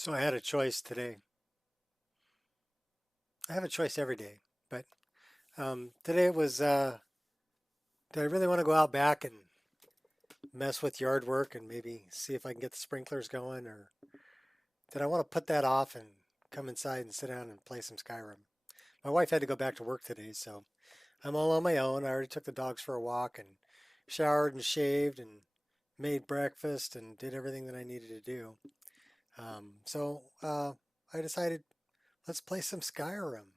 So I had a choice today. I have a choice every day, but today it was, do I really want to go out back and mess with yard work and maybe see if I can get the sprinklers going, or did I want to put that off and come inside and sit down and play some Skyrim? My wife had to go back to work today, so I'm all on my own. I already took the dogs for a walk and showered and shaved and made breakfast and did everything that I needed to do. So I decided let's play some Skyrim.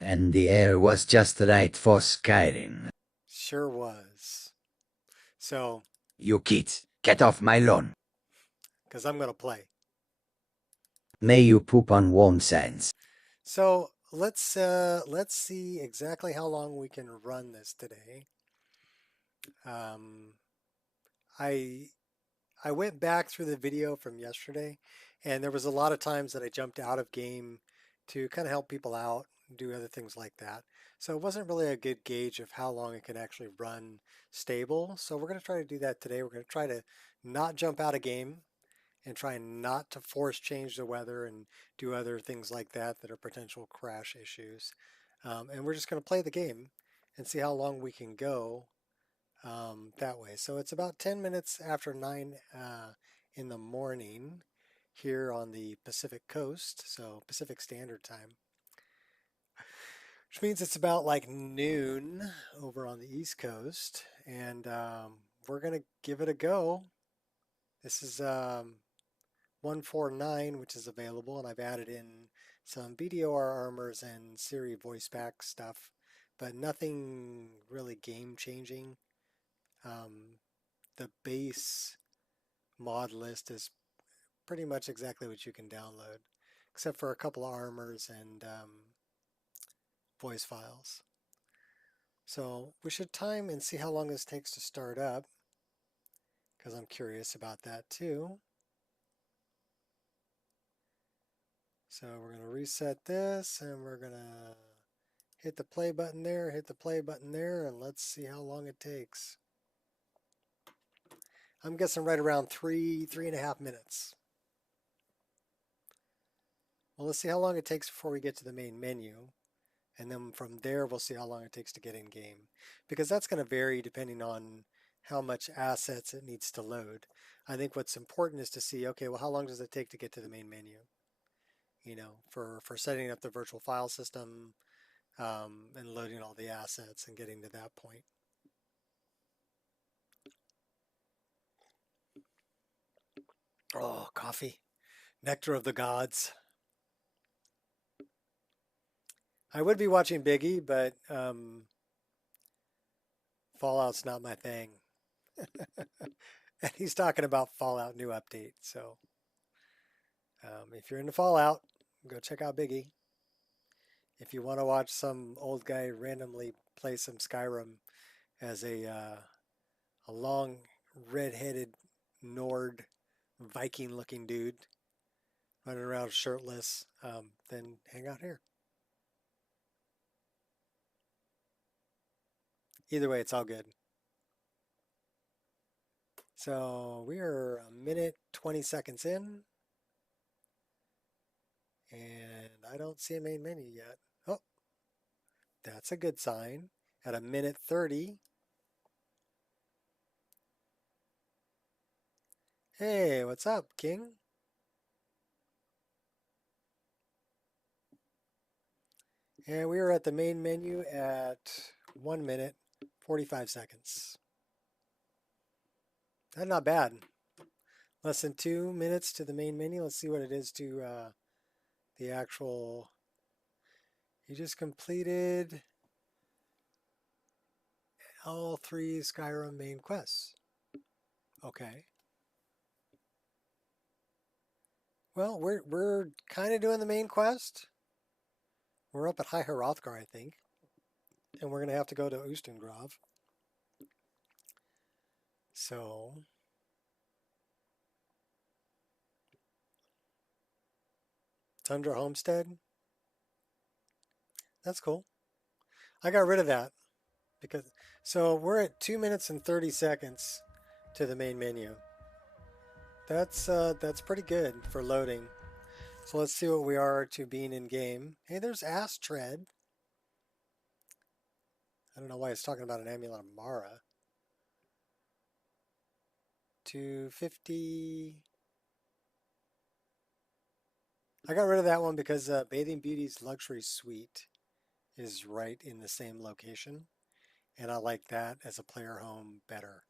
And the air was just right for Skyrim. Sure was. So, You kids, get off my lawn. because I'm going to play. May you poop on warm sands. So let's see exactly how long we can run this today. Um, I I went back through the video from yesterday, and there was a lot of times that I jumped out of game to kind of help people out, do other things like that. So it wasn't really a good gauge of how long it can actually run stable. So we're going to try to do that today. We're going to try to not jump out of game and try not to force change the weather and do other things like that that are potential crash issues. And we're just going to play the game and see how long we can go that way. So it's about 10 minutes after 9 in the morning here on the Pacific coast, so Pacific Standard Time, which means it's about like noon over on the East Coast. And we're going to give it a go. This is 149, which is available, and I've added in some BDOR armors and Siri voice back stuff, but nothing really game changing. Um, the base mod list is pretty much exactly what you can download, except for a couple of armors and voice files. So we should time and see how long this takes to start up, because I'm curious about that too. So we're going to reset this, and we're going to hit the play button there, hit the play button there, and let's see how long it takes. I'm guessing right around 3.5 minutes. Well, let's see how long it takes before we get to the main menu. And then from there, we'll see how long it takes to get in game. Because that's going to vary depending on how much assets it needs to load. I think what's important is to see, okay, well, how long does it take to get to the main menu? You know, for setting up the virtual file system and loading all the assets and getting to that point. Oh, coffee. Nectar of the gods. I would be watching Biggie, but Fallout's not my thing. And he's talking about Fallout new update. So if you're into Fallout, go check out Biggie. If you want to watch some old guy randomly play some Skyrim as a long red-headed Nord Viking-looking dude running around shirtless, then hang out here. Either way, it's all good. So we are a minute 20 seconds in, and I don't see a main menu yet. Oh, that's a good sign. At a minute 30. Hey, what's up, King? And we are at the main menu at 1 minute 45 seconds. That's not bad. Less than 2 minutes to the main menu. Let's see what it is to the actual. You just completed all 3 Skyrim main quests. Okay. Well, we're kind of doing the main quest. We're up at High Hrothgar, I think, and we're gonna have to go to Ustengrav. So Tundra Homestead. That's cool. I got rid of that because so we're at 2 minutes and 30 seconds to the main menu. That's pretty good for loading. So let's see what we are to being in game. Hey, there's Astrid. I don't know why it's talking about an amulet of Mara. 250. I got rid of that one because Bathing Beauty's luxury suite is right in the same location, and I like that as a player home better.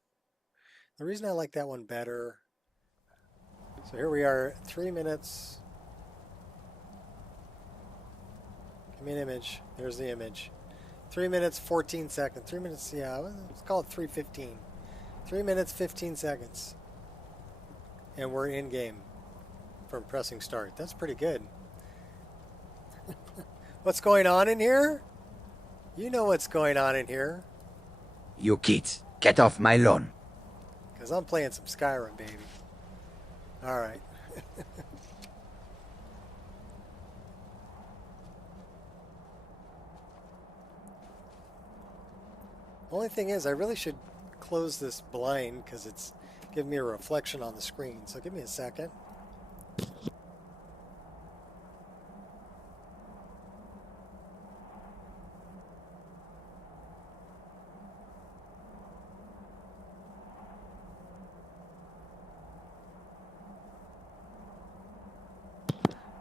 The reason I like that one better, so here we are, 3 minutes. Give me an image. There's the image. 3 minutes, 14 seconds. 3 minutes, yeah, let's call it 3:15. 3 minutes, 15 seconds. And we're in game from pressing start. That's pretty good. What's going on in here? You know what's going on in here. You kids, get off my lawn. Because I'm playing some Skyrim, baby. All right. Only thing is, I really should close this blind because it's giving me a reflection on the screen. So give me a second.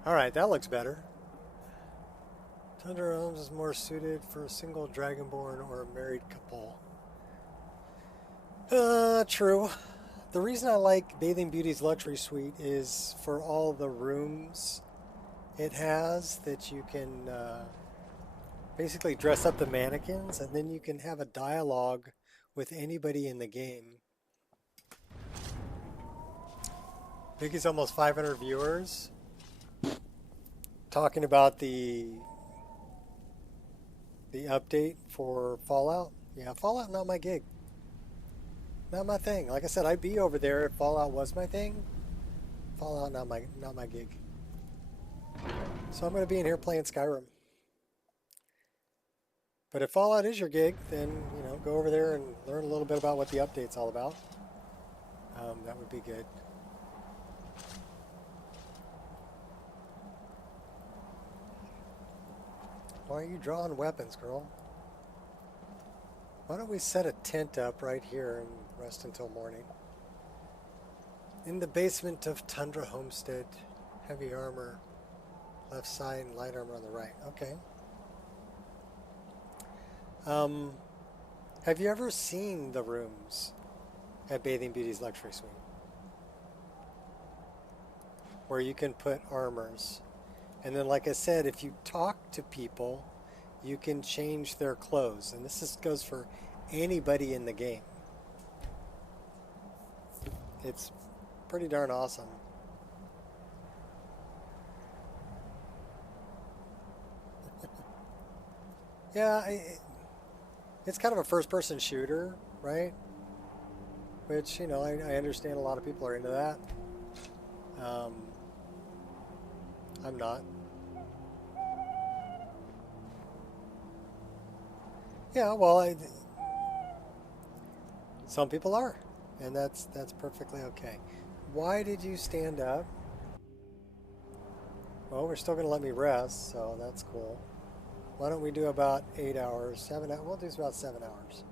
All right, that looks better. Tundra homes is more suited for a single dragonborn or a married couple. True. The reason I like Bathing Beauty's luxury suite is for all the rooms it has that you can basically dress up the mannequins, and then you can have a dialogue with anybody in the game. Biggie's almost 500 viewers talking about the update for Fallout. Yeah, Fallout not my gig. Not my thing. Like I said, I'd be over there if Fallout was my thing. Fallout not my gig. So I'm going to be in here playing Skyrim. But if Fallout is your gig, then go over there and learn a little bit about what the update's all about. That would be good. Why are you drawing weapons, girl? Why don't we set a tent up right here and rest until morning? In the basement of Tundra Homestead, heavy armor, left side, and light armor on the right. Okay. Have you ever seen the rooms at Bathing Beauty's luxury suite? Where you can put armors. And then, like I said, if you talk to people, you can change their clothes. And this goes for anybody in the game. It's pretty darn awesome. Yeah, it's kind of a first-person shooter, right? Which, I understand a lot of people are into that. I'm not. Yeah, well, some people are, and that's perfectly okay. Why did you stand up? Well, we're still going to let me rest, so that's cool. Why don't we do about 8 hours? 7 hours? We'll do about 7 hours.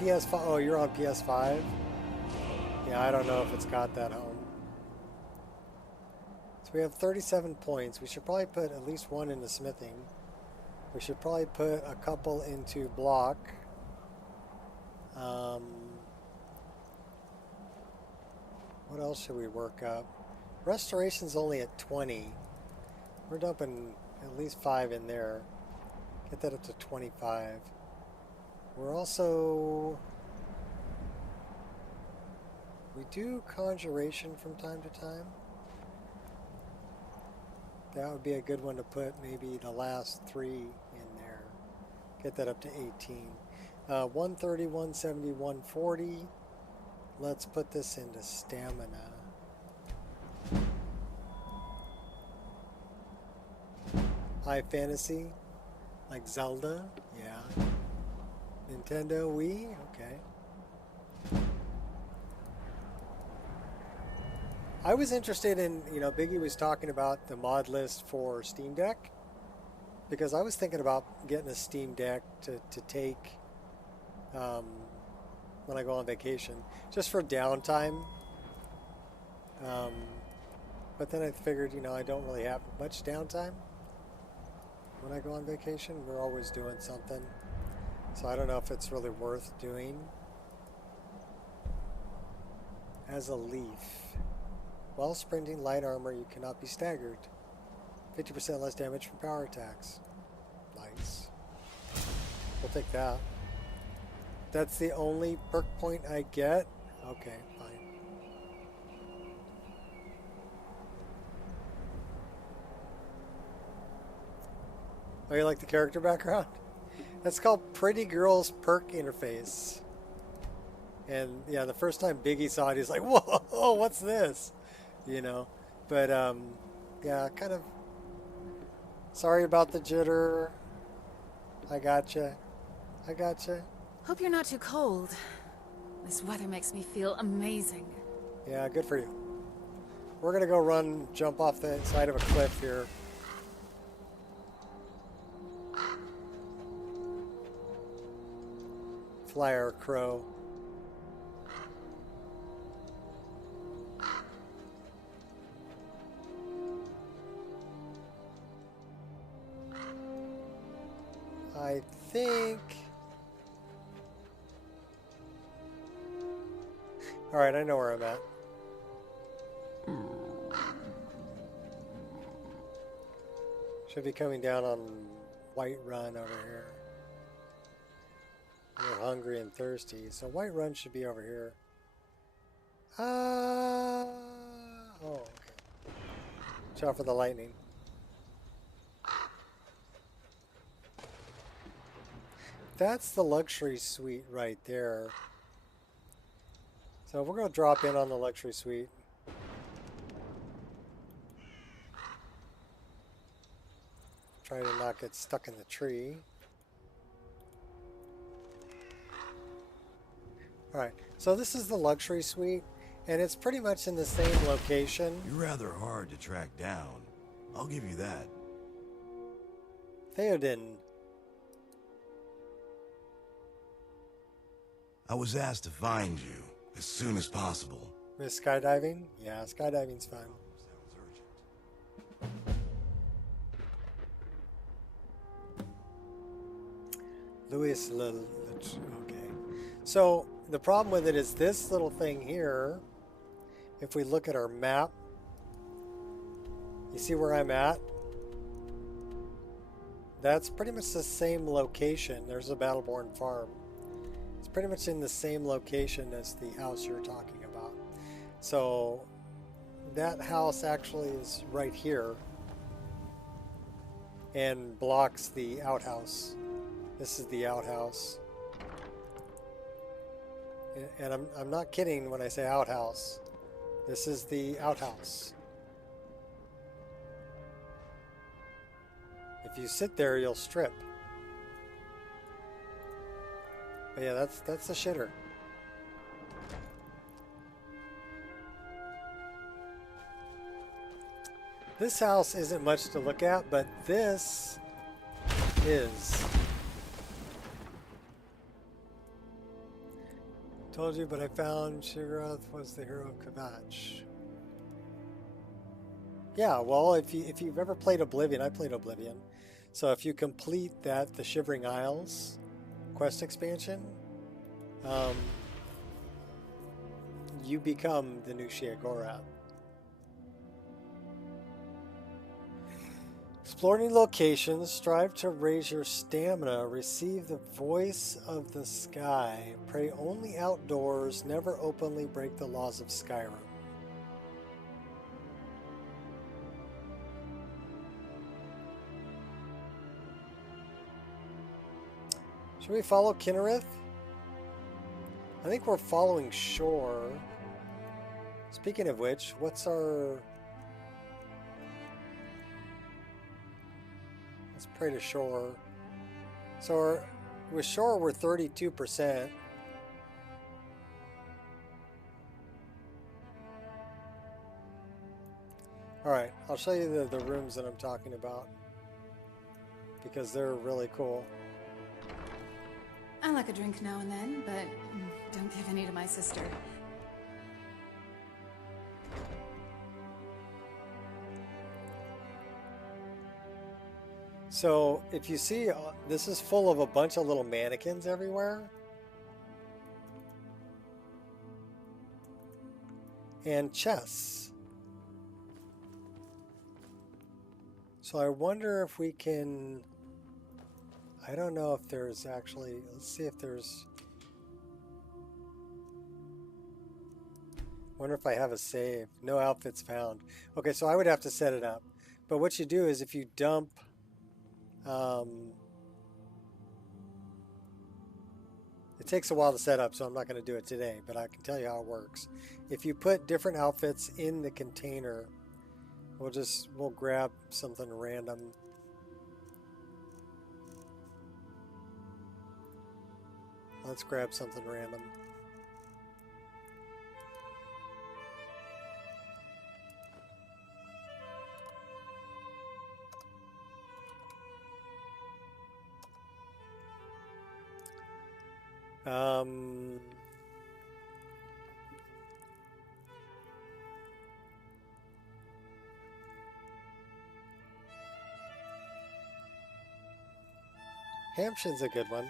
PS5. Oh, you're on PS5? Yeah, I don't know if it's got that home. So we have 37 points. We should probably put at least one into smithing. We should probably put a couple into block. What else should we work up? Restoration's only at 20. We're dumping at least 5 in there. Get that up to 25. We're also... We do conjuration from time to time. That would be a good one to put maybe the last 3 in there. Get that up to 18. 130, 170, 140. Let's put this into stamina. High fantasy, like Zelda. Yeah. Nintendo Wii. Okay. I was interested in, Biggie was talking about the mod list for Steam Deck because I was thinking about getting a Steam Deck to take um, when I go on vacation, just for downtime. Um, but then I figured, I don't really have much downtime when I go on vacation. We're always doing something. So I don't know if it's really worth doing. As a leaf. While sprinting light armor, you cannot be staggered. 50% less damage from power attacks. Nice. We'll take that. That's the only perk point I get? Okay, fine. Oh, you like the character background? That's called Pretty Girl's Perk Interface. And yeah, the first time Biggie saw it, he's like, whoa, what's this? But yeah, kind of sorry about the jitter. I gotcha. Hope you're not too cold. This weather makes me feel amazing. Yeah, good for you. We're gonna go jump off the side of a cliff here. Fly our crow. I think... Alright, I know where I'm at. Should be coming down on White Run over here. We're hungry and thirsty, so White Run should be over here. Oh, okay. Watch out for the lightning. That's the luxury suite right there. So we're going to drop in on the luxury suite. Try to not get stuck in the tree. Alright, so this is the luxury suite, and it's pretty much in the same location. You're rather hard to track down. I'll give you that. Theoden. I was asked to find you as soon as possible. Miss skydiving? Yeah, skydiving's fun. Sounds urgent. Louis okay. So the problem with it is this little thing here. If we look at our map, you see where I'm at? That's pretty much the same location. There's a Battleborn farm. It's pretty much in the same location as the house you're talking about. So that house actually is right here and blocks the outhouse. This is the outhouse. And I'm not kidding when I say outhouse. This is the outhouse. If you sit there, you'll strip. But yeah, that's the shitter. This house isn't much to look at, but this is. Told you, but I found Shigarath was the hero of Kavach. Yeah, well, if you've ever played Oblivion, I played Oblivion. So if you complete that, the Shivering Isles quest expansion, you become the new Sheogorath. Explore new locations, strive to raise your stamina, receive the voice of the sky, pray only outdoors, never openly break the laws of Skyrim. Should we follow Kinnereth? I think we're following Shore. Speaking of which, what's our... Let's pray to shore. So with shore, we're 32%. All right, I'll show you the rooms that I'm talking about because they're really cool. I like a drink now and then, but don't give any to my sister. So if you see, this is full of a bunch of little mannequins everywhere. And chests. So I wonder if we can, I don't know if there's actually, let's see if there's, wonder if I have a save. No outfits found. Okay, so I would have to set it up. But what you do is if you dump, it takes a while to set up, so I'm not going to do it today, but I can tell you how it works. If you put different outfits in the container, we'll grab something random. Let's grab something random. Hampshin's a good one.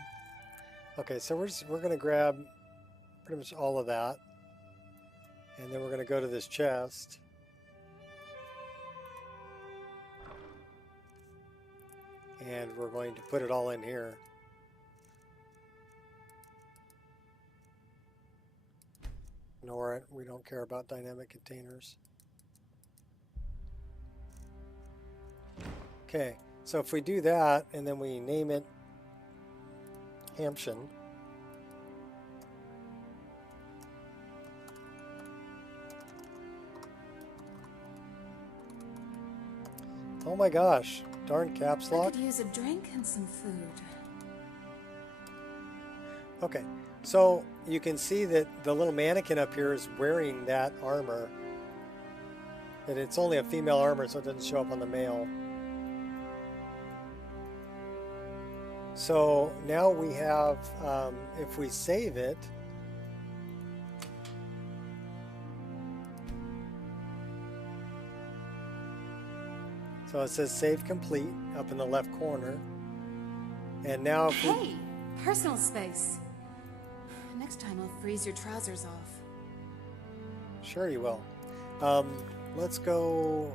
Okay, so we're gonna grab pretty much all of that, and then we're gonna go to this chest. And we're going to put it all in here. Ignore it. We don't care about dynamic containers. Okay, so if we do that and then we name it Hampshin. Oh my gosh, darn caps lock. I could use a drink and some food. Okay, so you can see that the little mannequin up here is wearing that armor. And it's only a female armor, so it doesn't show up on the male. So now we have, if we save it, so it says save complete up in the left corner. And now if Hey, personal space. Next time I'll freeze your trousers off. Sure you will. Let's go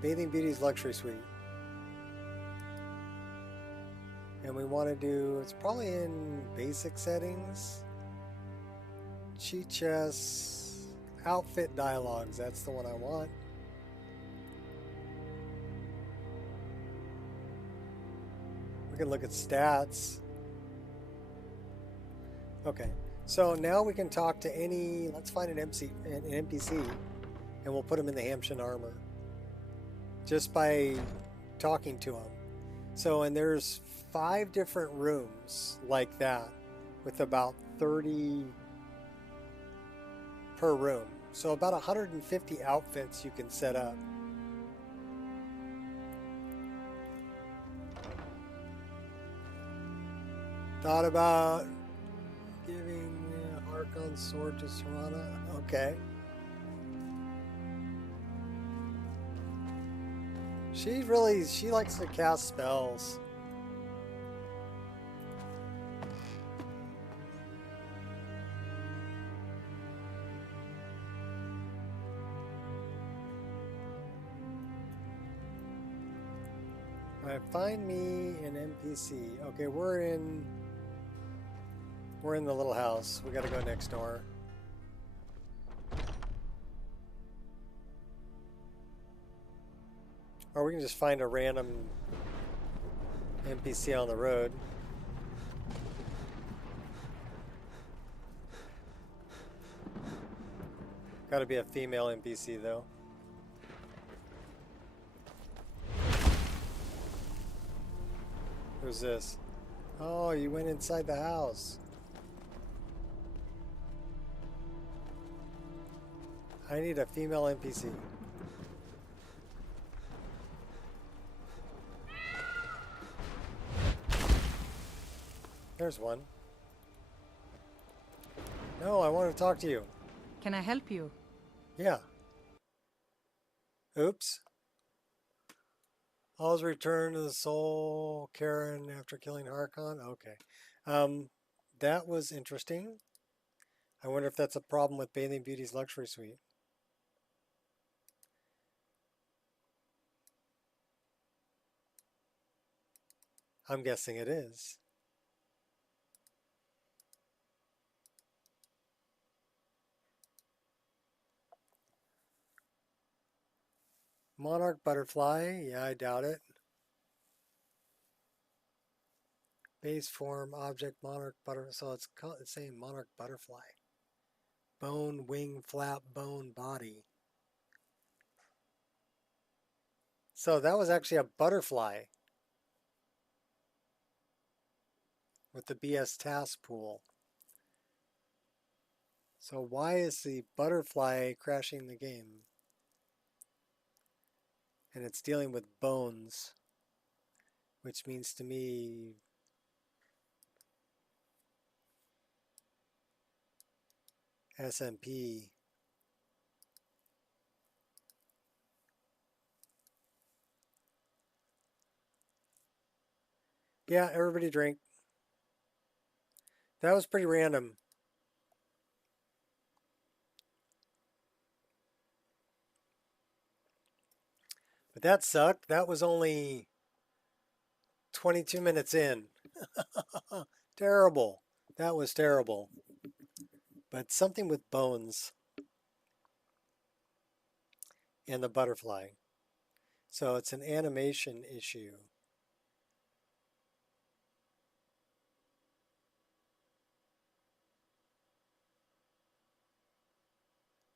Bathing Beauty's Luxury Suite. And we want to do, it's probably in basic settings. Cheat chests, outfit dialogues, that's the one I want. We can look at stats. Okay, so now we can talk to any, let's find an NPC, and we'll put him in the Hampshin armor. Just by talking to him. So, and there's 5 different rooms like that with about 30 per room. So about 150 outfits you can set up. Thought about giving Harkon's sword to Serana. Okay. She likes to cast spells. Alright, find me an NPC. Okay, we're in the little house. We gotta go next door. Or we can just find a random NPC on the road. Gotta be a female NPC though. Who's this? Oh, you went inside the house. I need a female NPC. There's one. No, I want to talk to you. Can I help you? Yeah. Oops. Always return to the soul, Karen, after killing Harkon. Okay. That was interesting. I wonder if that's a problem with Bathing Beauty's luxury suite. I'm guessing it is. Monarch butterfly. Yeah, I doubt it. Base form, object, monarch butterfly. So it's saying monarch butterfly. Bone, wing, flap, bone, body. So that was actually a butterfly with the BS task pool. So why is the butterfly crashing the game? And it's dealing with bones, which means to me SMP. Yeah, everybody drink. That was pretty random. But that sucked. That was only 22 minutes in. Terrible. That was terrible. But something with bones and the butterfly. So it's an animation issue.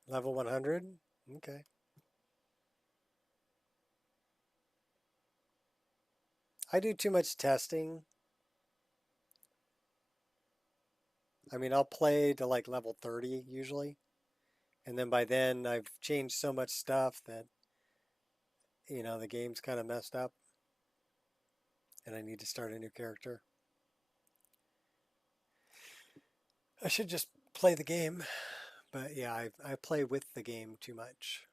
Level 100? Okay. I do too much testing. I mean, I'll play to like level 30 usually. And then by then I've changed so much stuff that, you know, the game's kind of messed up. And I need to start a new character. I should just play the game. But yeah, I play with the game too much.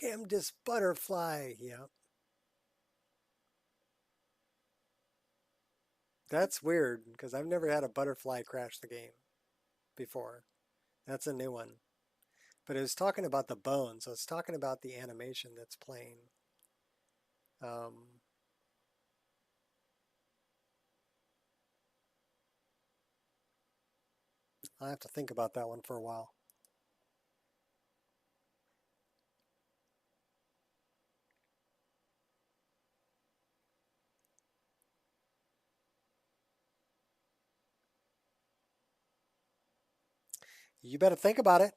Damn this butterfly. Yeah. That's weird because I've never had a butterfly crash the game before. That's a new one. But it was talking about the bones. So it's talking about the animation that's playing. I have to think about that one for a while. You better think about it.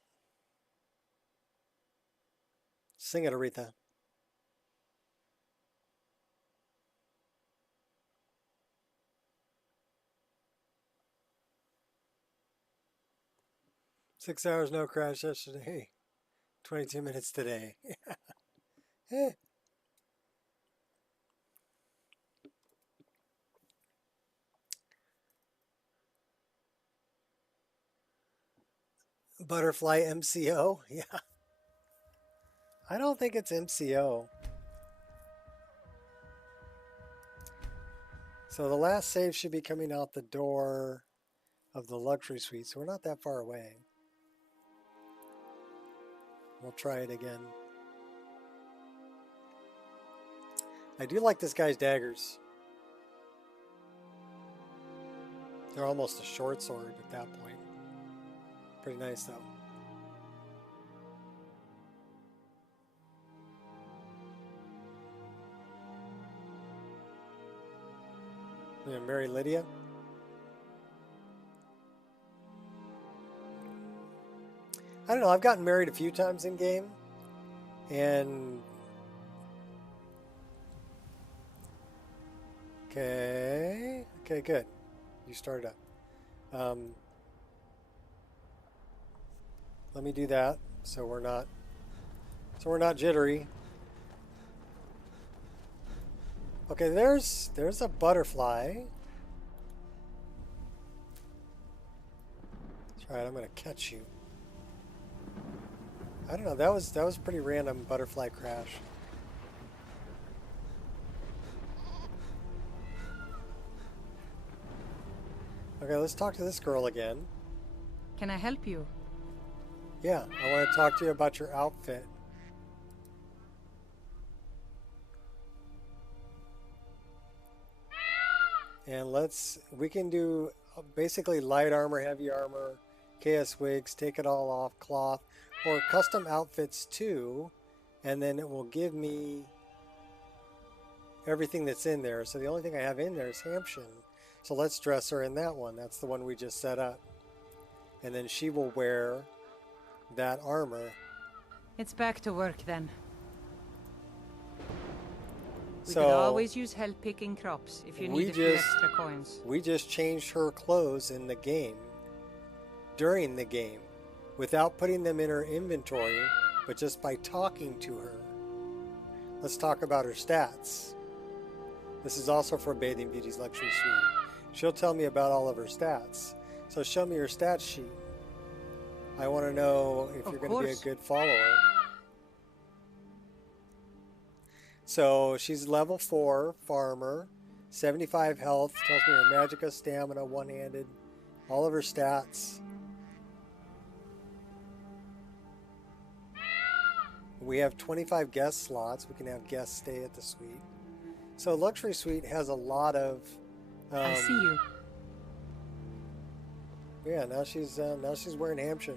Sing it, Aretha. "6 hours, no crash yesterday. 22 minutes today." Eh. Butterfly MCO? Yeah. I don't think it's MCO. So the last save should be coming out the door of the luxury suite. So we're not that far away. We'll try it again. I do like this guy's daggers. They're almost a short sword at that point. Pretty nice though. You gonna marry Lydia? I don't know. I've gotten married a few times in game, and Okay. Okay, good. You started up. Let me do that so we're not jittery. Okay, there's a butterfly. That's right, I'm gonna catch you. I don't know, that was pretty random butterfly crash. Okay, let's talk to this girl again. Can I help you? Yeah, I want to talk to you about your outfit. And we can do basically light armor, heavy armor, KS wigs, take it all off, cloth, or custom outfits too. And then it will give me everything that's in there. So the only thing I have in there is Hampshire. So let's dress her in that one. That's the one we just set up. And then she will wear that armor. It's back to work then. We So could always use help picking crops if you need a few extra coins. We just changed her clothes in the game, during the game, without putting them in her inventory, but just by talking to her. Let's talk about her stats. This is also for Bathing Beauty's Luxury Suite. She'll tell me about all of her stats. So show me your stats sheet. I want to know if you're going to be a good follower. So she's level 4 farmer, 75 health, tells me her magicka, stamina, one-handed, all of her stats. We have 25 guest slots. We can have guests stay at the suite. So Luxury Suite has a lot of I see you. Yeah, now she's wearing Hampshire.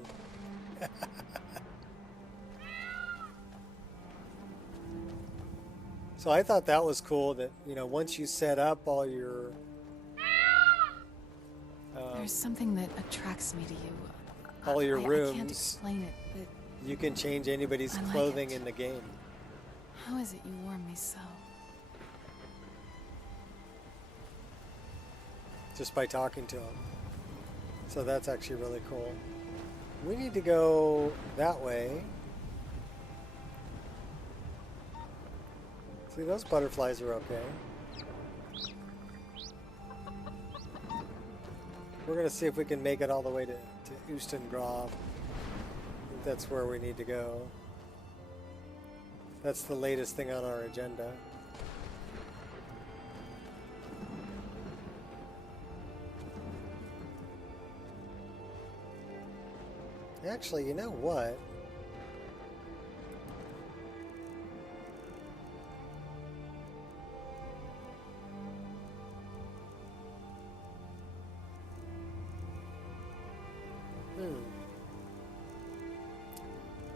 So I thought that was cool that, you know, once you set up all your There's something that attracts me to you. all your I rooms, can't explain it, but you can change anybody's I like clothing it. in the game how is it you warm me so? just by talking to them. So that's actually really cool. We need to go that way. See, those butterflies are okay. We're going to see if we can make it all the way to Oostengrav. I think that's where we need to go. That's the latest thing on our agenda. Actually, you know what?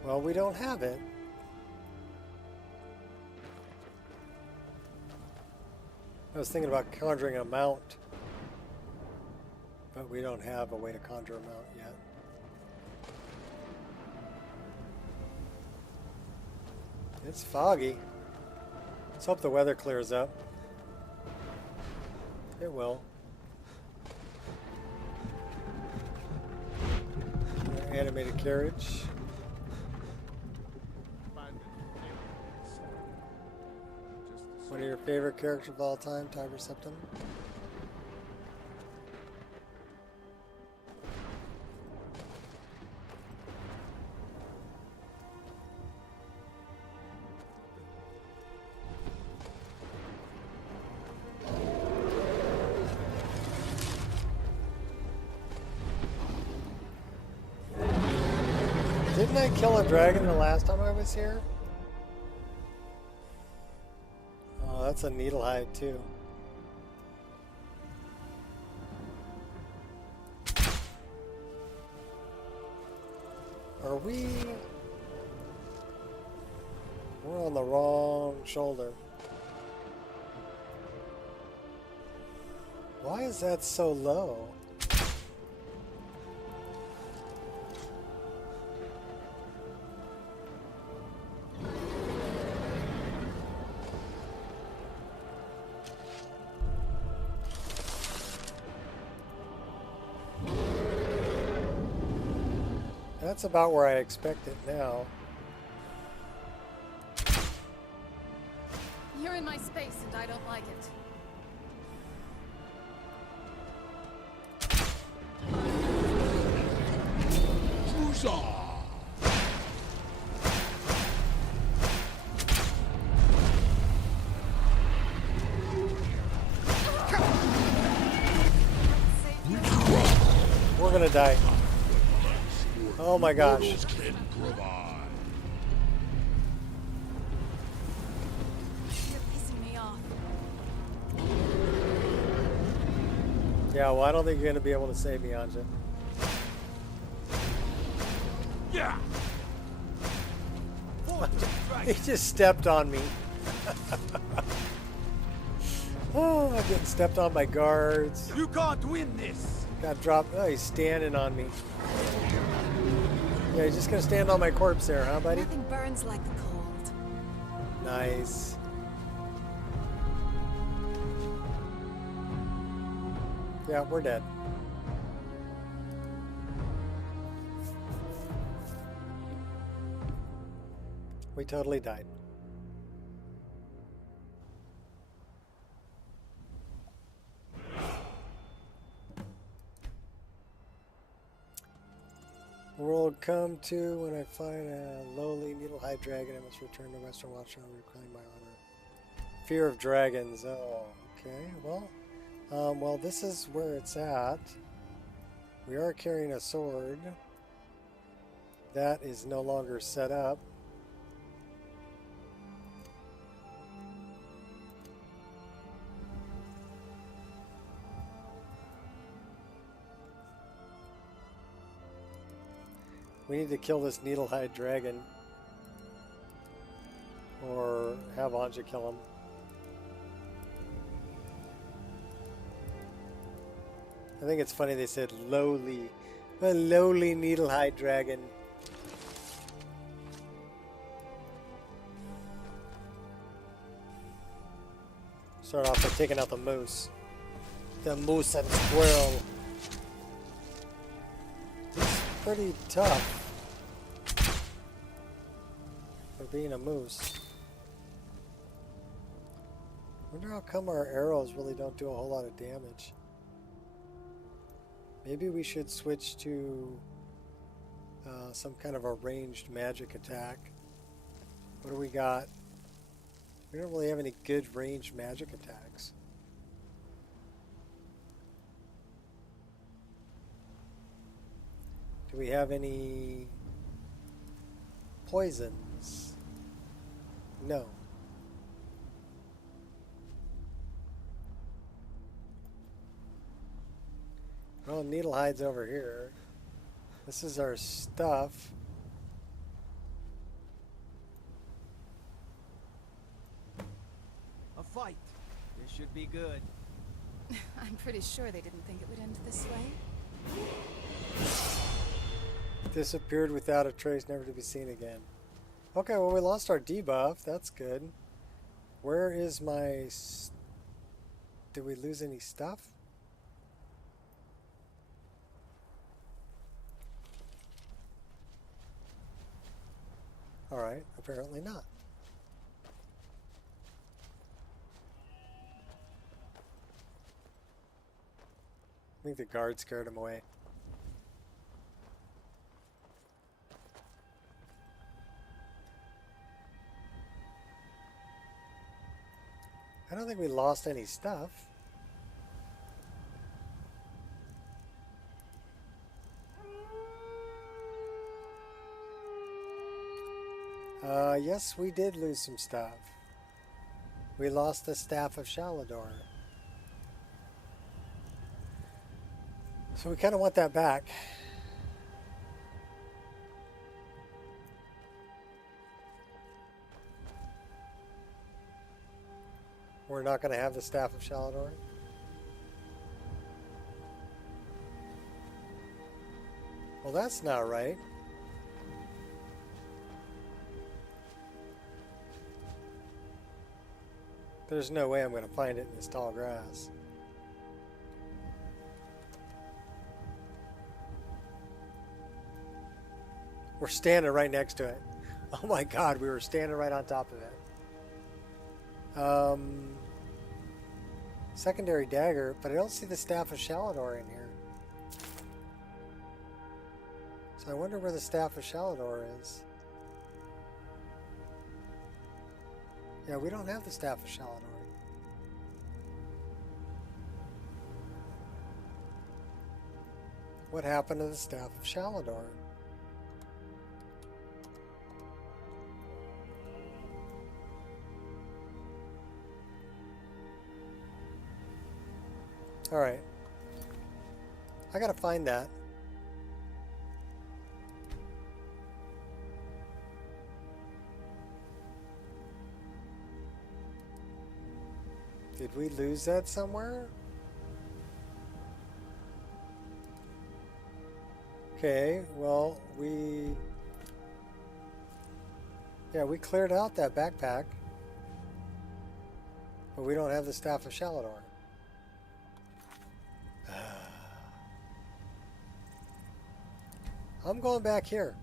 Well, we don't have it. I was thinking about conjuring a mount, but we don't have a way to conjure a mount yet. It's foggy. Let's hope the weather clears up. It will. Animated carriage. One of your favorite characters of all time, Tiger Septim? Didn't I kill a dragon the last time I was here? Oh, that's a needle hide too. Are we... We're on the wrong shoulder. Why is that so low? That's about where I expect it now. You're in my space and I don't like it. We're gonna die. Oh my gosh. You're pissing me off. Yeah, well, I don't think you're gonna be able to save me, Anja. Yeah. He just stepped on me. Oh, I'm getting stepped on by guards. You can't win this. Got dropped. Oh, he's standing on me. Yeah, he's just gonna stand on my corpse there, huh, buddy? Nothing burns like the cold. Nice. Yeah, we're dead. We totally died. World come to when I find a lowly needle-hide dragon. I must return to Western Watchtower and reclaim my honor. Fear of dragons. Oh, okay. Well, this is where it's at. We are carrying a sword. That is no longer set up. We need to kill this needle-hide dragon. Or have Anja kill him. I think it's funny they said lowly. A lowly needle-hide dragon. Start off by taking out the moose. The moose and squirrel. It's pretty tough. For being a moose. Wonder how come our arrows really don't do a whole lot of damage. Maybe we should switch to some kind of a ranged magic attack. What do we got? We don't really have any good ranged magic attacks. Do we have any poisons? No. Well, Needlehide's over here. This is our stuff. A fight. This should be good. I'm pretty sure they didn't think it would end this way. Disappeared without a trace, never to be seen again. Okay, well, we lost our debuff. That's good. Where is my... Did we lose any stuff? Alright, apparently not. I think the guard scared him away. I don't think we lost any stuff. Yes, we did lose some stuff. We lost the Staff of Shalador. So we kind of want that back. We're not going to have the Staff of Shalador. Well, that's not right. There's no way I'm going to find it in this tall grass. We're standing right next to it. Oh my god, we were standing right on top of it. Secondary dagger, but I don't see the Staff of Shalador in here. So I wonder where the Staff of Shalador is. Yeah, we don't have the Staff of Shalador. What happened to the Staff of Shalador? Alright. I gotta find that. Did we lose that somewhere? Okay, well, yeah, we cleared out that backpack. But we don't have the Staff of Shalador. I'm going back here.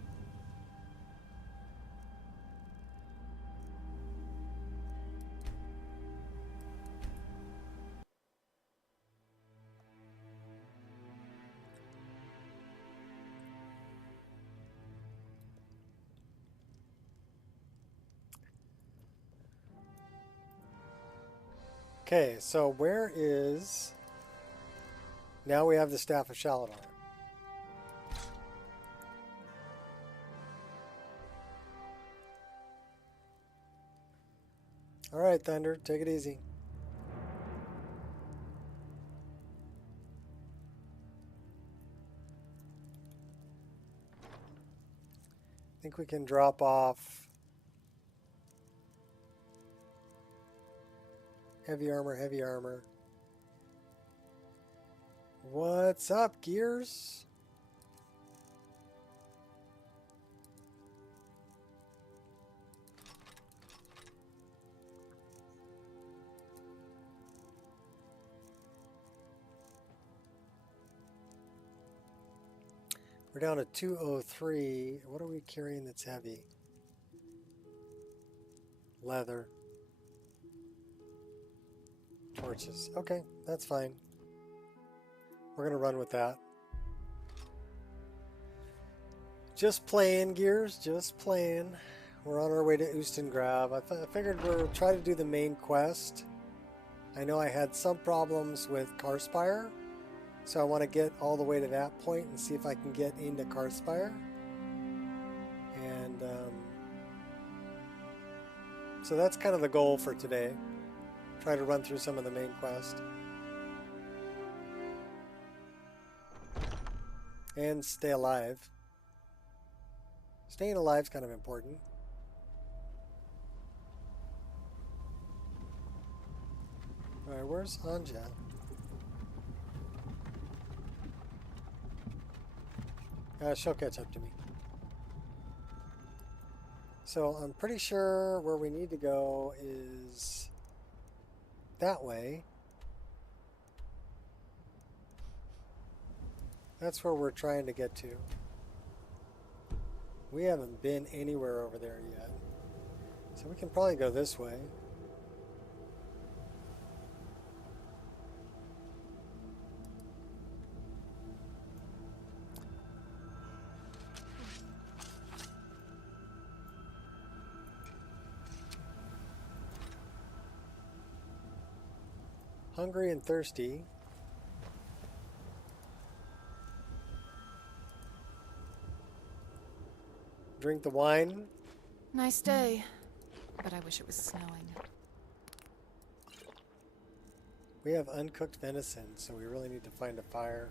Okay, so where is... Now we have the Staff of Shalador. Alright, Thunder, take it easy. I think we can drop off heavy armor, heavy armor. What's up, Gears? We're down to 203. What are we carrying that's heavy? Leather. Torches. Okay, that's fine. We're going to run with that. Just playing, Gears. Just playing. We're on our way to Ustengrav. I figured we'll try to do the main quest. I know I had some problems with Karspire. So I want to get all the way to that point and see if I can get into Karspire. And so that's kind of the goal for today. Try to run through some of the main quest. And stay alive. Staying alive is kind of important. Alright, where's Anja? She'll catch up to me. So I'm pretty sure where we need to go is that way. That's where we're trying to get to. We haven't been anywhere over there yet. So we can probably go this way. Hungry and thirsty. Drink the wine. Nice day, but I wish it was snowing. We have uncooked venison, so we really need to find a fire.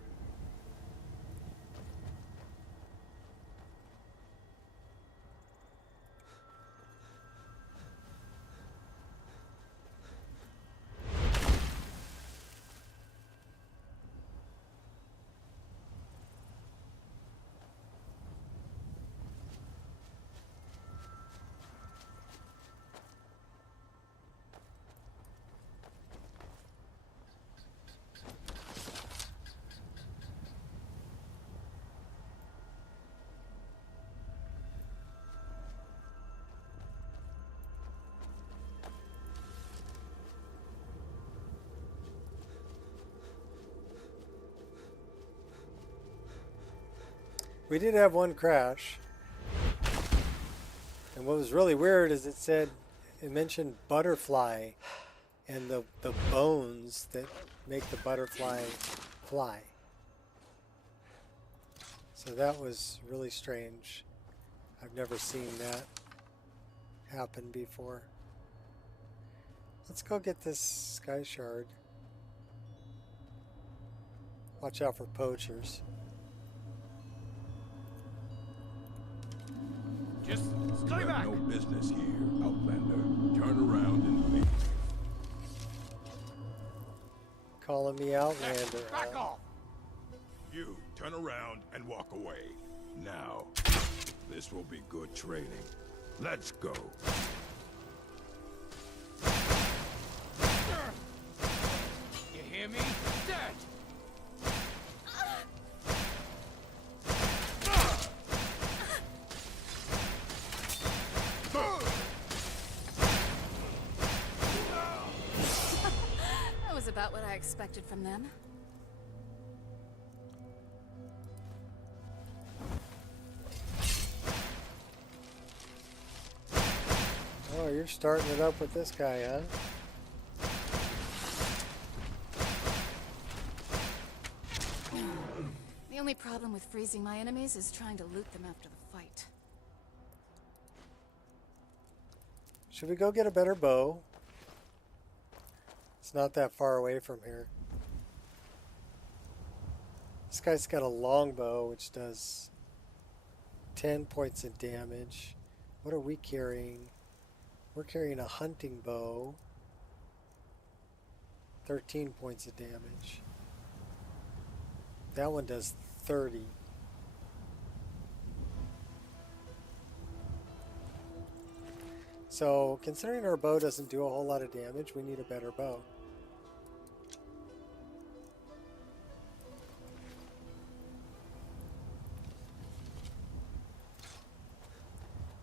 We did have one crash. And what was really weird is it mentioned butterfly and the bones that make the butterfly fly. So that was really strange. I've never seen that happen before. Let's go get this sky shard. Watch out for poachers. Just stay back. No business here, Outlander. Turn around and leave. Calling me Outlander. Back off. You turn around and walk away. Now, this will be good training. Let's go. You hear me? Dead. That was about what I expected from them. Oh, you're starting it up with this guy, huh? The only problem with freezing my enemies is trying to loot them after the fight. Should we go get a better bow? It's not that far away from here. This guy's got a long bow, which does 10 points of damage. What are we carrying? We're carrying a hunting bow. 13 points of damage. That one does 30. So, considering our bow doesn't do a whole lot of damage, we need a better bow.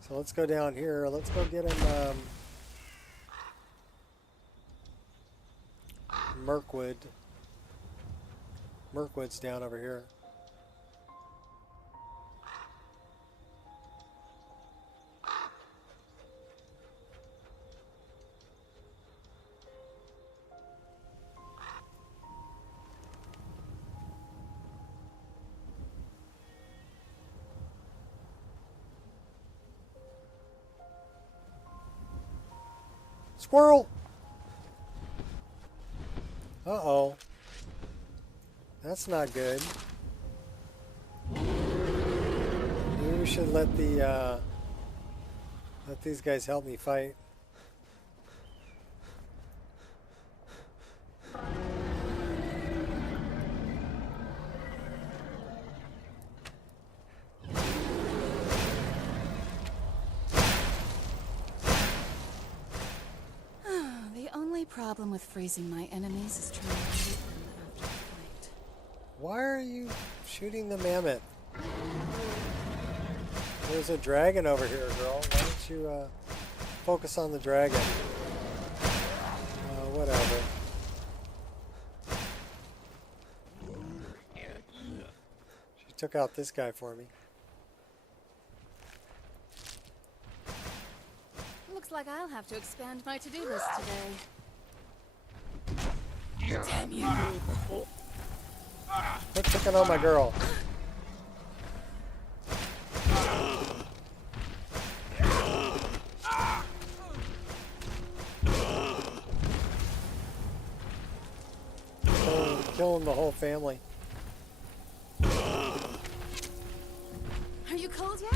So let's go down here. Let's go get him Mirkwood. Mirkwood's down over here. Squirrel! Uh-oh. That's not good. Maybe we should let these guys help me fight. Problem with freezing my enemies is trying to shoot them after the fight. Why are you shooting the mammoth? There's a dragon over here, girl. Why don't you focus on the dragon? Whatever. She took out this guy for me. Looks like I'll have to expand my to-do list today. Damn you! Quit picking on my girl. Killing the whole family. Are you cold yet?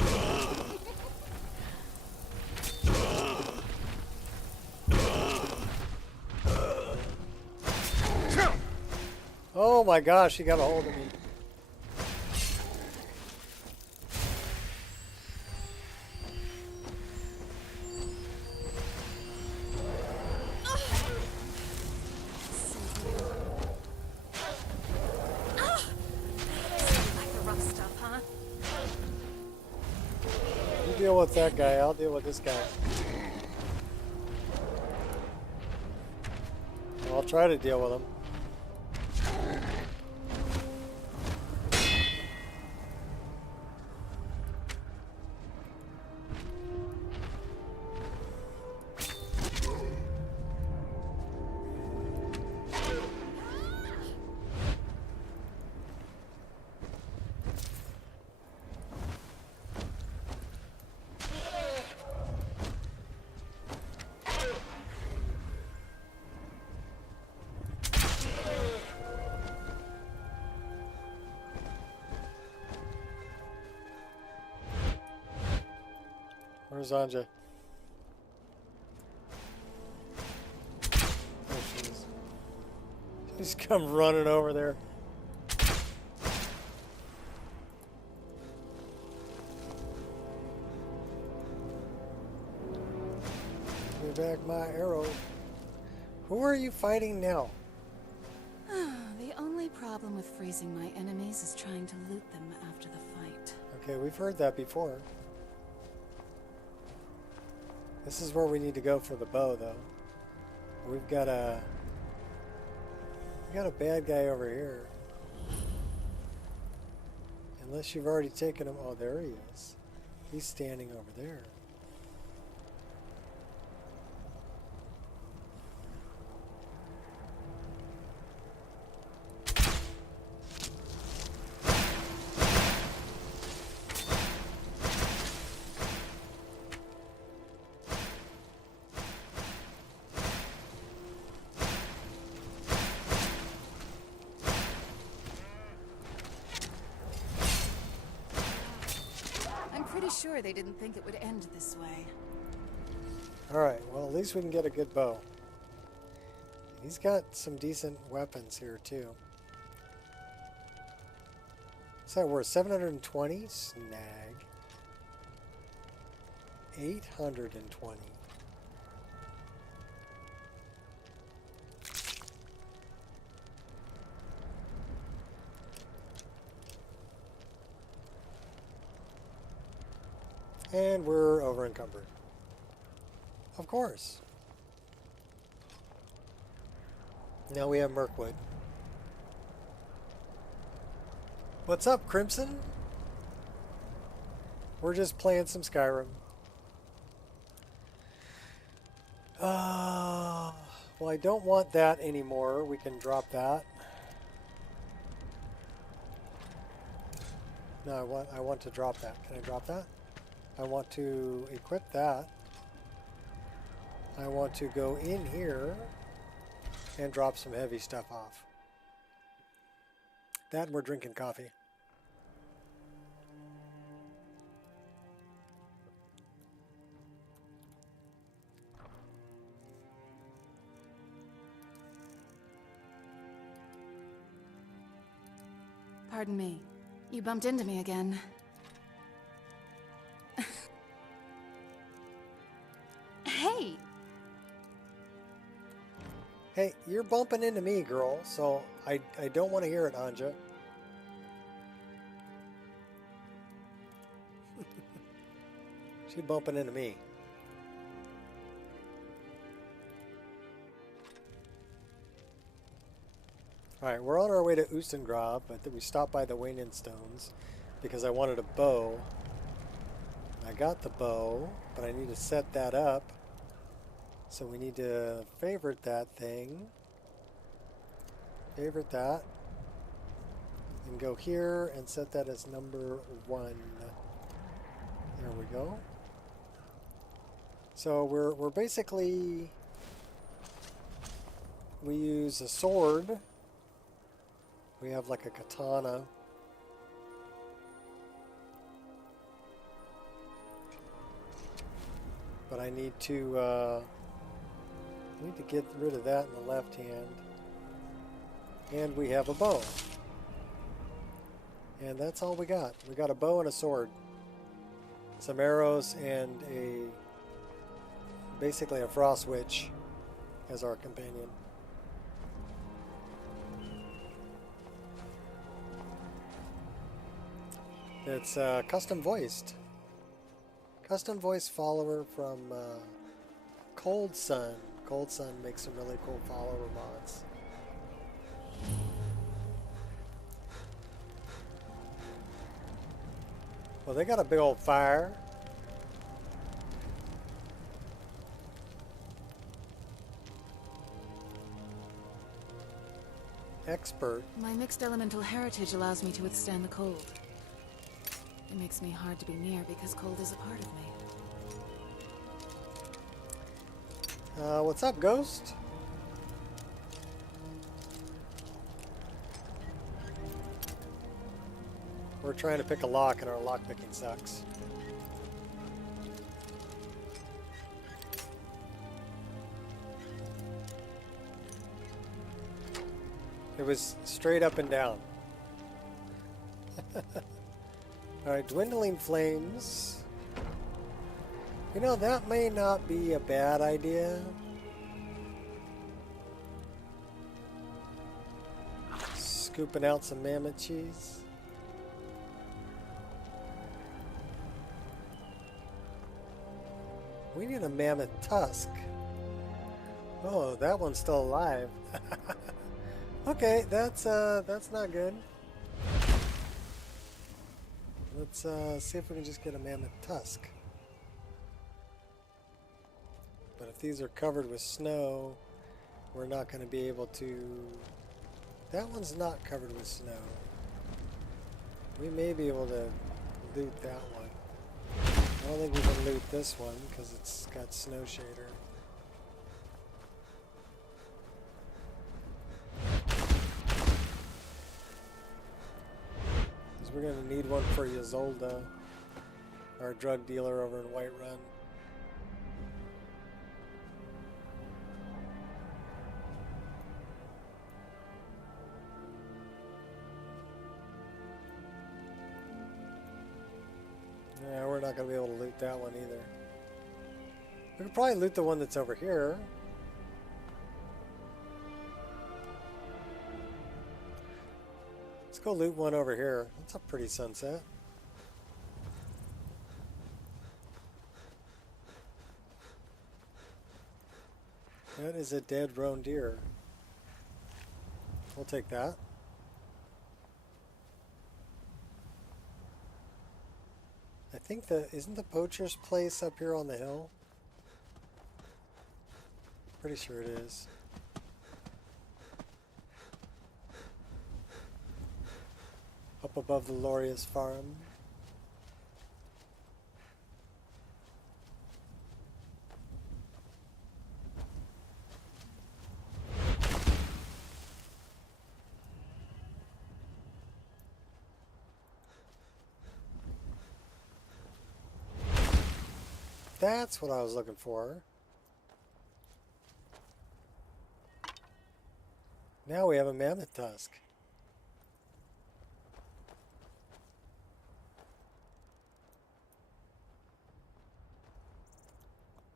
Oh my gosh, he got a hold of me. You deal with that guy, I'll deal with this guy. I'll try to deal with him. Where's Anja? There she is. She's come running over there. Give back my arrow. Who are you fighting now? The only problem with freezing my enemies is trying to loot them after the fight. Okay, we've heard that before. This is where we need to go for the bow, though. We got a bad guy over here. Unless you've already taken him. Oh, there he is. He's standing over there. Sure, they didn't think it would end this way. Alright, well, at least we can get a good bow. He's got some decent weapons here, too. What's that worth? 720? Snag. 820. And we're over encumbered. Of course. Now we have Mirkwood. What's up, Crimson? We're just playing some Skyrim. Well, I don't want that anymore. We can drop that. No, I want to drop that. Can I drop that? I want to equip that. I want to go in here and drop some heavy stuff off. That and we're drinking coffee. Pardon me. You bumped into me again. Hey! Hey, you're bumping into me, girl, so I don't want to hear it, Anja. She's bumping into me. Alright, we're on our way to Ustengrav, but we stopped by the Dwaylin Stones because I wanted a bow. I got the bow, but I need to set that up. So we need to favorite that thing. Favorite that. And go here and set that as number 1. There we go. So we're basically, we use a sword. We have like a katana. But I need to get rid of that in the left hand. And we have a bow. And that's all we got. We got a bow and a sword. Some arrows and basically a frost witch as our companion. It's custom voiced. Custom voice follower from Cold Sun. Cold Sun makes some really cool follower mods. Well, they got a big old fire. Expert. My mixed elemental heritage allows me to withstand the cold. It makes me hard to be near because cold is a part of me. What's up, Ghost? We're trying to pick a lock and our lock picking sucks. was straight up and down. Alright, dwindling flames. You know, that may not be a bad idea. Scooping out some mammoth cheese. We need a mammoth tusk. Oh, that one's still alive. Okay, that's not good. Let's see if we can just get a mammoth tusk. But if these are covered with snow, we're not going to be able to... That one's not covered with snow. We may be able to loot that one. I don't think we can loot this one because it's got snow shader. Because we're going to need one for Ysolda, our drug dealer over in Whiterun. Yeah, we're not going to be able to loot that one either. We could probably loot the one that's over here. Let's go loot one over here. That's a pretty sunset. That is a dead roan deer. We'll take that. I think isn't the poacher's place up here on the hill? Pretty sure it is. Up above the Lorius farm. That's what I was looking for. Now we have a mammoth tusk.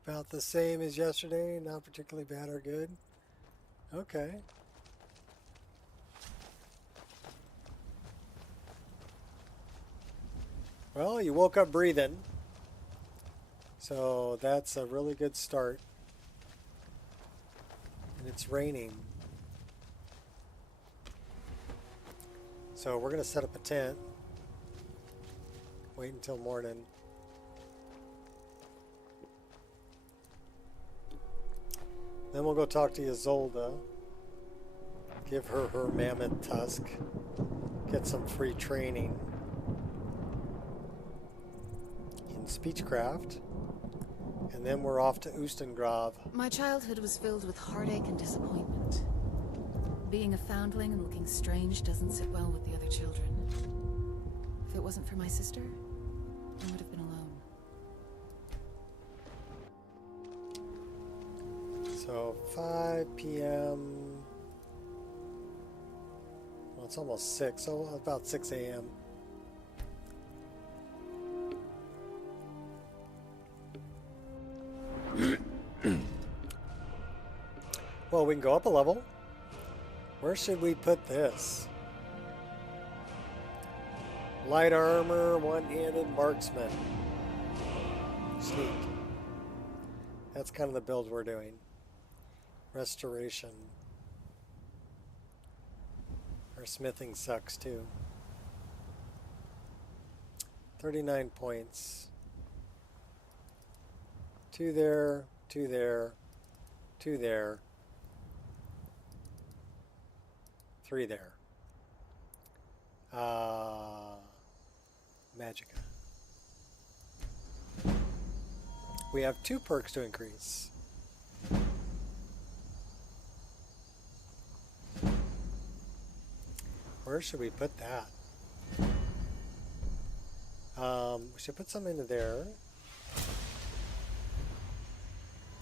About the same as yesterday, not particularly bad or good. Okay. Well, you woke up breathing. So that's a really good start. And it's raining. So we're going to set up a tent. Wait until morning. Then we'll go talk to Ysolda. Give her her mammoth tusk. Get some free training in speechcraft. And then we're off to Ustengrav. My childhood was filled with heartache and disappointment. Being a foundling and looking strange doesn't sit well with the other children. If it wasn't for my sister, I would have been alone. So 5 p.m. Well, it's almost 6, so about 6 a.m. Well, we can go up a level. Where should we put this? Light armor, one-handed marksman. Sneak. That's kind of the build we're doing. Restoration. Our smithing sucks too. 39 points. 2 there, 2 there, 2 there. 3 there. Magica. We have 2 perks to increase. Where should we put that? We should put some into there.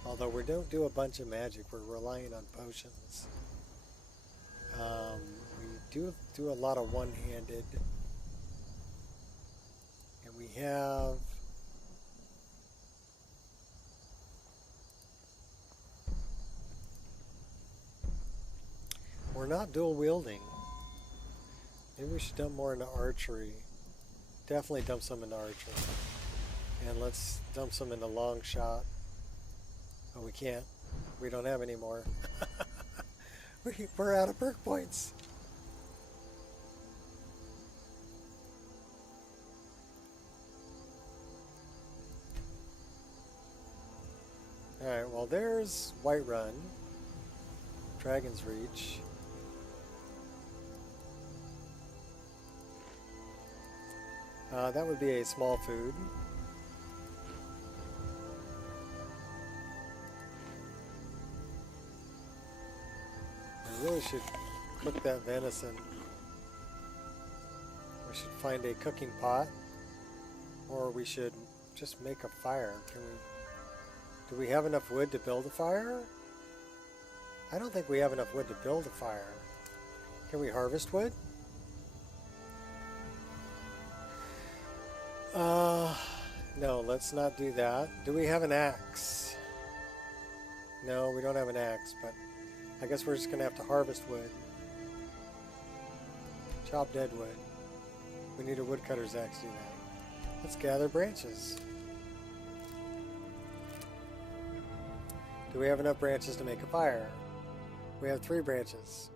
Although we don't do a bunch of magic, we're relying on potions. do a lot of one-handed. And we have we're not dual wielding. Maybe we should dump more into archery. Definitely dump some into archery. And let's dump some into long shot. Oh, we can't. We don't have any more. We're out of perk points. Alright, well there's Whiterun. Dragon's Reach. That would be a small food. I really should cook that venison. We should find a cooking pot, or we should just make a fire. Do we have enough wood to build a fire? I don't think we have enough wood to build a fire. Can we harvest wood? No, let's not do that. Do we have an axe? No, we don't have an axe, but I guess we're just going to have to harvest wood. Chop dead wood. We need a woodcutter's axe to do that. Let's gather branches. Do we have enough branches to make a fire? We have 3 branches.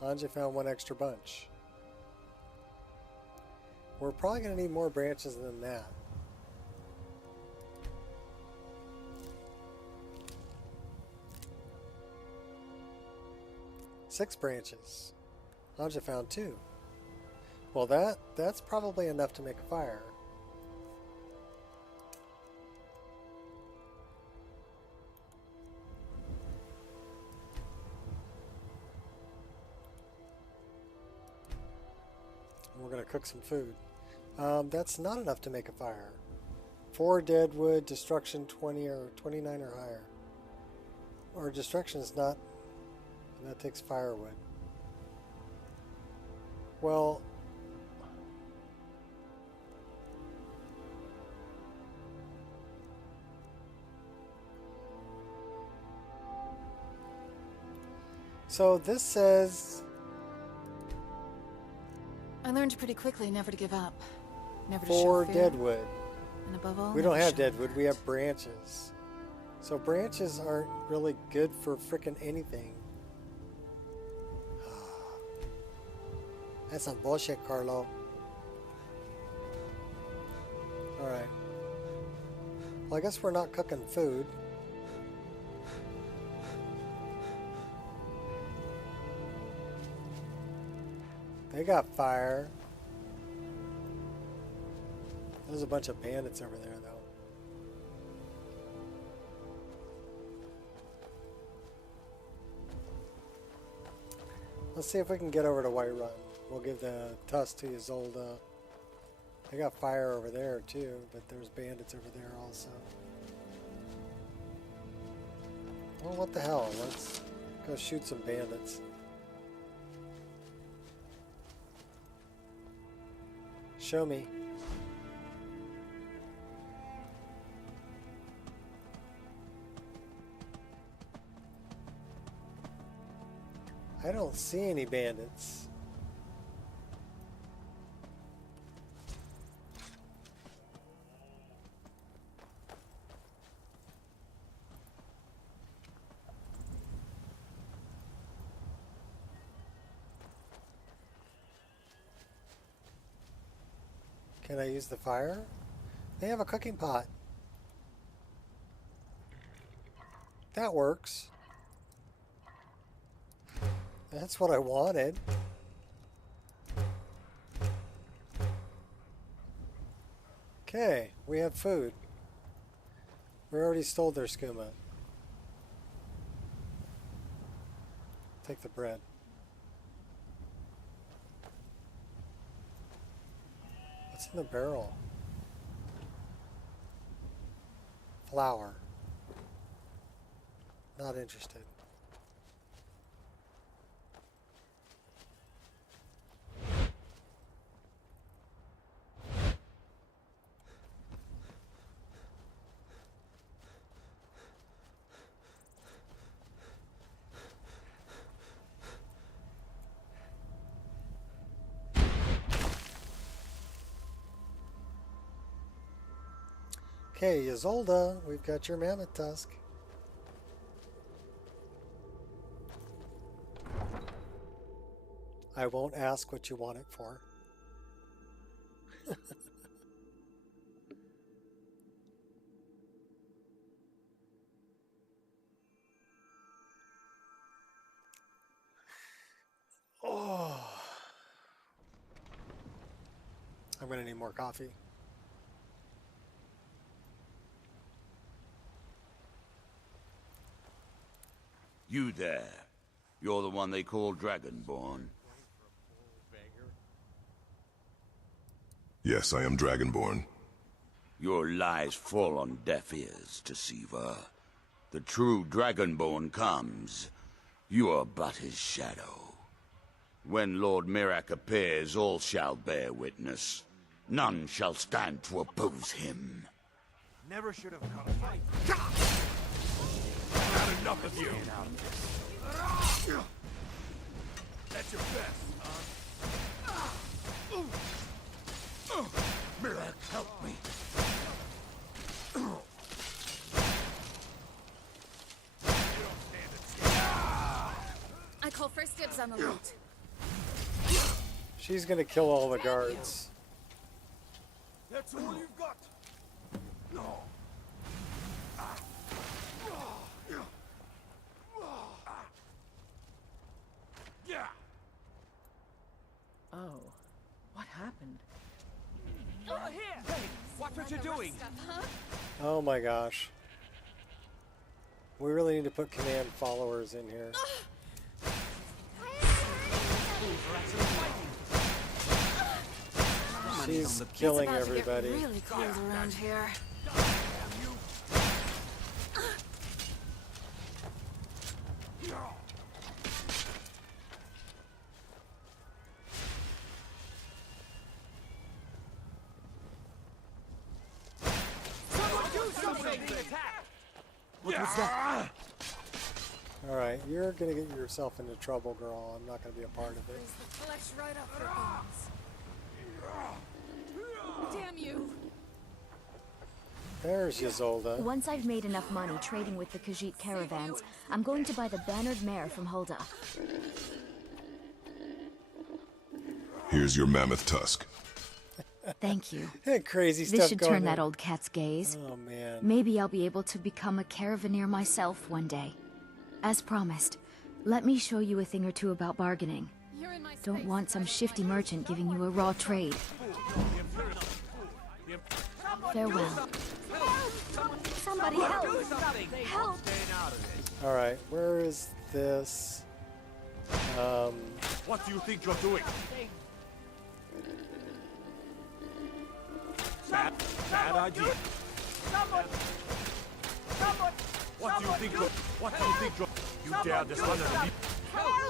Anja found 1 extra bunch. We're probably going to need more branches than that. Six branches. Anja found 2. Well, that's probably enough to make a fire. We're going to cook some food. That's not enough to make a fire. 4 dead wood, destruction 20 or 29 or higher. Or destruction is not, that takes firewood. Well, so this says I learned pretty quickly never to give up. Never to 4 show fear. dead wood. And above all, We don't never have show dead wood, we regret. have branches. So branches aren't really good for frickin' anything. That's some bullshit, Carlo. Alright. Well, I guess we're not cooking food. They got fire. There's a bunch of bandits over there, though. Let's see if we can get over to Whiterun. We'll give the tusk to Isolde. They got fire over there, too, but there's bandits over there also. Well, what the hell? Let's go shoot some bandits. Show me. I don't see any bandits. Can I use the fire? They have a cooking pot. That works. That's what I wanted. Okay, we have food. We already stole their skooma. Take the bread. What's in the barrel? Flour. Not interested. Okay, Isolda, we've got your mammoth tusk. I won't ask what you want it for. Oh, I'm gonna need more coffee. You there. You're the one they call Dragonborn. Yes, I am Dragonborn. Your lies fall on deaf ears, deceiver. The true Dragonborn comes. You are but his shadow. When Lord Mirak appears, all shall bear witness. None shall stand to oppose him. Never should have come. Fight. Not enough of you. That's your best, huh? Mirak, help me. I call first dibs on the loot. She's gonna kill all the guards. That's all you've got. No. Yeah. Oh, what happened? Oh, here! Hey, watch what you're doing! Oh my gosh. We really need to put command followers in here. She's killing It's about to everybody. get really cold around here. Alright, you're gonna get yourself into trouble, girl. I'm not gonna be a part of it. Brings the flesh right up her bones. Damn you! There's Isolda. Once I've made enough money trading with the Khajiit caravans, I'm going to buy the bannered mare from Hulda. Here's your mammoth tusk. Thank you. Crazy stuff This should going turn that on. old cat's gaze. Oh man. Maybe I'll be able to become a caravaneer myself one day. As promised, let me show you a thing or two about bargaining. You're in my Don't space. want some shifty merchant giving you a raw trade. Farewell. Somebody help! Help! Alright, where is this? What do you think you're doing? Bad idea. What do you think you're... You dare dishonor the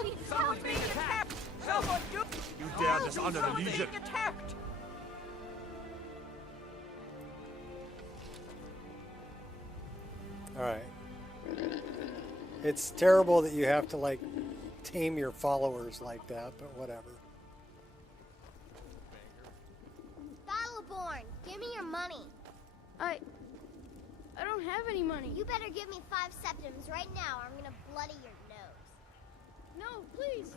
Legion? Someone's being attacked! Someone do... You dare dishonor the Legion? attacked! Alright. It's terrible that you have to, like, tame your followers like that, but whatever. Battleborn, give me your money. I don't have any money. You better give me 5 septims right now or I'm gonna bloody your nose. No, please.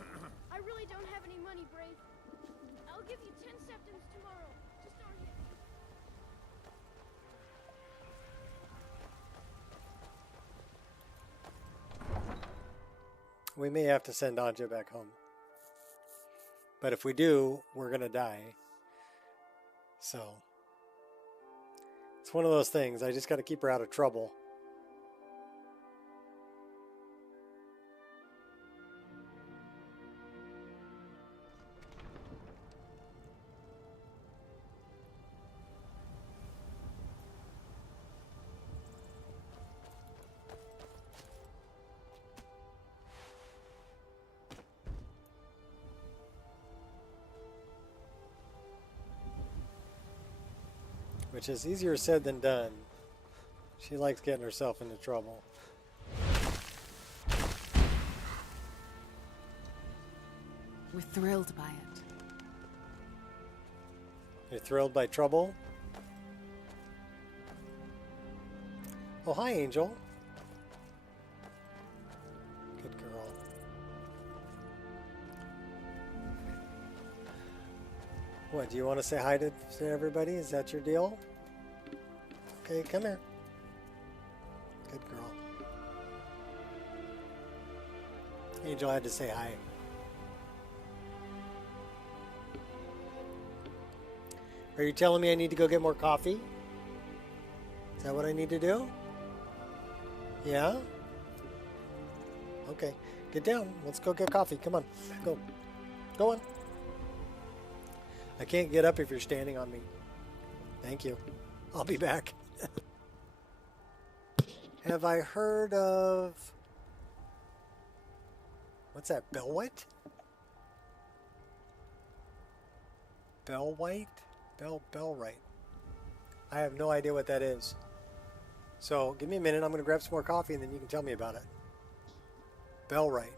I really don't have any money, Brave. I'll give you 10 septims tomorrow. Just don't hit me. We may have to send Anja back home. But if we do, we're gonna die. So it's one of those things. I just gotta keep her out of trouble. Which is easier said than done. She likes getting herself into trouble. We're thrilled by it. You're thrilled by trouble? Oh, hi, Angel. Good girl. What, do you want to say hi to everybody? Is that your deal? Okay, come here. Good girl. Angel had to say hi. Are you telling me I need to go get more coffee? Is that what I need to do? Yeah? Okay. Get down. Let's go get coffee. Come on. Go. Go on. I can't get up if you're standing on me. Thank you. I'll be back. Have I heard of... What's that? Bellwhite? Bellwhite? Bellwright. I have no idea what that is. So give me a minute. I'm going to grab some more coffee and then you can tell me about it. Bellwright.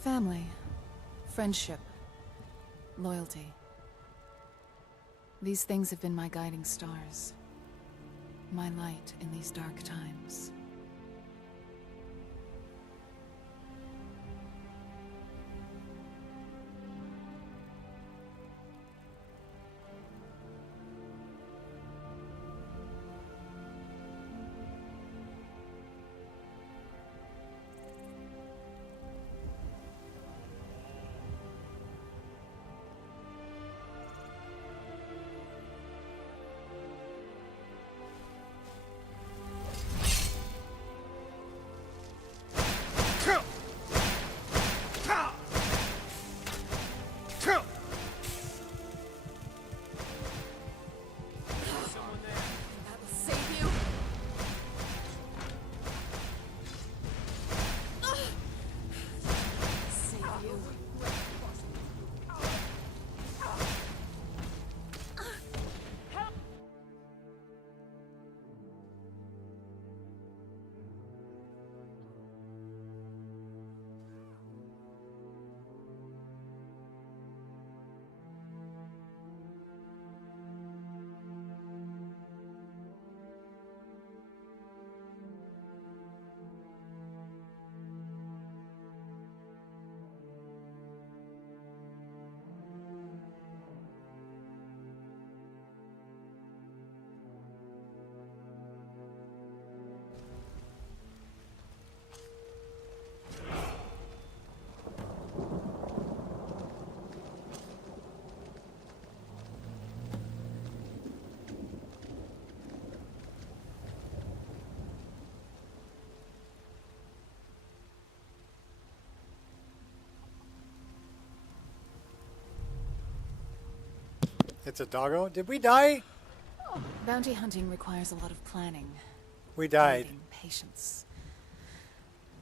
Family, friendship, loyalty. These things have been my guiding stars. My light in these dark times. It's a doggo. Did we die? Bounty hunting requires a lot of planning. We died. Waiting, patience.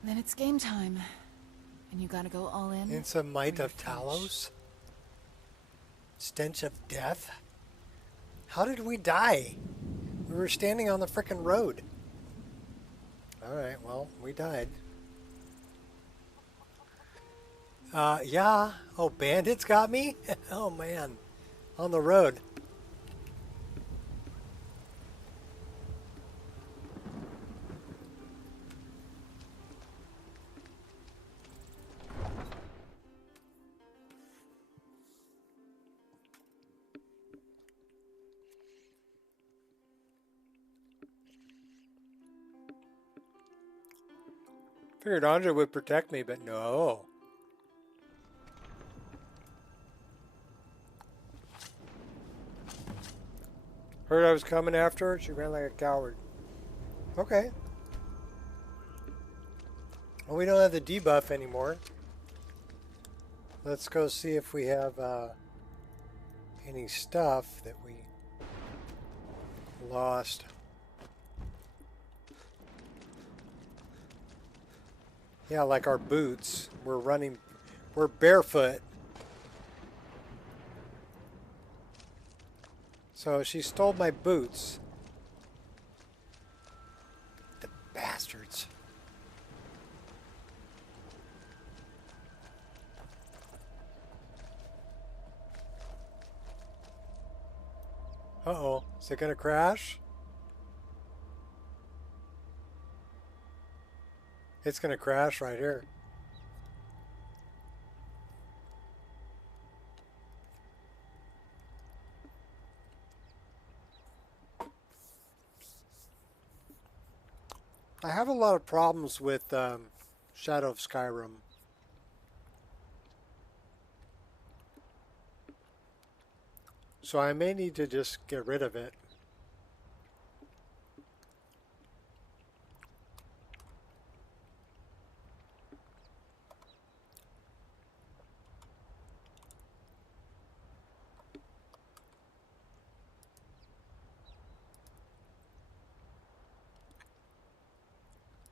Then it's game time. And you gotta go all in. It's a might of Talos. Stench of death. How did we die? We were standing on the frickin' road. Alright, well, we died. Yeah. Oh, bandits got me? Oh, man. On the road. Figured Andre would protect me, but no. Heard I was coming after her. She ran like a coward. Okay. Well, we don't have the debuff anymore. Let's go see if we have any stuff that we lost. Yeah, like our boots. We're barefoot. So she stole my boots. The bastards. Uh-oh. Is it gonna crash? It's gonna crash right here. I have a lot of problems with Shadow of Skyrim. So I may need to just get rid of it.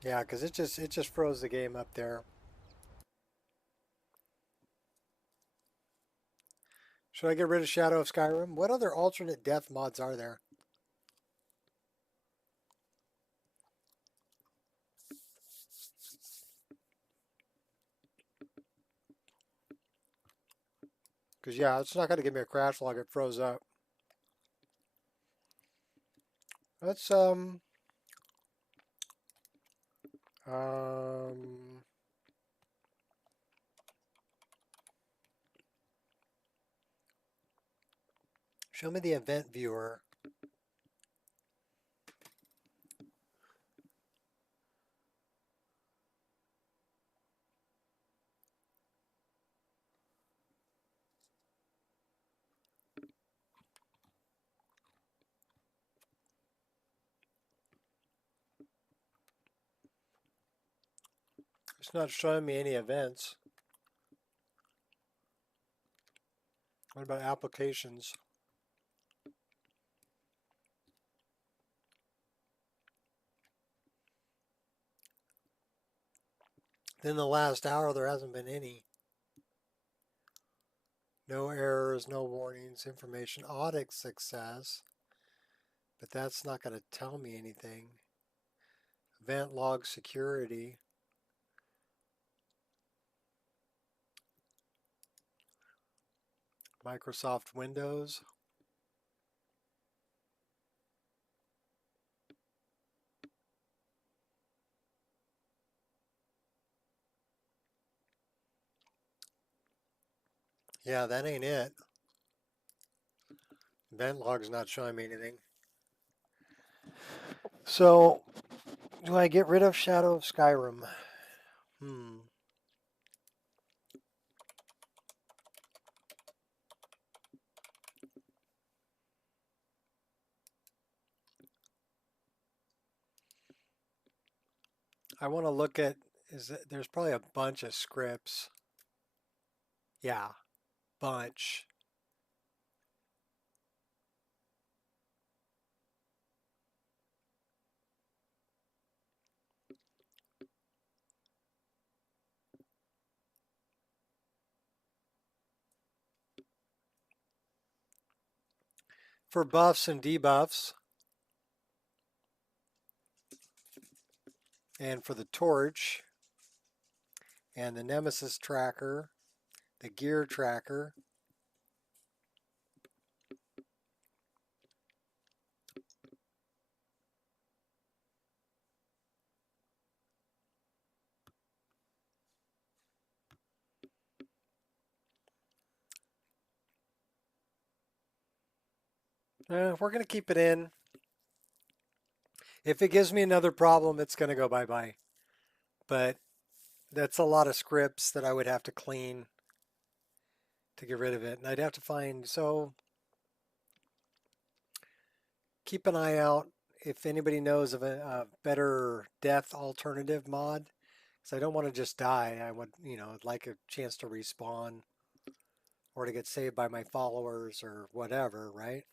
Yeah, because it just froze the game up there. Should I get rid of Shadow of Skyrim? What other alternate death mods are there? Because yeah, it's not going to give me a crash log. It froze up. Let's show me the event viewer. It's not showing me any events. What about applications? In the last hour, there hasn't been any. No errors, no warnings, information, audit success. But that's not going to tell me anything. Event log security. Microsoft Windows. Yeah, that ain't it. Event log's not showing me anything. So, do I get rid of Shadow of Skyrim? I want to look at, there's probably a bunch of scripts. Yeah, bunch. for buffs and debuffs. And for the torch and the nemesis tracker, the gear tracker. We're going to keep it in. If it gives me another problem, it's going to go bye-bye. But that's a lot of scripts that I would have to clean to get rid of it. And I'd have to find, so keep an eye out if anybody knows of a better death alternative mod. Because I don't want to just die. I would, like a chance to respawn or to get saved by my followers or whatever, right?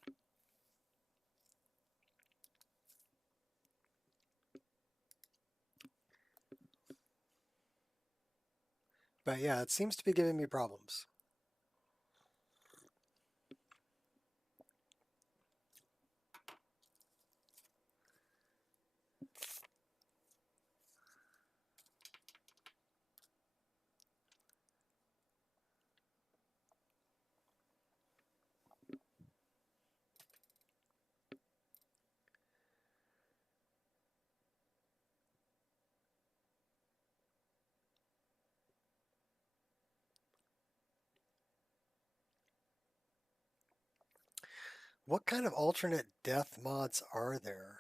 But yeah, it seems to be giving me problems. What kind of alternate death mods are there?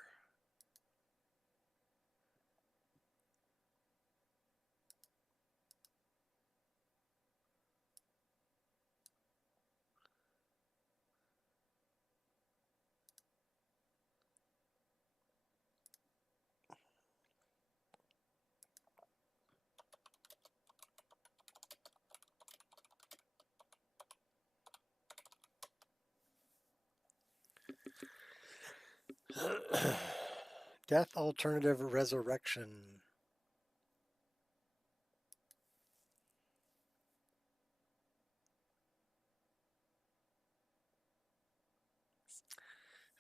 Death alternative resurrection.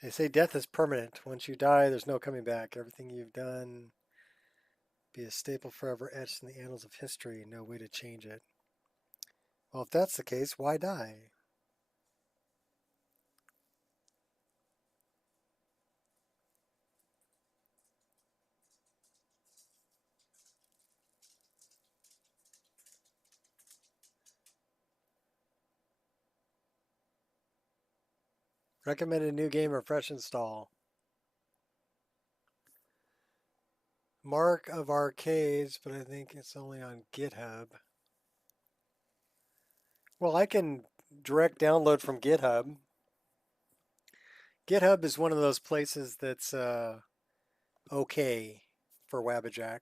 They say death is permanent. Once you die, there's no coming back. Everything you've done be a staple forever etched in the annals of history. No way to change it. Well, if that's the case, why die? Recommended new game or fresh install. Mark of Arcades, but I think it's only on GitHub. Well, I can direct download from GitHub. GitHub is one of those places that's okay for Wabbajack.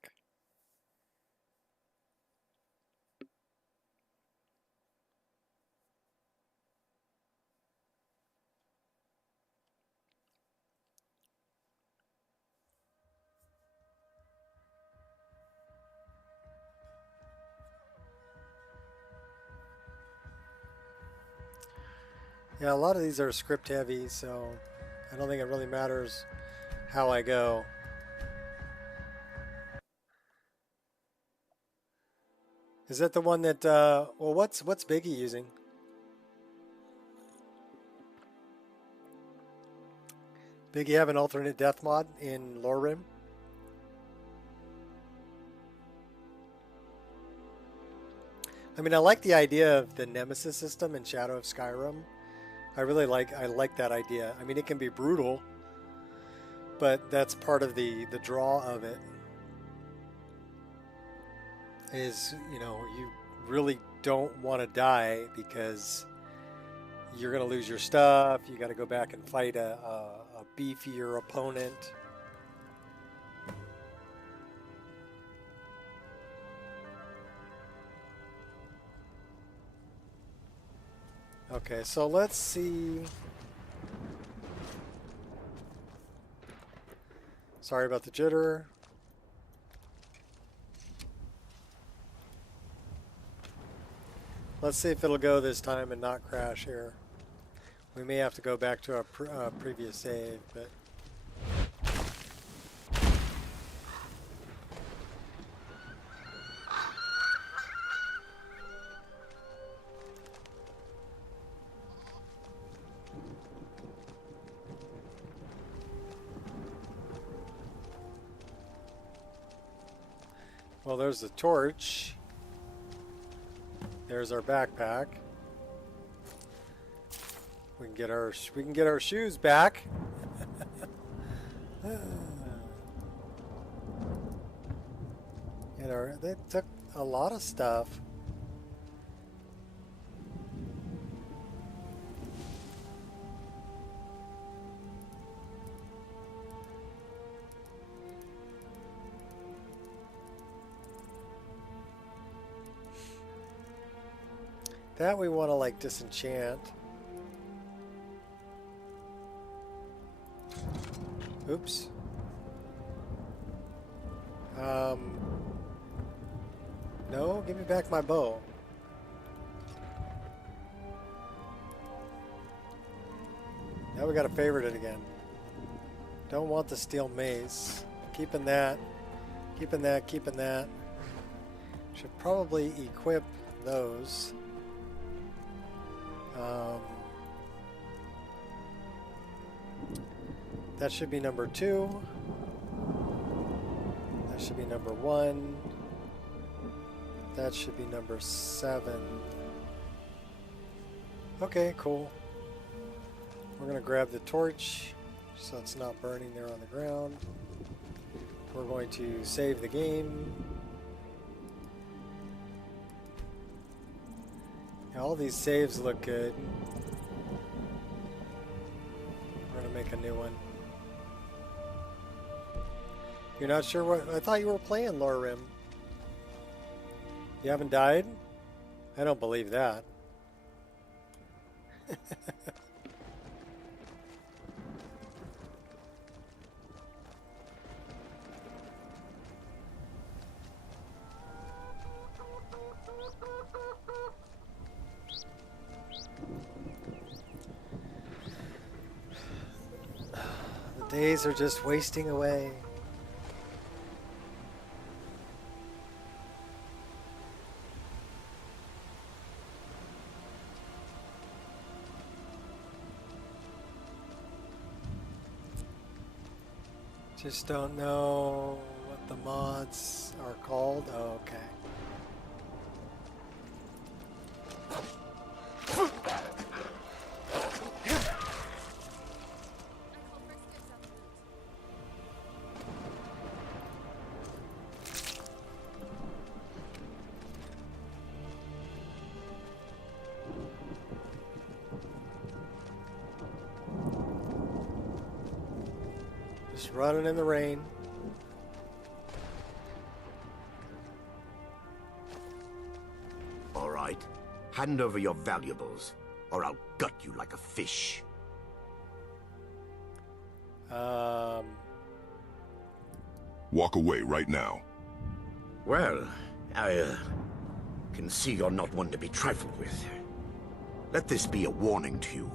Yeah, a lot of these are script heavy, so I don't think it really matters how I go. Is that the one that, well, what's Biggie using? Biggie have an alternate death mod in Lore Rim? I mean, I like the idea of the Nemesis system in Shadow of Skyrim. I like that idea. I mean, it can be brutal, but that's part of the draw of it. Is, you really don't want to die because you're going to lose your stuff. You got to go back and fight a beefier opponent. Okay, so let's see. Sorry about the jitter. Let's see if it'll go this time and not crash here. We may have to go back to our previous save, but... Well, there's the torch. There's our backpack. We can get our shoes back. And they took a lot of stuff. That we want to like disenchant. Oops. No, give me back my bow. Now we gotta favorite it again. Don't want the steel mace. Keeping that. Keeping that, keeping that. Should probably equip those. That should be number 2. That should be number 1. That should be number 7. Okay, cool. We're going to grab the torch so it's not burning there on the ground. We're going to save the game. Yeah, all these saves look good. We're going to make a new one. You're not sure what... I thought you were playing Lorim. You haven't died? I don't believe that. The days are just wasting away. Just don't know what the mods are called. Oh, okay. Just running in the rain. All right. Hand over your valuables, or I'll gut you like a fish. Walk away right now. Well, I can see you're not one to be trifled with. Let this be a warning to you.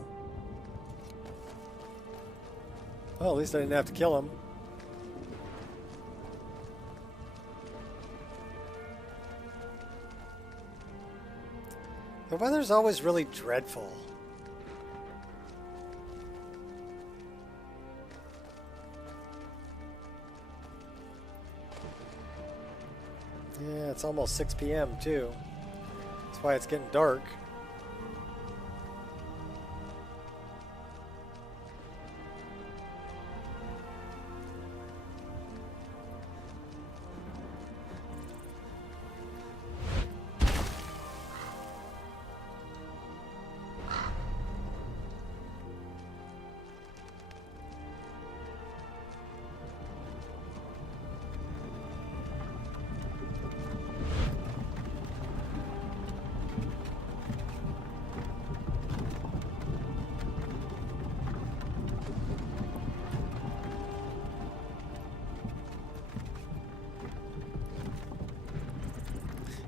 Well, at least I didn't have to kill him. The weather's always really dreadful. Yeah, it's almost 6 p.m. too. That's why it's getting dark.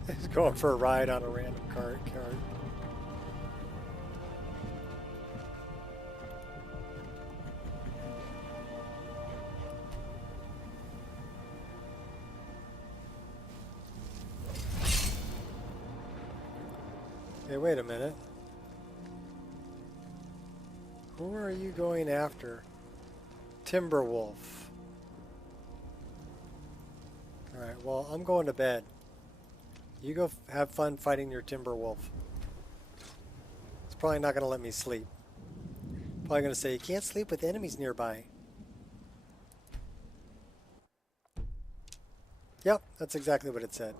He's going for a ride on a random cart. Okay, wait a minute. Who are you going after? Timberwolf. Alright, well, I'm going to bed. You go have fun fighting your Timberwolf. It's probably not going to let me sleep. Probably going to say, you can't sleep with enemies nearby. Yep, that's exactly what it said.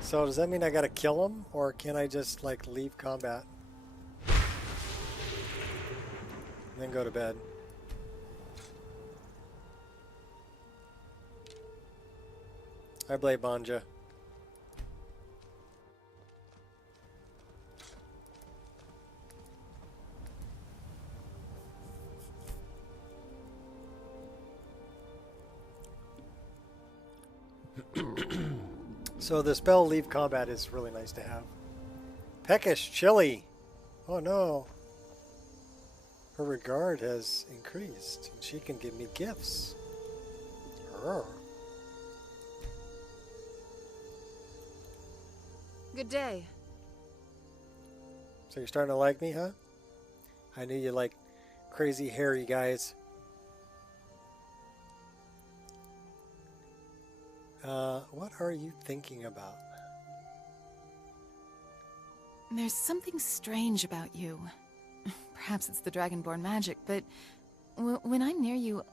So does that mean I gotta kill him, or can I just like leave combat and then go to bed? I blame Banja. So the spell leave combat is really nice to have. Peckish chili. Oh no. Her regard has increased and she can give me gifts. Arr. Good day. So you're starting to like me, huh? I knew you like crazy hairy guys. What are you thinking about? There's something strange about you. Perhaps it's the Dragonborn magic, but when I'm near you,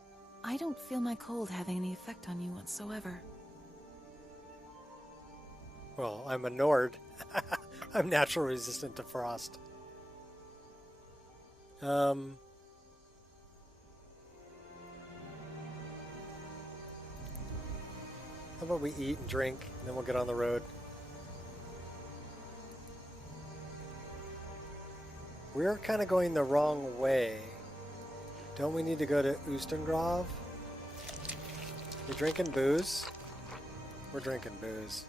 I don't feel my cold having any effect on you whatsoever. Well, I'm a Nord. I'm naturally resistant to frost. How about we eat and drink, and then we'll get on the road. We're kind of going the wrong way. Don't we need to go to Ustengrav? You drinking booze? We're drinking booze.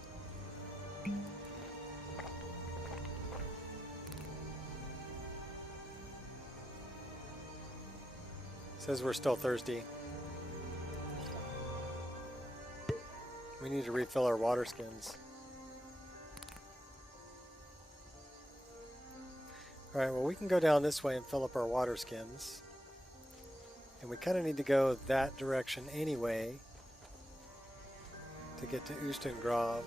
Says we're still thirsty. We need to refill our water skins. Alright, well we can go down this way and fill up our water skins. And we kind of need to go that direction anyway to get to Ustengrav.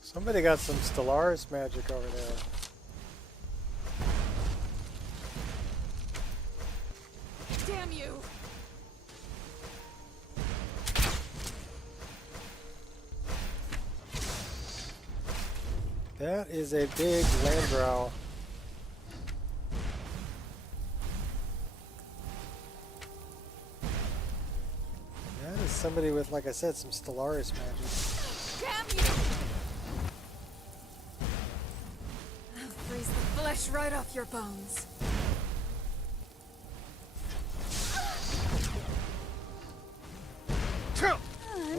Somebody got some Stellaris magic over there. Damn you! That is a big Landrow. That is somebody with, like I said, some Stellaris magic. Damn you! I'll freeze the flesh right off your bones.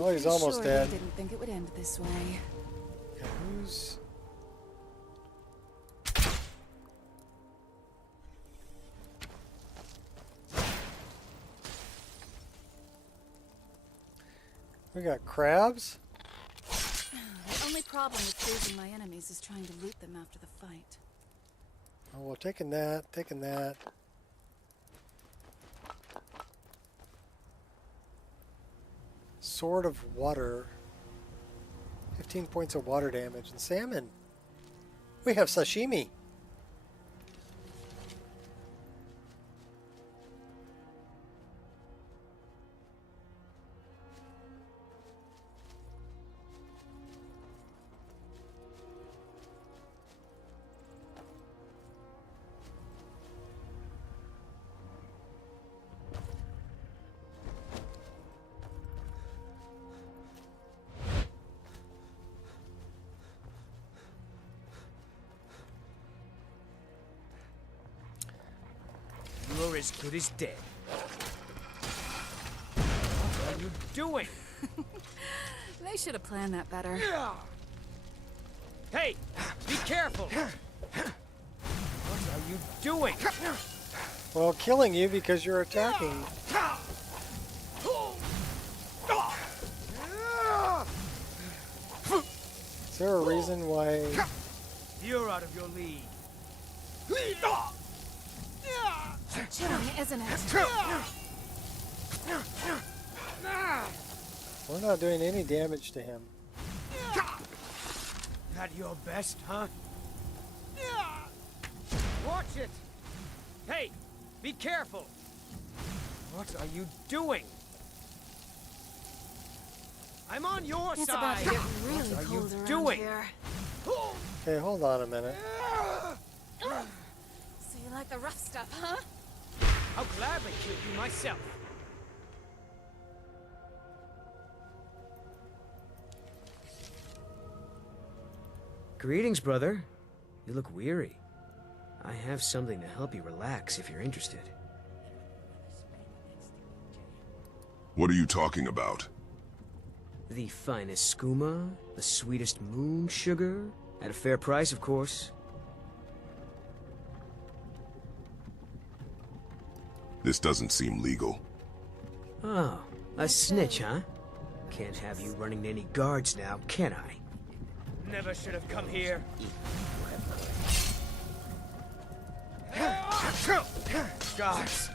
Oh, he's almost dead. I didn't think it would end this way. Okay, who's... We got crabs? It only only problem with freezing my enemies is trying to loot them after the fight. Oh, well, taking that, taking that. Sword of Water. 15 points of water damage. And salmon. We have sashimi. You're as good as dead. What are you doing? They should have planned that better. Hey, be careful. What are you doing? Well, killing you because you're attacking. Is there a reason why? You're out of your league. Chilling, isn't it? We're not doing any damage to him. At your best, huh? Watch it! Hey, be careful! What are you doing? I'm on your It's side! about to get really what are cold you around doing? here. Okay, hold on a minute. So you like the rough stuff, huh? I'll gladly kill you myself. Greetings, brother. You look weary. I have something to help you relax if you're interested. What are you talking about? The finest skooma, the sweetest moon sugar, at a fair price, of course. This doesn't seem legal. Oh, a snitch, huh? Can't have you running any guards now, can I? Never should have come here. Guards.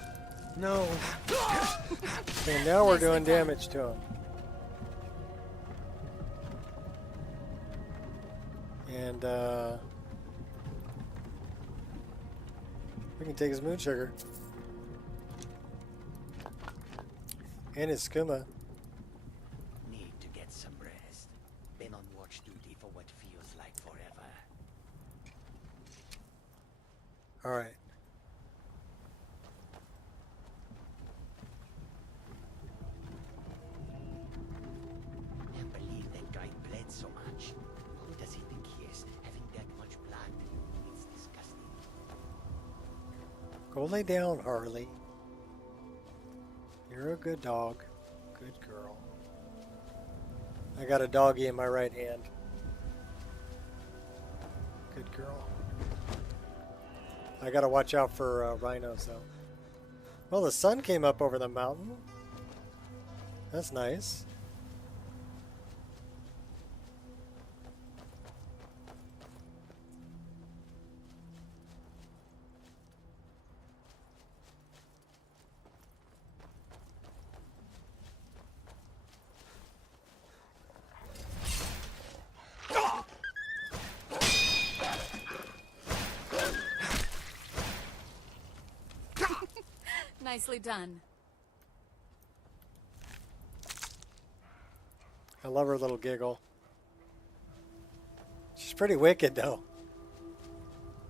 No. Okay, now we're doing damage to him. And, we can take his moon sugar. And his skooma. Need to get some rest. Been on watch duty for what feels like forever. Alright. Can't believe that guy bled so much. Who does he think he is, having that much blood? It's disgusting. Go lay down, Harley. You're a good dog. Good girl. I got a doggy in my right hand. Good girl. I gotta watch out for rhinos, though. Well, the sun came up over the mountain. That's nice. Nicely done. I love her little giggle. She's pretty wicked, though.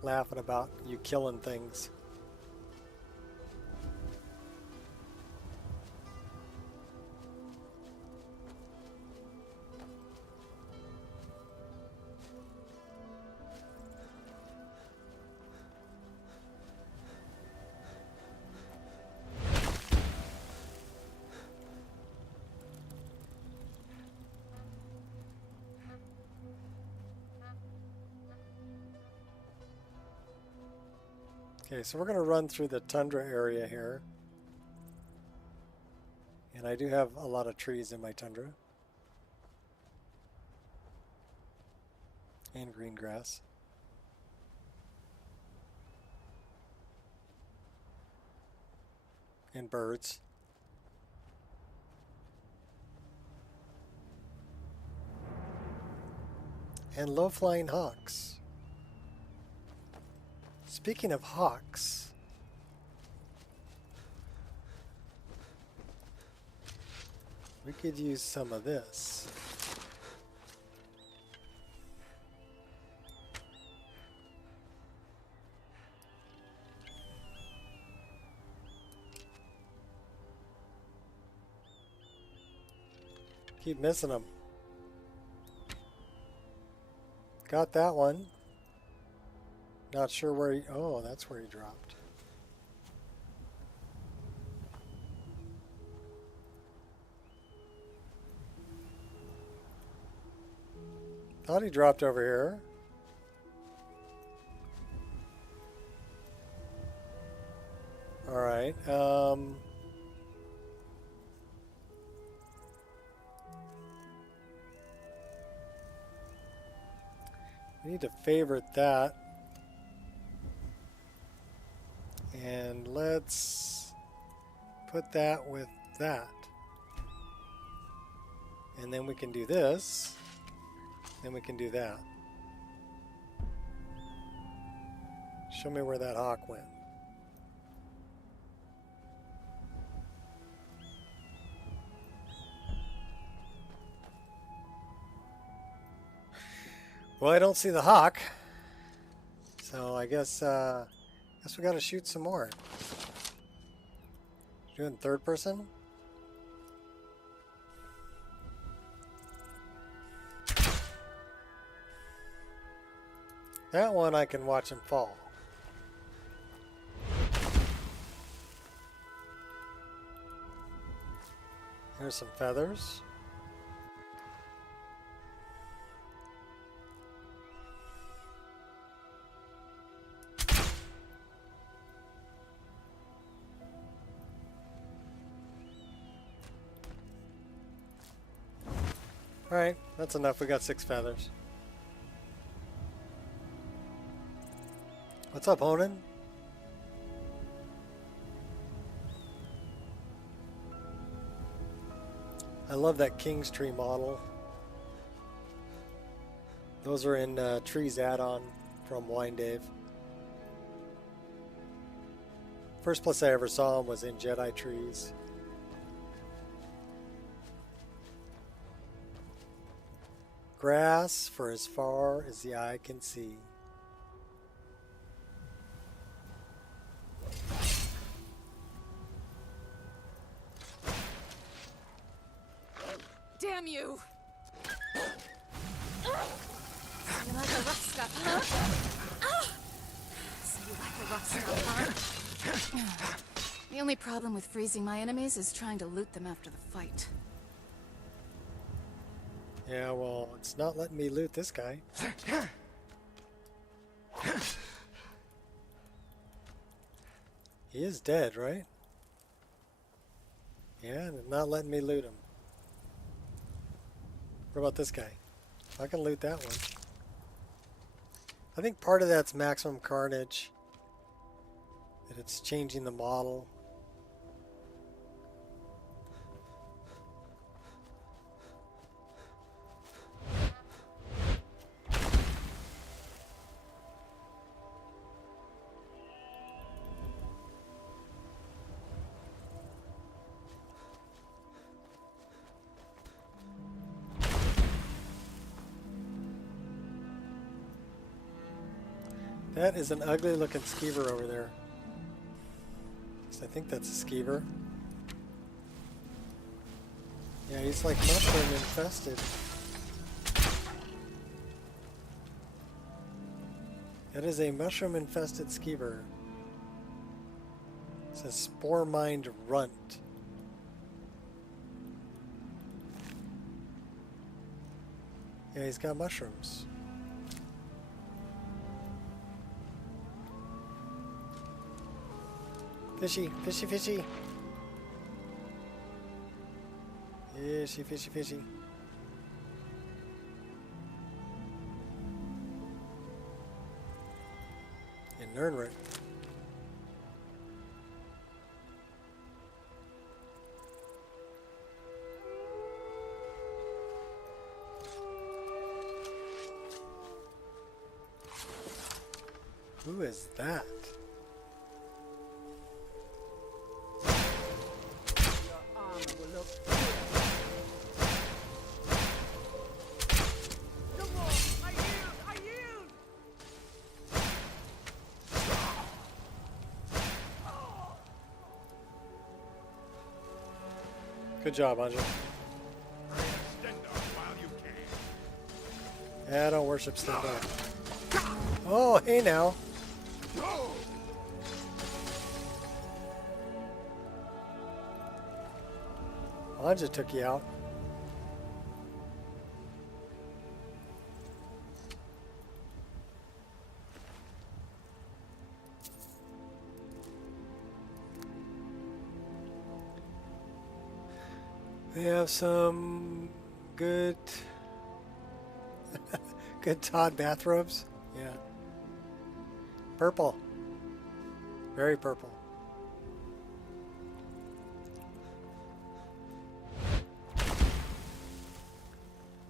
Laughing about you killing things. Okay, so we're going to run through the tundra area here. And I do have a lot of trees in my tundra. And green grass. And birds. And low-flying hawks. Speaking of hawks, we could use some of this. Keep missing them. Got that one. Not sure where he... Oh, that's where he dropped. Thought he dropped over here. Alright, we need to favorite that. And let's put that with that. And then we can do this. Then we can do that. Show me where that hawk went. Well, I don't see the hawk. So I guess we gotta shoot some more. Doing third person? That one I can watch him fall. Here's some feathers. Alright, that's enough. We got 6 feathers. What's up, Honan? I love that King's Tree model. Those are in Trees add-on from Wine Dave. First place I ever saw him was in Jedi Trees. Grass for as far as the eye can see. Damn you! You like the rough stuff, huh? So you like the rough stuff, huh? The only problem with freezing my enemies is trying to loot them after the fight. Yeah, well, it's not letting me loot this guy. He is dead, right? Yeah, and it's not letting me loot him. What about this guy? I can loot that one. I think part of that's maximum carnage. That it's changing the model. That is an ugly looking skeever over there. I think that's a skeever. Yeah, he's like mushroom infested. That is a mushroom infested skeever. It says spore mined runt. Yeah, he's got mushrooms. Fishy, fishy, fishy. Fishy, fishy, fishy. Nernrit. Who is that? Good job, Andre. Yeah, I don't worship Stendar. Oh, hey now. Anja took you out. They have some good good Todd bathrobes. Yeah. Purple. Very purple.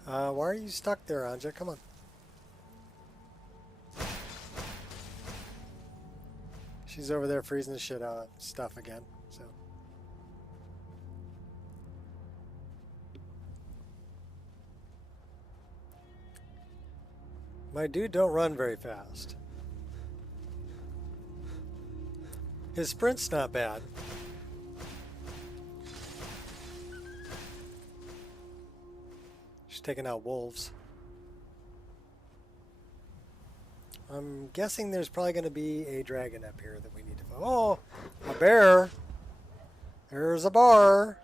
Why are you stuck there, Anja? Come on. She's over there freezing the shit out of stuff again, so. My dude don't run very fast. His sprint's not bad. She's taking out wolves. I'm guessing there's probably going to be a dragon up here that we need to find. Oh, a bear. There's a bar.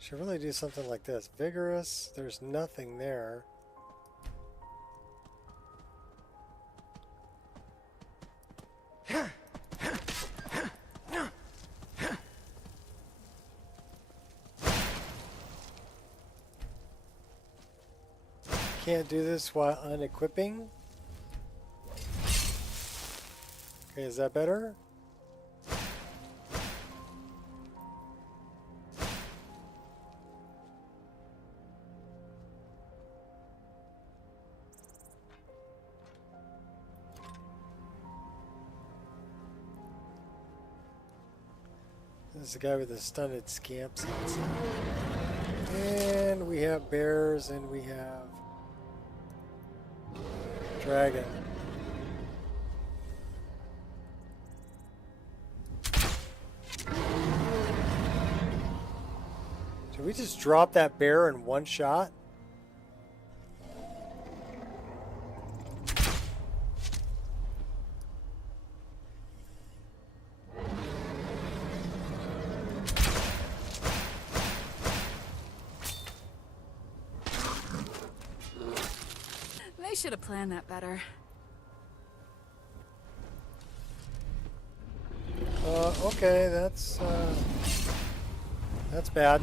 Should really do something like this. Vigorous, there's nothing there. Can't do this while unequipping. Okay, is that better? This is the guy with the stunted scamps. And we have bears and we have dragon. Did we just drop that bear in one shot? They should have planned that better. Okay, that's bad.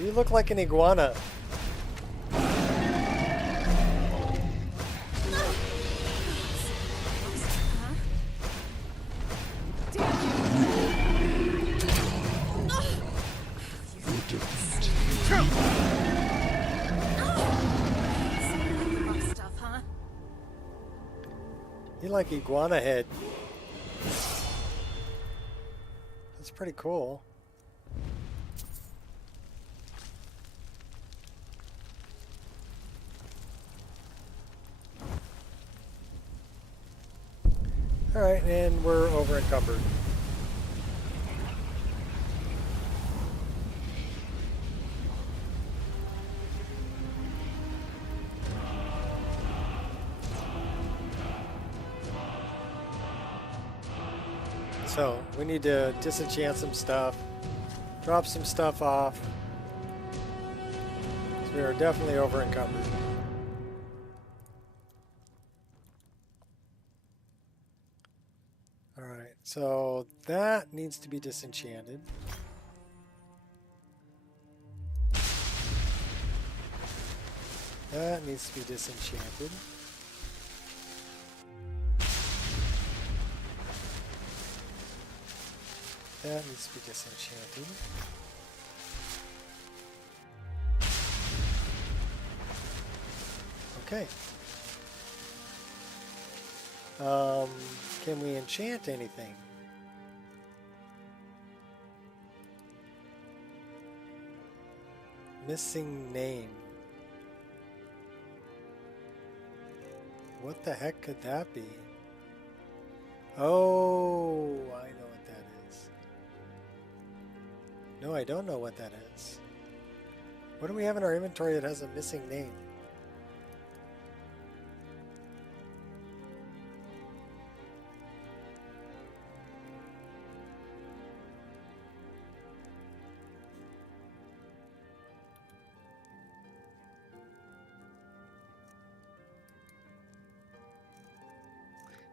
You look like an iguana. You like iguana head. That's pretty cool. All right, and we're over encumbered. So we need to disenchant some stuff, drop some stuff off. So we are definitely over encumbered. All right, so that needs to be disenchanted. That needs to be disenchanted. That needs to be disenchanted. Okay. Can we enchant anything? Missing name. What the heck could that be? Oh, I know what that is. No, I don't know what that is. What do we have in our inventory that has a missing name?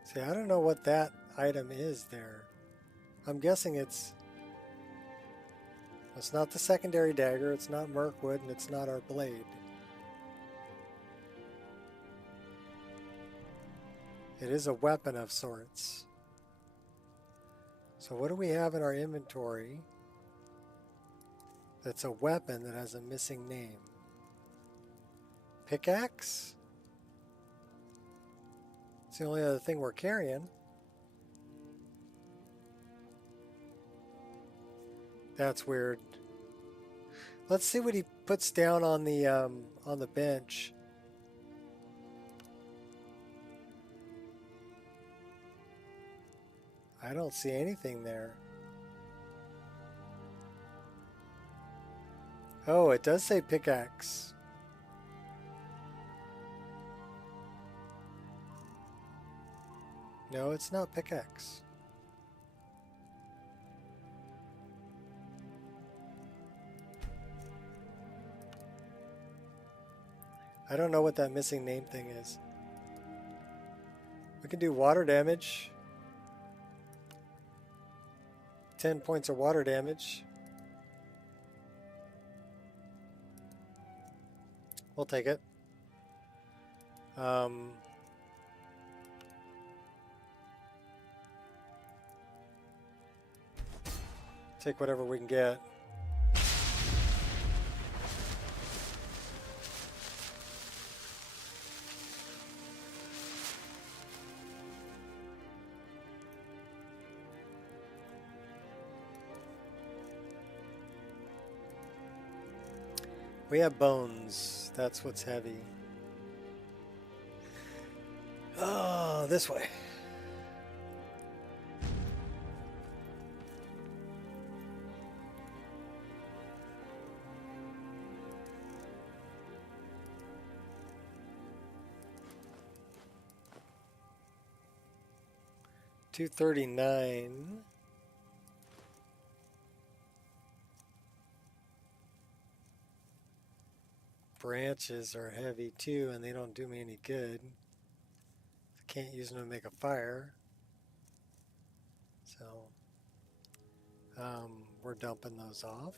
See, I don't know what that item is there. I'm guessing it's not the secondary dagger, it's not Mirkwood, and it's not our blade. It is a weapon of sorts. So what do we have in our inventory that's a weapon that has a missing name? Pickaxe? It's the only other thing we're carrying. That's weird. Let's see what he puts down on the bench. I don't see anything there. Oh, it does say pickaxe. No, it's not pickaxe. I don't know what that missing name thing is. We can do water damage. 10 points of water damage. We'll take it. Take whatever we can get. We have bones. That's what's heavy. Oh, this way. $239. Branches are heavy too, and they don't do me any good. I can't use them to make a fire. So, we're dumping those off.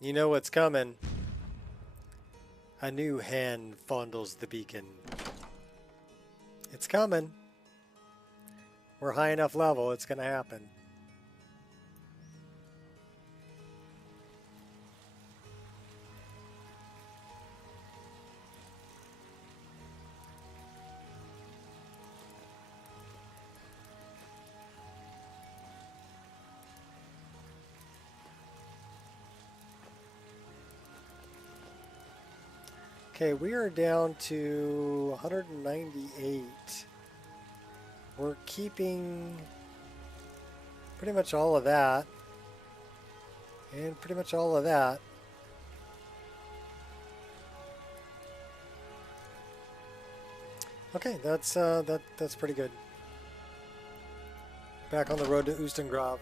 You know what's coming. A new hand fondles the beacon. It's coming. We're high enough level, it's going to happen. Okay, we are down to 198. we're keeping pretty much all of that. And pretty much all of that. Okay, that's pretty good. Back on the road to Oostengrav.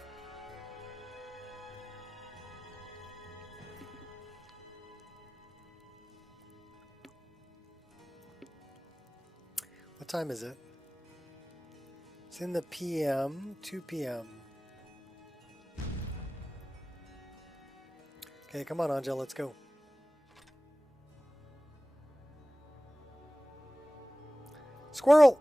What time is it? It's in the PM, 2 p.m. Okay, come on, Angel, let's go. Squirrel!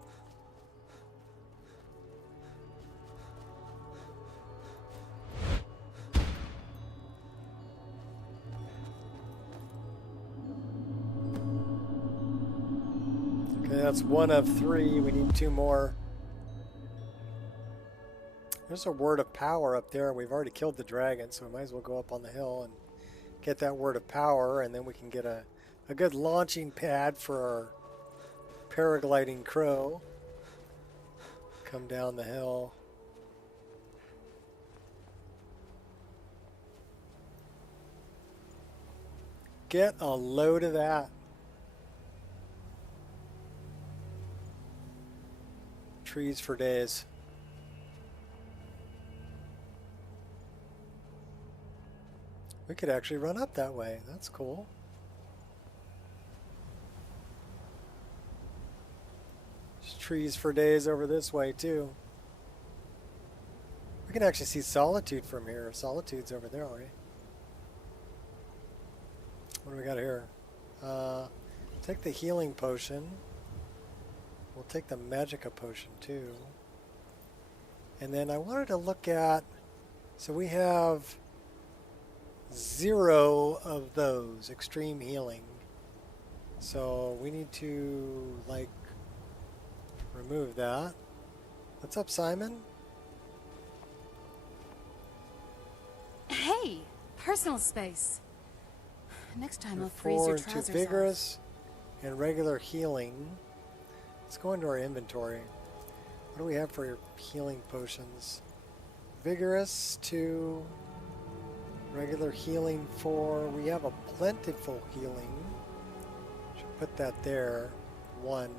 Okay, that's 1 of 3. We need 2 more. There's a word of power up there. We've already killed the dragon, so we might as well go up on the hill and get that word of power, and then we can get a good launching pad for our paragliding crow. Come down the hill. Get a load of that. Trees for days. We could actually run up that way. That's cool. There's trees for days over this way too. We can actually see Solitude from here. Solitude's over there already. What do we got here? Take the healing potion. We'll take the Magicka potion too. And then I wanted to look at, so we have 0 of those, extreme healing. So we need to, like, remove that. What's up, Simon? Hey, personal space. Next time I'll freeze your 4 into trousers vigorous and regular healing. Let's go into our inventory. What do we have for healing potions? Vigorous 2, regular healing 4. We have a plentiful healing. Should put that there. 1.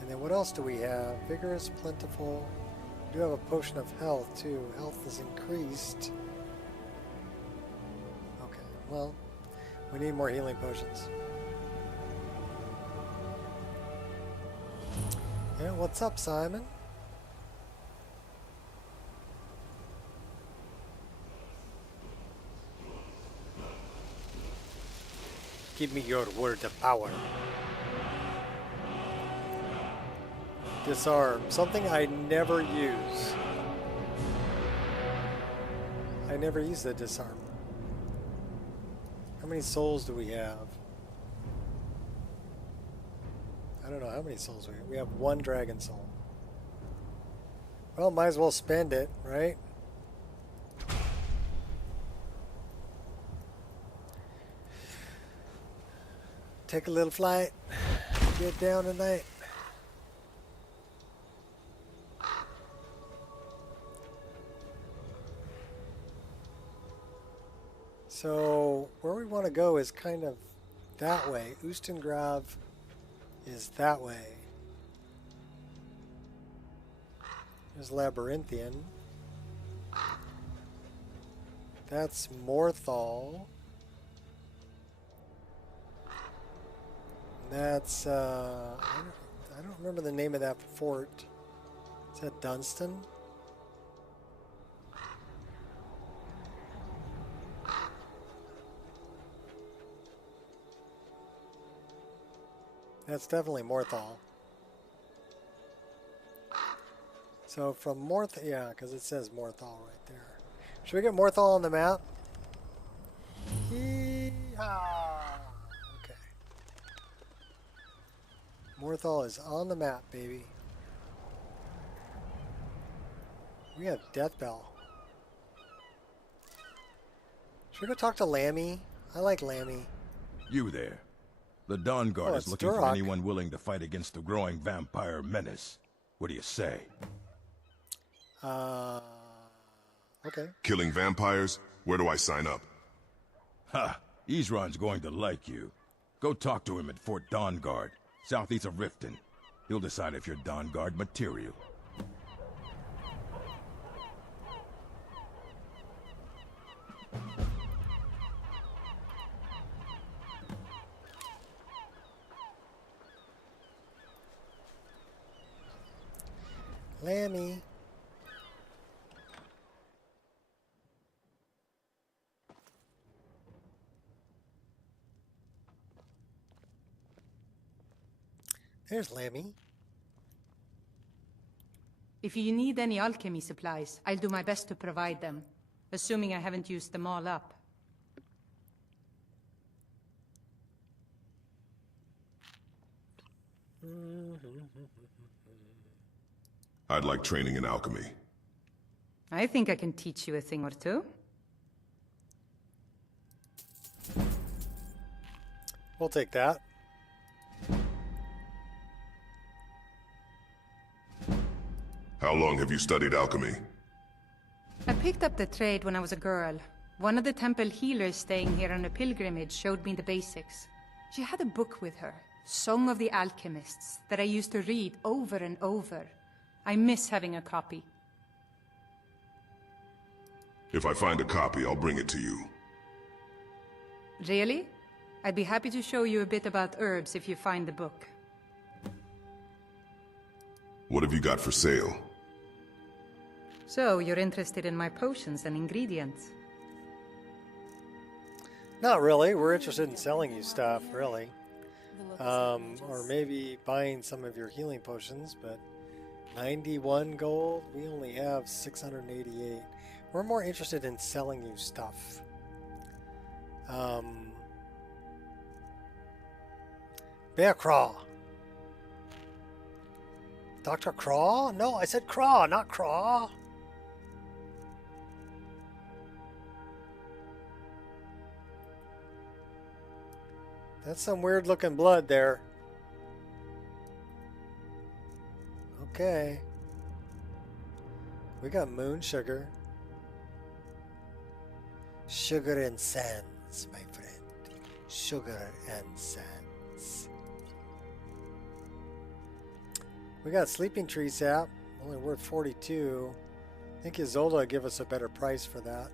And then what else do we have? Vigorous, plentiful. We do have a potion of health too. Health is increased. Okay, well, we need more healing potions. Yeah, what's up, Simon? Give me your word of power. Disarm. Something I never use. I never use the disarm. How many souls do we have? I don't know how many souls we have. We have 1 dragon soul. Well, might as well spend it, right? Take a little flight. Get down tonight. So where we want to go is kind of that way. Oostengrav is that way. There's Labyrinthian. That's Morthal. That's I don't remember the name of that fort. Is that Dunstan? That's definitely Morthal. So from yeah, because it says Morthal right there. Should we get Morthal on the map? Yee-haw! Okay. Morthal is on the map, baby. We have Deathbell. Should we go talk to Lammy? I like Lammy. You there. The Dawn Guard Oh, is it's looking for Duroc. anyone willing to fight against the growing vampire menace. What do you say? Okay. Killing vampires? Where do I sign up? Ha! Isran's going to like you. Go talk to him at Fort Dawn Guard, southeast of Riften. He'll decide if you're Dawn Guard material. Lammy. There's Lammy. If you need any alchemy supplies, I'll do my best to provide them, assuming I haven't used them all up. I'd like training in alchemy. I think I can teach you a thing or two. We'll take that. How long have you studied alchemy? I picked up the trade when I was a girl. One of the temple healers staying here on a pilgrimage showed me the basics. She had a book with her, Song of the Alchemists, that I used to read over and over. I miss having a copy. If I find a copy, I'll bring it to you. Really? I'd be happy to show you a bit about herbs if you find the book. What have you got for sale? So, you're interested in my potions and ingredients? Not really. We're interested in selling you stuff, really. Or maybe buying some of your healing potions, but 91 gold? We only have 688. We're more interested in selling you stuff. Bear Craw. Dr. Craw? No, I said Craw, not Craw. That's some weird looking blood there. Okay. We got moon sugar. Sugar and sands, my friend. Sugar and sands. We got sleeping tree sap. Only worth 42. I think Isolde will give us a better price for that.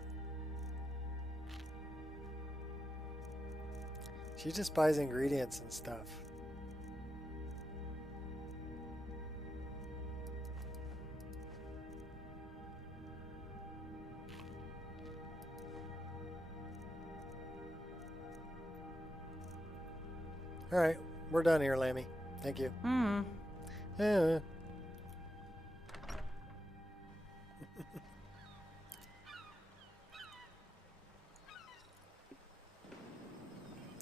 She just buys ingredients and stuff. All right, we're done here, Lammy. Thank you. Yeah.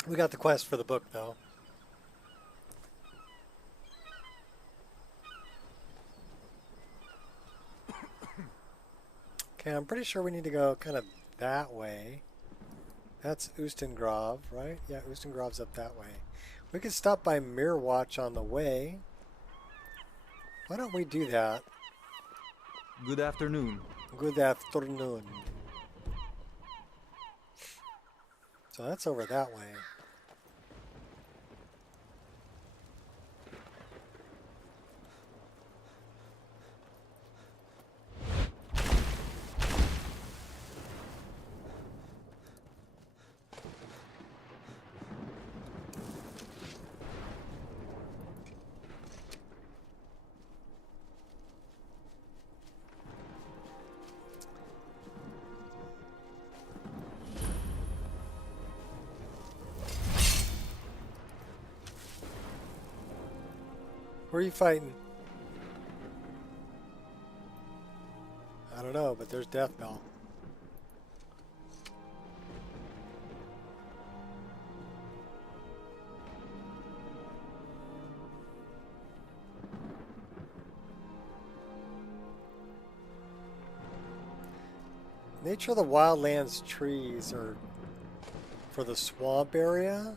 We got the quest for the book, though. Okay, I'm pretty sure we need to go kind of that way. That's Oostengrove, right? Yeah, Oostengrove's up that way. We could stop by Mirror Watch on the way. Why don't we do that? Good afternoon. Good afternoon. So that's over that way. Where are you fighting? I don't know, but there's Deathbell. Nature of the Wildlands trees are for the swamp area.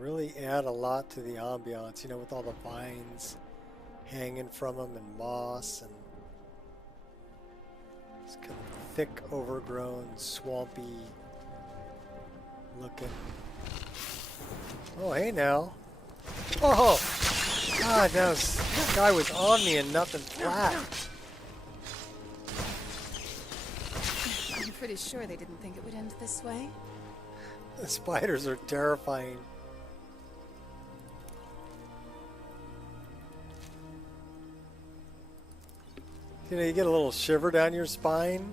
Really add a lot to the ambiance, you know, with all the vines hanging from them and moss and it's kind of thick, overgrown, swampy looking. Oh, hey now. Oh! God, now this guy was on me and nothing flat. I'm pretty sure they didn't think it would end this way. The spiders are terrifying. You know, you get a little shiver down your spine.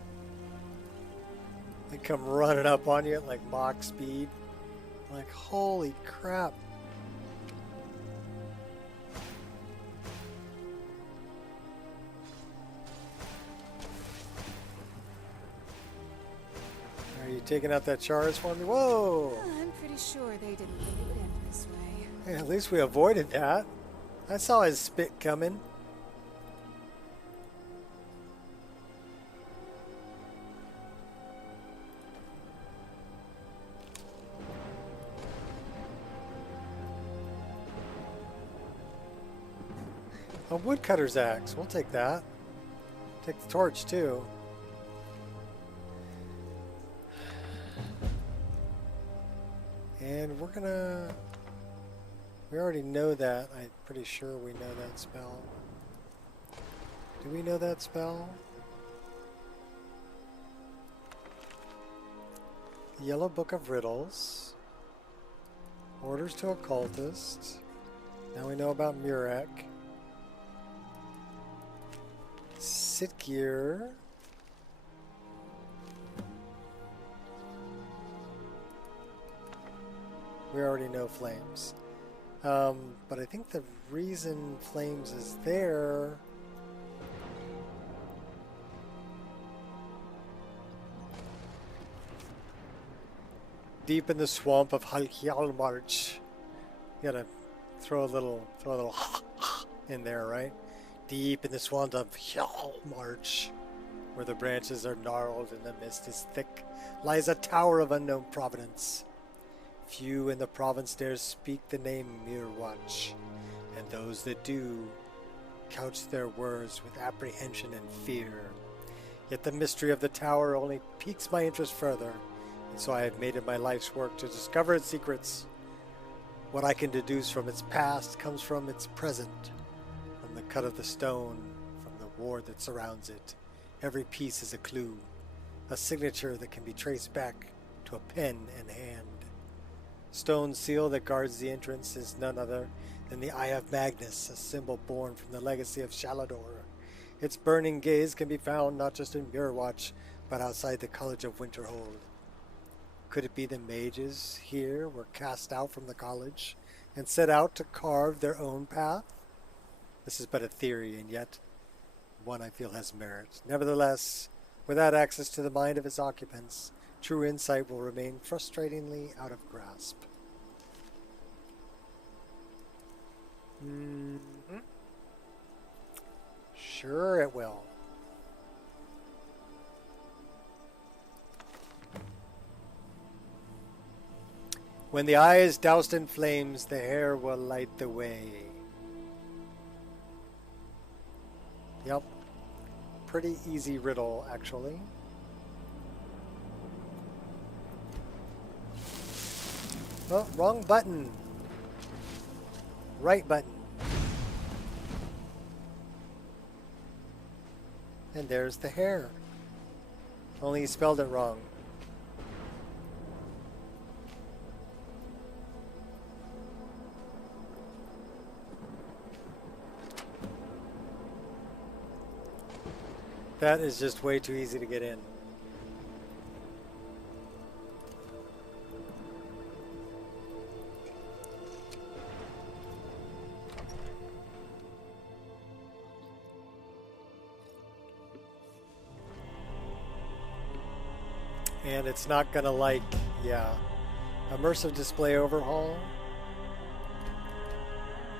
They come running up on you at like Mach speed. Like, holy crap. Are you taking out that Charis for me? Whoa! I'm pretty sure they didn't think it would end this way. Hey, at least we avoided that. I saw his spit coming. A woodcutter's axe. We'll take that. Take the torch too. And we're gonna... We already know that. I'm pretty sure we know that spell. Do we know that spell? The Yellow Book of Riddles. Orders to Occultist. Now we know about Murek. Sitgear. We already know Flames. But I think the reason Flames is there... Deep in the swamp of Halhjalmarch. You gotta throw a little in there, right? Deep in the swamp of Hjalmarch, where the branches are gnarled and the mist is thick, lies a tower of unknown provenance. Few in the province dare speak the name Mirwatch, and those that do couch their words with apprehension and fear. Yet the mystery of the tower only piques my interest further, and so I have made it my life's work to discover its secrets. What I can deduce from its past comes from its present. From the cut of the stone, from the ward that surrounds it. Every piece is a clue, a signature that can be traced back to a pen and hand. Stone seal that guards the entrance is none other than the Eye of Magnus, a symbol born from the legacy of Shalador. Its burning gaze can be found not just in Mirwatch, but outside the College of Winterhold. Could it be the mages here were cast out from the college and set out to carve their own path? This is but a theory, and yet one I feel has merit. Nevertheless, without access to the mind of its occupants, true insight will remain frustratingly out of grasp. Sure it will. When the eye is doused in flames, the hair will light the way. Yep. Pretty easy riddle, actually. Oh, wrong button. Right button. And there's the hair. Only he spelled it wrong. That is just way too easy to get in. And it's not gonna like, yeah. Immersive display overhaul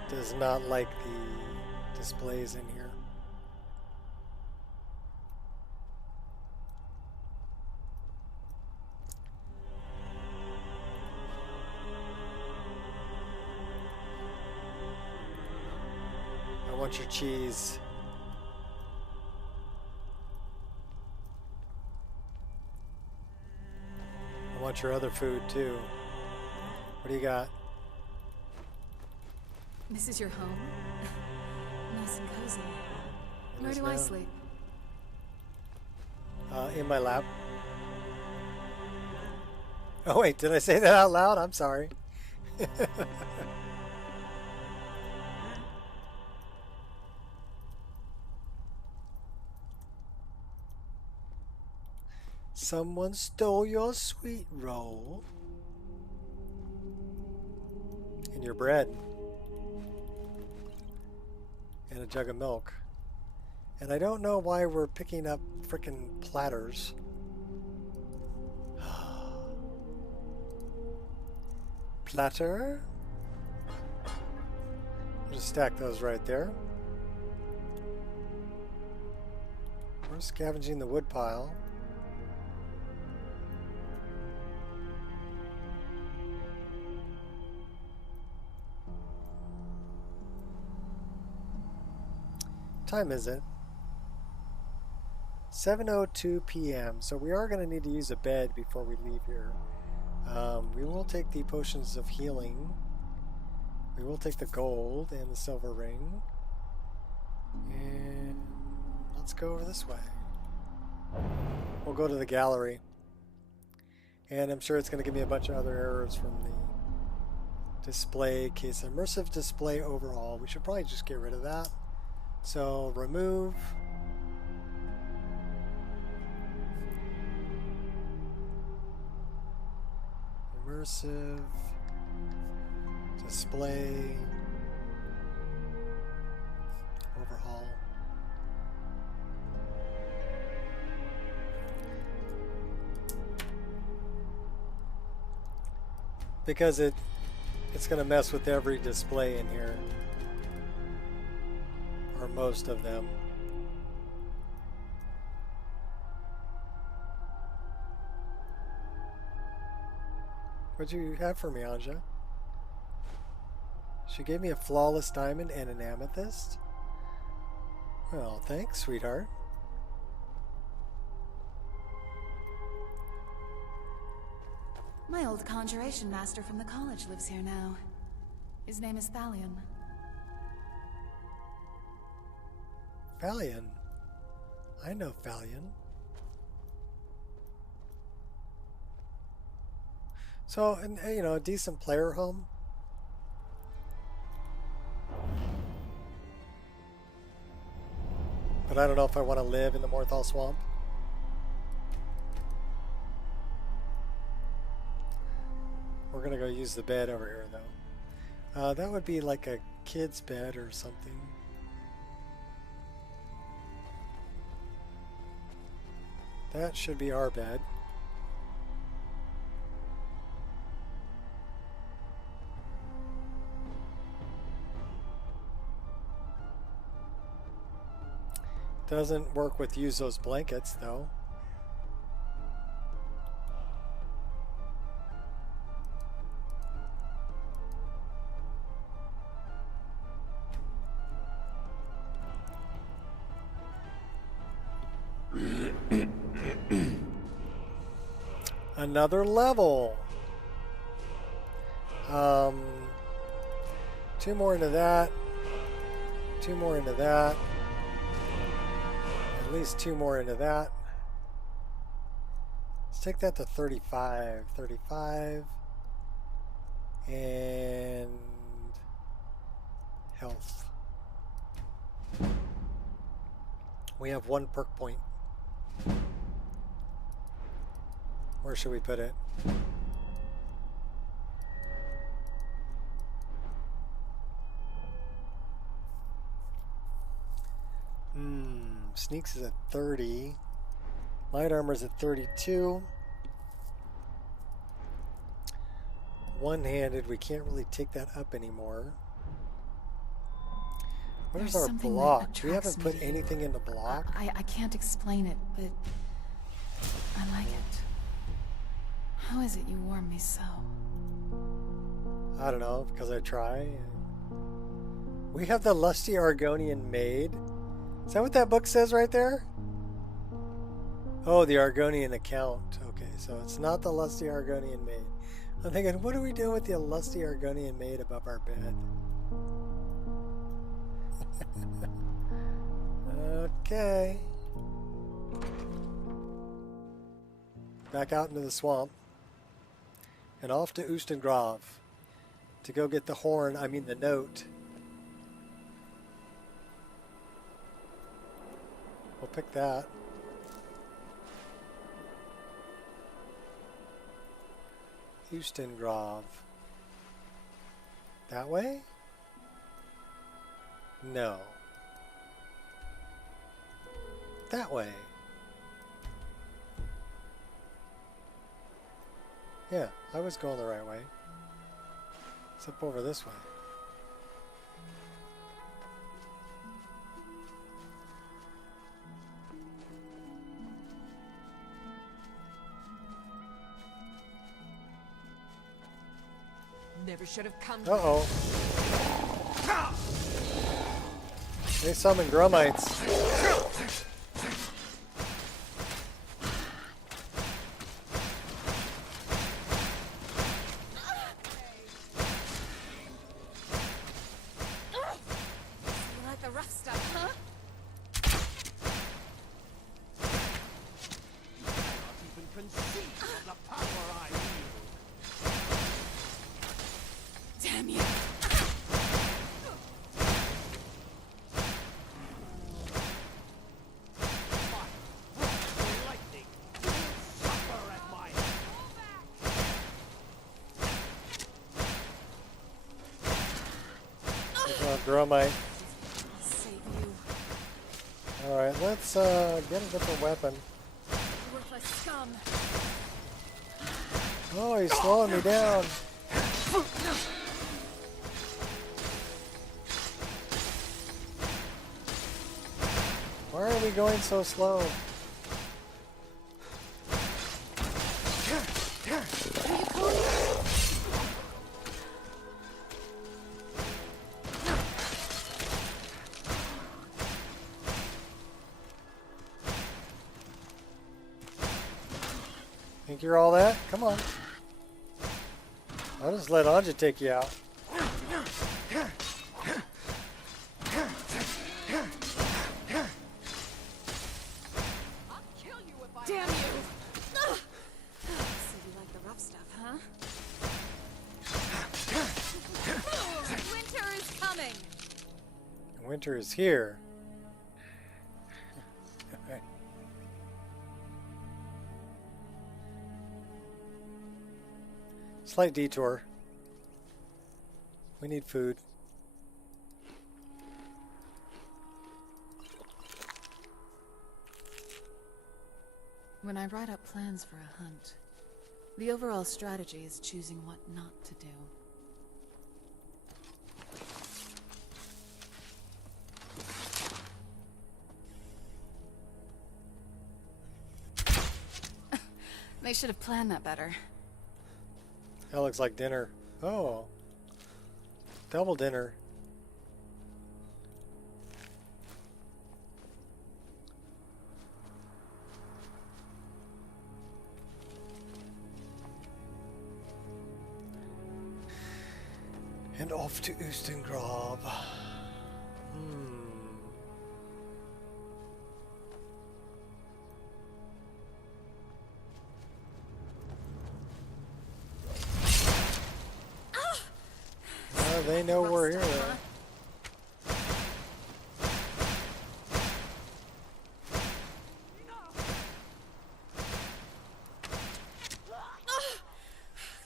does not like the displays in here. want your cheese. I want your other food too. What do you got? This is your home? Nice and cozy. Where Yes, do I ma'am. sleep? In my lap. Oh wait, did I say that out loud? I'm sorry. Someone stole your sweet roll. And your bread. And a jug of milk. And I don't know why we're picking up frickin' platters. Platter. Just stack those right there. We're scavenging the wood pile. Time is it? 7:02 p.m. So we are going to need to use a bed before we leave here. We will take the potions of healing. We will take the gold and the silver ring. And let's go over this way. We'll go to the gallery. And I'm sure it's going to give me a bunch of other errors from the display case. Immersive display overall. We should probably just get rid of that. So remove. Immersive display overhaul. Because it's going to mess with every display in here. Or most of them. What'd you have for me, Anja? She gave me a flawless diamond and an amethyst? Well, thanks, sweetheart. My old conjuration master from the college lives here now. His name is Thalion. Thalion? I know Thalion. So, you know, a decent player home. But I don't know if I want to live in the Morthal Swamp. We're going to go use the bed over here, though. That would be like a kid's bed or something. That should be our bed. Doesn't work with use those blankets, though. Another level. 2 more into that. 2 more into that. At least 2 more into that. Let's take that to 35. 35. And health. We have 1 perk point. Where should we put it? Sneaks is at 30. Light armor is at 32. One-handed, we can't really take that up anymore. Where's our block? We haven't put anything into block. I can't explain it, but I like it. How is it you warm me so? I don't know, because I try. We have the lusty Argonian maid. Is that what that book says right there? Oh, the Argonian account. Okay, so it's not the lusty Argonian maid. I'm thinking, what do we do with the lusty Argonian maid above our bed? Okay. Back out into the swamp. And off to Ustengrav to go get the horn, I mean the note. We'll pick that. Ustengrav. That way? No. That way. Yeah, I was going the right way. It's up over this way. Never should have come. Uh-oh. They summon Grumites. You like the rough stuff, huh? Not even conceive of the power I wield. Damn you. Gromite. Save you. Alright, let's get a different weapon. Worthless scum. Oh, he's slowing me down. Why are we going so slow? Think you're all that? Come on. I'll just let Anja take you out. Damn you! So you like the rough stuff, huh? Winter is coming! Winter is here. Slight detour. We need food. When I write up plans for a hunt, the overall strategy is choosing what not to do. They should have planned that better. That looks like dinner. Oh. Double dinner. And off to Ustengrav. They know we're here.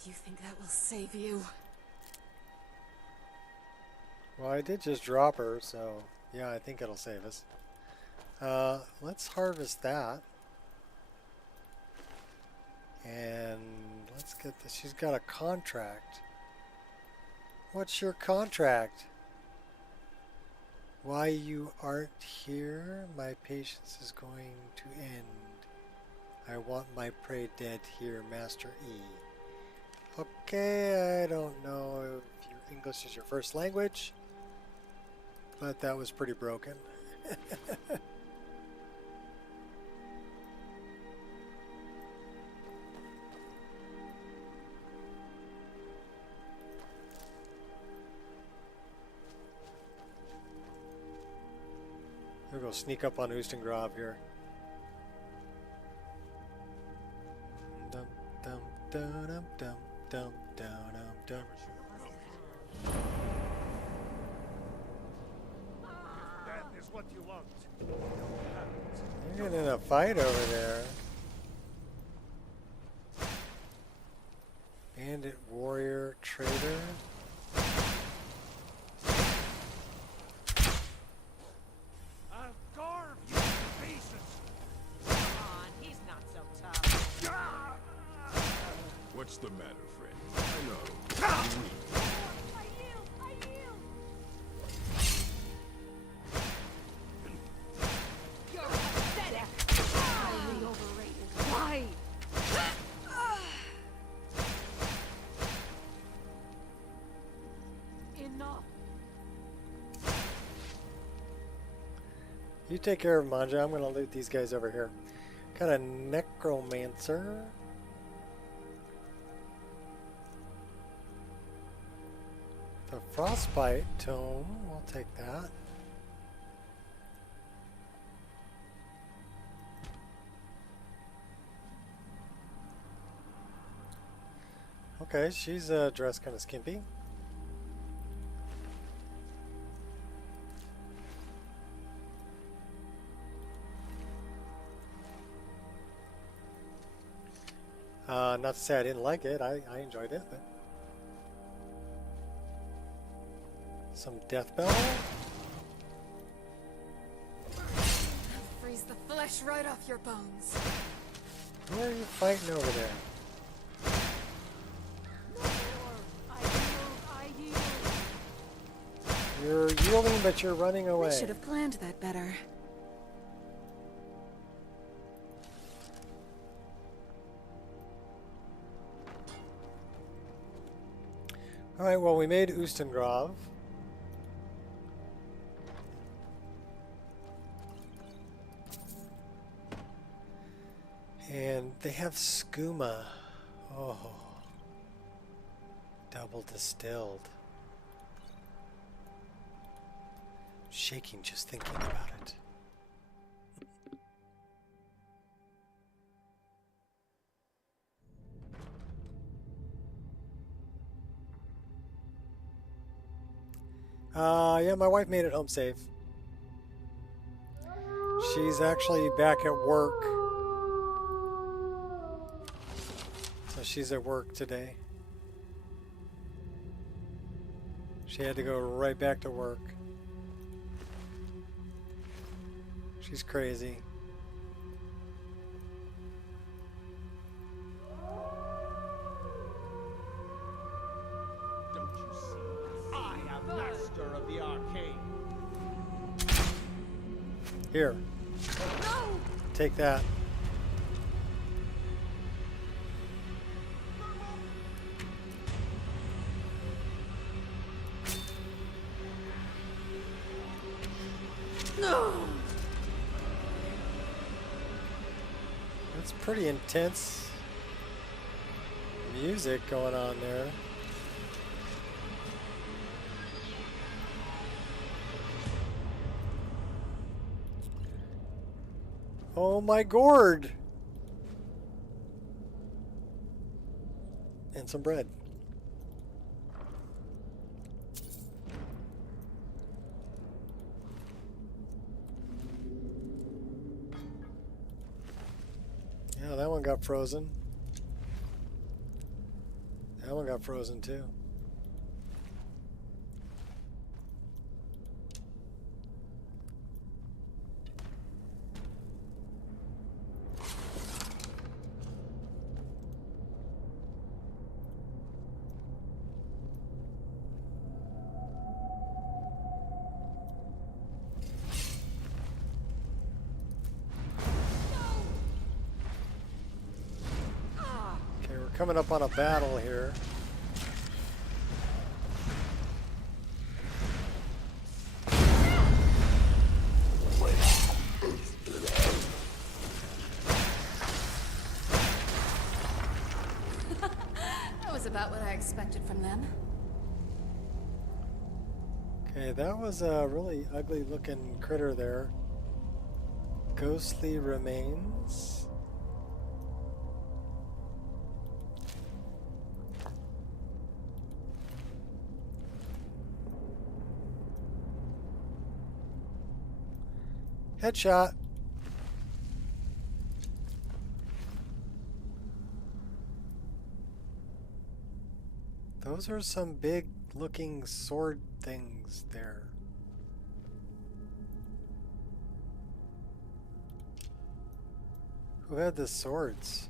You think that will save you? Well, I did just drop her, so yeah, I think it'll save us. Let's harvest that. And let's get this. She's got a contract. What's your contract? Why you aren't here? My patience is going to end. I want my prey dead here, Master E. Okay, I don't know if your English is your first language. but that was pretty broken. We'll go sneak up on Ustengrav here. Dum dum dum dum dum dum dum dum. That is what you want. You're getting in a fight over there. Bandit, warrior, traitor. I'll carve you to pieces. Come on, he's not so tough. What's the matter, friend? I know. I yield! I yield! You're pathetic. Highly overrated. Why? Enough. You take care of Manja. I'm gonna loot these guys over here. Got a necromancer. The frostbite tome. We'll take that. Okay, she's dressed kind of skimpy. Not to say I didn't like it. I enjoyed it. But some death bell. Freeze the flesh right off your bones. Who are you fighting over there? You're yielding, but you're running away. I should have planned that better. All right, well, we made Ustengrav. And they have skooma. Oh. Double distilled. Shaking just thinking about it. Yeah, my wife made it home safe. She's actually back at work. So she's at work today. She had to go right back to work. She's crazy. Don't you see? I am master of the arcane. Here. No! Take that. No! That's pretty intense music going on there. Oh my gourd! And some bread. Yeah, that one got frozen. That one got frozen too. Coming up on a battle here. was about what I expected from them. Okay, that was a really ugly looking critter there. Ghostly remains. Headshot. Those are some big looking sword things there. Who had the swords?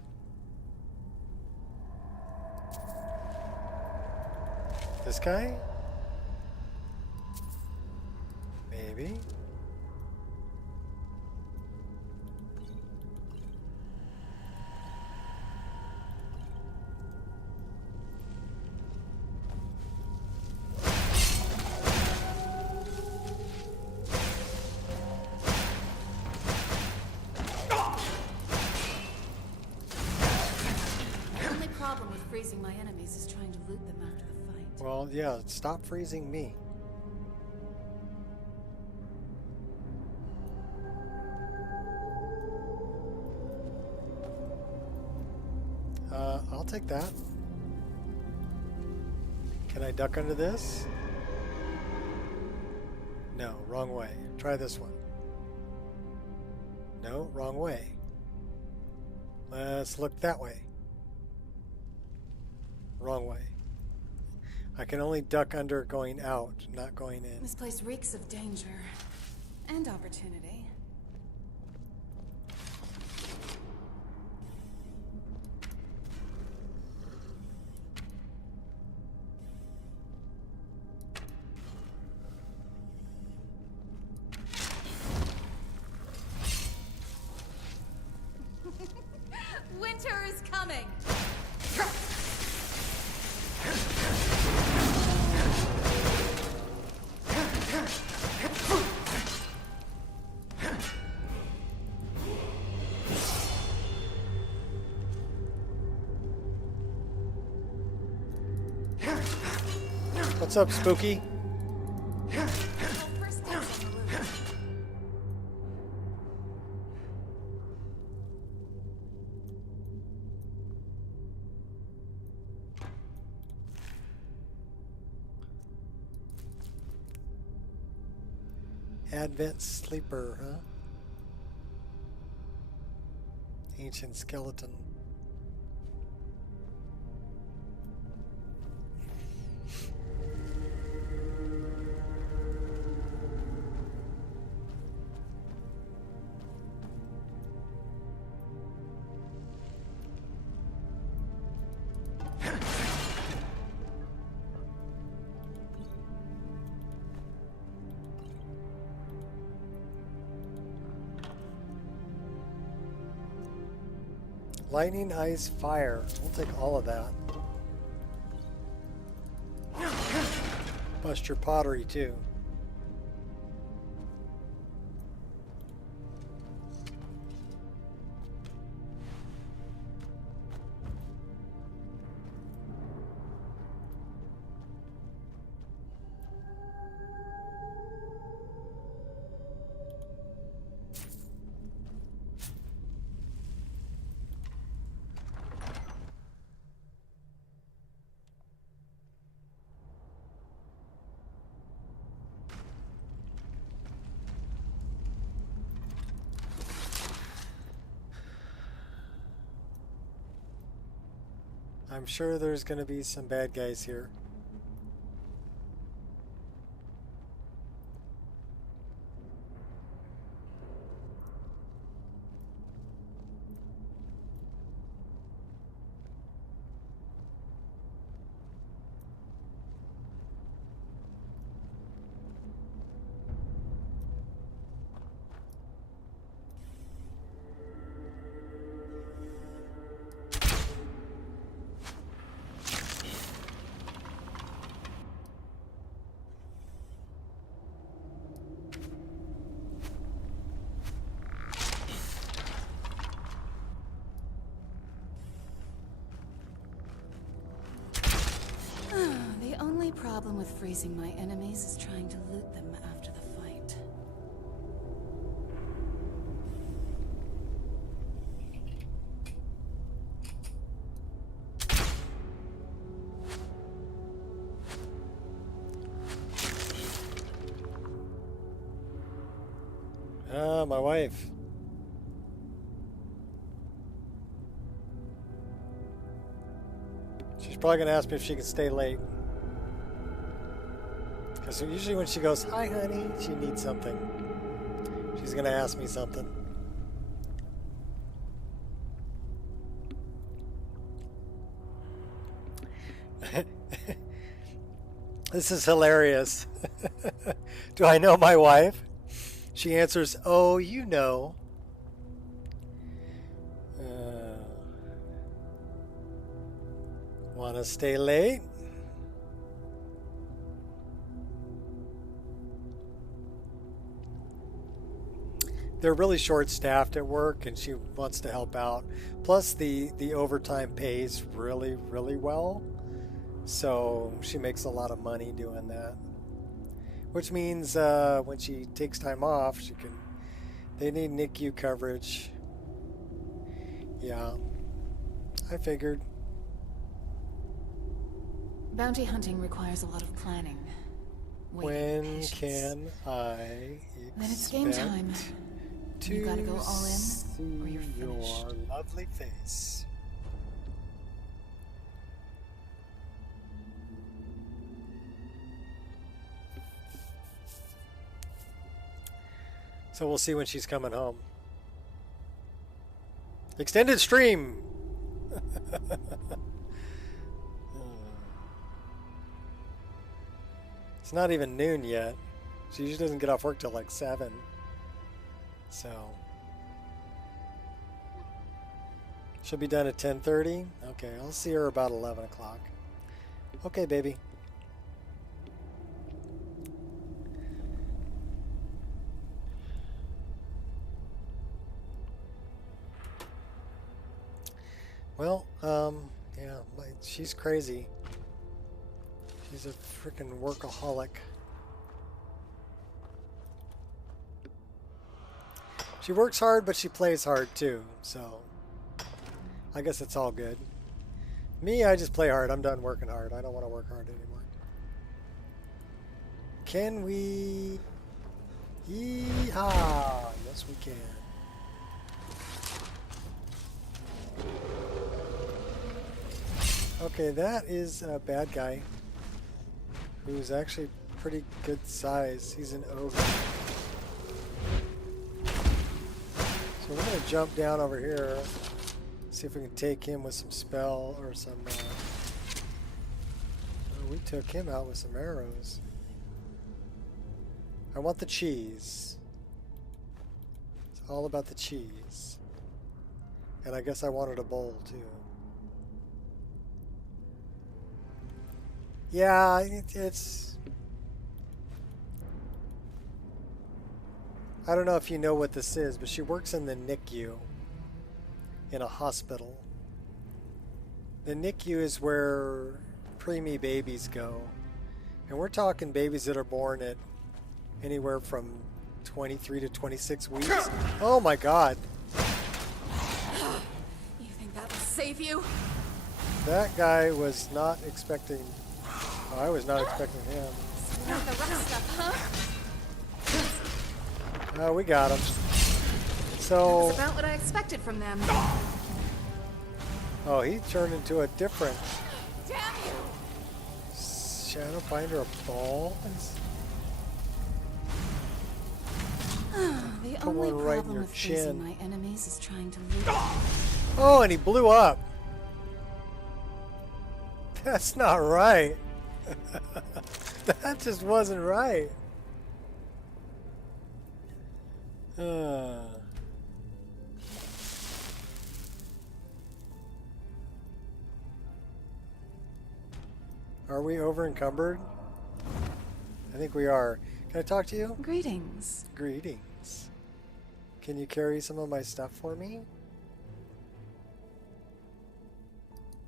This guy? Maybe. Freezing my enemies is trying to loot them after the fight. Well, yeah, stop freezing me. I'll take that. Can I duck under this? No, wrong way. Try this one. No, wrong way. Let's look that way. Wrong way. I can only duck under going out, not going in. This place reeks of danger and opportunity. Winter is coming. What's up, Spooky? Advent sleeper, huh? Ancient skeleton. Lightning, ice, fire. We'll take all of that. Bust your pottery too. I'm sure there's going to be some bad guys here. only problem with freezing my enemies is trying to loot them after the fight. Ah, my wife. She's probably going to ask me if she can stay late. Because usually when she goes, "Hi, honey," she needs something. She's going to ask me something. This is hilarious. Do I know my wife? She answers, "Oh, you know." Wanna stay late? They're really short-staffed at work, and she wants to help out. Plus, the overtime pays really, really well, so she makes a lot of money doing that. Which means when she takes time off, she can. They need NICU coverage. Yeah, I figured. Bounty hunting requires a lot of planning. When can I Then it's game time. You gotta go all in, or you're finished. Your lovely face. So we'll see when she's coming home. Extended stream. It's not even noon yet. She usually doesn't get off work till like 7. So she'll be done at 10:30. Okay, I'll see her about 11 o'clock. Okay, baby. Well, yeah, she's crazy. She's a freaking workaholic. She works hard, but she plays hard too, so I guess it's all good. Me, I just play hard. I'm done working hard. I don't want to work hard anymore. Can we? Yeehaw! Yes, we can. Okay, that is a bad guy who's actually pretty good size. He's an ogre. So we're going to jump down over here, see if we can take him with some spell or some... we took him out with some arrows. I want the cheese. It's all about the cheese. And I guess I wanted a bowl too. Yeah, it's... I don't know if you know what this is, but she works in the NICU in a hospital. The NICU is where preemie babies go. And we're talking babies that are born at anywhere from 23 to 26 weeks. Oh my God. You think that will save you? That guy was not expecting... I was not expecting him. Not the rough stuff, huh? Oh, we got him. So... That's about what I expected from them. Oh, he turned into a different... Damn you! Shadowfinder of balls? The Put only one right in problem your with facing chin. my enemies is trying to loot. Oh, and he blew up. That's not right. That just wasn't right. Are we over encumbered? I think we are. Can I talk to you? Greetings. Greetings. Can you carry some of my stuff for me?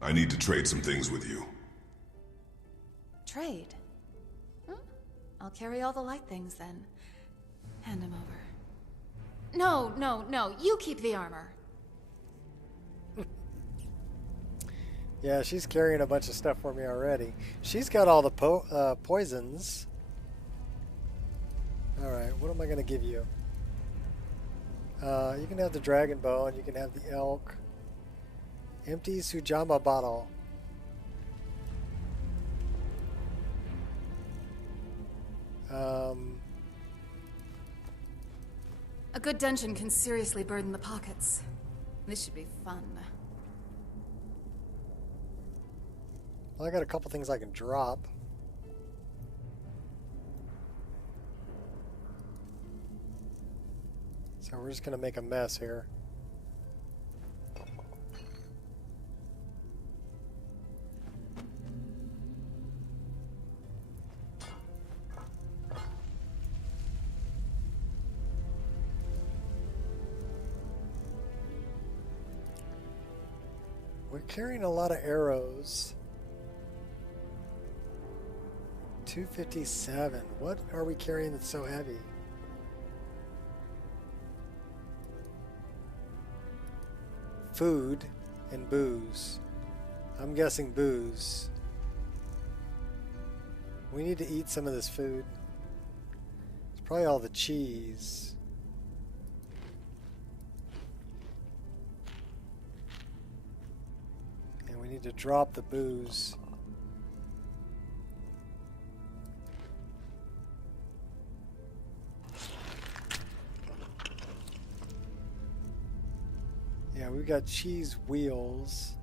I need to trade some things with you. Trade? Hmm? I'll carry all the light things then. Hand him over. No, no, no. You keep the armor. Yeah, she's carrying a bunch of stuff for me already. She's got all the poisons. Alright, what am I going to give you? You can have the dragon bone. You can have the elk. Empty Sujama bottle. A good dungeon can seriously burden the pockets. This should be fun. Well, I got a couple things I can drop. So we're just going to make a mess here. We're carrying a lot of arrows. 257. What are we carrying that's so heavy? Food and booze. I'm guessing booze. We need to eat some of this food. It's probably all the cheese. And we need to drop the booze. Yeah, we've got cheese wheels.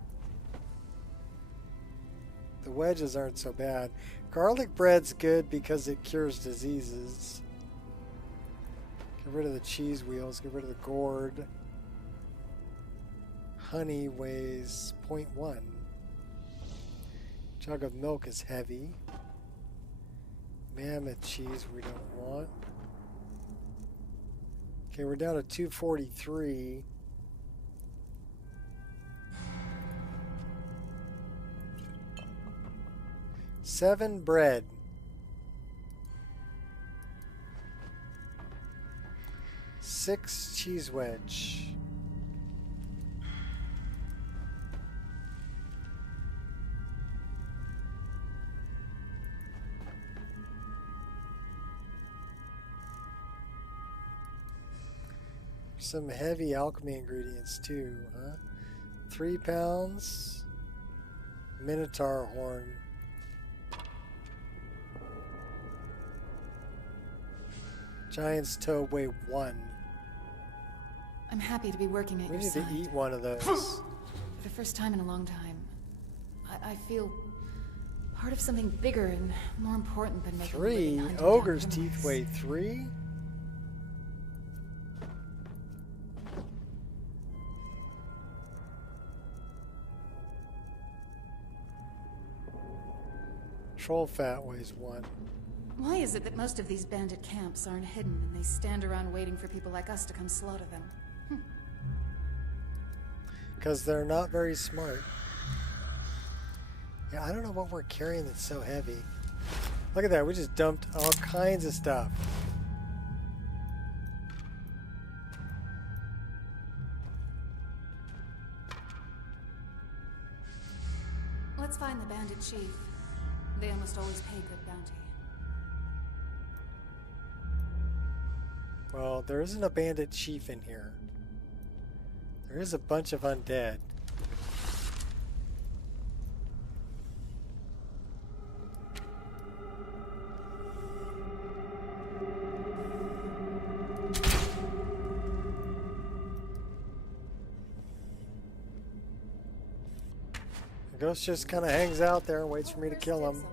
The wedges aren't so bad. Garlic bread's good because it cures diseases. Get rid of the cheese wheels. Get rid of the gourd. Honey weighs 0.1. Jug of milk is heavy. Mammoth cheese we don't want. Okay, we're down to 243. Seven bread. Six cheese wedge. Some heavy alchemy ingredients too, huh? 3 pounds. Minotaur horn. Giant's toe weigh 1. I'm happy to be working at We your need side. to eat one of those. For the first time in a long time, I feel part of something bigger and more important than making a living 3? hunting down Ogre's criminals. teeth weigh 3? Troll fat weighs 1. Why is it that most of these bandit camps aren't hidden and they stand around waiting for people like us to come slaughter them? Because they're not very smart. Yeah, I don't know what we're carrying that's so heavy. Look at that, we just dumped all kinds of stuff. Let's find the bandit chief. They almost always pay good bounty. Well, there isn't a bandit chief in here. There is a bunch of undead. The ghost just kind of hangs out there and waits for me to kill him.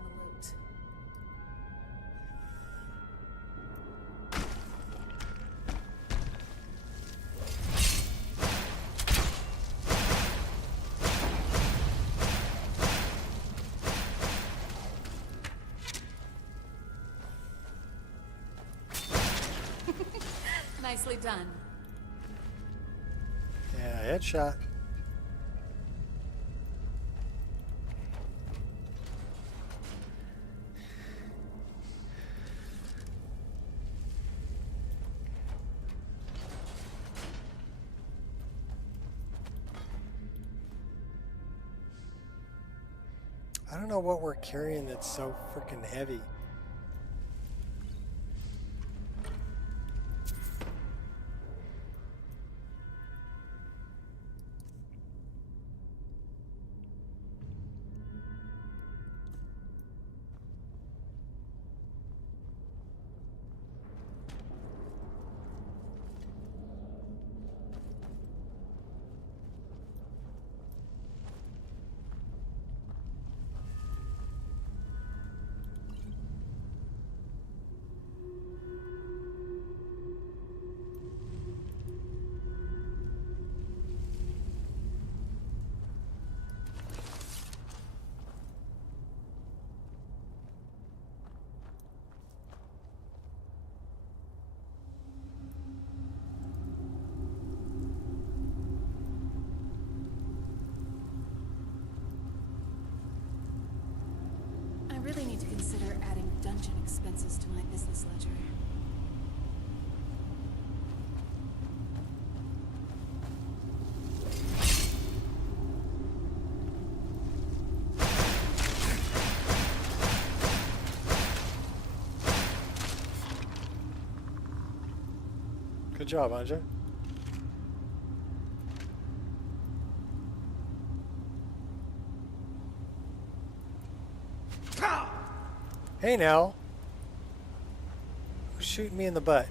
Nicely done. Yeah, headshot. I don't know what we're carrying that's so freaking heavy. I really need to consider adding dungeon expenses to my business ledger. Good job, Anja. Hey now. Who's shooting me in the butt?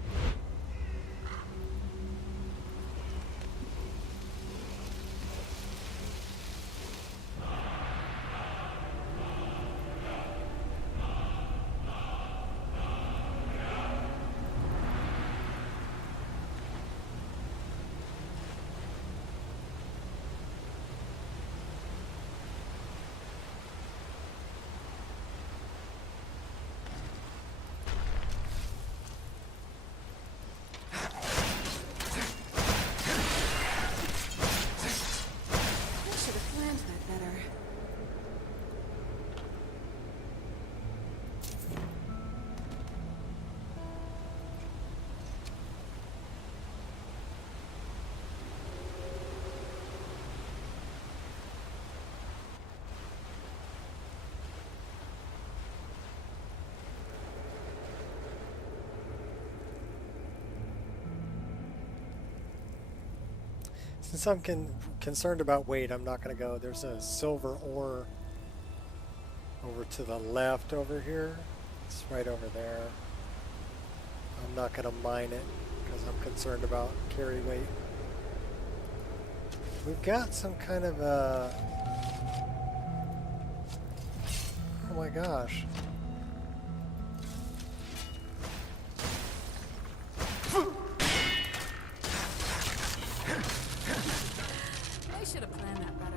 Since I'm concerned about weight, I'm not going to go. There's a silver ore over to the left over here. It's right over there. I'm not going to mine it because I'm concerned about carry weight. We've got some kind of a... Oh my gosh. I should have planned that better.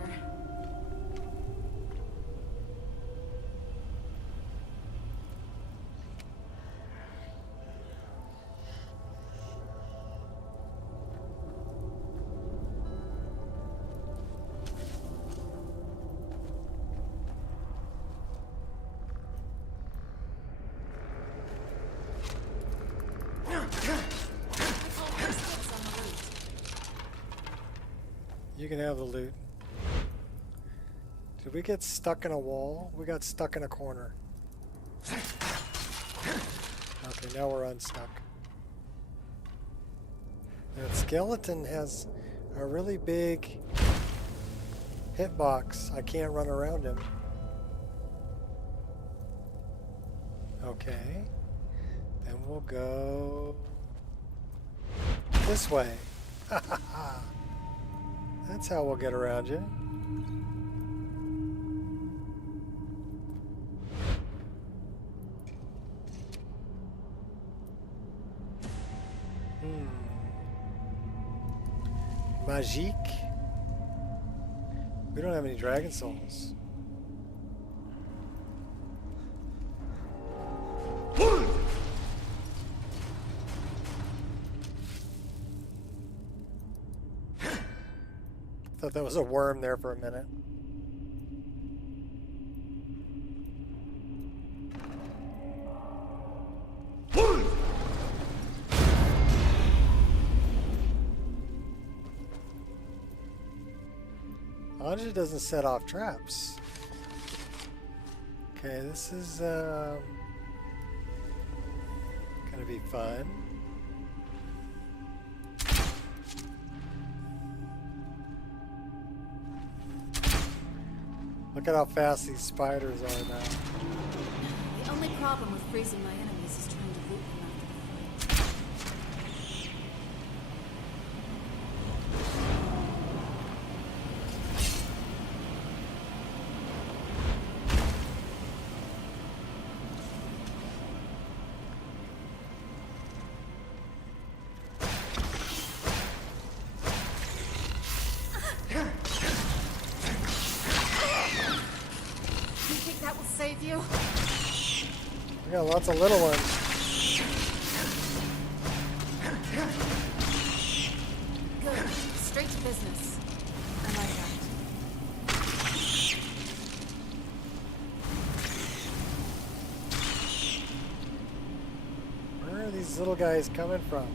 You can have the loot. Did we get stuck in a wall? We got stuck in a corner. Okay, now we're unstuck. That skeleton has a really big hitbox. I can't run around him. Okay. Then we'll go this way. That's how we'll get around you. Magique. We don't have any dragon souls. Thought that was a worm there for a minute. Anja doesn't set off traps. Okay, this is gonna be fun. Look at how fast these spiders are now. The only problem with freezing my enemies is trying to loot them after the fight. You think that will save you? We got lots of little ones. Good. Straight to business. I like that. Where are these little guys coming from?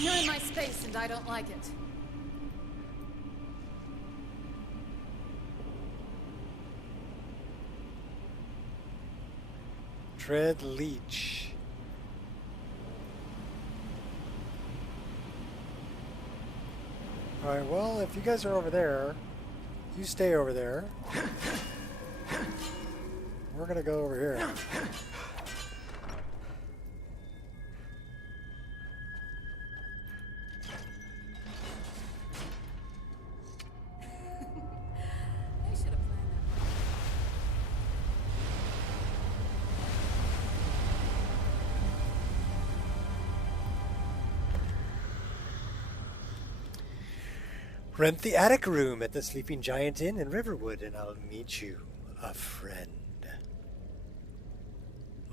You're in my space and I don't like it. Dread Leech. Alright, well, if you guys are over there, you stay over there. We're gonna go over here. I should have planned that. Rent the attic room at the Sleeping Giant Inn in Riverwood and I'll meet you a friend.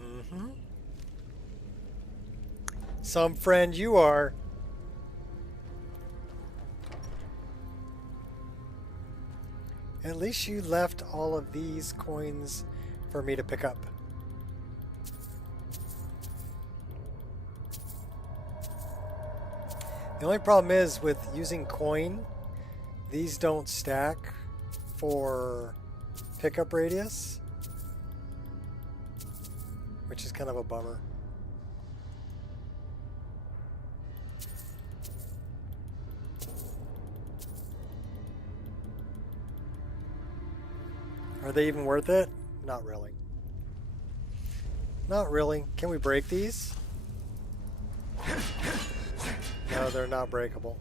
Mm-hmm. Some friend you are. At least you left all of these coins for me to pick up. The only problem is with using coin, these don't stack for pickup radius, which is kind of a bummer. Are they even worth it? Not really. Not really. Can we break these? No, they're not breakable.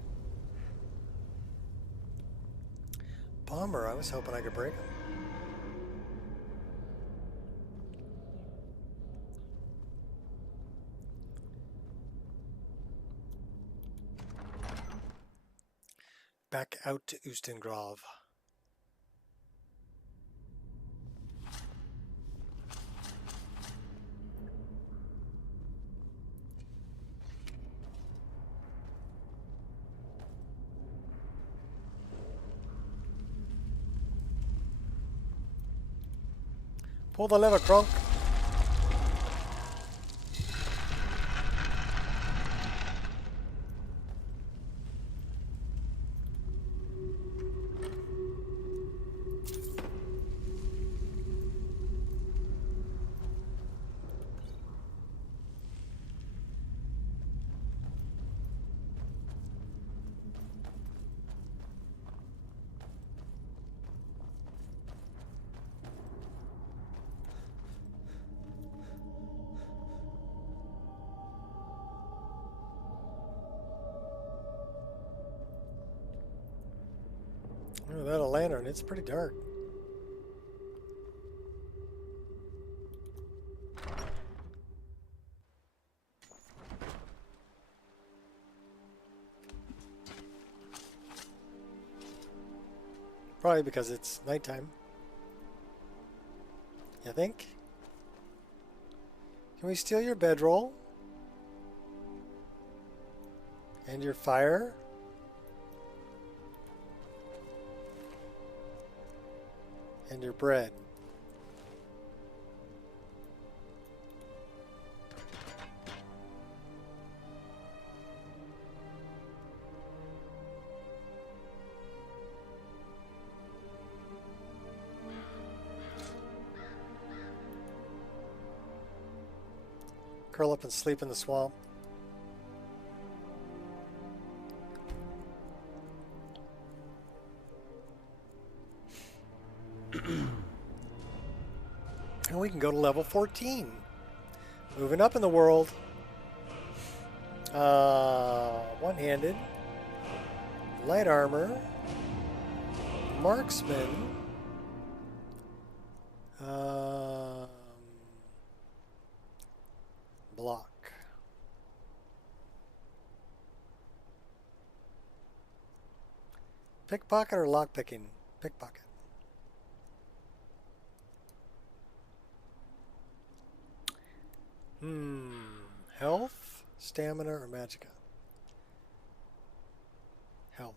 Bummer, I was hoping I could break them. Back out to Oostengrove. Pull the lever, Kronk. Oh, that a lantern. It's pretty dark. Probably because it's nighttime. You think? Can we steal your bedroll? And your fire? And your bread. Curl up and sleep in the swamp. And we can go to level 14. Moving up in the world. One-handed. Light armor. Marksman. Block. Pickpocket or lockpicking? Pickpocket. Health, stamina, or magicka? Health.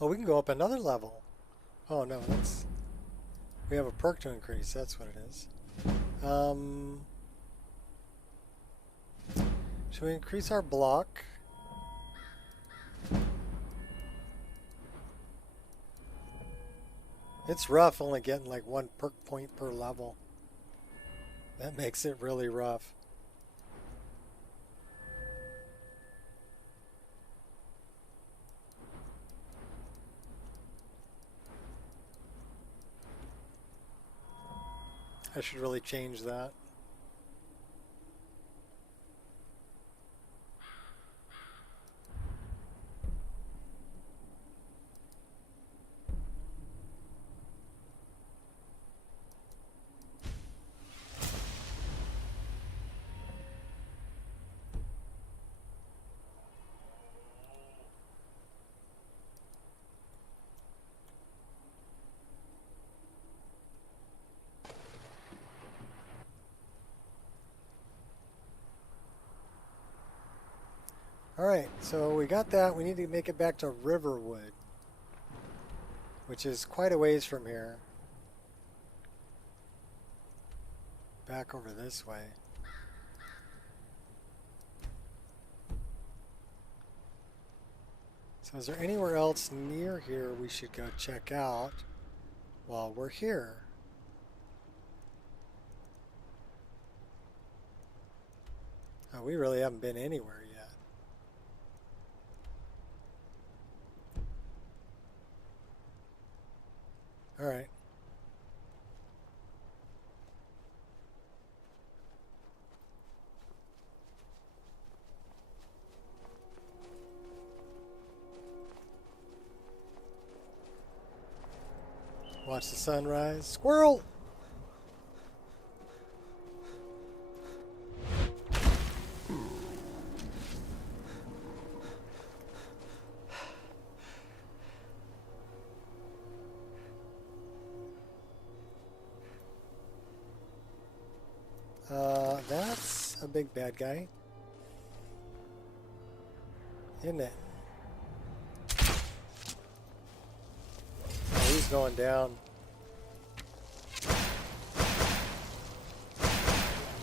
Oh, we can go up another level. Oh no, that's... We have a perk to increase, that's what it is. Should we increase our block? It's rough only getting like 1 perk point per level. That makes it really rough. I should really change that. Alright, so we got that. We need to make it back to Riverwood, which is quite a ways from here. Back over this way. So is there anywhere else near here we should go check out while we're here? Oh, we really haven't been anywhere yet. All right. Watch the sunrise. Squirrel! That's a big bad guy. Isn't it? Oh, he's going down.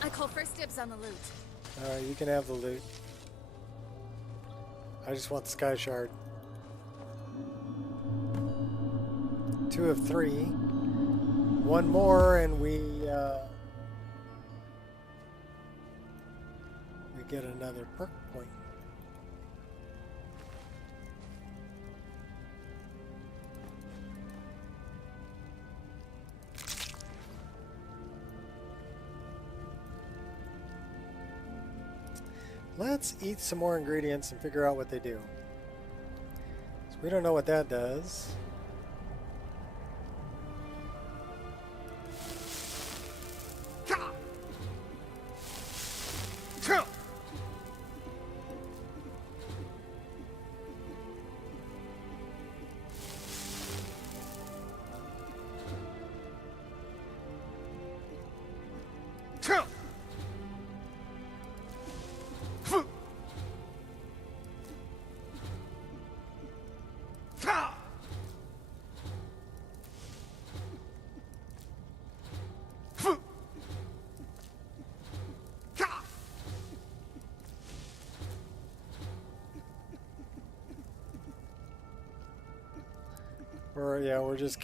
I call first dibs on the loot. Alright, you can have the loot. I just want the sky shard. 2 of 3. 1 more and we get another perk point. Let's eat some more ingredients and figure out what they do. So we don't know what that does.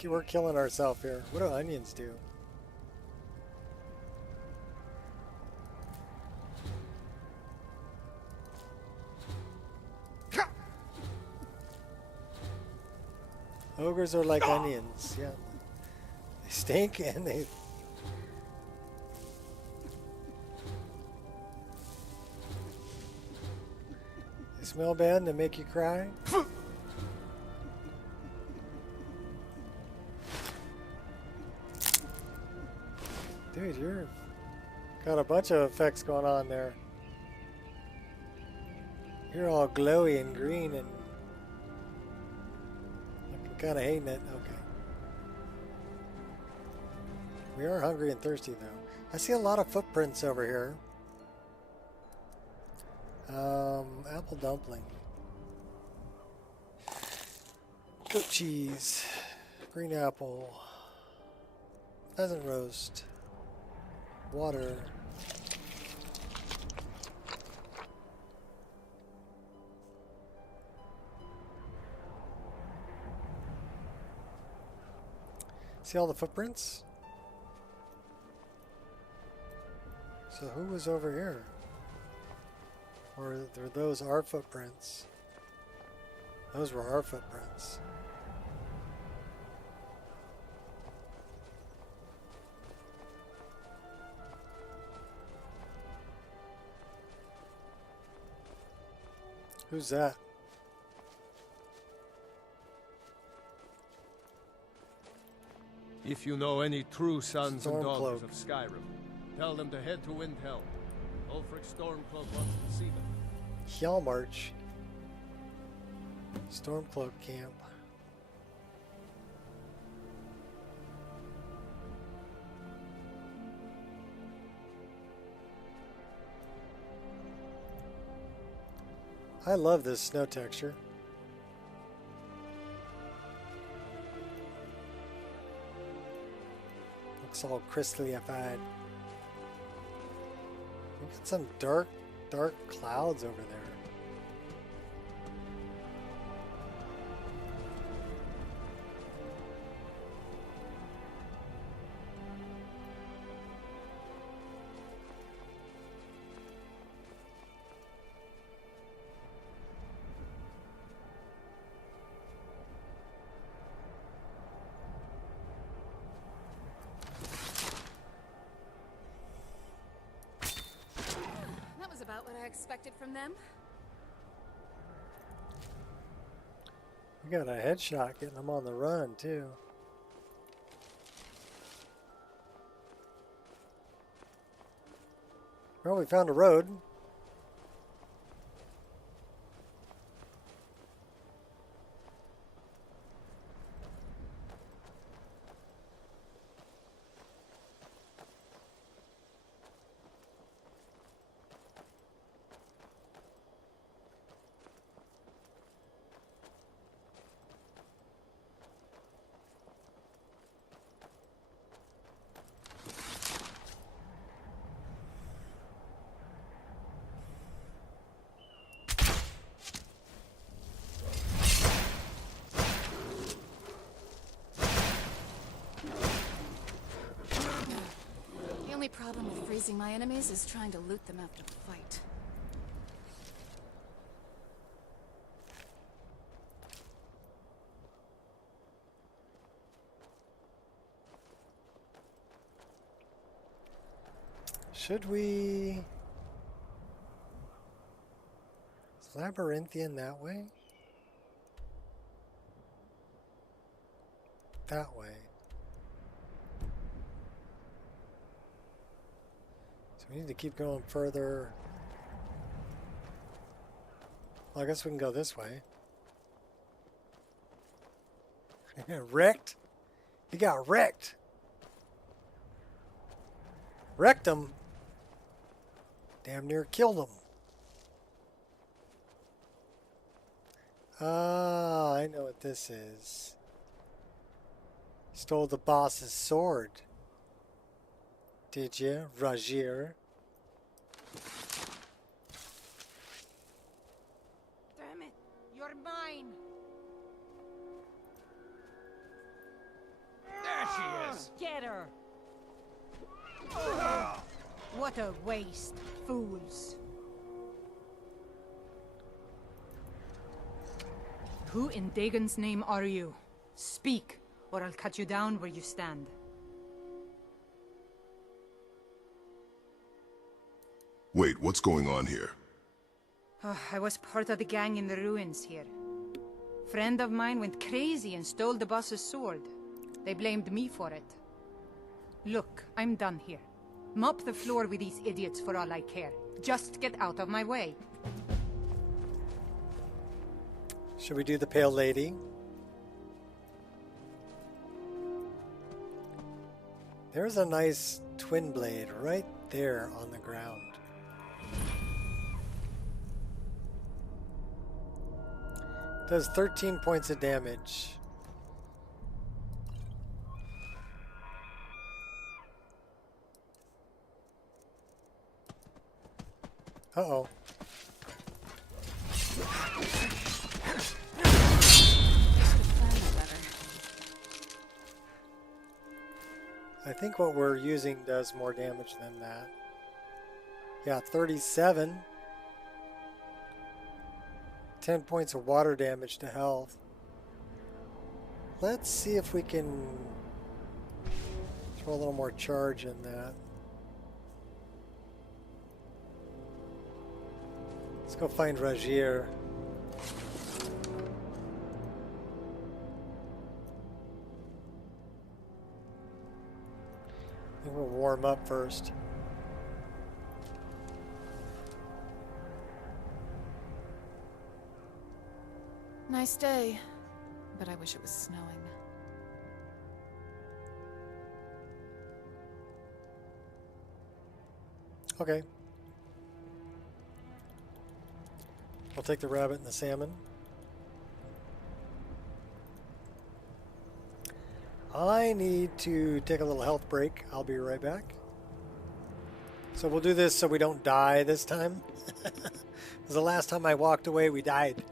We're killing ourselves here. What do onions do? Ogres are like onions, yeah. They stink and they smell bad and they make you cry. Dude, you're got a bunch of effects going on there. You're all glowy and green and looking kind of hating it. Okay. We are hungry and thirsty though. I see a lot of footprints over here. Apple dumpling. Goat cheese. Green apple. Pheasant roast. Water. See all the footprints? So who was over here? Or were those our footprints? Those were our footprints. Who's that? If you know any true sons and daughters Stormcloak. of Skyrim, tell them to head to Windhelm. Ulfric Stormcloak wants to see them. Hjalmarch. Stormcloak camp. I love this snow texture. Looks all crystallified. Look at some dark clouds over there. That was about what I expected from them. We got a headshot getting them on the run too. Well, we found a road. The only problem with freezing my enemies is trying to loot them after the fight. Should we... Is Labyrinthian that way? That way. So we need to keep going further. Well, I guess we can go this way. Wrecked? He got wrecked. Wrecked him. Damn near killed him. Ah, I know what this is. Stole the boss's sword. Did you, Rajir? Damn it! You're mine! There she is! Get her! What a waste, fools. Who in Dagon's name are you? Speak, or I'll cut you down where you stand. Wait, what's going on here? Oh, I was part of the gang in the ruins here. Friend of mine went crazy and stole the boss's sword. They blamed me for it. Look, I'm done here. Mop the floor with these idiots for all I care. Just get out of my way. Should we do the Pale Lady? There's a nice twin blade right there on the ground. Does 13 points of damage. Uh-oh. I think what we're using does more damage than that. Yeah, 37. 10 points of water damage to health. Let's see if we can throw a little more charge in that. Let's go find Rajir. I think we'll warm up first. Nice day, but I wish it was snowing. Okay. I'll take the rabbit and the salmon. I need to take a little health break. I'll be right back. So we'll do this so we don't die this time. Because the last time I walked away, we died.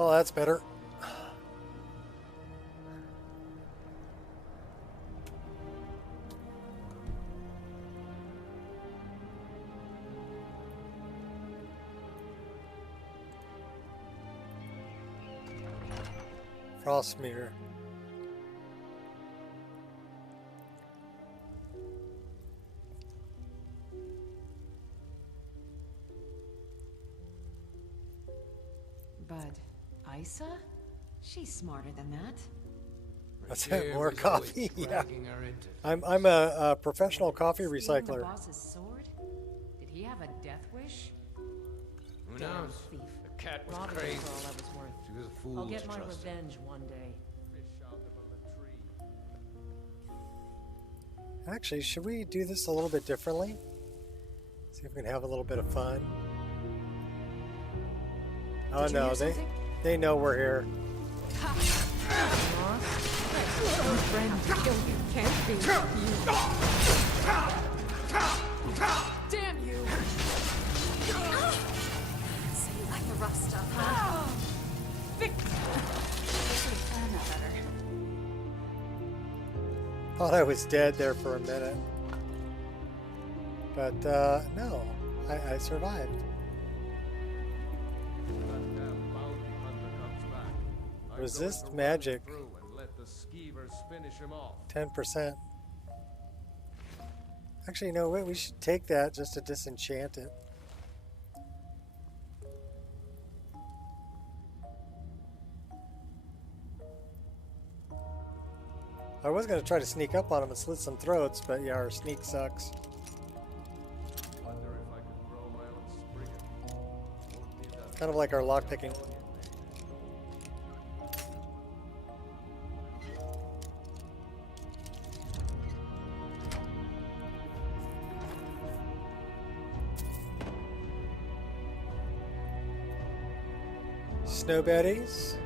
Oh, that's better. Frostmere. Bud, Isa? She's smarter than that. That's Here it, more was always coffee. Yeah. dragging her into I'm a professional coffee Stealing the recycler. boss's sword? Did he have a death wish? Who Damn knows? thief. The cat was Robbed me crazy. for all I was worth. She was a fool I'll to get my trust. revenge one day. Fish out of a latrine. Actually, should we do this a little bit differently? See if we can have a little bit of fun. Oh Did you no, hear something? they know we're here. Your friend killed you. Can't be you. Damn you! So you like the rough stuff, huh? Vic! Thought I was dead there for a minute. But no, I survived. That damn bounty hunter comes back. I'm Resist going to magic. run through and let the skeevers finish him off. 10%. Actually, no, wait, we should take that just to disenchant it. I was going to try to sneak up on him and slit some throats, but yeah, our sneak sucks. Wonder if I could grow my own spriggans. Won't need that Kind of like our lockpicking. Snow betties.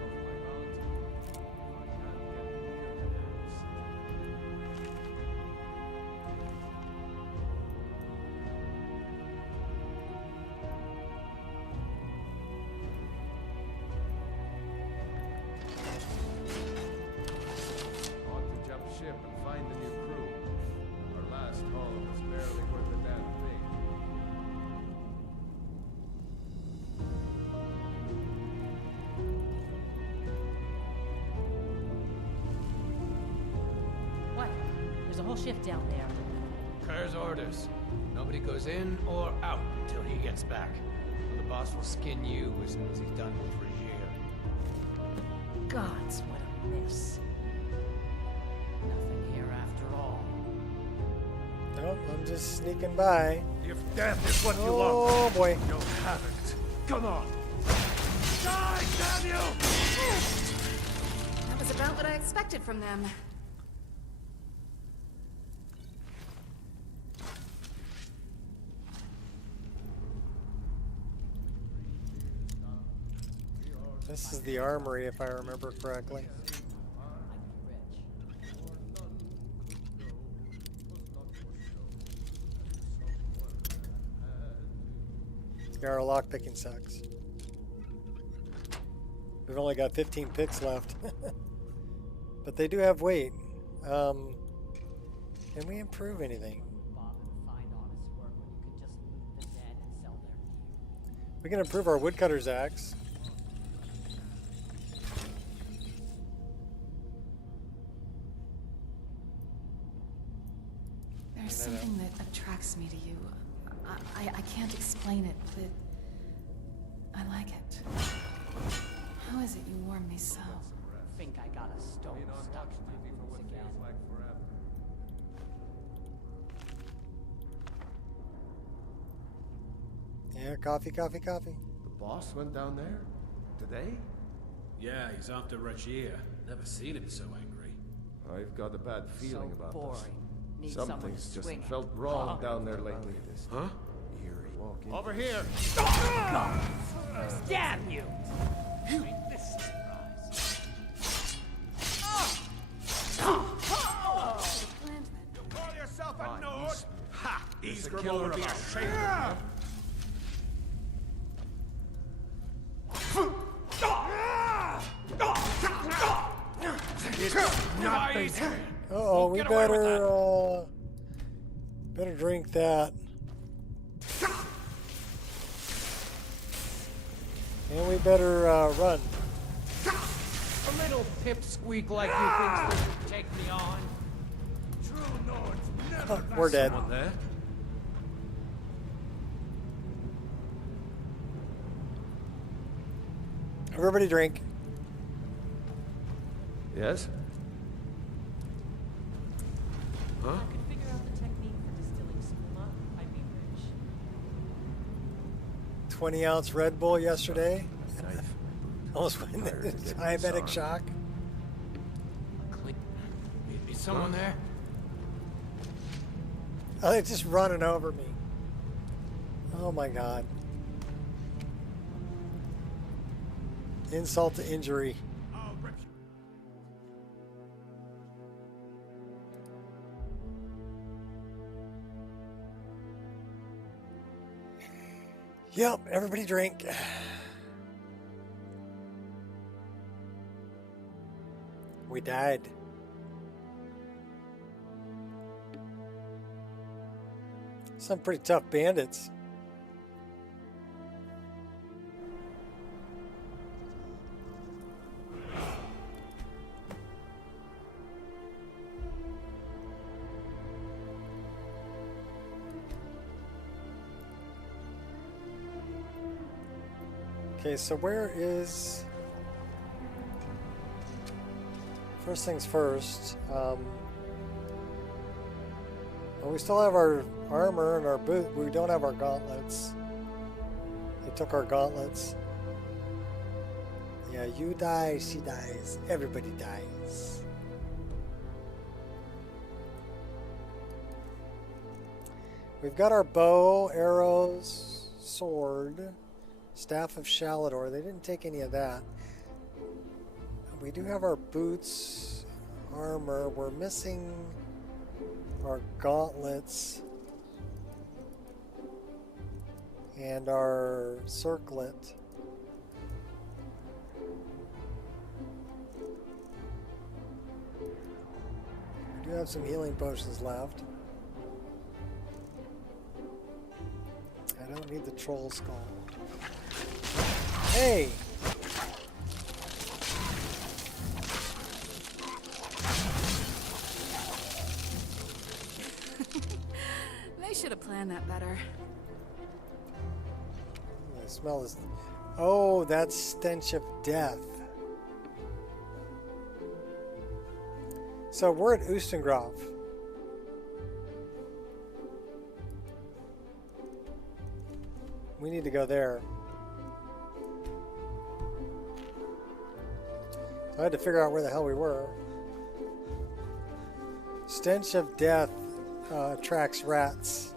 Ought to jump ship and find a new crew. Our last haul was barely worth a damn thing. What? There's a whole shift down there. Kerr's orders. Nobody goes in or out until he gets back. Or the boss will skin you as soon as he's done with Regier. Gods, what a mess. Nothing here after all. Nope, I'm just sneaking by. If death is what you Oh want, boy. you'll have it. Come on. Die, damn you! That was about what I expected from them. This is the armory, if I remember correctly. Yeah, our lockpicking sucks. We've only got 15 picks left. But they do have weight. Can we improve anything? We can improve our woodcutter's axe. There's something that attracts me to you. I can't explain it, but I like it. How is it you warm me so? Think I got a stone Been on stuck watch in my duty for what boots again. feels like forever. Yeah, coffee, coffee, coffee. The boss went down there? Today? Yeah, he's after Regier. Never seen him so angry. I've got a bad feeling So about boring. this. Need someone Something's to just swing at. felt wrong Huh? down there lately. Huh? Eerie. Walking. Over here! Damn you! Ain't this a surprise? You call yourself a Nord? Ha! He's There's a killer would be of ashamed a- of him. It's not easy. Uh-oh, we Get away with better drink that. And we better run. A little pipsqueak like you thinks this would take me on. True Nords never We're dead. Someone there? Everybody drink. Yes? Huh? I could figure out the technique for distilling skooma, I'd be rich. 20-ounce Red Bull yesterday. Knife. Almost went into diabetic shock. Is someone there? Oh, they're just running over me. Oh my God. Insult to injury. Yep, everybody drink. We died. Some pretty tough bandits. Okay, so where is... First things first. Well, we still have our armor and our boot, but we don't have our gauntlets. They took our gauntlets. Yeah, you die, she dies, everybody dies. We've got our bow, arrows, sword, staff of Shalador. They didn't take any of that. We do have our boots, armor. We're missing our gauntlets and our circlet. We do have some healing potions left. I don't need the troll skull. Hey! They should have planned that better. I smell this. Oh, that's stench of death. So we're at Oostengraf. We need to go there. So I had to figure out where the hell we were. Stench of death attracts rats.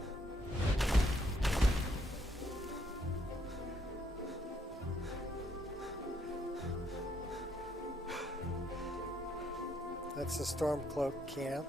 That's the Stormcloak camp.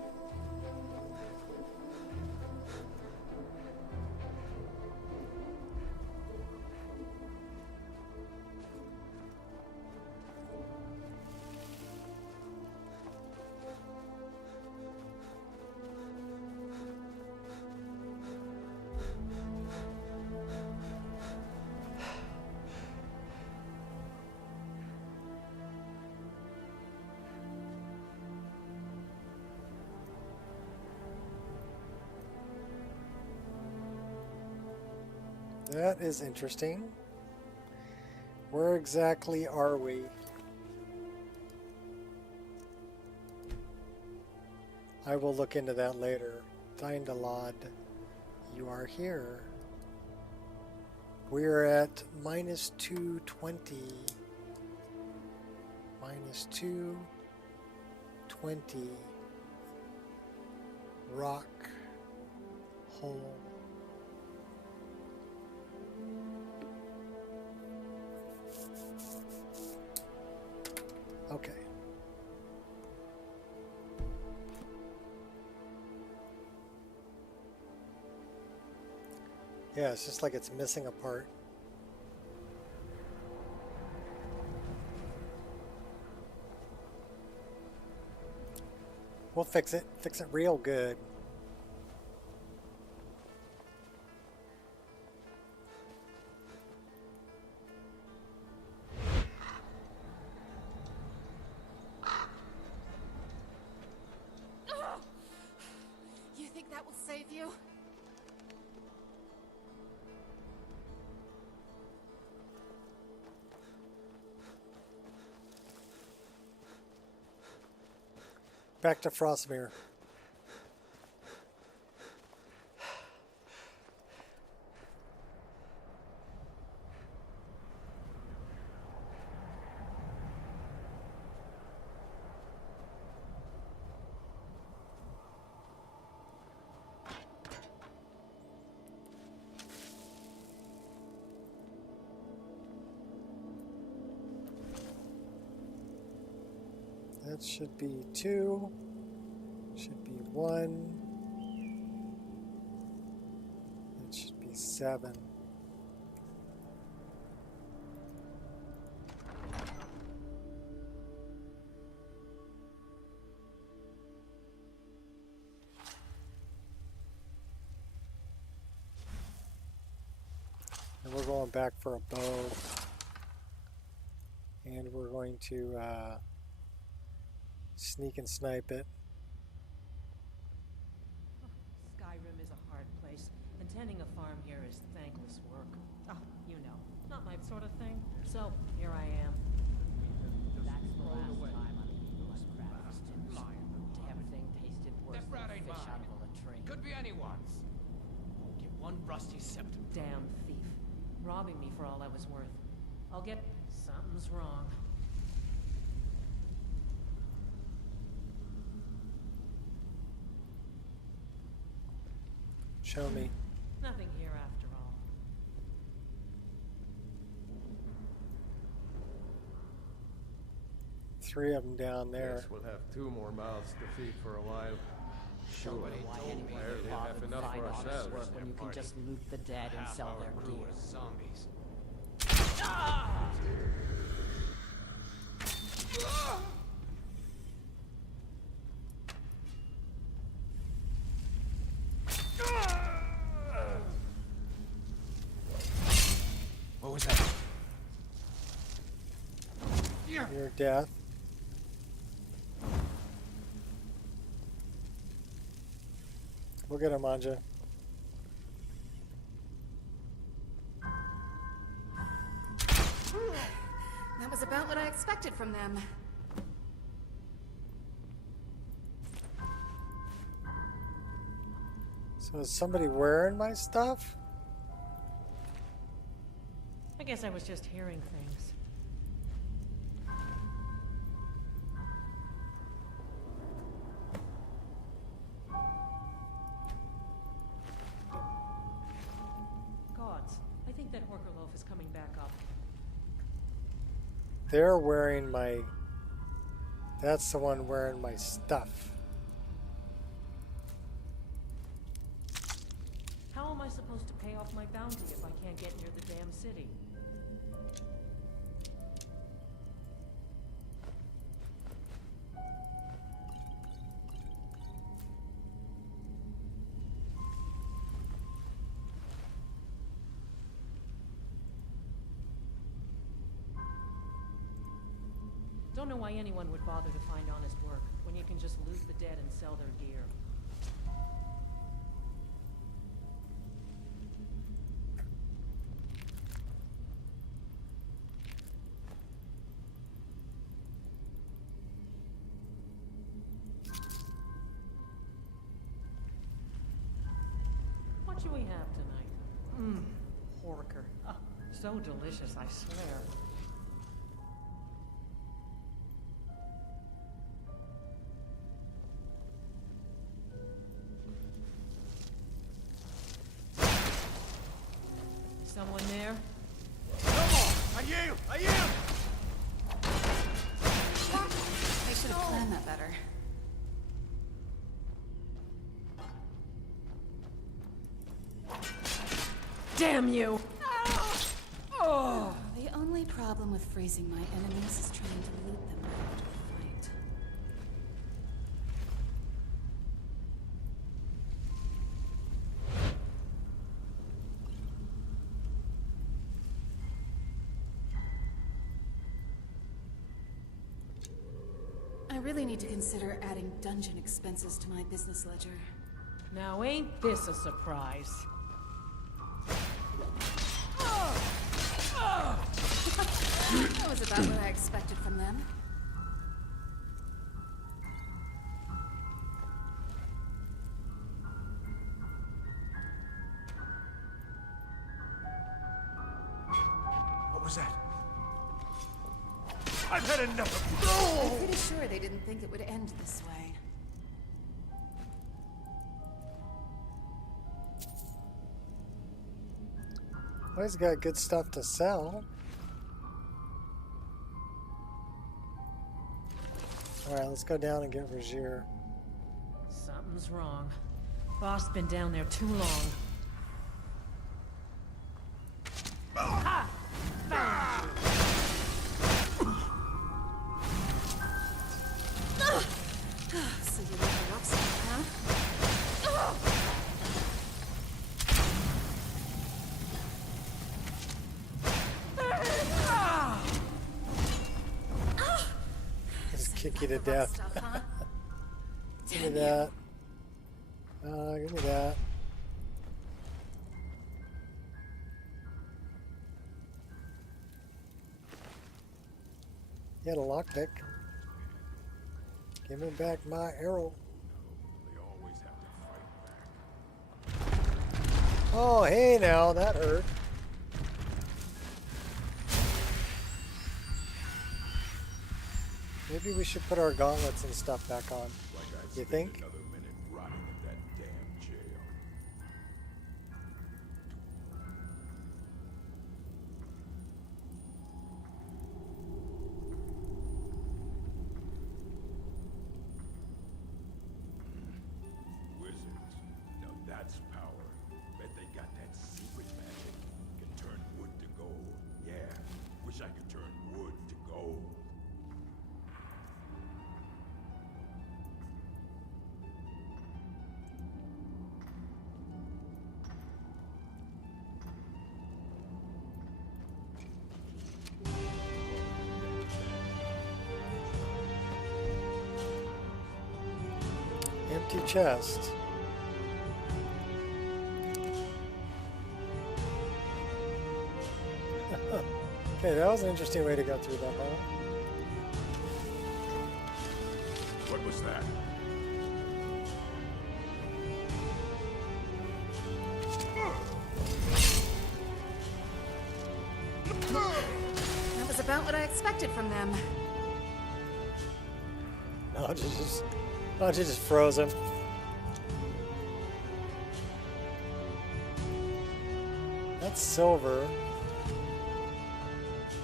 That is interesting. Where exactly are we? I will look into that later. Dindalad, you are here. We're at minus 220. Minus 220. Rock hole. Okay. Yeah, it's just like it's missing a part. We'll fix it. Fix it real good. You think that will save you? Back to Frostmere. That should be 2. Should be 1. That should be 7. And we're going back for a bow. And we're going to sneak and snipe it. Skyrim is a hard place, and tending a farm here is thankless work. Ah, you know, not my sort of thing. So, here I am. That's the last time I'm eating like crab stews. Damn thing tasted worse That than rat a ain't fish mine. out of a latrine. Could be anyone's. Won't get one rusty septum. Damn thief. Robbing me for all I was worth. I'll get... something's wrong. Show me. Nothing here after all. Three of them down there. Guess we'll have 2 more mouths to feed for a while. Sure, Sure, why anyone barely would have bother to enough find for honest ourselves. work when you can just loot the dead and sell their crew gear. is zombies. What was that? Your death. We'll get him, Anja. That was about what I expected from them. So is somebody wearing my stuff? I guess I was just hearing things. Gods, I think that Horker loaf is coming back up. They're wearing my... That's the one wearing my stuff. How am I supposed to pay off my bounty if I can't get near the damn city? Don't know why anyone would bother to find honest work when you can just loot the dead and sell their gear. What do we have tonight? Mmm, Horker. Ah, so delicious, I swear. Someone there? I yield! I yield! I should have planned that better. Damn you! Oh. The only problem with freezing my enemies is trying to loot them after the fight. I really need to consider adding dungeon expenses to my business ledger. Now ain't this a surprise? That was about what I expected from them. What was that? I've had enough of I'm pretty sure they didn't think it would end this way. Well, he's got good stuff to sell. Alright, let's go down and get Rogier. Something's wrong. Boss been down there too long. Ha! Found you. So you like the rough stuff, huh? Just kick you to death. Give me that. Give me that. You had a lockpick. Give me back my arrow. Oh, hey now, that hurt. Maybe we should put our gauntlets and stuff back on. You think? Another minute rotting in that damn jail. Wizards. Now that's power. Bet they got that secret magic. Can turn wood to gold. Yeah. Wish I could turn wood to gold. Empty chest. Okay, that was an interesting way to go through that, huh? What was that? That was about what I expected from them. No, just froze him. That's silver.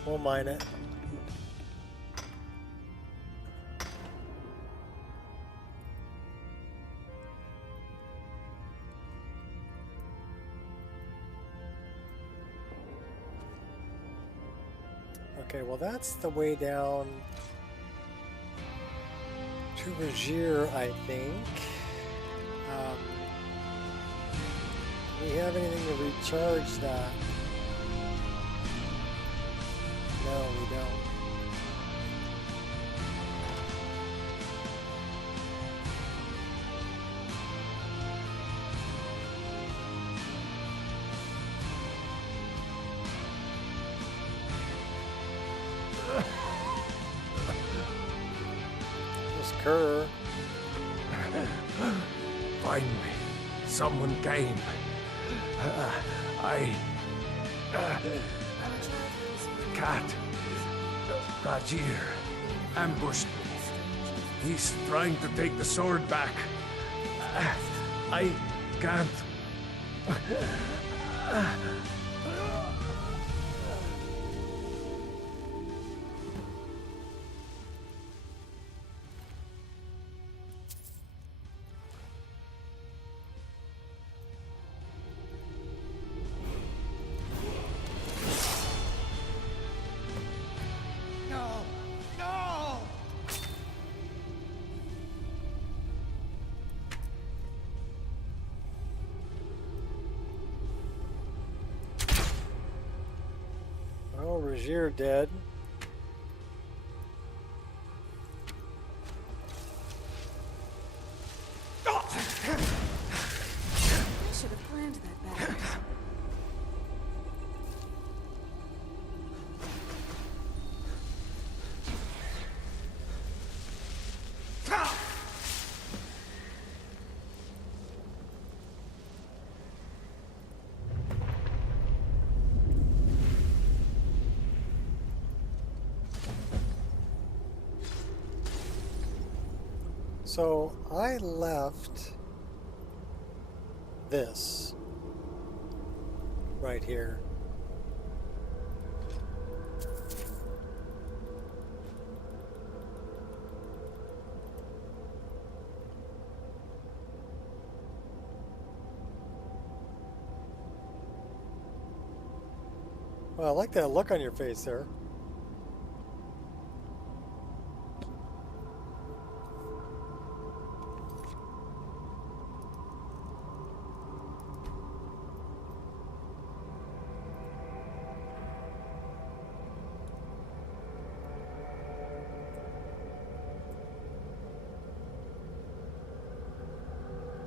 We'll mine it. Okay, well that's the way down to Rogier, I think. Do we have anything to recharge that? No, we don't. Just Kerr. Finally, someone came. The cat, Rogier, ambushed me. He's trying to take the sword back. I can't. Oh, Rogier dead. I should have planned that better. So I left this right here. Well, I like that look on your face there.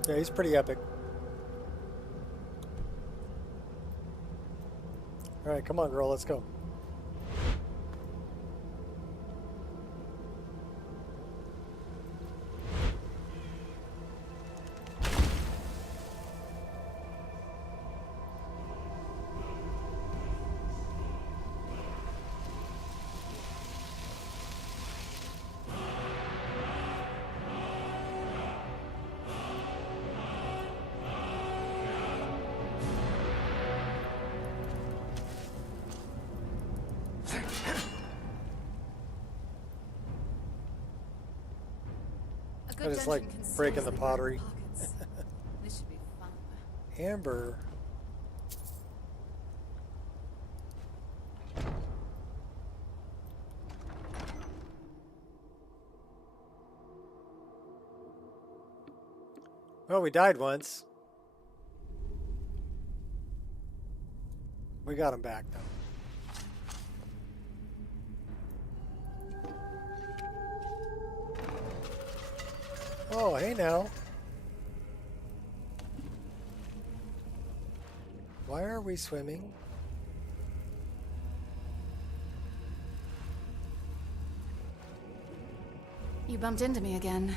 Yeah, he's pretty epic. All right, come on, girl, let's go. I just like breaking the pottery. This should be fun. Amber. Well, we died once. We got him back, though. Oh, hey now. Why are we swimming? You bumped into me again.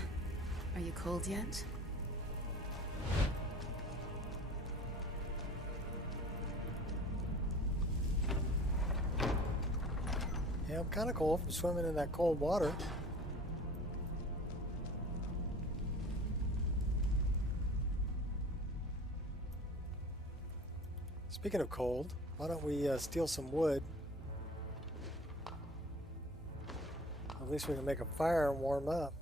Are you cold yet? Yeah, I'm kind of cold from swimming in that cold water. Speaking of cold, why don't we steal some wood? At least we can make a fire and warm up.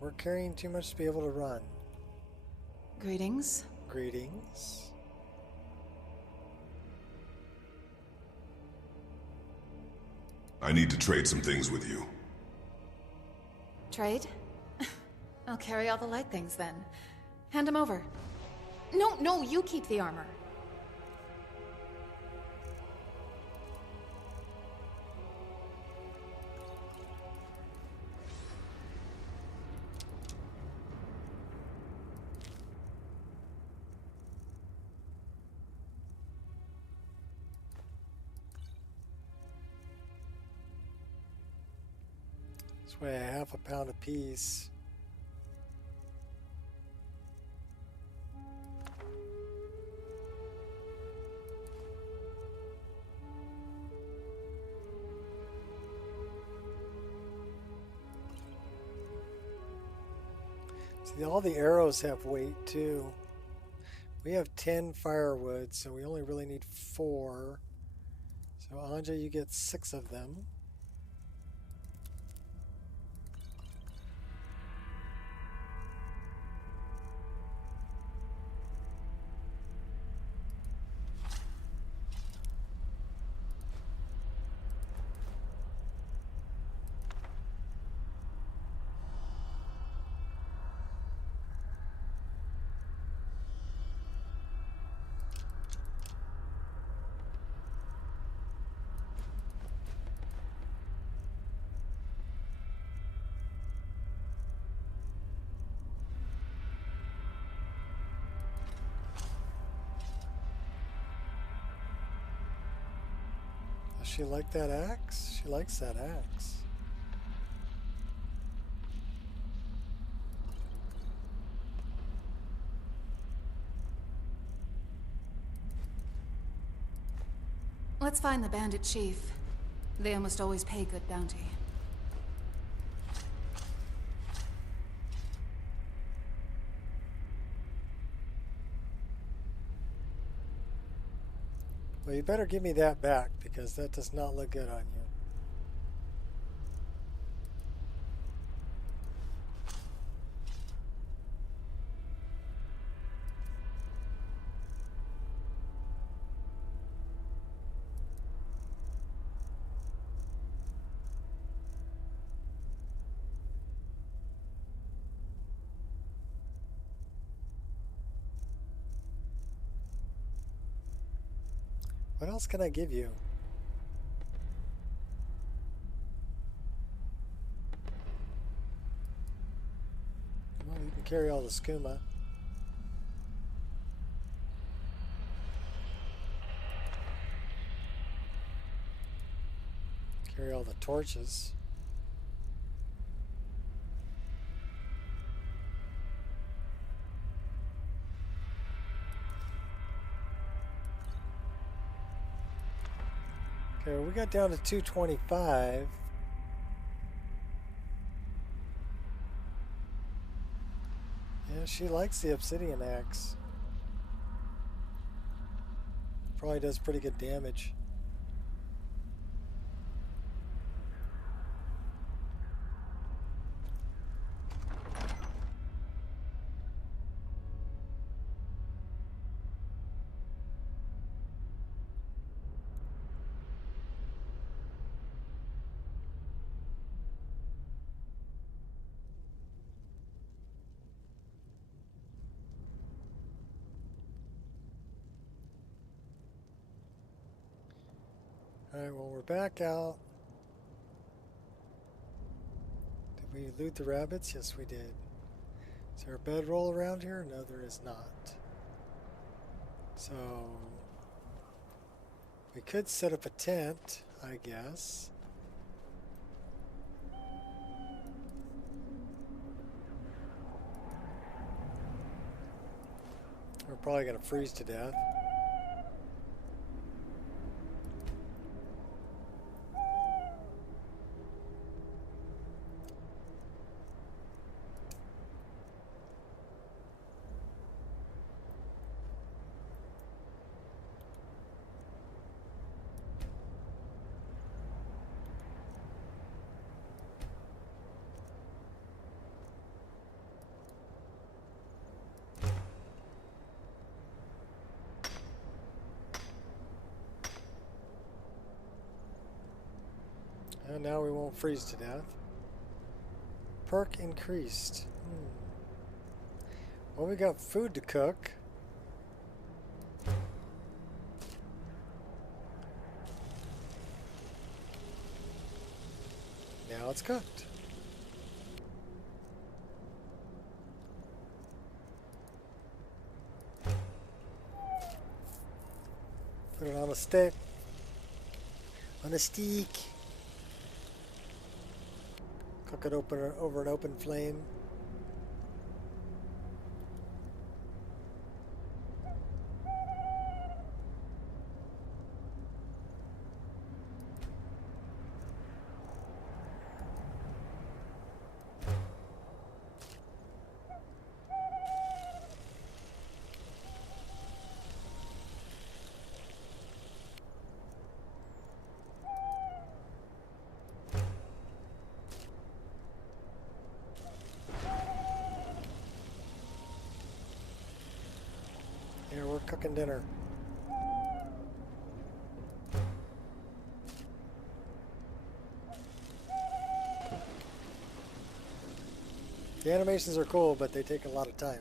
We're carrying too much to be able to run. Greetings. Greetings. I need to trade some things with you. Trade? I'll carry all the light things then. Hand them over. No, you keep the armor. This way, ½ pound apiece. See, all the arrows have weight too. We have 10 firewood, so we only really need 4. So Anja, you get 6 of them. Does she like that axe? She likes that axe. Let's find the bandit chief. They almost always pay good bounty. Well, you better give me that back because that does not look good on you. What else can I give you? Well, you can carry all the skooma. Carry all the torches. Okay, we got down to 225. Yeah, she likes the obsidian axe. Probably does pretty good damage. Alright, well, we're back out. Did we loot the rabbits? Yes, we did. Is there a bedroll around here? No, there is not. So, we could set up a tent, I guess. We're probably going to freeze to death. And now we won't freeze to death. Perk increased. Well, we got food to cook. Now it's cooked. Put it on a stick. On a stick. Cook it over an open flame. Here, we're cooking dinner. The animations are cool, but they take a lot of time.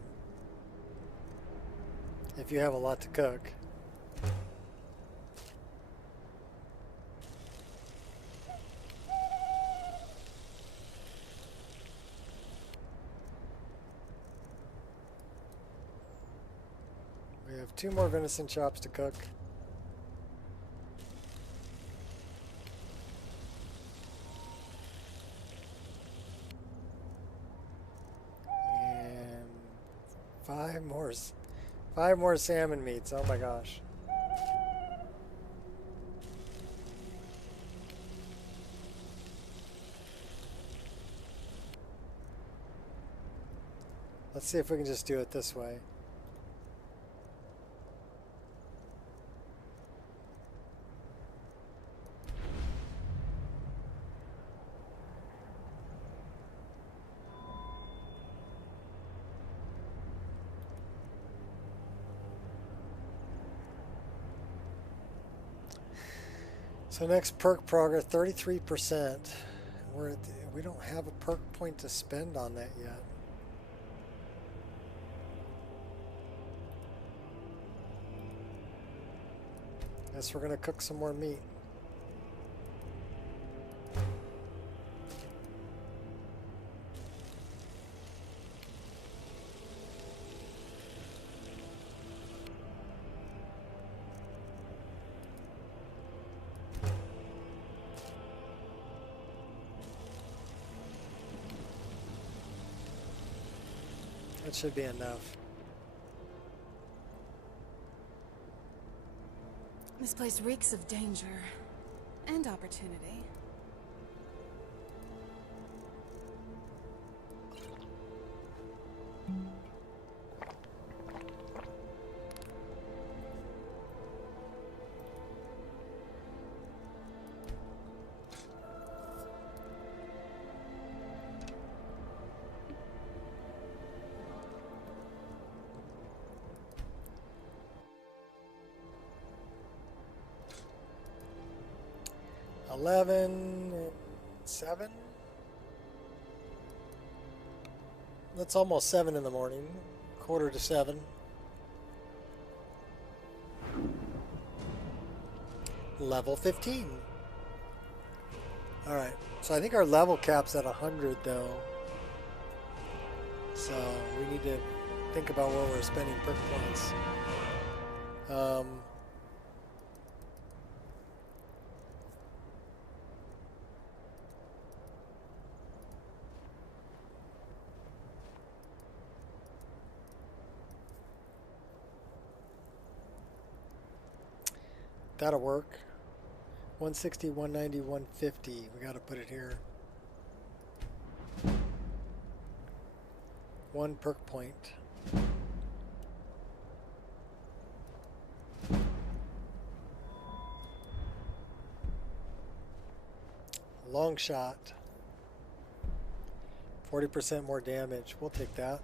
If you have a lot to cook. We have 2 more venison chops to cook. And 5 more salmon meats. Oh my gosh. Let's see if we can just do it this way. So next perk progress, 33%. We don't have a perk point to spend on that yet. Guess we're gonna cook some more meat. That should be enough. This place reeks of danger and opportunity. And 7. That's almost 7 in the morning. Quarter to 7. Level 15. All right. So I think our level cap's at 100 though. So we need to think about where we're spending perk points. That'll work. 160, 190, 150. We got to put it here. 1 perk point. Long shot. 40% more damage. We'll take that.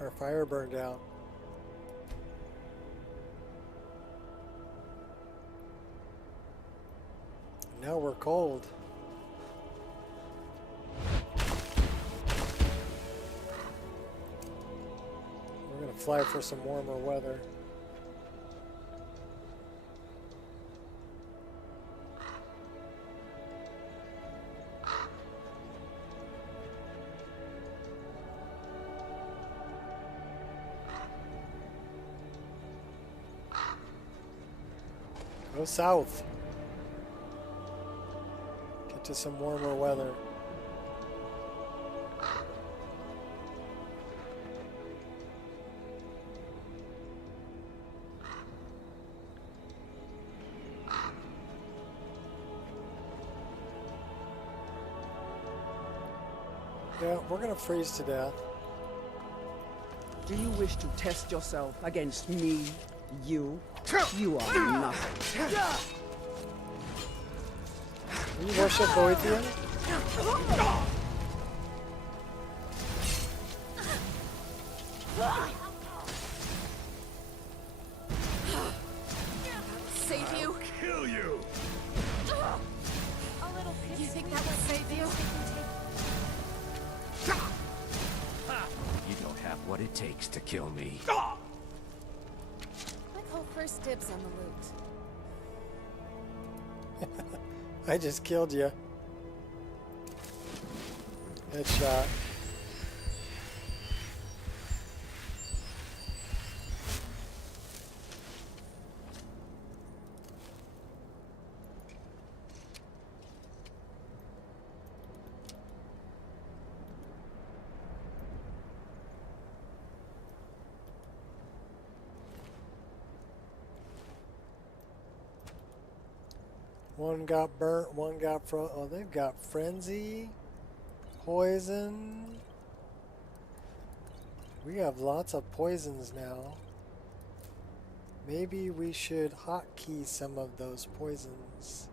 Our fire burned out. Now we're cold. We're gonna fly for some warmer weather. Go south. Get to some warmer weather. Yeah, we're gonna freeze to death. Do you wish to test yourself against me? You are nothing. You worship Boethian? Save you? Kill you! A little piece. You think that will save you? You don't have what it takes to kill me. I call first dibs on the loot. I just killed you. Headshot. One got burnt, one got oh, they've got frenzy, poison. We have lots of poisons now. Maybe we should hotkey some of those poisons.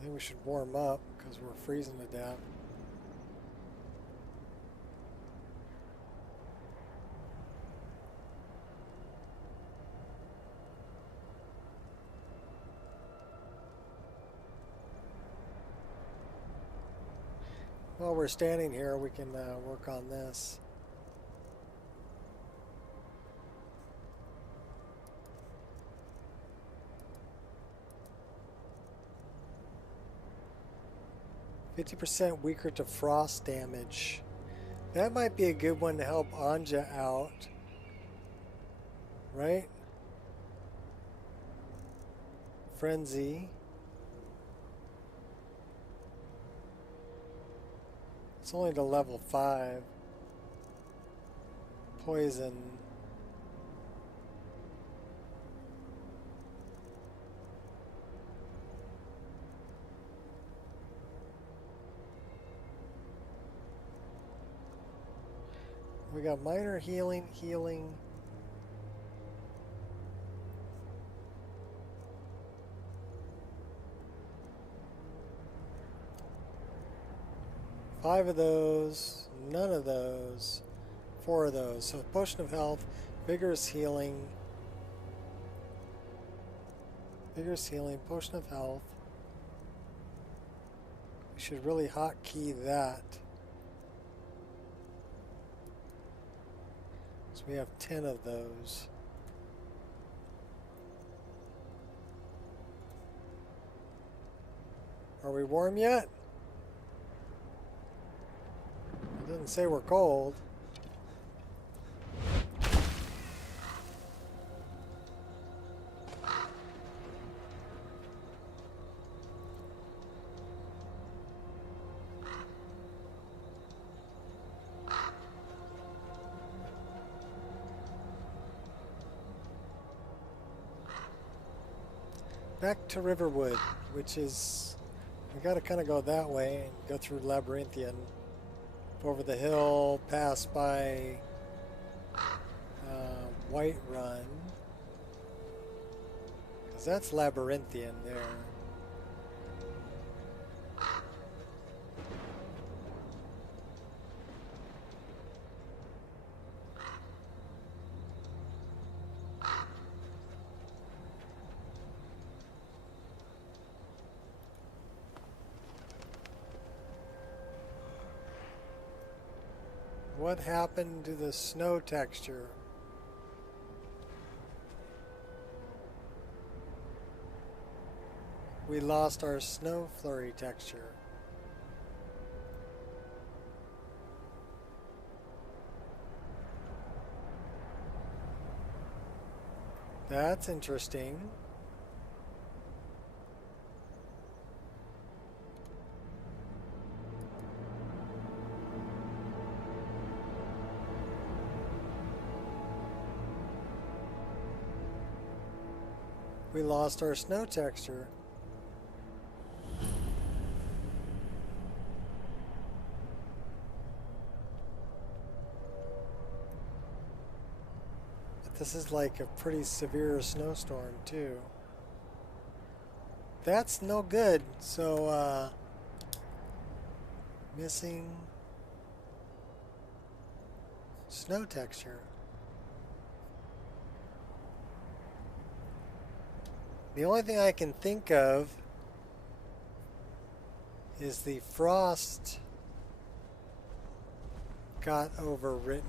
I think we should warm up because we're freezing to death. While we're standing here, we can work on this. %50 weaker to frost damage. That might be a good one to help Anja out. Right? Frenzy. It's only to level 5. Poison. We got minor healing, healing. Five of those, none of those, 4 of those. So potion of health, vigorous healing, potion of health. We should really hotkey that. So we have 10 of those. Are we warm yet? It doesn't say we're cold. Back to Riverwood, which is, we gotta kind of go that way and go through Labyrinthian. Over the hill, pass by White Run, because that's Labyrinthian there. What happened to the snow texture? We lost our snow flurry texture. That's interesting. We lost our snow texture. But this is like a pretty severe snowstorm too. That's no good. So, missing snow texture. The only thing I can think of is the frost got overwritten.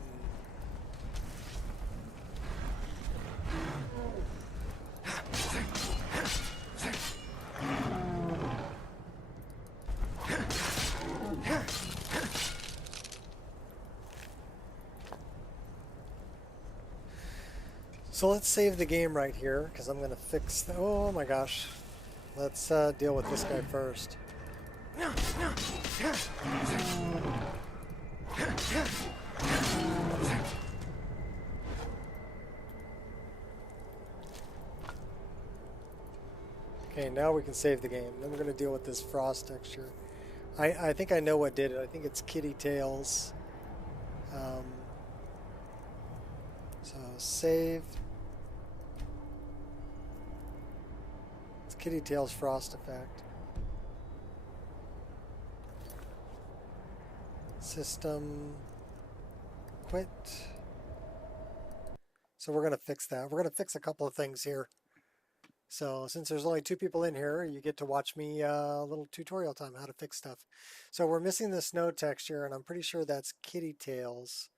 So let's save the game right here, because I'm going to fix the, oh my gosh. Let's deal with this guy first. Okay, now we can save the game. Then we're going to deal with this frost texture. I think I know what did it. I think it's Kitty Tails. So save. It's Kitty Tails frost effect. System quit. So we're going to fix that. We're going to fix a couple of things here. So since there's only 2 people in here, you get to watch me a little tutorial time how to fix stuff. So we're missing the snow texture, and I'm pretty sure that's kitty tails.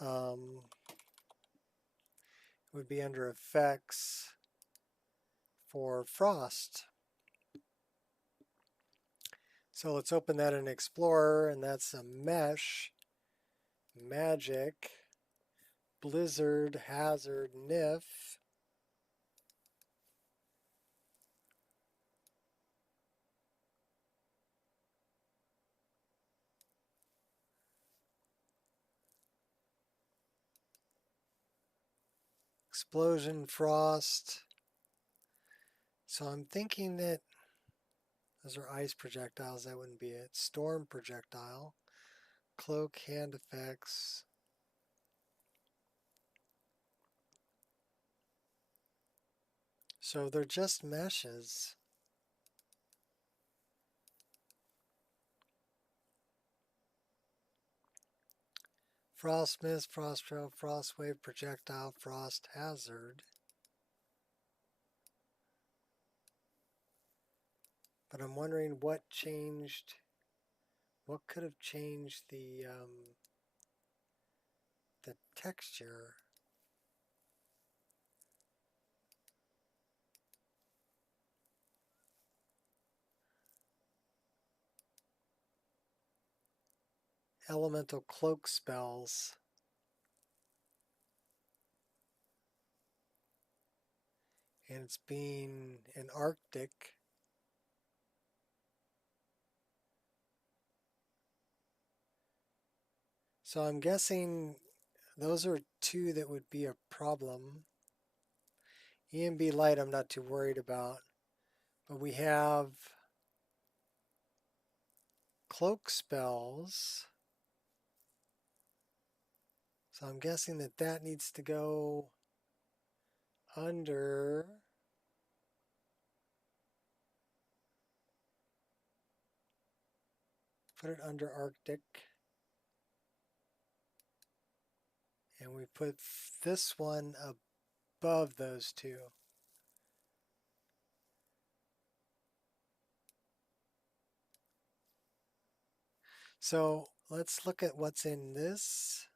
Would be under effects for frost. So let's open that in Explorer, and that's a mesh, magic, blizzard, hazard, NIF. Explosion, frost. So I'm thinking that those are ice projectiles. That wouldn't be it. Storm projectile. Cloak, hand effects. So they're just meshes. Frost mist, frost trail, frost wave, projectile, frost hazard. But I'm wondering what changed. What could have changed the texture? Elemental cloak spells. And it's being an Arctic. So I'm guessing those are 2 that would be a problem. EMB light I'm not too worried about. But we have cloak spells. So I'm guessing that that needs to go under put it under Arctic. And we put this one above those 2. So let's look at what's in this.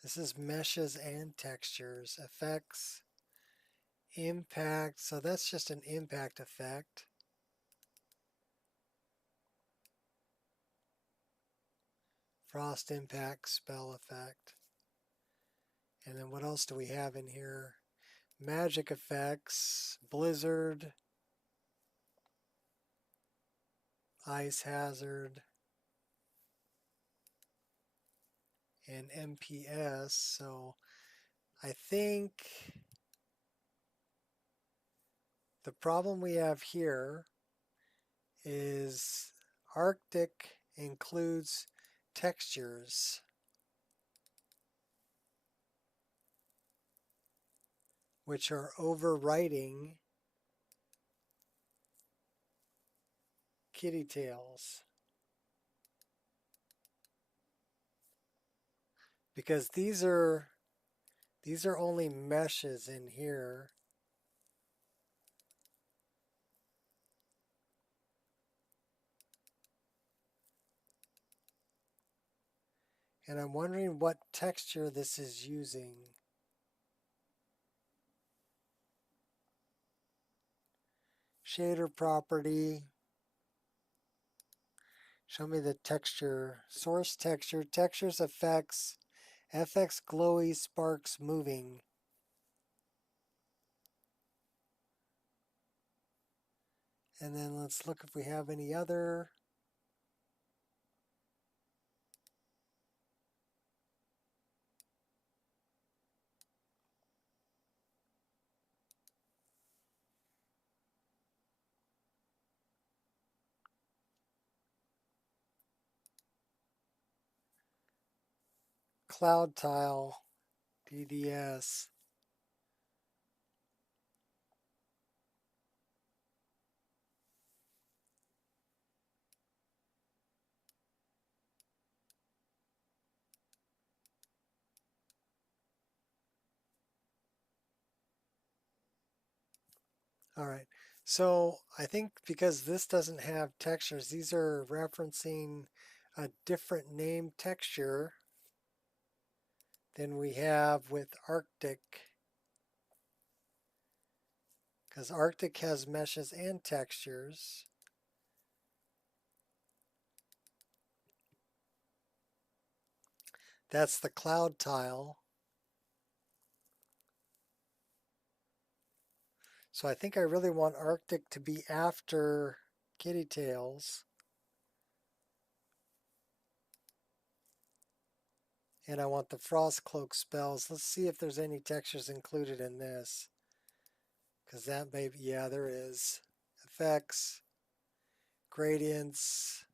This is meshes and textures, effects, impact. So that's just an impact effect. Frost impact, spell effect. And then what else do we have in here? Magic effects, blizzard, ice hazard, and MPS. So I think the problem we have here is Arctic includes textures, which are overwriting kitty tails. Because these are only meshes in here. And I'm wondering what texture this is using. Shader property. Show me the texture. Source texture. Textures effects. FX glowy sparks moving. And then let's look if we have any other. Cloud tile. DDS. All right. So I think because this doesn't have textures, these are referencing a different name texture than we have with Arctic. Because Arctic has meshes and textures. That's the cloud tile. So I think I really want Arctic to be after Kitty Tails. And I want the Frost Cloak spells. Let's see if there's any textures included in this. Because that may be, yeah, there is. Effects, gradients.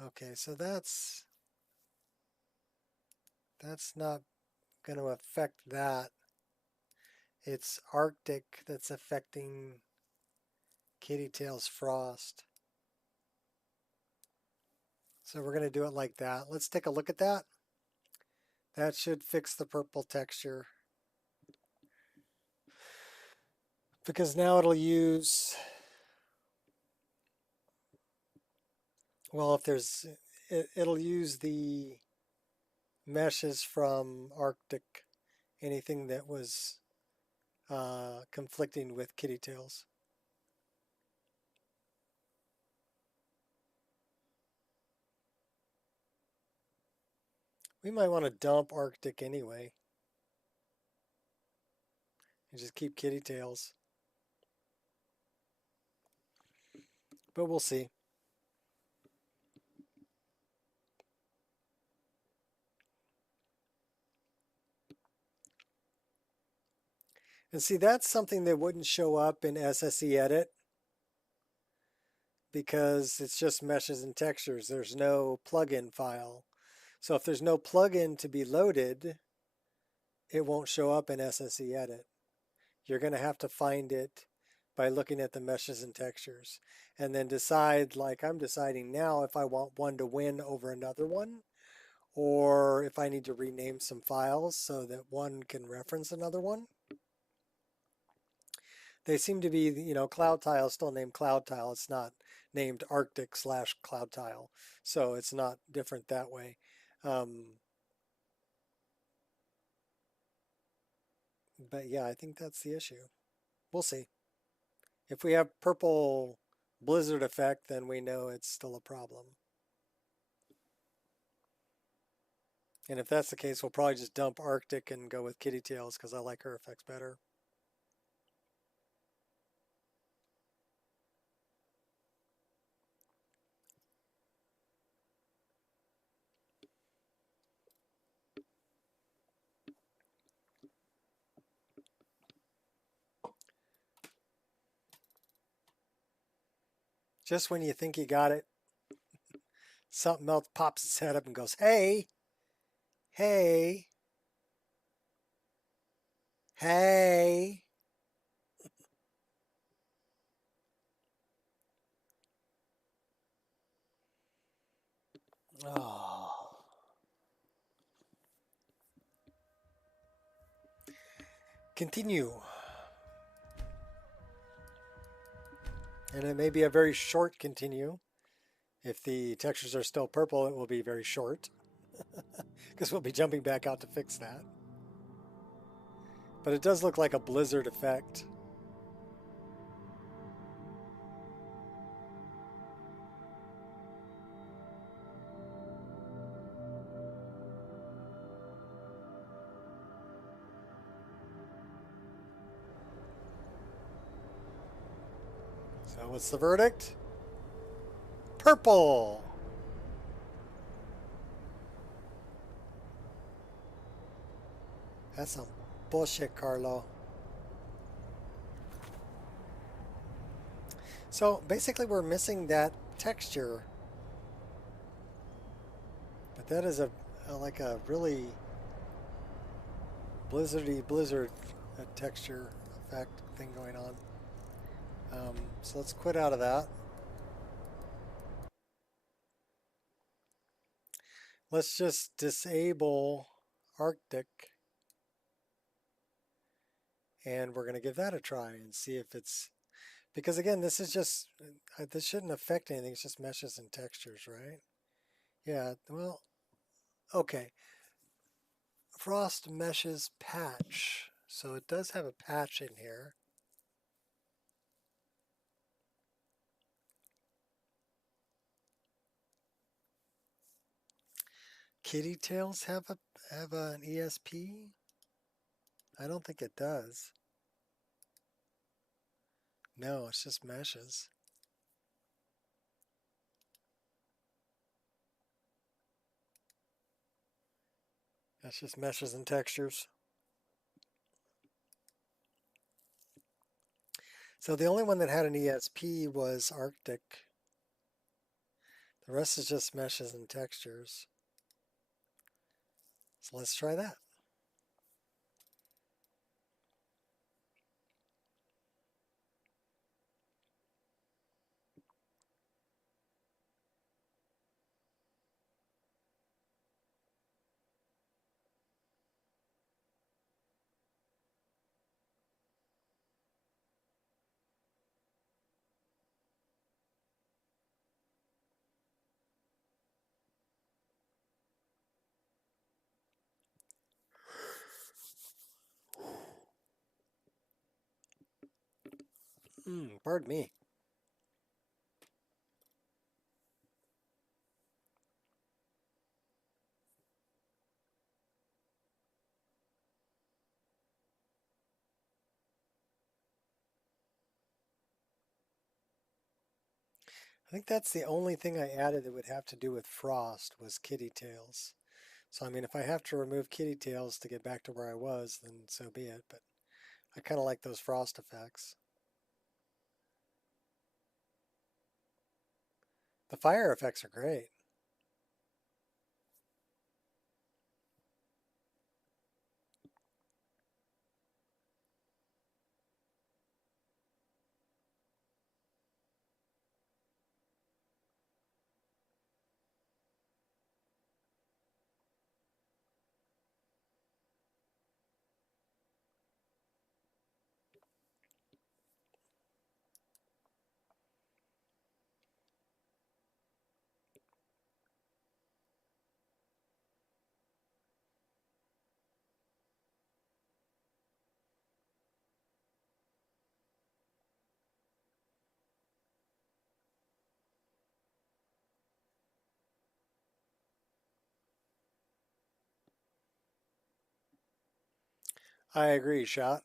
Okay, so that's not going to affect that. It's Arctic that's affecting Kitty Tail's Frost. So we're going to do it like that. Let's take a look at that. That should fix the purple texture. Because now it'll use, well, if there's, it'll use the meshes from Arctic, anything that was conflicting with Kitty Tails. We might want to dump Arctic anyway. And just keep Kitty Tails. But we'll see. And see, that's something that wouldn't show up in SSE Edit because it's just meshes and textures. There's no plugin file. So if there's no plugin to be loaded, it won't show up in SSE Edit. You're going to have to find it by looking at the meshes and textures and then decide, like I'm deciding now, if I want one to win over another one, or if I need to rename some files so that one can reference another one. They seem to be, you know, Cloud Tile is still named Cloud Tile. It's not named Arctic/Cloud Tile. So it's not different that way. But yeah, I think that's the issue. We'll see. If we have purple blizzard effect, then we know it's still a problem. And if that's the case, we'll probably just dump Arctic and go with Kitty Tails because I like her effects better. Just when you think you got it, something else pops its head up and goes, hey, hey, hey. Oh. Continue. And it may be a very short continue. If the textures are still purple, it will be very short. Because we'll be jumping back out to fix that. But it does look like a blizzard effect. So what's the verdict? Purple! That's some bullshit, Carlo. So basically we're missing that texture. But that is like a really blizzard texture effect thing going on. So let's quit out of that. Let's just disable Arctic. And we're going to give that a try and see if it's, because again, this is just, this shouldn't affect anything. It's just meshes and textures, right? Yeah, well, okay. Frost meshes patch. So it does have a patch in here. Kitty Tails have an ESP? I don't think it does. No, it's just meshes. That's just meshes and textures. So the only one that had an ESP was Arctic. The rest is just meshes and textures. So let's try that. Pardon me. I think that's the only thing I added that would have to do with Frost was Kitty Tails. So I mean, if I have to remove Kitty Tails to get back to where I was, then so be it. But I kind of like those Frost effects. The fire effects are great. I agree, Shot.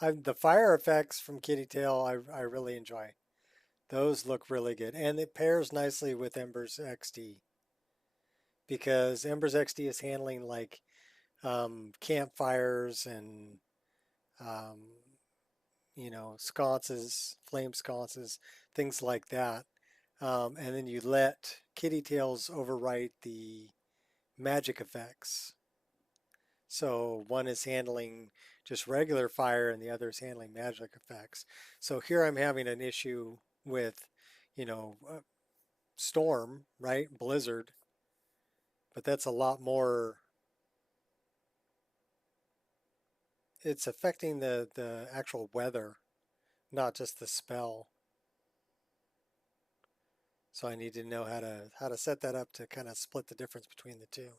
The fire effects from Kitty Tail, I really enjoy. Those look really good. And it pairs nicely with Ember's XD. Because Ember's XD is handling like campfires and, um, you know, sconces, flame sconces, things like that. And then you let Kitty Tails overwrite the magic effects. So one is handling just regular fire and the other is handling magic effects. So here I'm having an issue with, you know, storm, right? Blizzard. But that's a lot more, it's affecting the actual weather, not just the spell. So I need to know how to set that up to kind of split the difference between the two.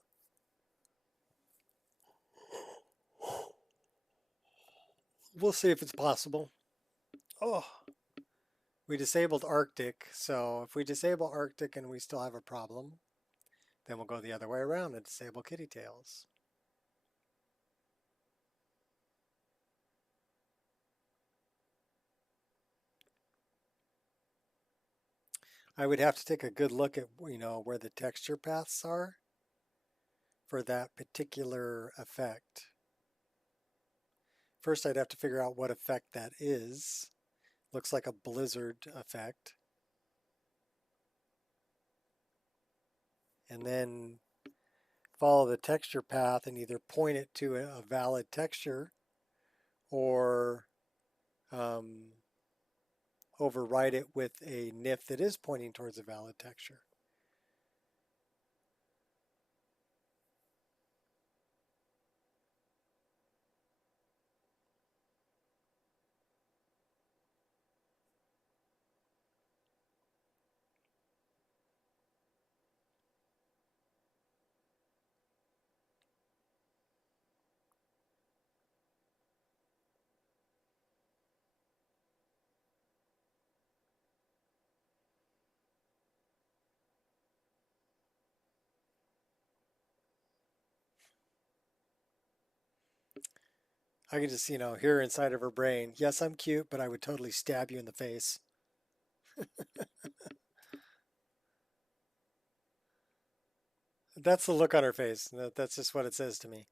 We'll see if it's possible. Oh, we disabled Arctic. So if we disable Arctic and we still have a problem, then we'll go the other way around and disable Kitty Tails. I would have to take a good look at, you know, where the texture paths are for that particular effect. First, I'd have to figure out what effect that is. Looks like a blizzard effect. And then follow the texture path and either point it to a valid texture or override it with a NIF that is pointing towards a valid texture. I can just, hear inside of her brain, yes, I'm cute, but I would totally stab you in the face. That's the look on her face. That's just what it says to me.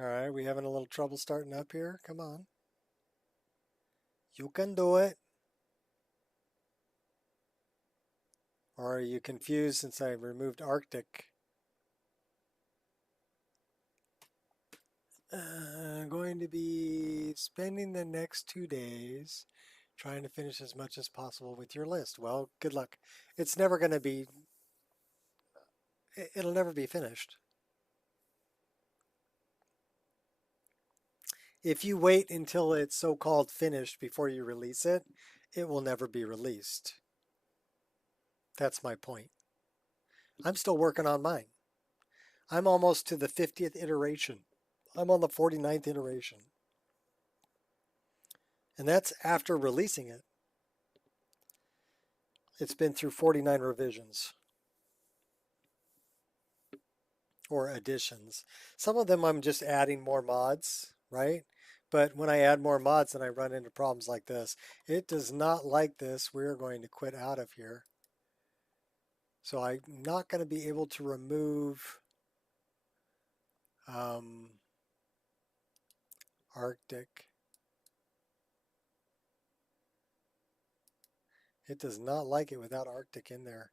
All right, we having a little trouble starting up here? Come on. You can do it. Or are you confused since I removed Arctic? I'm going to be spending the next 2 days trying to finish as much as possible with your list. Well, good luck. It's never going to be, it'll never be finished. If you wait until it's so-called finished before you release it, it will never be released. That's my point. I'm still working on mine. I'm almost to the 50th iteration. I'm on the 49th iteration. And that's after releasing it. It's been through 49 revisions or additions. Some of them I'm just adding more mods, right? But when I add more mods, then I run into problems like this. It does not like this. We're going to quit out of here. So I'm not going to be able to remove Arctic. It does not like it without Arctic in there.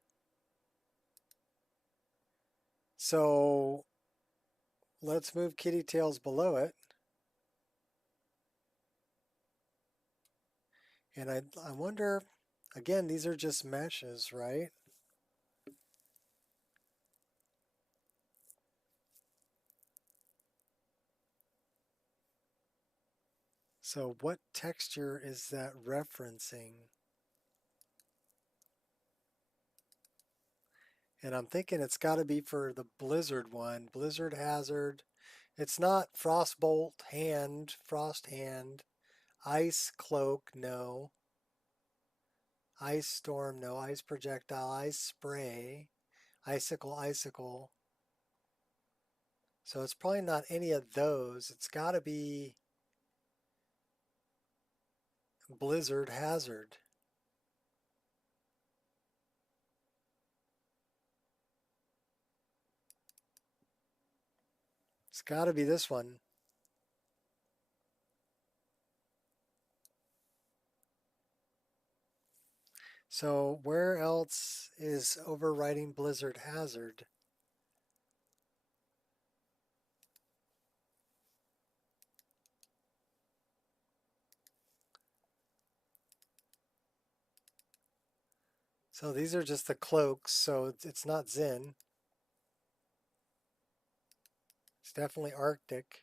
So let's move Kitty Tails below it. And I wonder, again, these are just meshes, right? So what texture is that referencing? And I'm thinking it's got to be for the Blizzard one. Blizzard Hazard. It's not Frostbolt Hand, Frost Hand. Ice Cloak, no. Ice Storm, no. Ice Projectile, Ice Spray. Icicle, Icicle. So it's probably not any of those. It's got to be Blizzard Hazard. It's got to be this one. So where else is overriding Blizzard Hazard? So these are just the cloaks, so it's not Zen. It's definitely Arctic.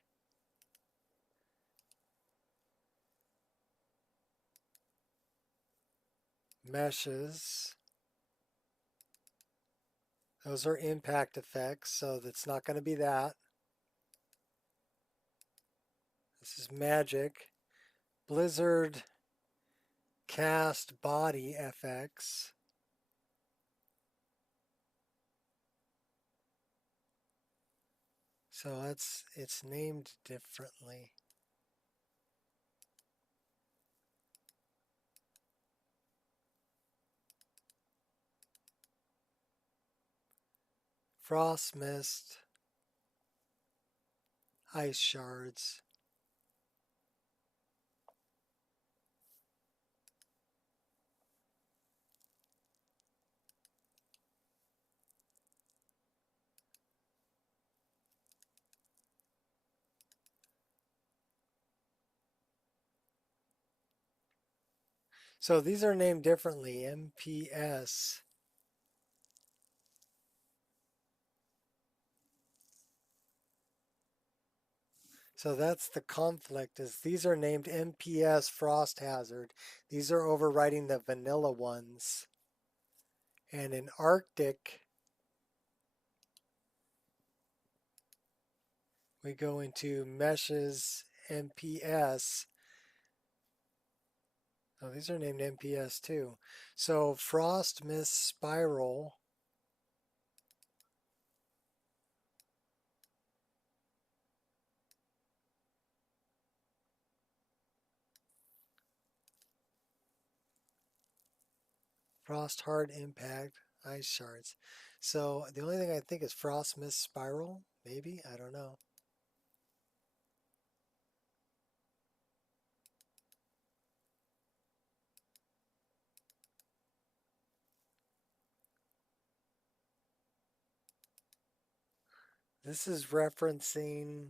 Meshes. Those are impact effects, so that's not going to be that. This is magic. Blizzard cast body FX. So it's named differently. Frost mist. Ice shards. So these are named differently. MPS. So that's the conflict, is these are named MPS Frost Hazard. These are overriding the vanilla ones. And in Arctic, we go into Meshes MPS. Oh, these are named MPS too. So frost, mist, spiral. Frost, hard, impact, ice shards. So the only thing I think is frost, mist, spiral. Maybe, I don't know. This is referencing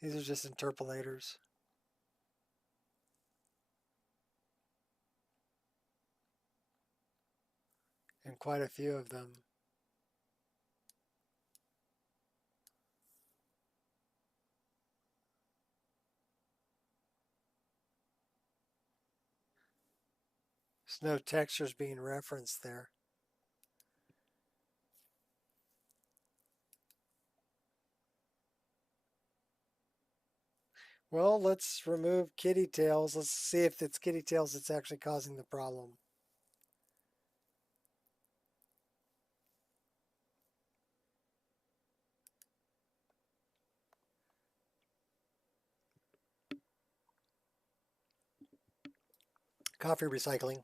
these are just interpolators. And quite a few of them. There's no textures being referenced there. Well, let's remove kitty tails. Let's see if it's kitty tails that's actually causing the problem. Coffee recycling.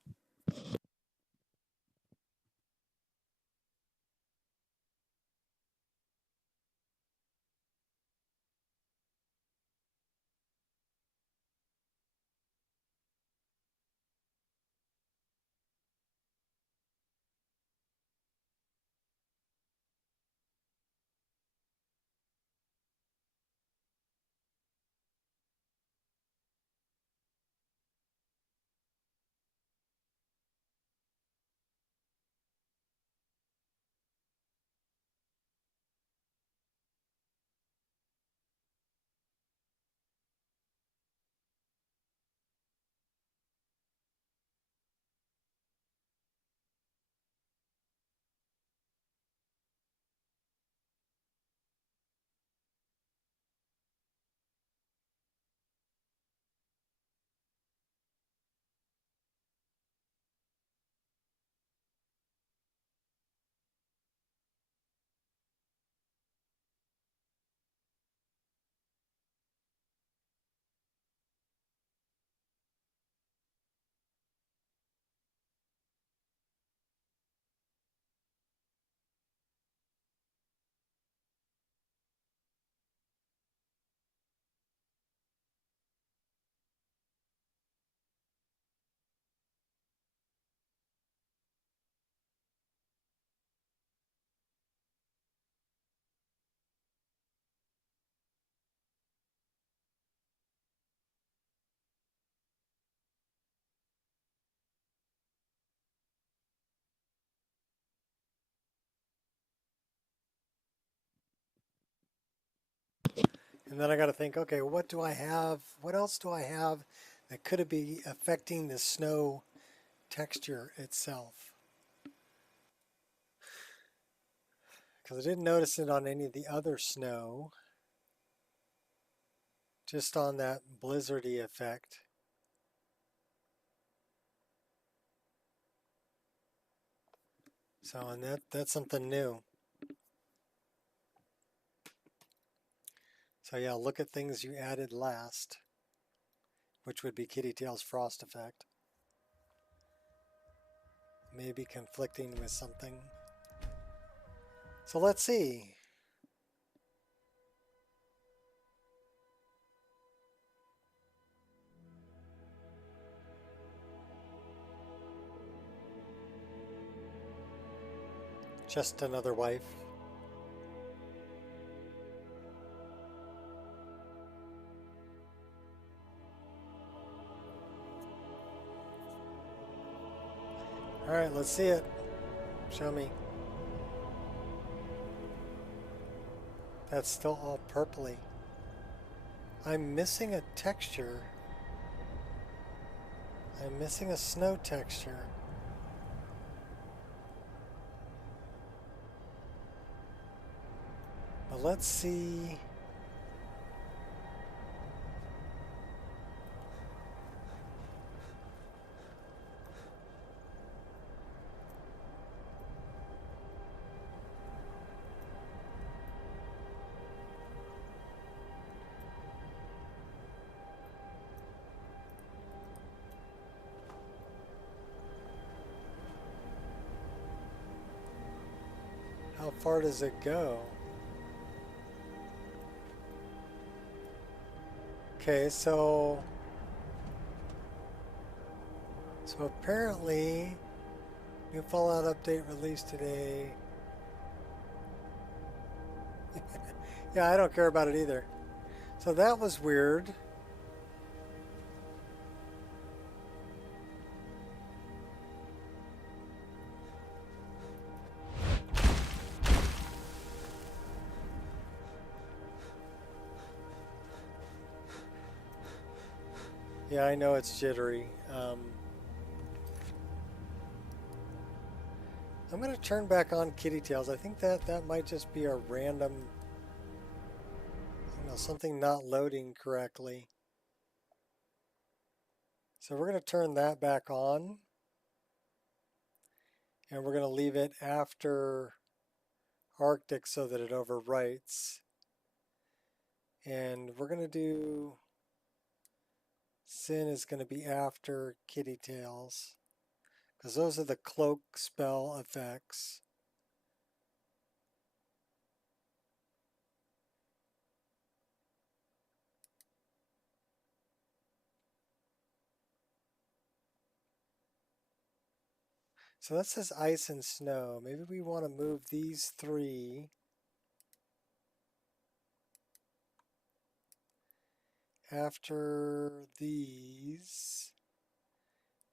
And then I got to think, okay, what do I have? What else do I have that could be affecting the snow texture itself? Because I didn't notice it on any of the other snow, just on that blizzardy effect. So, and that's something new. So yeah, look at things you added last, which would be Kitty Tail's frost effect. Maybe conflicting with something. So let's see. Just another wife. All right, let's see it. Show me. That's still all purpley. I'm missing a texture. I'm missing a snow texture. let's see. How far does it go? Okay, so apparently new Fallout update released today. Yeah, I don't care about it either. So that was weird. Yeah, I know it's jittery. I'm going to turn back on Kitty Tails. I think that might just be a random, something not loading correctly. So we're going to turn that back on. And we're going to leave it after Arctic so that it overwrites. And we're going to do Sin is going to be after Kitty Tails, because those are the cloak spell effects. So that says ice and snow. Maybe we want to move these three after these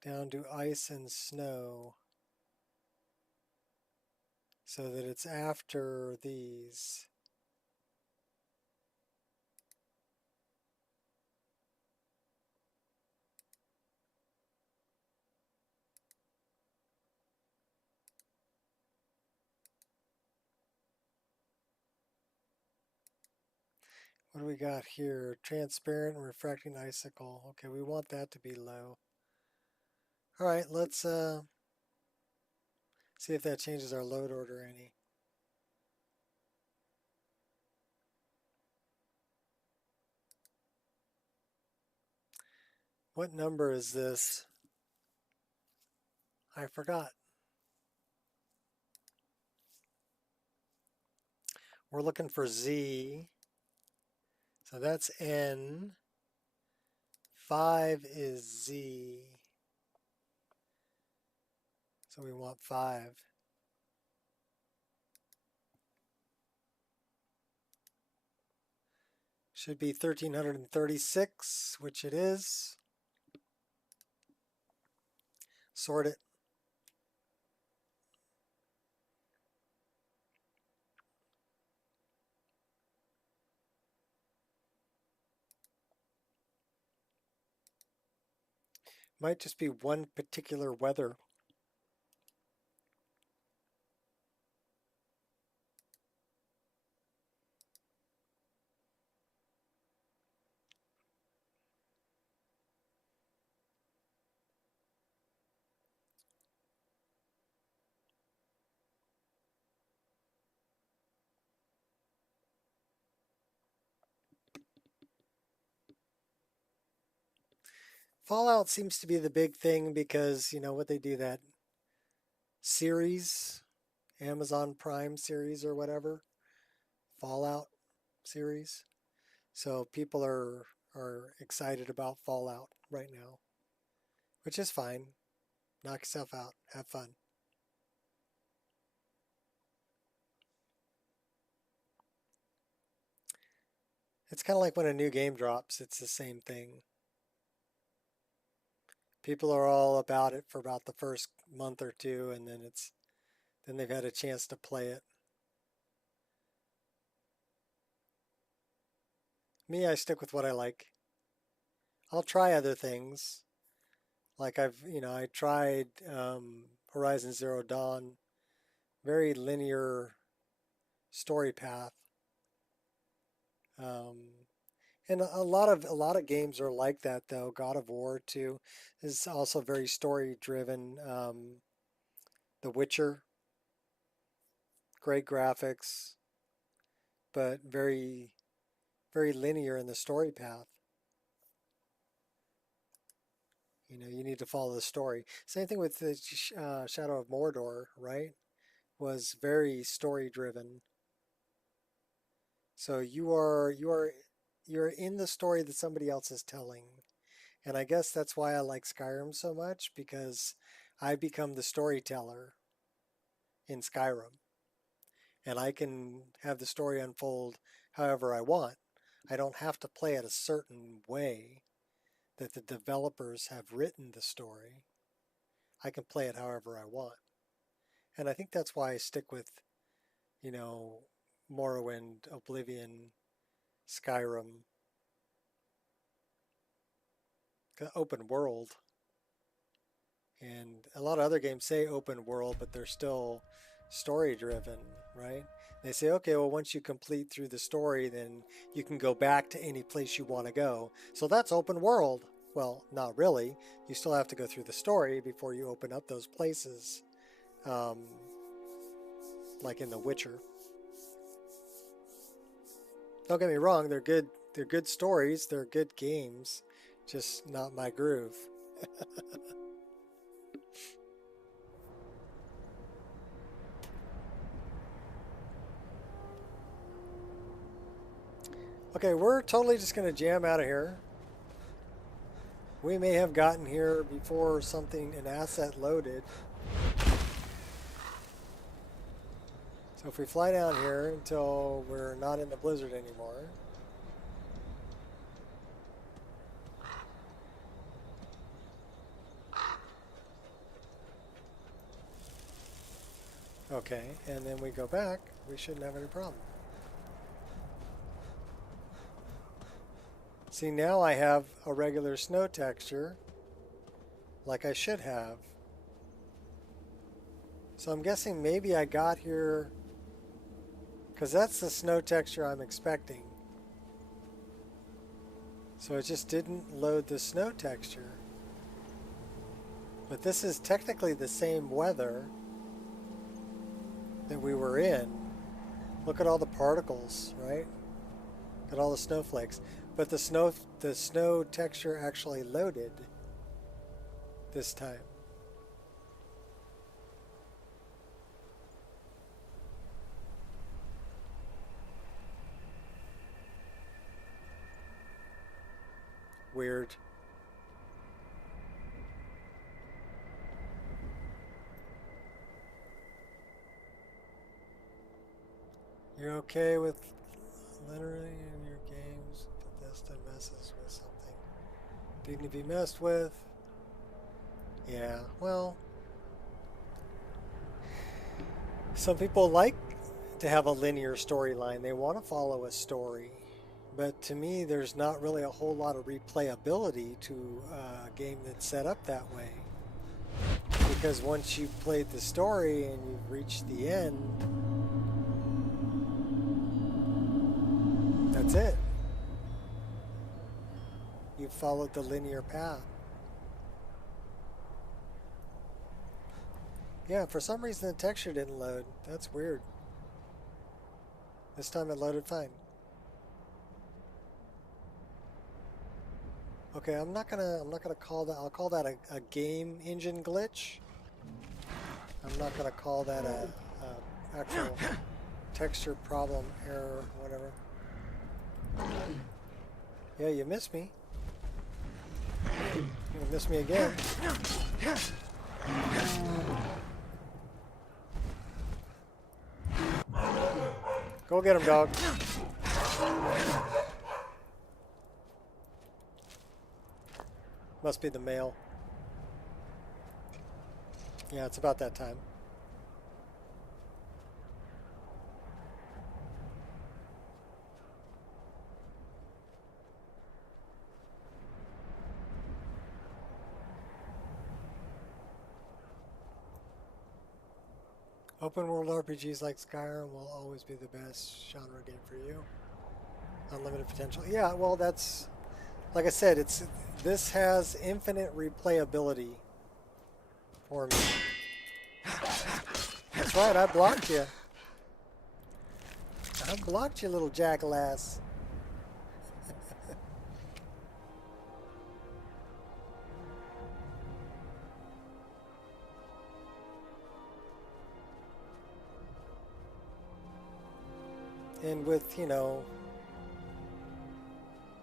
down to ice and snow so that it's after these. What do we got here? Transparent and refracting icicle. Okay, we want that to be low. All right, let's see if that changes our load order any. What number is this? I forgot. We're looking for Z. So that's N. 5 is Z. So we want 5. Should be 1336, which it is. Sort it. Might just be one particular weather. Fallout seems to be the big thing because, what they do, that series, Amazon Prime series or whatever, Fallout series. So people are excited about Fallout right now, which is fine. Knock yourself out. Have fun. It's kind of like when a new game drops. It's the same thing. People are all about it for about the first month or two, and then they've had a chance to play it. Me, I stick with what I like. I'll try other things. Like I tried Horizon Zero Dawn, very linear story path. Um, and a lot of games are like that though. God of War 2 is also very story driven. The Witcher, great graphics, but very linear in the story path. You know, you need to follow the story. Same thing with the Shadow of Mordor, right? Was very story driven. So you're in the story that somebody else is telling. And I guess that's why I like Skyrim so much, because I become the storyteller in Skyrim. And I can have the story unfold however I want. I don't have to play it a certain way that the developers have written the story. I can play it however I want. And I think that's why I stick with, you know, Morrowind, Oblivion, Skyrim, open world. And a lot of other games say open world, but they're still story driven, right? They say, okay, well, once you complete through the story, then you can go back to any place you want to go. So that's open world. Well, not really. You still have to go through the story before you open up those places, like in The Witcher. Don't get me wrong; they're good. They're good stories. They're good games. Just not my groove. Okay, we're totally just going to jam out of here. We may have gotten here before an asset loaded. So if we fly down here until we're not in the blizzard anymore. Okay, and then we go back, we shouldn't have any problem. See, now I have a regular snow texture, like I should have. So I'm guessing maybe I got here, because that's the snow texture I'm expecting. So it just didn't load the snow texture. But this is technically the same weather that we were in. Look at all the particles, right? Look at all the snowflakes. But the snow texture actually loaded this time. Weird. You're okay with literally in your games, Bethesda messes with something didn't to be messed with. Yeah, well, some people like to have a linear storyline. They want to follow a story. But to me, there's not really a whole lot of replayability to a game that's set up that way. Because once you've played the story and you've reached the end, that's it. You've followed the linear path. Yeah, for some reason the texture didn't load. That's weird. This time it loaded fine. Okay, I'm not gonna call that. I'll call that a game engine glitch. I'm not gonna call that a actual texture problem, error, whatever. Yeah, you missed me. You're gonna miss me again. Go get him, dog. Must be the male. Yeah, it's about that time. Open world RPGs like Skyrim will always be the best genre game for you. Unlimited potential. Yeah, well, that's like I said. This has infinite replayability for me. That's right. I blocked you. I blocked you, little jackalass. And with, you know,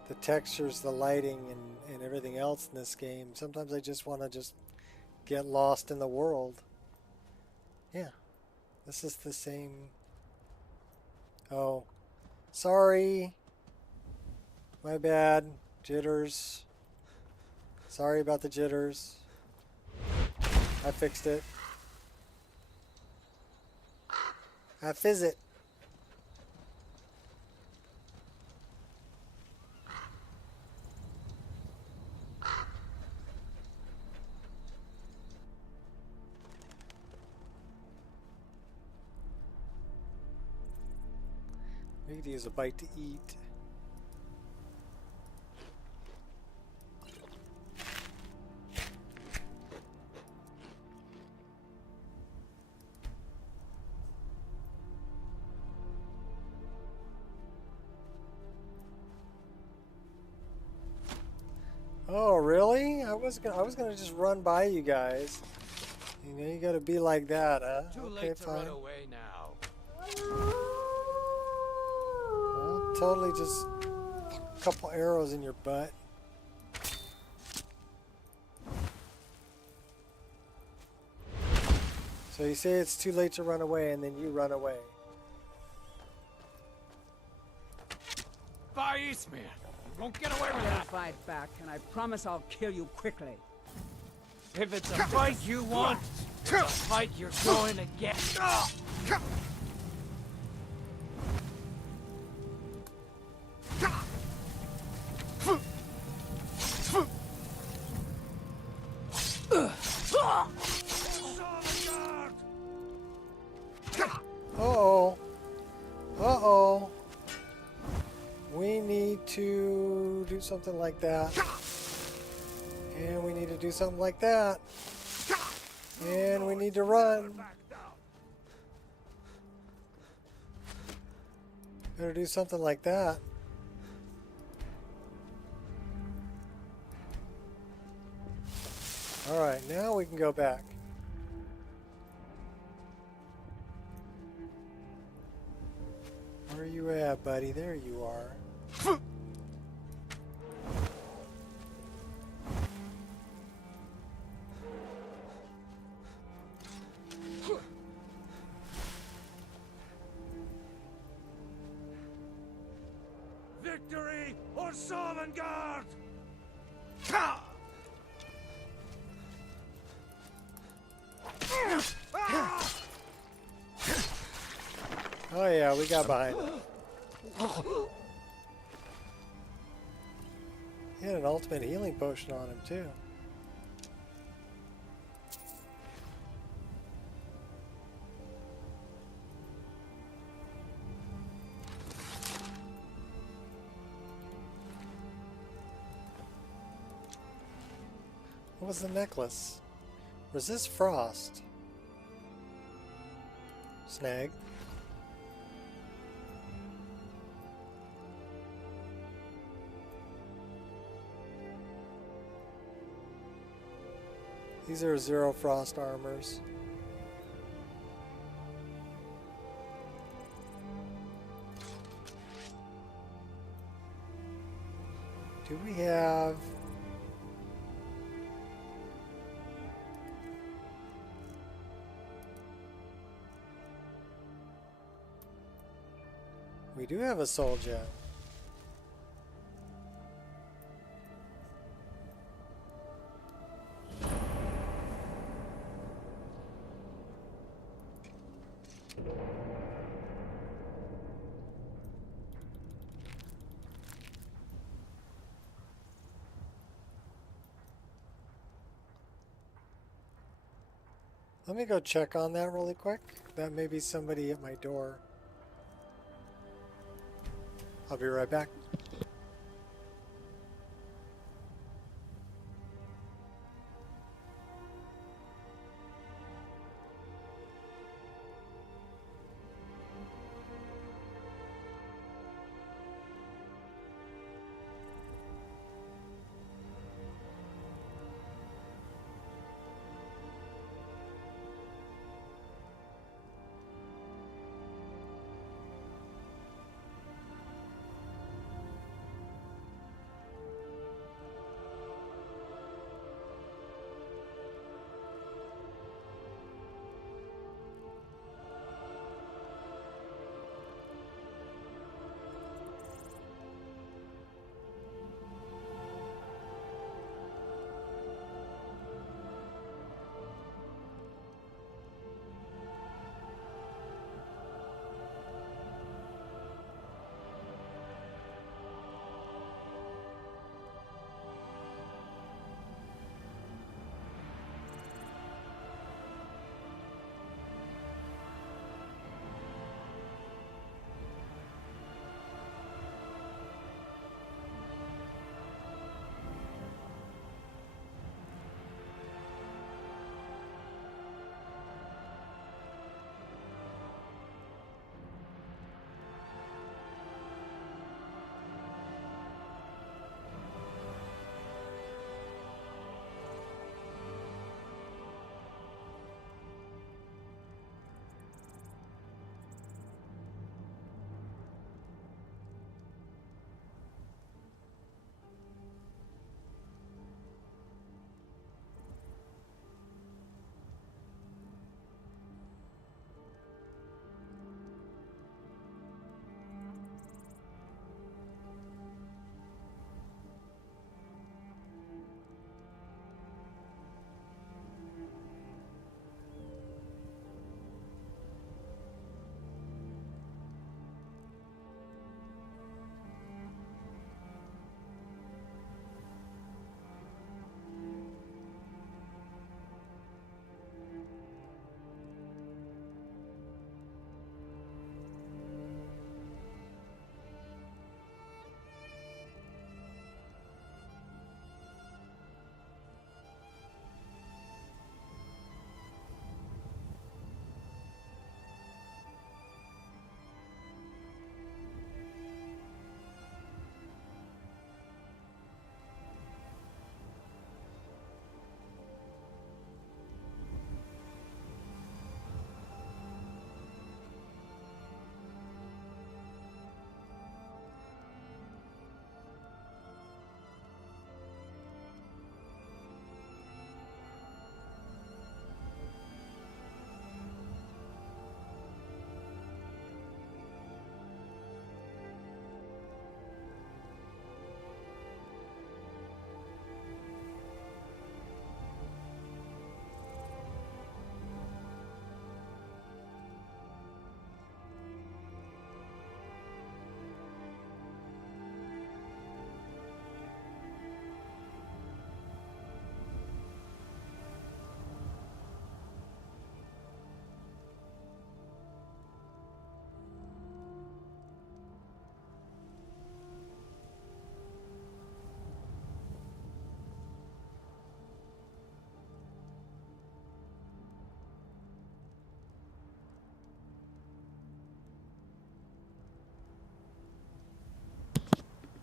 the textures, the lighting, and everything else in this game, sometimes I just want to just get lost in the world. Yeah, this is the same. Oh, sorry. My bad. Jitters. Sorry about the jitters. I fixed it. I fizz it. We could use a bite to eat. Oh, really? I was gonna just run by you guys. You know, you gotta be like that, huh? Too Okay, late to fine. run away now. Well, totally just a couple arrows in your butt. So you say it's too late to run away, and then you run away. Far East, man. You won't get away with I'll that. fight back, and I promise I'll kill you quickly. If it's a fight you want, it's a fight you're going to get. Uh-oh. Uh-oh. We need to do something like that. And we need to do something like that. And we need to run. Better do something like that. Alright, now we can go back. Where are you at, buddy? There you are. Victory or Sovngarde! Oh yeah, we got behind him. He had an ultimate healing potion on him too. What was the necklace? Resist frost. Snag. These are zero frost armors. Do we have... We do have a soul gem. Let me go check on that really quick. That may be somebody at my door. I'll be right back.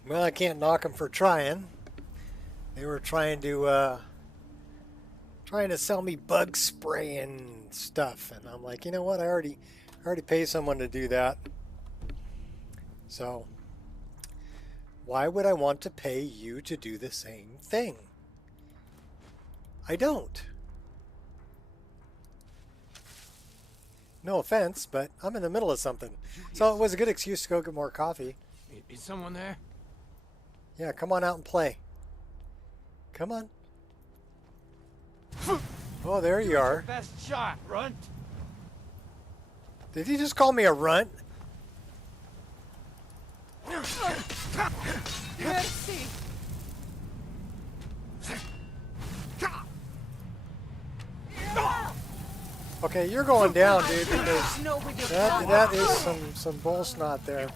Well, I can't knock them for trying. They were trying to sell me bug spray and stuff, and I'm like, you know what? I already paid someone to do that. So why would I want to pay you to do the same thing? I don't. No offense, but I'm in the middle of something. So it was a good excuse to go get more coffee. Is someone there? Yeah, come on out and play. Come on. Oh, there you are. Best shot, runt. Did he just call me a runt? Merci. Okay, you're going down, dude, because that is some bull snot there.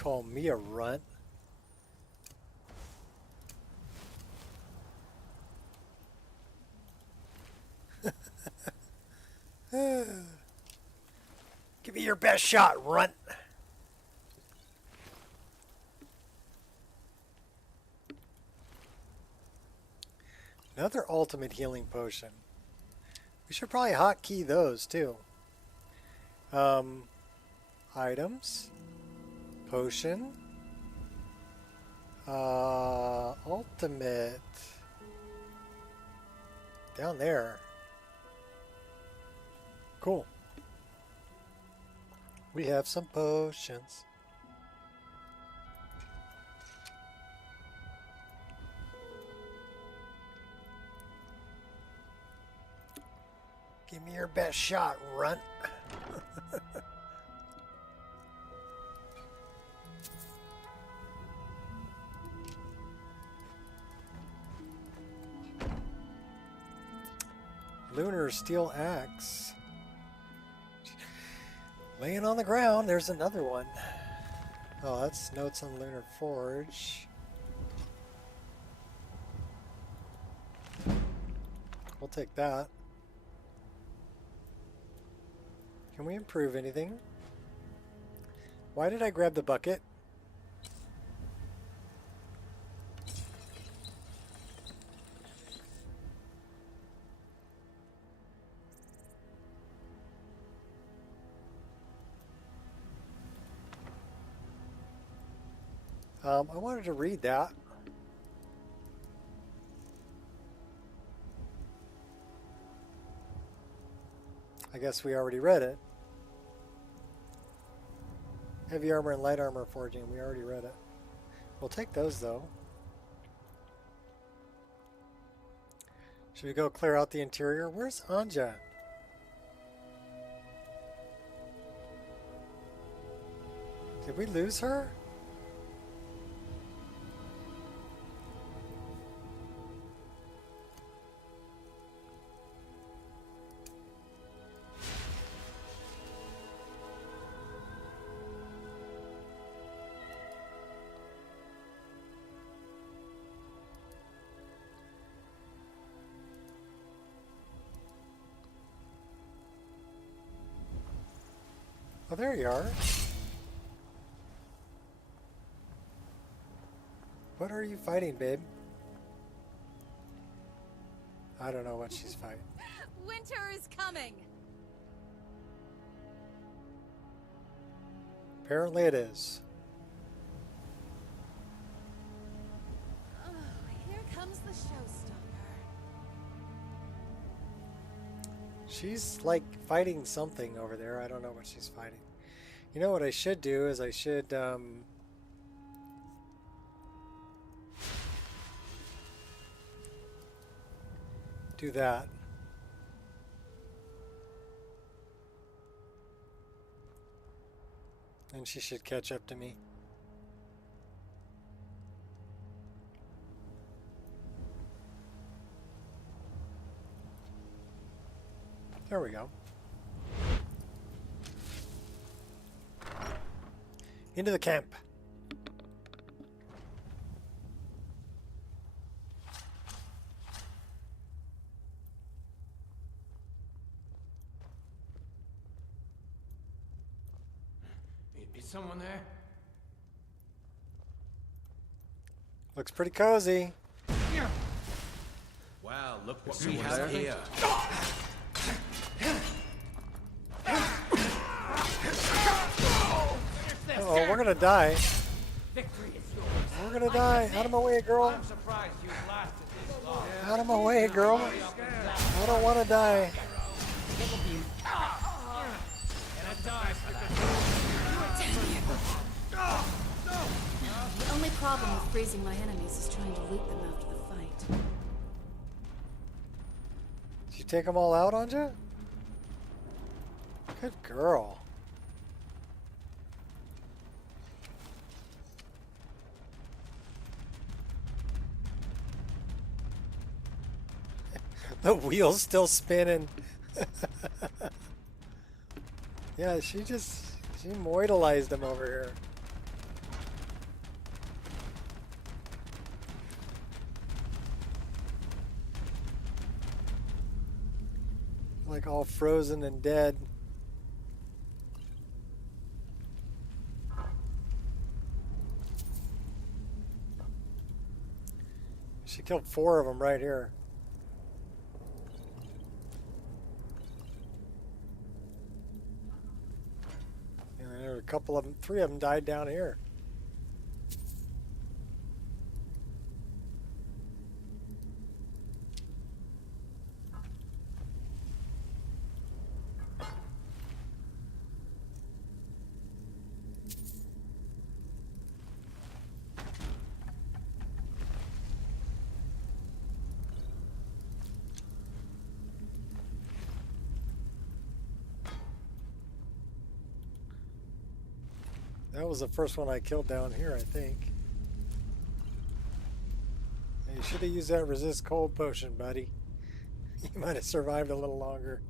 Call me a runt. Give me your best shot, runt. Another ultimate healing potion. We should probably hotkey those too. Items. Potion. Ultimate. Down there. Cool. We have some potions. Give me your best shot, runt. Lunar steel axe. Laying on the ground, there's another one. Oh, that's notes on Lunar Forge. We'll take that. Can we improve anything? Why did I grab the bucket? I wanted to read that. I guess we already read it. Heavy armor and light armor forging. We already read it. We'll take those though. Should we go clear out the interior? Where's Anja? Did we lose her? Oh, there you are. What are you fighting, babe? I don't know what she's fighting. Winter is coming. Apparently it is. Oh, here comes the showstopper. She's like fighting something over there. I don't know what she's fighting. You know what I should do is I should do that. And she should catch up to me. There we go. Into the camp. Is someone there? Looks pretty cozy. Wow, look what See we what's have there? here. Oh, we're gonna die. Victory is yours. We're gonna die. Out of my way, girl. I'm surprised you've lasted this long. Out of my way, girl. I don't want to die. The only problem with freezing my enemies is trying to loot them after the fight. Did you take them all out, Anja? Good girl. The wheel's still spinning. Yeah, she immortalized him over here. Like all frozen and dead. She killed 4 of them right here. And there were a couple of them, 3 of them died down here. That was the first one I killed down here, I think. Yeah, you should have used that resist cold potion, buddy. You might have survived a little longer.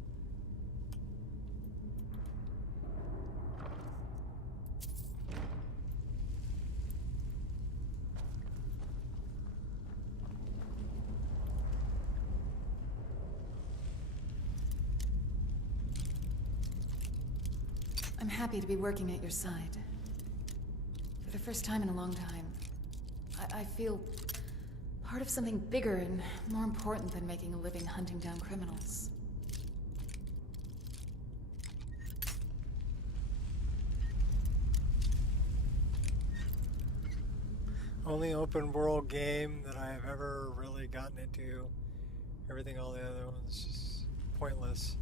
I'm happy to be working at your side. For the first time in a long time, I feel part of something bigger and more important than making a living hunting down criminals. Only open world game that I have ever really gotten into. Everything, all the other ones, just pointless.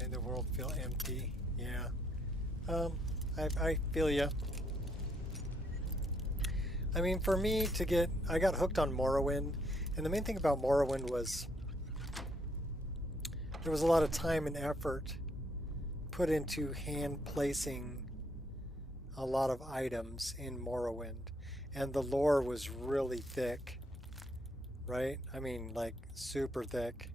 Made the world feel empty. Yeah. I feel ya. I mean, for me to get, I got hooked on Morrowind, and the main thing about Morrowind was there was a lot of time and effort put into hand placing a lot of items in Morrowind, and the lore was really thick, right? I mean, like super thick.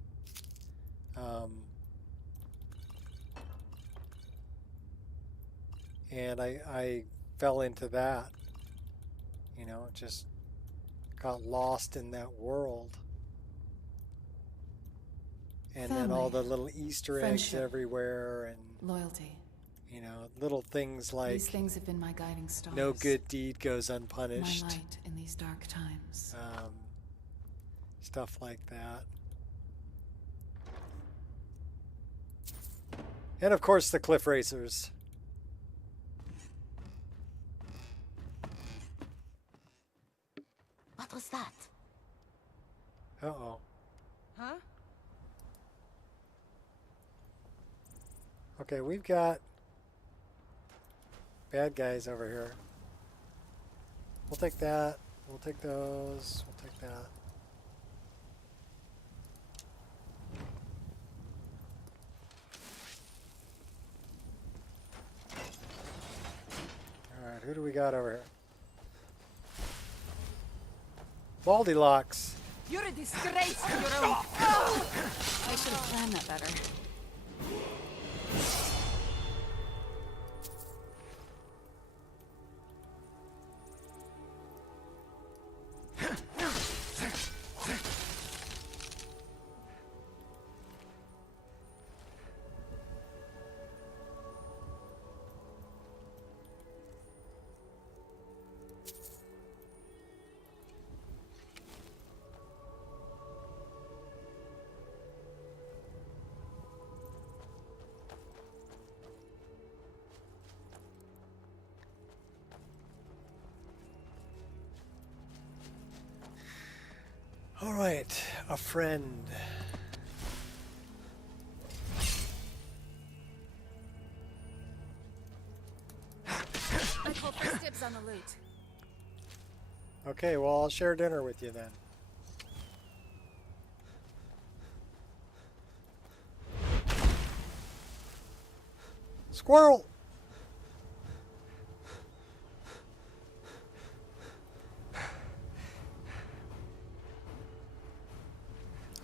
And I fell into that, you know, just got lost in that world. And then all the little Easter eggs everywhere, and loyalty. You know, little things like these things have been my guiding stars. No good deed goes unpunished. My light in these dark times. Stuff like that. And of course the cliff racers. What was that? Uh-oh. Huh? Okay, we've got bad guys over here. We'll take that. We'll take those. We'll take that. Alright, who do we got over here? Baldylocks. You're a disgrace to your own. I should have planned that better. All right, a friend. I call first dibs on the loot. Okay, well, I'll share dinner with you then. Squirrel!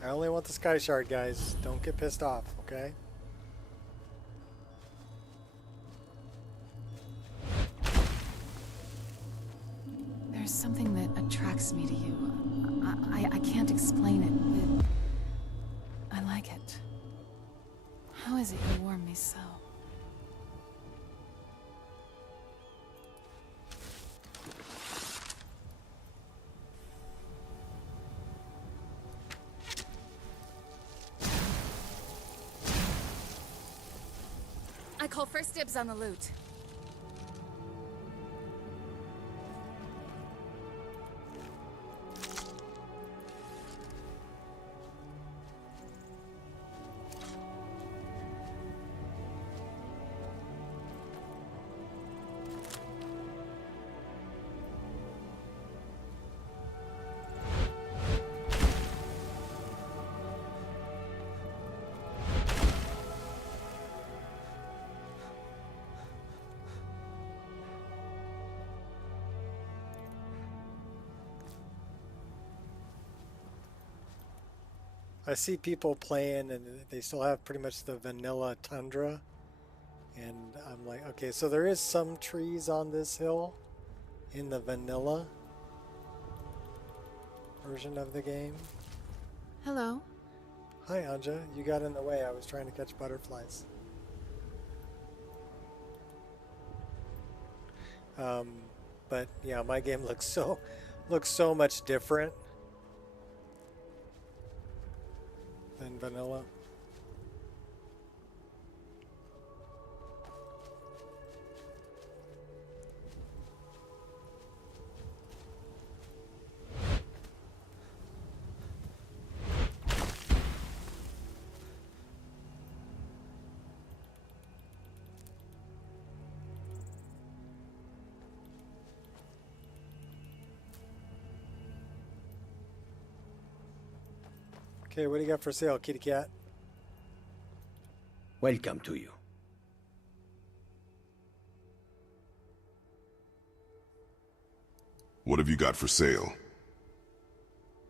I only want the sky shard, guys. Don't get pissed off, okay? There's something that attracts me to you. I can't explain it, but I like it. is it you warm me so? I call first dibs on the loot. I see people playing and they still have pretty much the vanilla tundra. And I'm like, okay, so there is some trees on this hill in the vanilla version of the game. Hello. Hi, Anja. You got in the way. I was trying to catch butterflies. But yeah, my game looks so much different than vanilla. Okay, what do you got for sale, kitty cat? Welcome to you. What have you got for sale?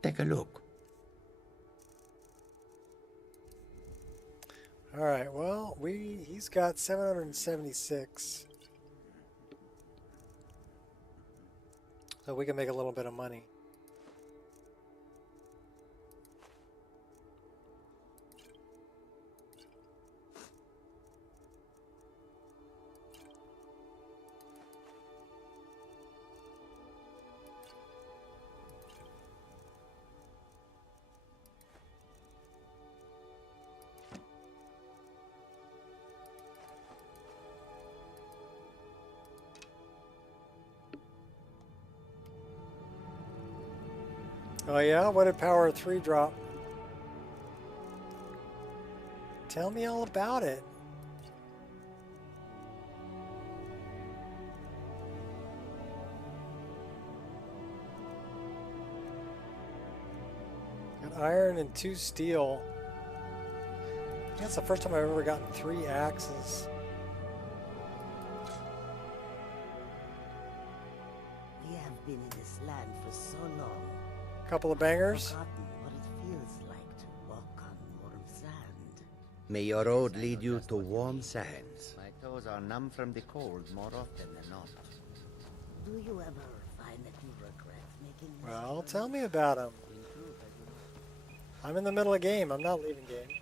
Take a look. All right, well, he's got 776. So we can make a little bit of money. Oh yeah? What did Power 3 drop? Tell me all about it. Got iron and 2 steel. I think that's the first time I've ever gotten 3 axes. We have been in this land for so long. Couple of bangers. Forgotten what it feels like to walk on warm sand. May your road lead you to warm sands. My toes are numb from the cold more often than not. Do you ever find that you regret making? Well, tell me about them. I'm in the middle of game. I'm not leaving game.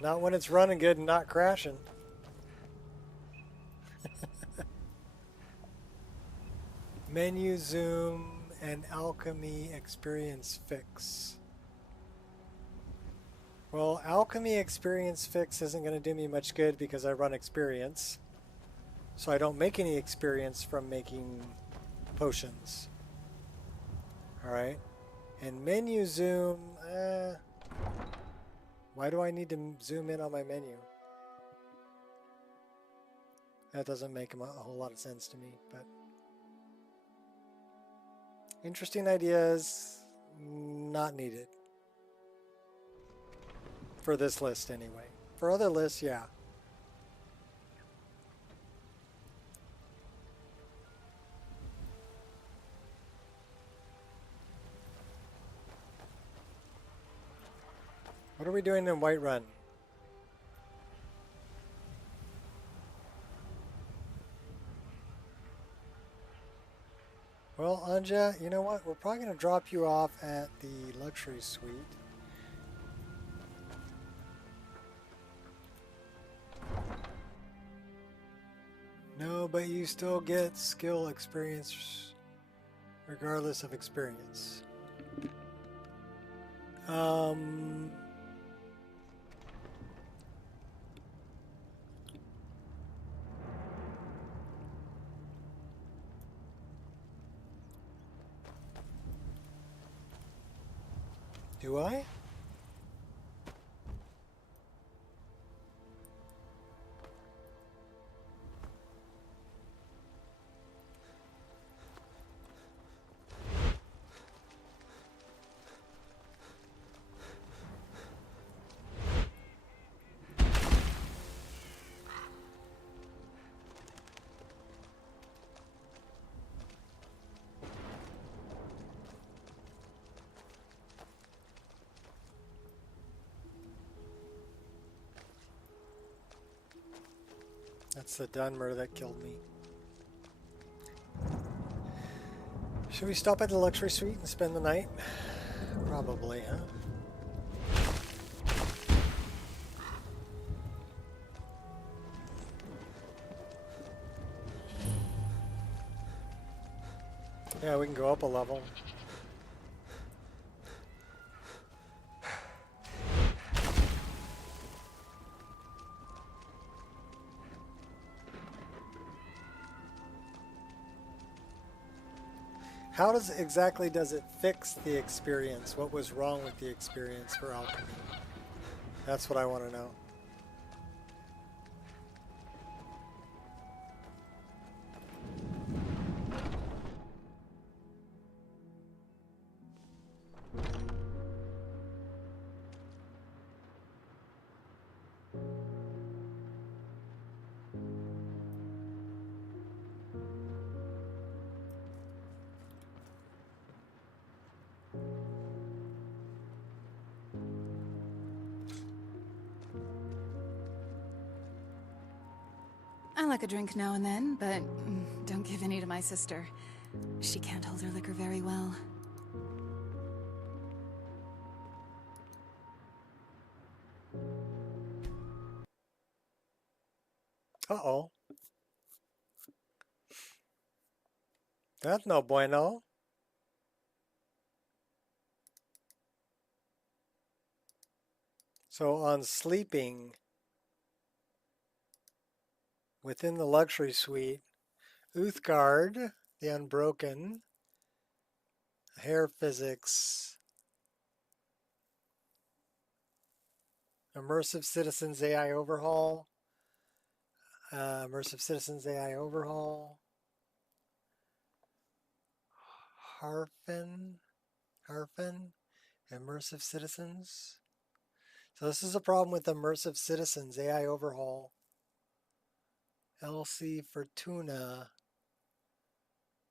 Not when it's running good and not crashing. Menu zoom and alchemy experience fix. Well, alchemy experience fix isn't going to do me much good because I run experience. So I don't make any experience from making potions. Alright. And menu zoom, why do I need to zoom in on my menu? That doesn't make a whole lot of sense to me, but interesting ideas, not needed. For this list anyway. For other lists, yeah. What are we doing in Whiterun? Well, Anja, you know what? We're probably going to drop you off at the luxury suite. No, but you still get skill experience regardless of experience. Do I? That's the Dunmer that killed me. Should we stop at the luxury suite and spend the night? Probably, huh? Yeah, we can go up a level. How exactly does it fix the experience? What was wrong with the experience for alchemy? That's what I want to know. I like a drink now and then, but don't give any to my sister. She can't hold her liquor very well. Uh-oh. That's no bueno. So on sleeping within the luxury suite, Uthgard, the Unbroken, hair physics, immersive citizens AI overhaul, immersive citizens AI overhaul, Harfen, immersive citizens. So this is a problem with immersive citizens AI overhaul. LC Fortuna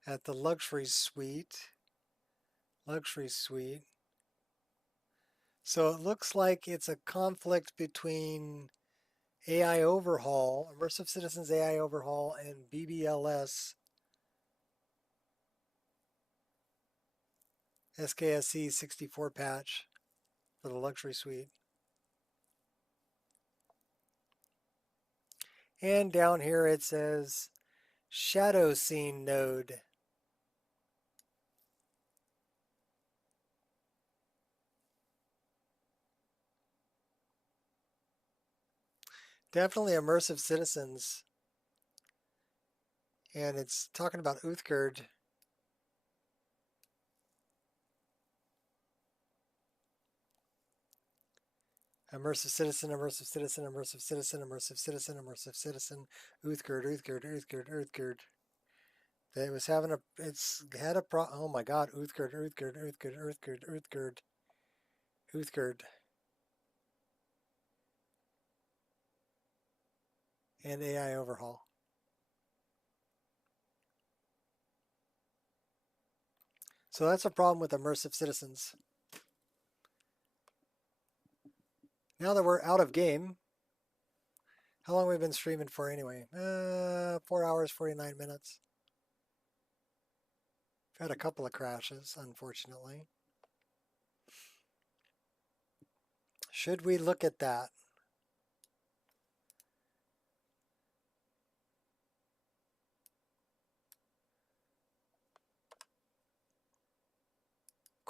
at the luxury suite. So it looks like it's a conflict between AI overhaul, immersive citizens AI overhaul, and BBLS SKSE 64 patch for the luxury suite. And down here it says shadow scene node. Definitely immersive citizens. And it's talking about Uthgard. Immersive citizen, immersive citizen, immersive citizen, immersive citizen, immersive citizen, Uthgard. It was having it's had a oh my god, Uthgard. And AI overhaul. So that's a problem with immersive citizens. Now that we're out of game, how long have we been streaming for anyway? 4 hours, 49 minutes. We've had a couple of crashes, unfortunately. Should we look at that?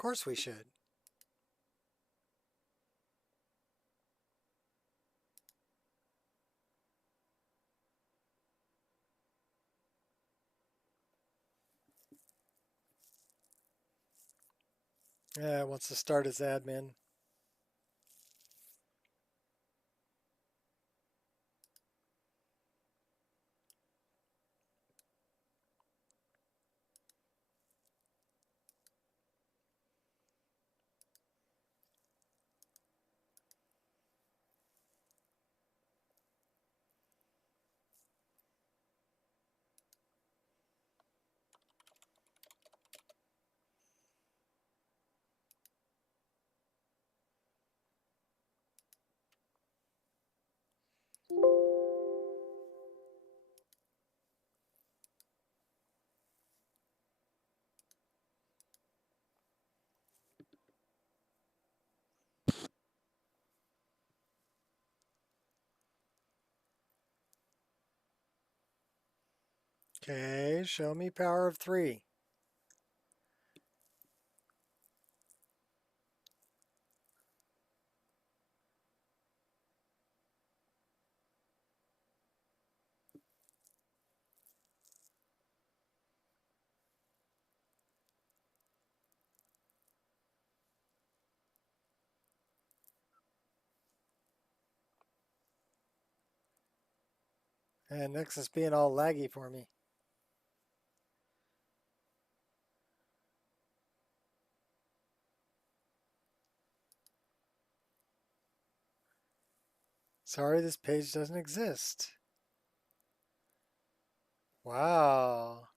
course we should. Yeah, it wants to start as admin. Okay, show me power of 3. And next is being all laggy for me. Sorry, this page doesn't exist. Wow.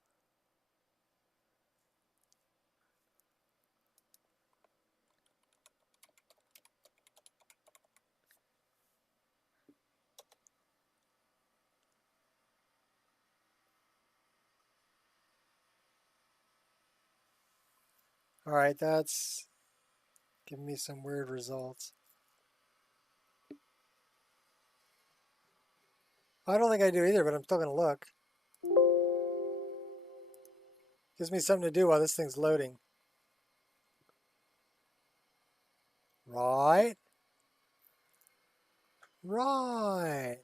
All right, that's giving me some weird results. I don't think I do either, but I'm still going to look. Gives me something to do while this thing's loading. Right. Right.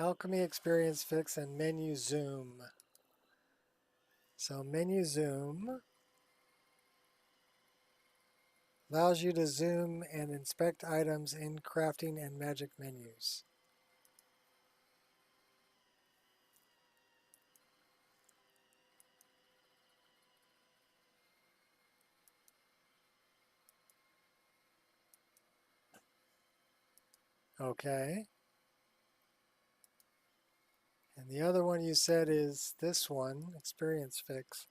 Alchemy Experience Fix and Menu Zoom. So Menu Zoom allows you to zoom and inspect items in crafting and magic menus. Okay. And the other one you said is this one, Experience Fix.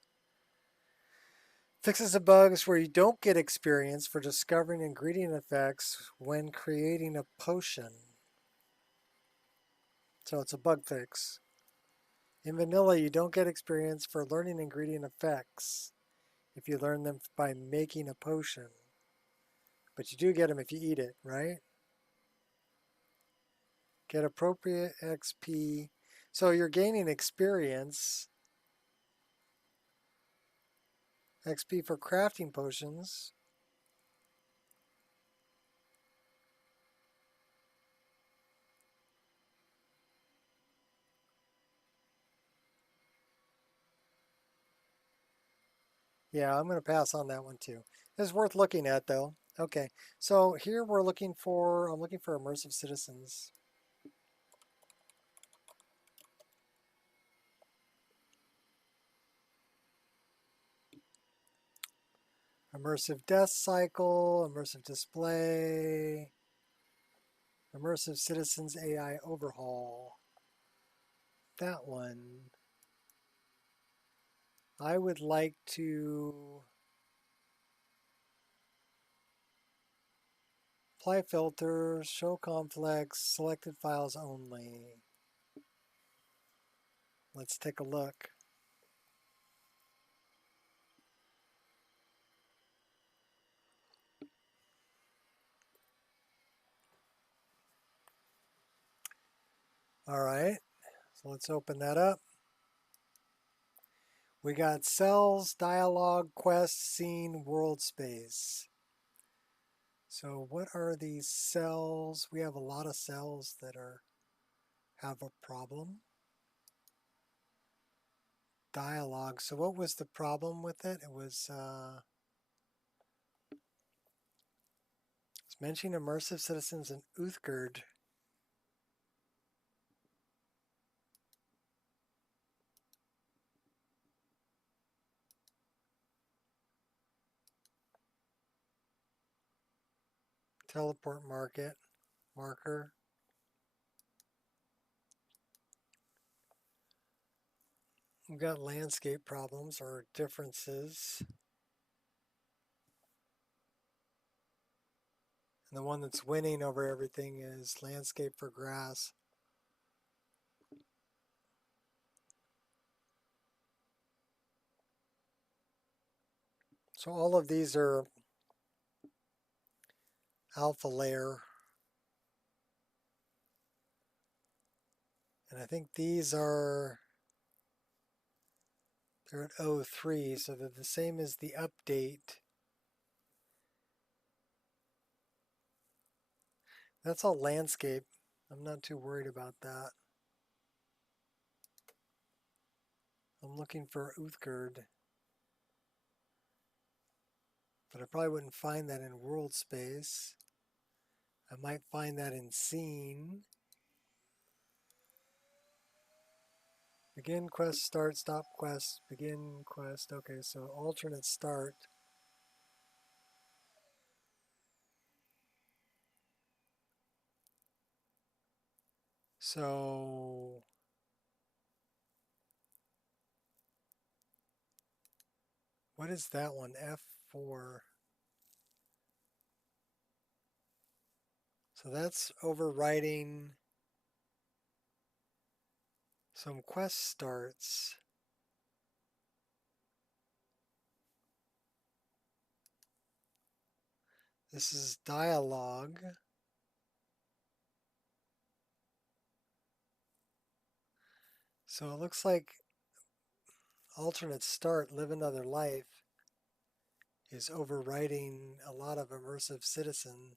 Fixes the bugs where you don't get experience for discovering ingredient effects when creating a potion. So it's a bug fix. In vanilla, you don't get experience for learning ingredient effects if you learn them by making a potion. But you do get them if you eat it, right? Get appropriate XP. So you're gaining experience. XP for crafting potions. Yeah, I'm going to pass on that one too. It's worth looking at though. Okay, so here I'm looking for immersive citizens. Immersive death cycle, immersive display, immersive citizens AI overhaul. That one. I would like to apply filter, show complex, selected files only. Let's take a look. All right, so let's open that up. We got cells, dialogue, quest, scene, world space. So what are these cells? We have a lot of cells that have a problem. Dialogue. So what was the problem with it? It was it's mentioning immersive citizens in Uthgard. Teleport marker. We've got landscape problems or differences. And the one that's winning over everything is landscape for grass. So all of these are alpha layer. And I think these are, they're at 03, so they're the same as the update. That's all landscape. I'm not too worried about that. I'm looking for Uthgard. But I probably wouldn't find that in world space. I might find that in scene. Begin quest, start, stop quest, begin quest. Okay, so alternate start. So what is that one? F4. So that's overwriting some quest starts. This is dialogue. So it looks like alternate start, live another life, is overwriting a lot of immersive citizen.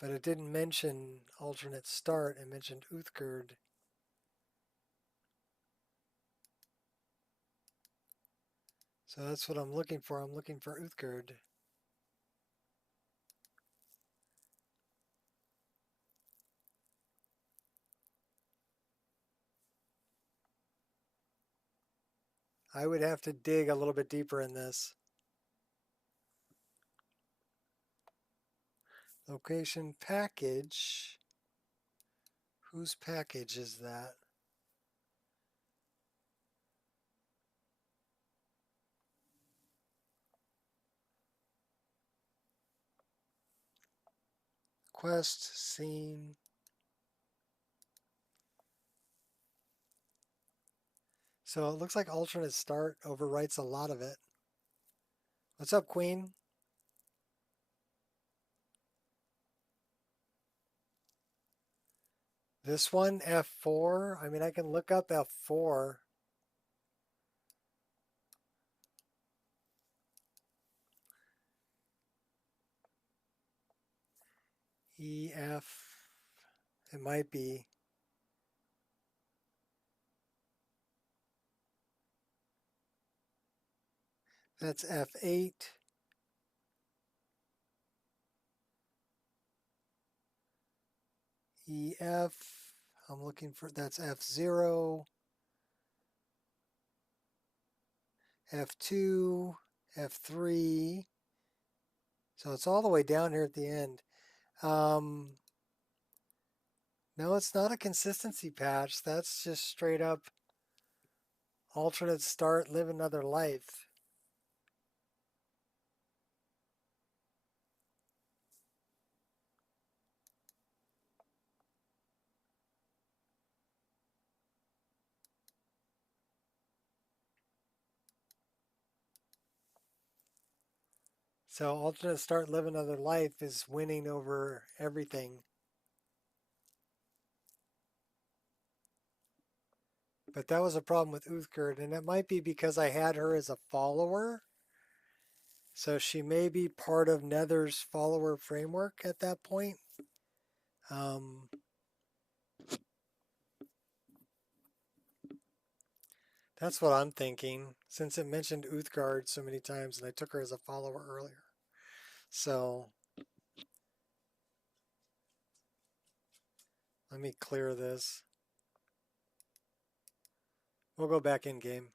But it didn't mention alternate start, it mentioned Uthgard. So that's what I'm looking for. I'm looking for Uthgard. I would have to dig a little bit deeper in this. Location package. Whose package is that? Quest, scene. So it looks like alternate start overwrites a lot of it. What's up, Queen? This one, F4. I mean, I can look up F4. EF. It might be. That's F8. EF. I'm looking for, that's F0. F2. F3. So it's all the way down here at the end. No, it's not a consistency patch. That's just straight up alternate start, live another life. So alternate start, live another life is winning over everything. But that was a problem with Uthgerd, and it might be because I had her as a follower. So she may be part of Nether's follower framework at that point. That's what I'm thinking, since it mentioned Uthgard so many times and I took her as a follower earlier. So let me clear this. We'll go back in game.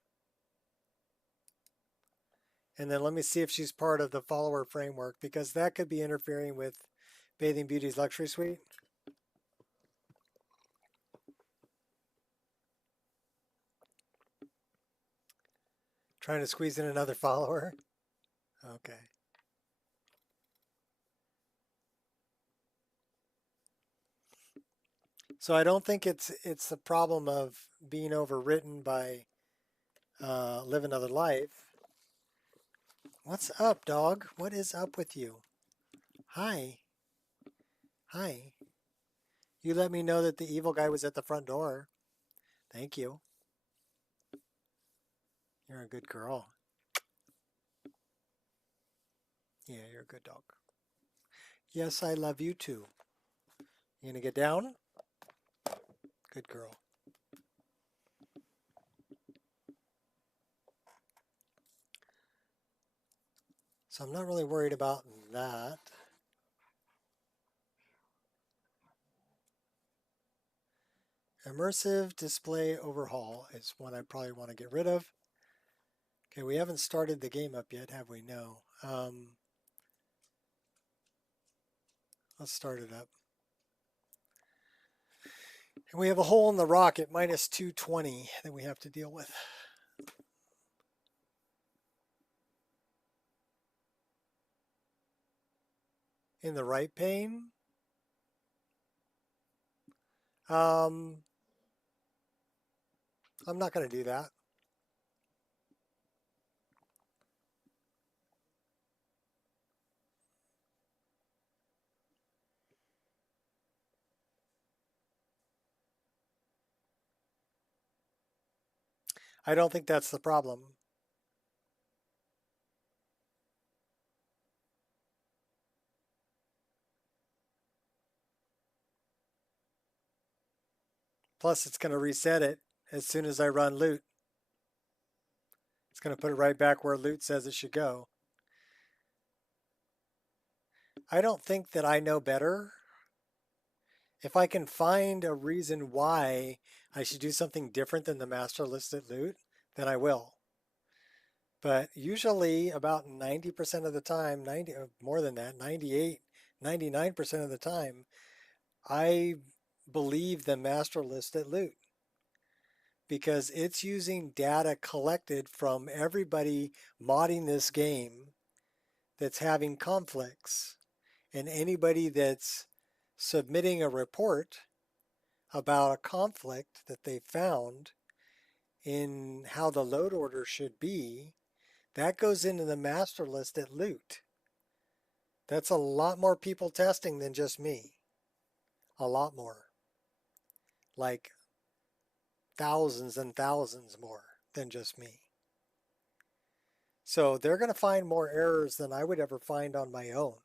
And then let me see if she's part of the follower framework, because that could be interfering with Bathing Beauty's luxury suite. Trying to squeeze in another follower. Okay. So I don't think it's the problem of being overwritten by Live Another Life. What's up, dog? What is up with you? Hi. Hi. You let me know that the evil guy was at the front door. Thank you. You're a good girl. Yeah, you're a good dog. Yes, I love you too. You gonna get down? Good girl. So I'm not really worried about that. Immersive display overhaul is one I probably want to get rid of. Okay, we haven't started the game up yet, have we? No. Let's start it up. And we have a hole in the rock at minus 220 that we have to deal with. In the right pane? I'm not going to do that. I don't think that's the problem. Plus, it's going to reset it as soon as I run loot. It's going to put it right back where loot says it should go. I don't think that I know better. If I can find a reason why I should do something different than the master listed loot, then I will. But usually about 90% of the time, more than that, 98, 99% of the time, I believe the master listed loot, because it's using data collected from everybody modding this game that's having conflicts, and anybody that's submitting a report about a conflict that they found in how the load order should be, that goes into the master list at loot. That's a lot more people testing than just me. A lot more. Like thousands and thousands more than just me. So they're going to find more errors than I would ever find on my own.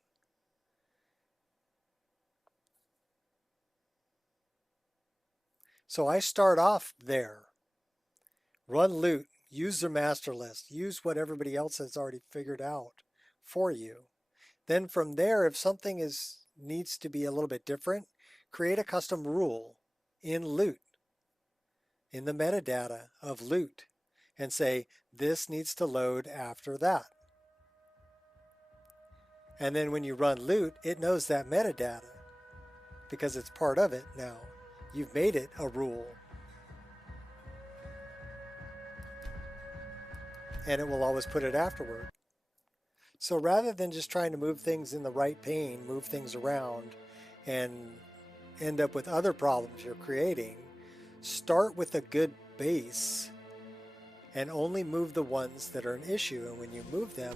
So I start off there. Run loot, use their master list, use what everybody else has already figured out for you. Then from there, if something needs to be a little bit different, create a custom rule in loot, in the metadata of loot, and say, this needs to load after that. And then when you run loot, it knows that metadata because it's part of it now. You've made it a rule. And it will always put it afterward. So rather than just trying to move things in the right pane, move things around, and end up with other problems you're creating, start with a good base and only move the ones that are an issue. And when you move them,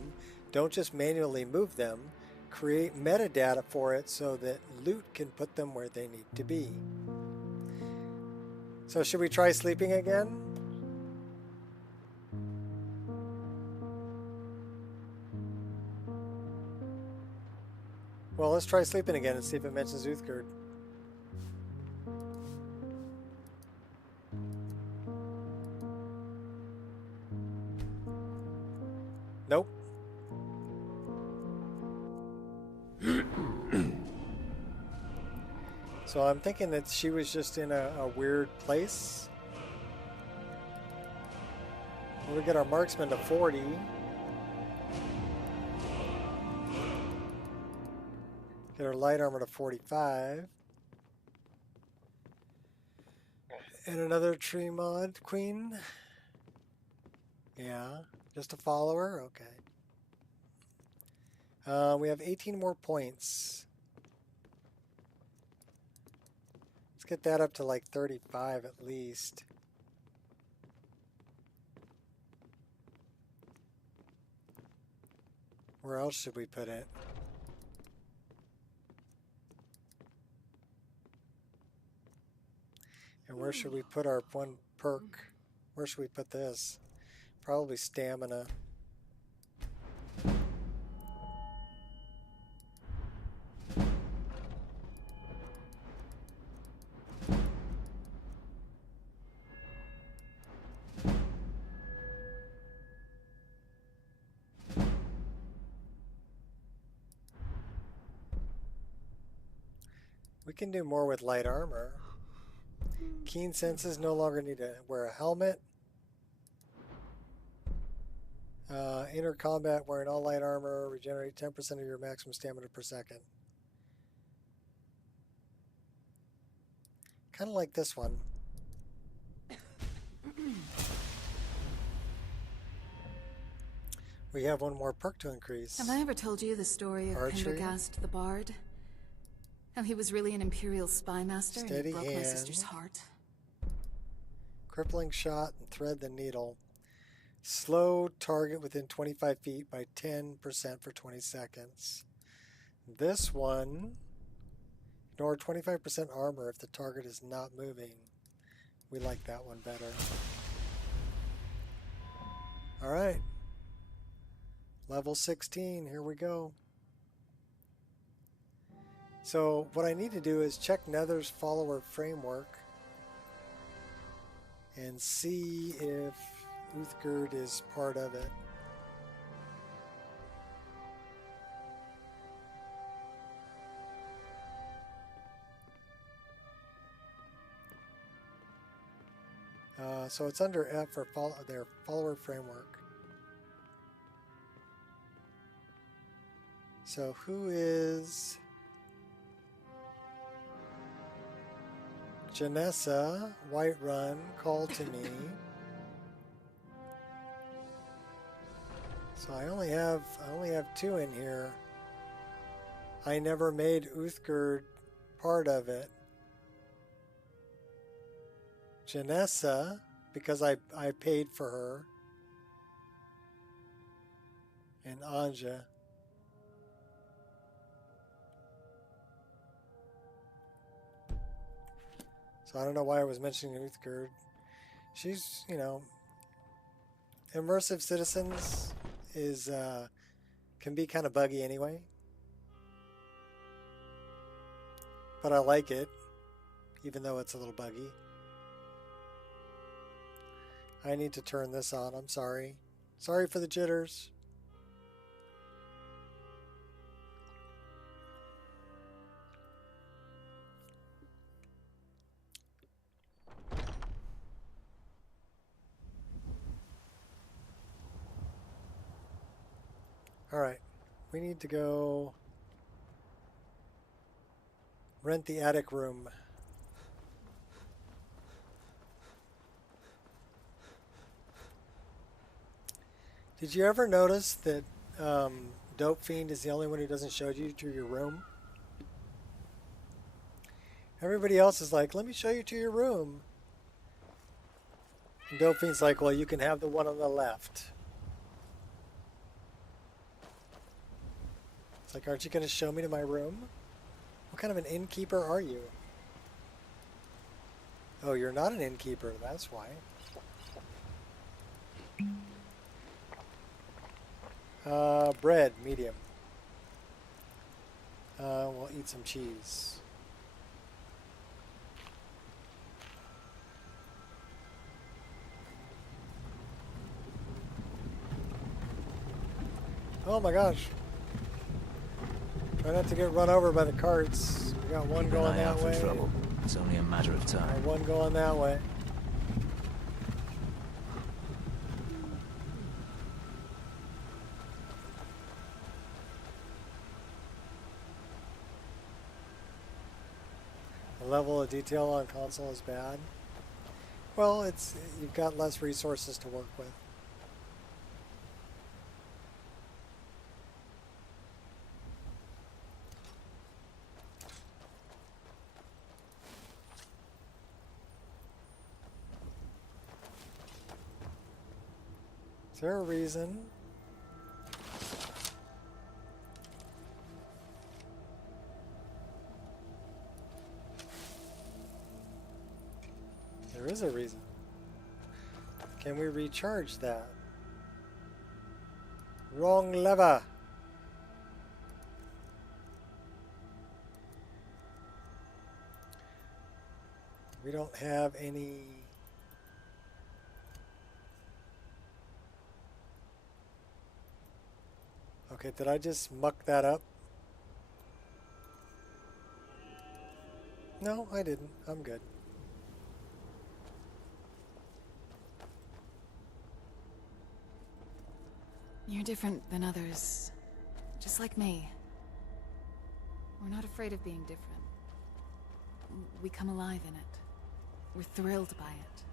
don't just manually move them, create metadata for it so that loot can put them where they need to be. So should we try sleeping again? Well, let's try sleeping again and see if it mentions Uthgerd. Nope. So I'm thinking that she was just in a weird place. We'll get our marksman to 40. Get our light armor to 45. And another tree mod queen. Yeah, just a follower? Okay. We have 18 more points. Let's get that up to like 35 at least. Where else should we put it? And where should we put our one perk? Where should we put this? Probably stamina. We can do more with light armor. Keen senses, no longer need to wear a helmet. Inner combat, wearing all light armor, regenerate 10% of your maximum stamina per second. Kind of like this one. We have one more perk to increase. Have I ever told you the story of Archery. Pendergast the Bard? How he was really an Imperial spy master and Steady broke my hand. sister's heart? Crippling shot and thread the needle. Slow target within 25 feet by 10% for 20 seconds. This one, ignore 25% armor if the target is not moving. We like that one better. All right. Level 16, here we go. So what I need to do is check Nether's follower framework and see if Uthgerd is part of it. So it's under F for their follower framework. So who is Janessa, Whiterun, call to me. So I only have 2 in here. I never made Uthgerd part of it. Janessa, because I paid for her. And Anja. So I don't know why I was mentioning Uthgerd. She's, you know, Immersive Citizens is can be kind of buggy anyway. But I like it, even though it's a little buggy. I need to turn this on, I'm sorry. Sorry for the jitters. All right, we need to go rent the attic room. Did you ever notice that Dope Fiend is the only one who doesn't show you to your room? Everybody else is like, let me show you to your room. And Dope Fiend's like, well, you can have the one on the left. It's like, aren't you going to show me to my room? What kind of an innkeeper are you? Oh, you're not an innkeeper, that's why. Bread, medium. We'll eat some cheese. Oh my gosh. Try not to get run over by the carts. We got one going that way. Trouble. It's only a matter of time. One going that way. The level of detail on console is bad. Well, you've got less resources to work with. Is there a reason? There is a reason. Can we recharge that? Wrong lever. We don't have any. Okay, did I just muck that up? No, I didn't. I'm good. You're different than others. Just like me. We're not afraid of being different. We come alive in it. We're thrilled by it.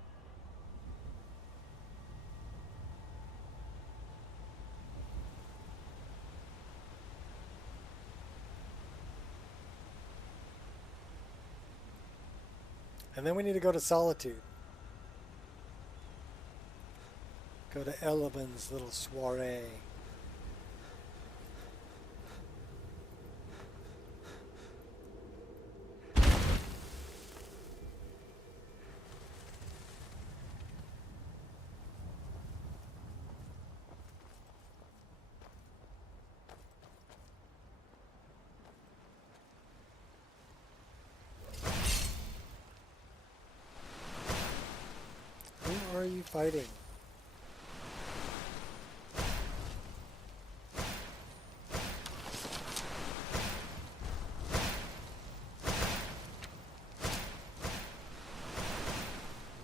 And then we need to go to Solitude. Go to Eleven's little soiree. Who are you fighting?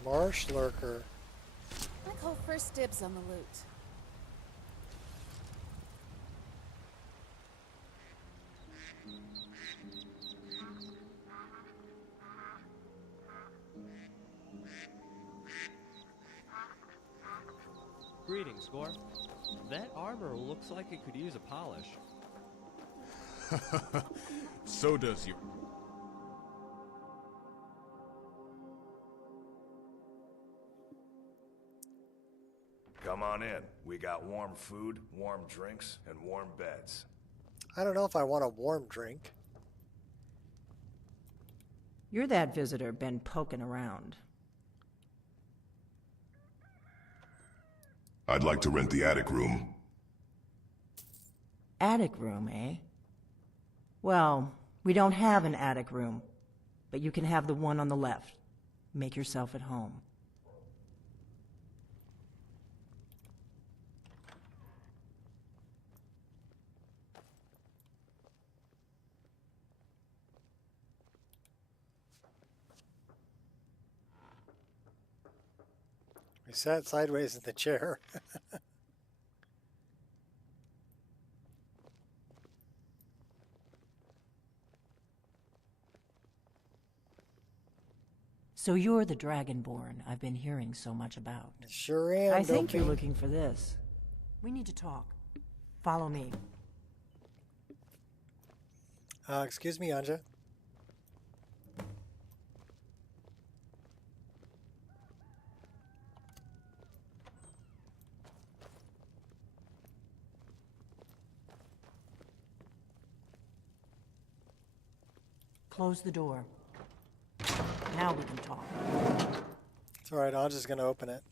Marsh lurker. I call first dibs on the loot. Greetings, Score. That armor looks like it could use a polish. So does your... Come on in. We got warm food, warm drinks, and warm beds. I don't know if I want a warm drink. You're that visitor been poking around. I'd like to rent the attic room. Attic room, eh? Well, we don't have an attic room, but you can have the one on the left. Make yourself at home. We sat sideways in the chair. So you're the Dragonborn I've been hearing so much about. Sure am. I think Dopey. you're looking for this. We need to talk. Follow me. Excuse me, Anja. Close the door. Now we can talk. It's alright, I'm just gonna open it.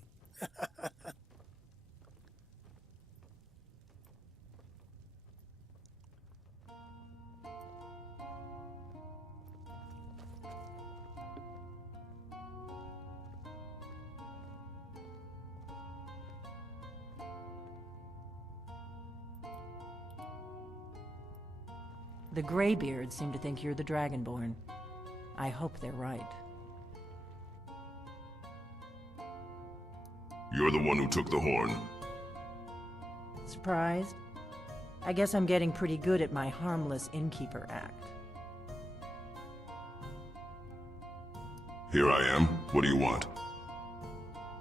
The Greybeards seem to think you're the Dragonborn. I hope they're right. You're the one who took the horn. Surprised? I guess I'm getting pretty good at my harmless innkeeper act. Here I am. What do you want?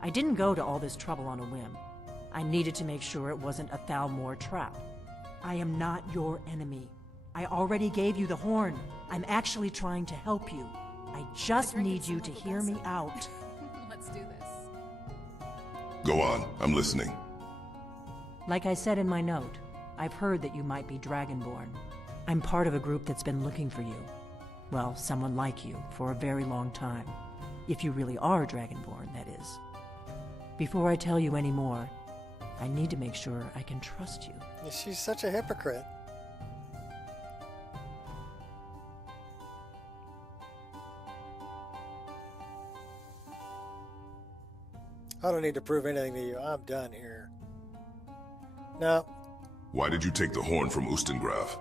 I didn't go to all this trouble on a whim. I needed to make sure it wasn't a Thalmor trap. I am not your enemy. I already gave you the horn. I'm actually trying to help you. I just need you to hear me out. Let's do this. Go on. I'm listening. Like I said in my note, I've heard that you might be Dragonborn. I'm part of a group that's been looking for you. Well, someone like you, for a very long time. If you really are Dragonborn, that is. Before I tell you any more, I need to make sure I can trust you. She's such a hypocrite. I don't need to prove anything to you. I'm done here. No. Why did you take the horn from Ustengraf?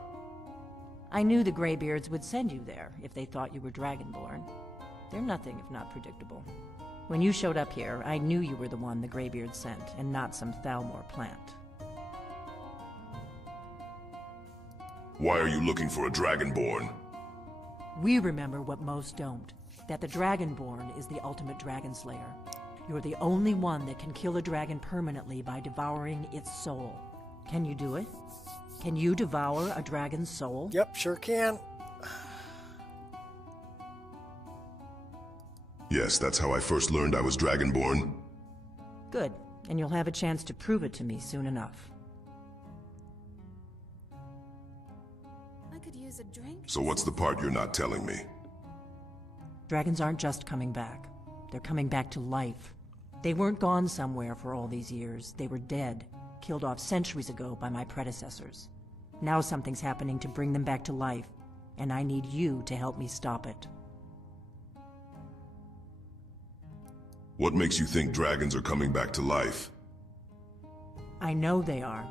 I knew the Greybeards would send you there if they thought you were Dragonborn. They're nothing if not predictable. When you showed up here, I knew you were the one the Greybeards sent, and not some Thalmor plant. Why are you looking for a Dragonborn? We remember what most don't, that the Dragonborn is the ultimate dragon slayer. You're the only one that can kill a dragon permanently by devouring its soul. Can you do it? Can you devour a dragon's soul? Yep, sure can. Yes, that's how I first learned I was Dragonborn. Good, and you'll have a chance to prove it to me soon enough. I could use a drink. So what's the part you're not telling me? Dragons aren't just coming back. They're coming back to life. They weren't gone somewhere for all these years. They were dead, killed off centuries ago by my predecessors. Now something's happening to bring them back to life, and I need you to help me stop it. What makes you think dragons are coming back to life? I know they are.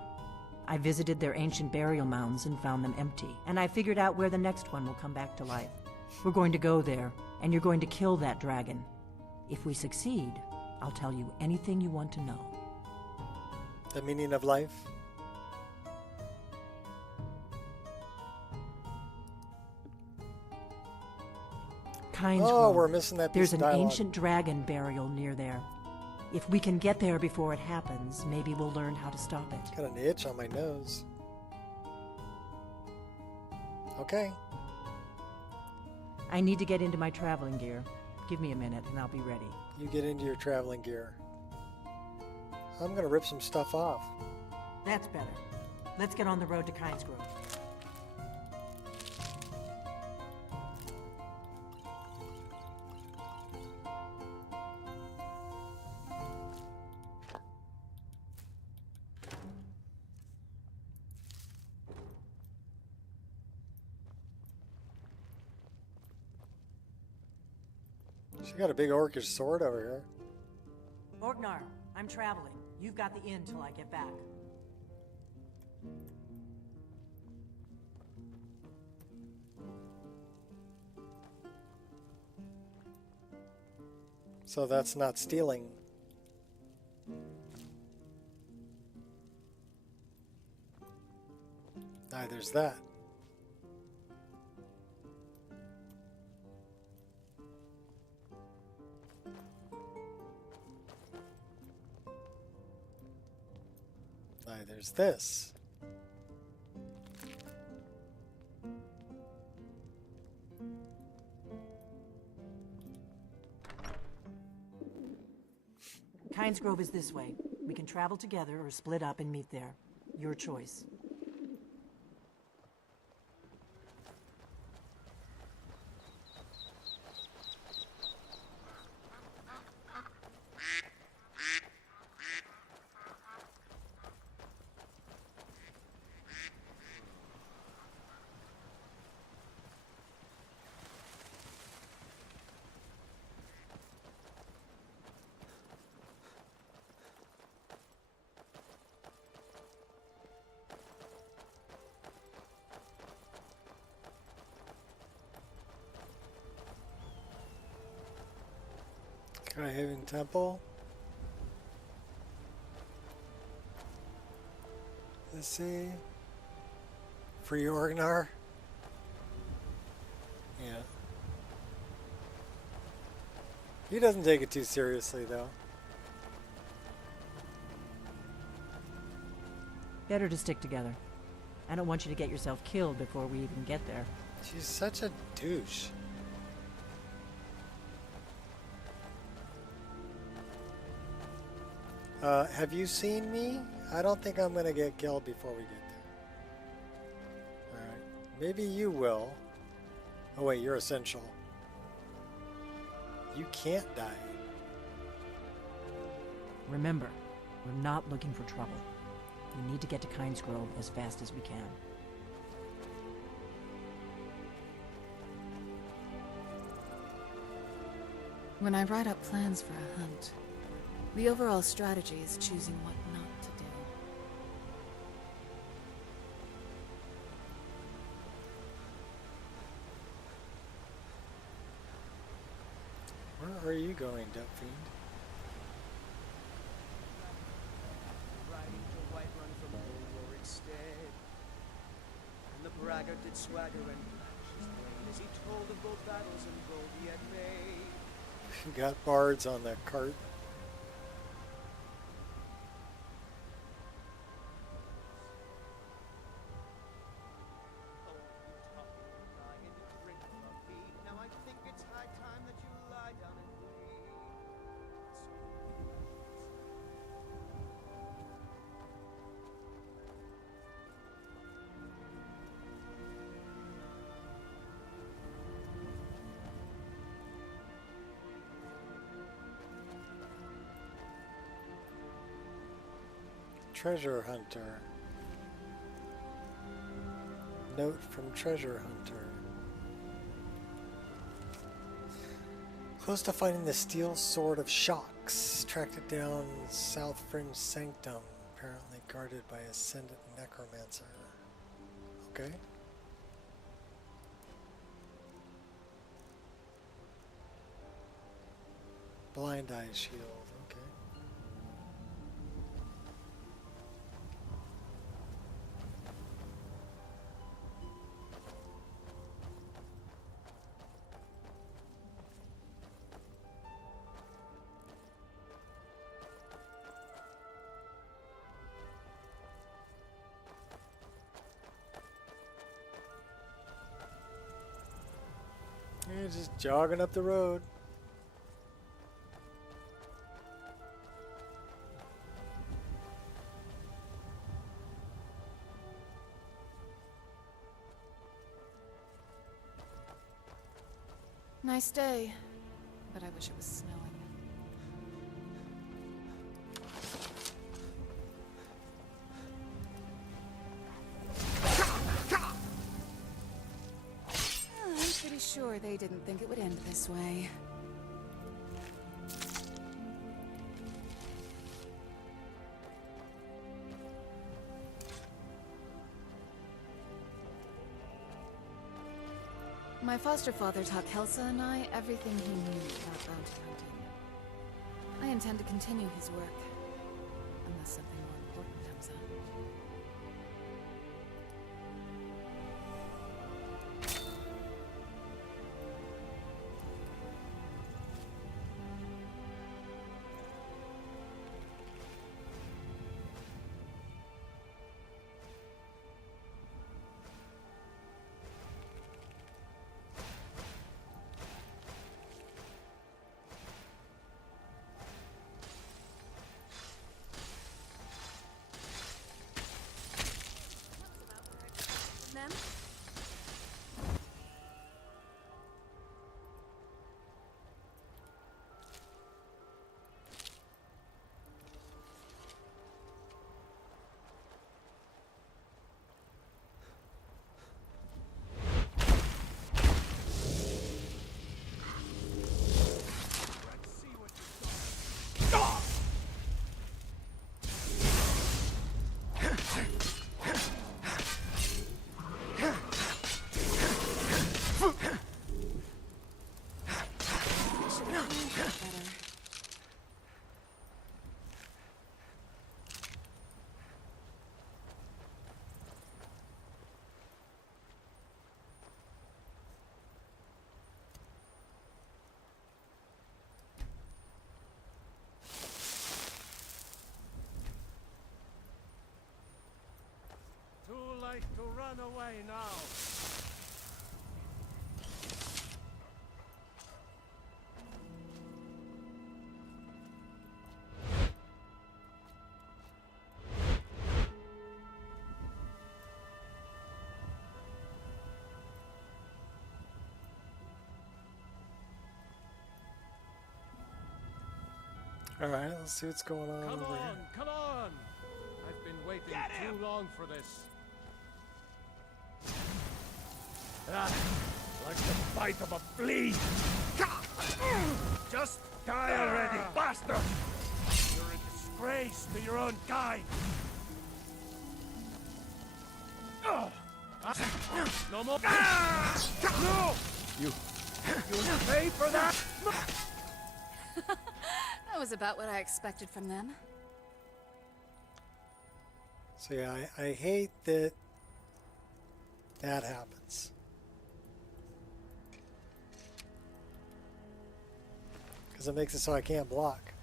I visited their ancient burial mounds and found them empty, and I figured out where the next one will come back to life. We're going to go there, and you're going to kill that dragon. If we succeed, I'll tell you anything you want to know. The meaning of life? Oh, we're missing that piece There's of an dialogue. ancient dragon burial near there. If we can get there before it happens, maybe we'll learn how to stop it. Got an itch on my nose. Okay. I need to get into my traveling gear. Give me a minute and I'll be ready. You get into your traveling gear. I'm gonna rip some stuff off. That's better. Let's get on the road to Kynesgrove. She got a big orcish sword over here. Orknar, I'm traveling. You've got the inn till I get back. So that's not stealing. Aye, there's that. Aye, there's this. Kynes Grove is this way. We can travel together or split up and meet there. Your choice. Skyhaven Temple. Let's see. Free Orgnar. Yeah. He doesn't take it too seriously, though. Better to stick together. I don't want you to get yourself killed before we even get there. She's such a douche. Have you seen me? I don't think I'm gonna get killed before we get there. Alright. Maybe you will. Oh wait, you're essential. You can't die. Remember, we're not looking for trouble. We need to get to Kynes Grove as fast as we can. When I write up plans for a hunt, the overall strategy is choosing what not to do. Where are you going, Duck Fiend? Riding to Whiterun from Bulwark instead. And the braggart did swagger and flash his blade as he told of both battles and gold he had made. Got bards on that cart. Treasure Hunter. Note from Treasure Hunter. Close to finding the steel sword of shocks. Tracked it down South Fringe Sanctum, apparently guarded by Ascendant Necromancer. Okay. Blind Eye Shield. Okay. Yeah, just jogging up the road. Nice day, but I wish it was snowing. I'm pretty sure they didn't think it would end this way. My foster father taught Kelsa and I everything he knew about bounty hunting. I intend to continue his work, unless something more important comes up. right to run away now. All right, let's see what's going on Come over on, here. come on! I've been waiting too long for this. Ah, like the bite of a flea! Just die already, bastard! You're a disgrace to your own kind! No more! No! You pay for that? That was about what I expected from them. So yeah, I hate that that happens. Because it makes it so I can't block.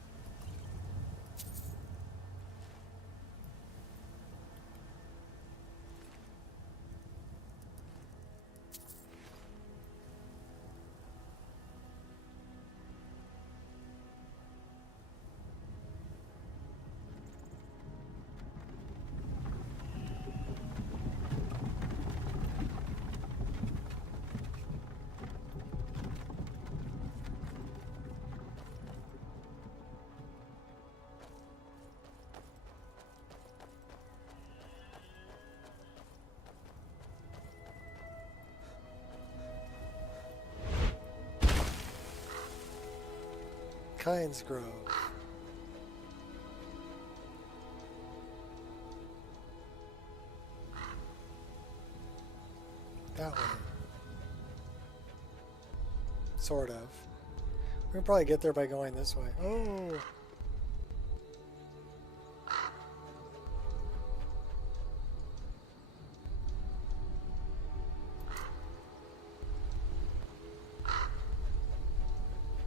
Kynes Grove. That way. Sort of. We can probably get there by going this way. Oh!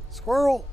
Squirrel!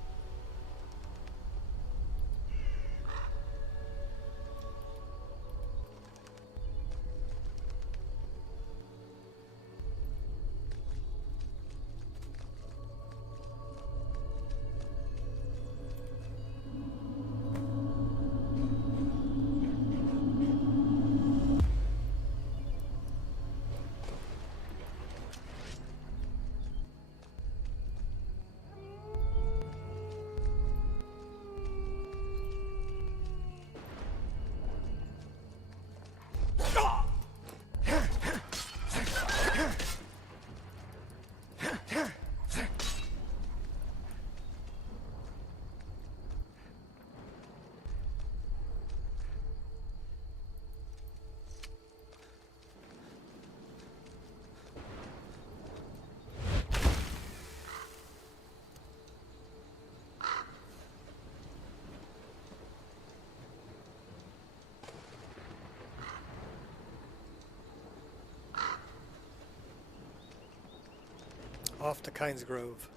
Off to Kynes Grove.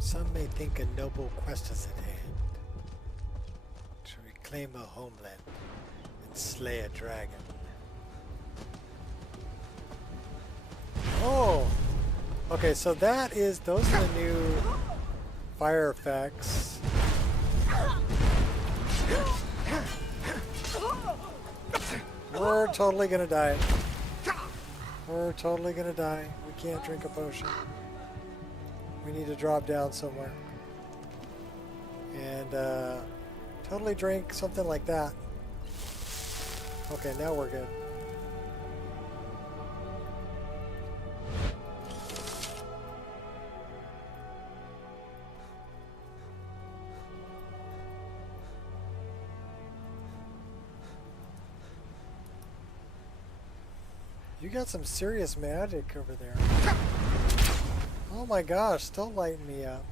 Some may think a noble quest is at hand. To reclaim a homeland and slay a dragon. Oh! Okay, so that is, those are the new fire effects. We're totally gonna die. We're totally gonna die. We can't drink a potion. We need to drop down somewhere. And totally drink something like that. Okay, now we're good. You got some serious magic over there. Oh my gosh, still lighting me up.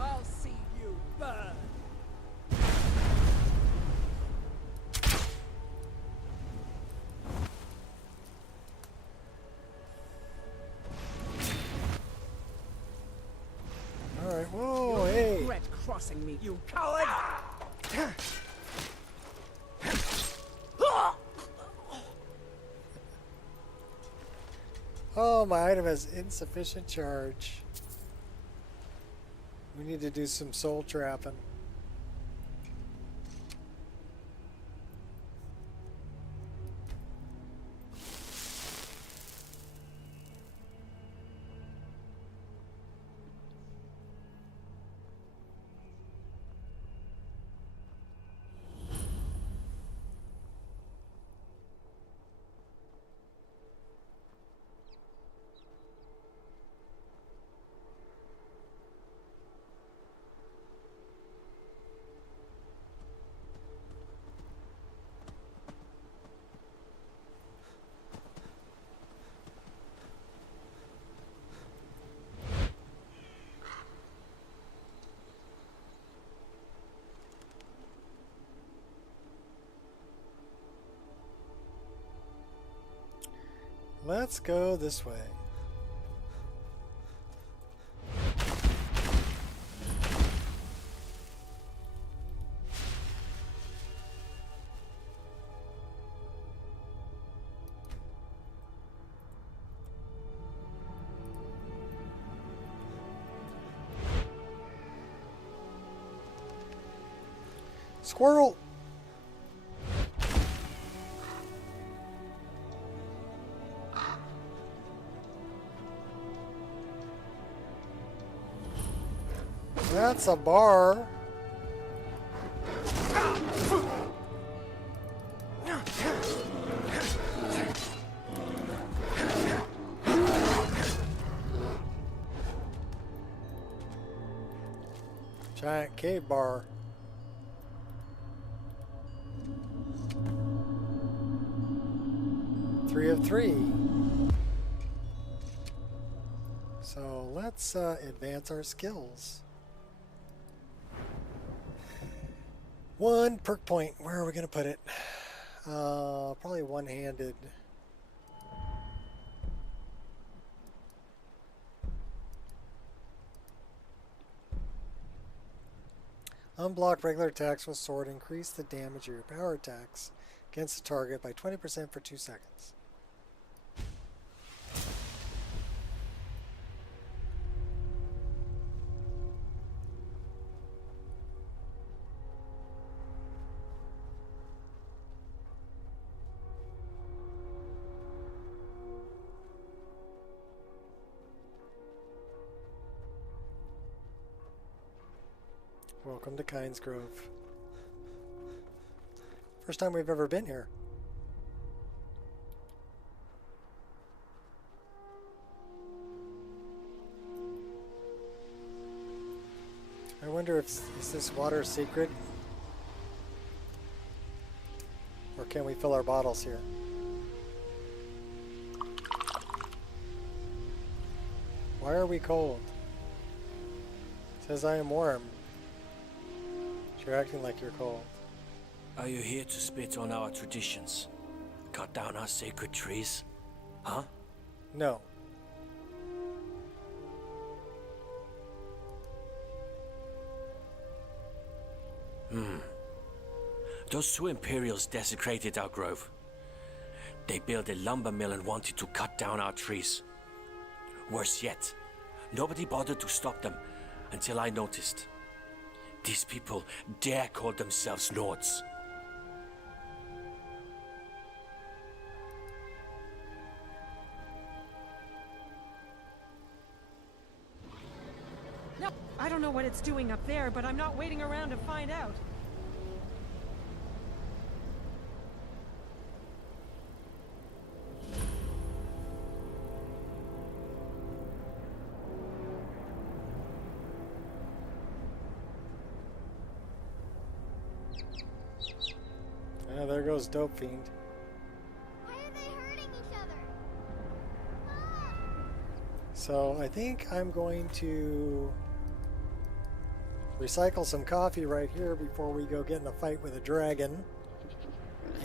I'll see you burn. get crossing me, you coward! Oh, my item has insufficient charge. We need to do some soul trapping. Let's go this way. Squirrel! That's a bar. Giant cave bar. Three of three. So let's advance our skills. One perk point. Where are we going to put it? Probably one-handed. Unblock regular attacks with sword. Increase the damage of your power attacks against the target by 20% for 2 seconds. Welcome to Kynes Grove. First time we've ever been here. I wonder if is this water secret? Or can we fill our bottles here? Why are we cold? It says I am warm. You're acting like you're cold. Are you here to spit on our traditions? Cut down our sacred trees? Huh? No. Those two Imperials desecrated our grove. They built a lumber mill and wanted to cut down our trees. Worse yet, nobody bothered to stop them until I noticed. These people dare call themselves Nords. No, I don't know what it's doing up there, but I'm not waiting around to find out. Yeah, there goes Dope Fiend. Why are they hurting each other? So I think I'm going to recycle some coffee right here before we go get in a fight with a dragon.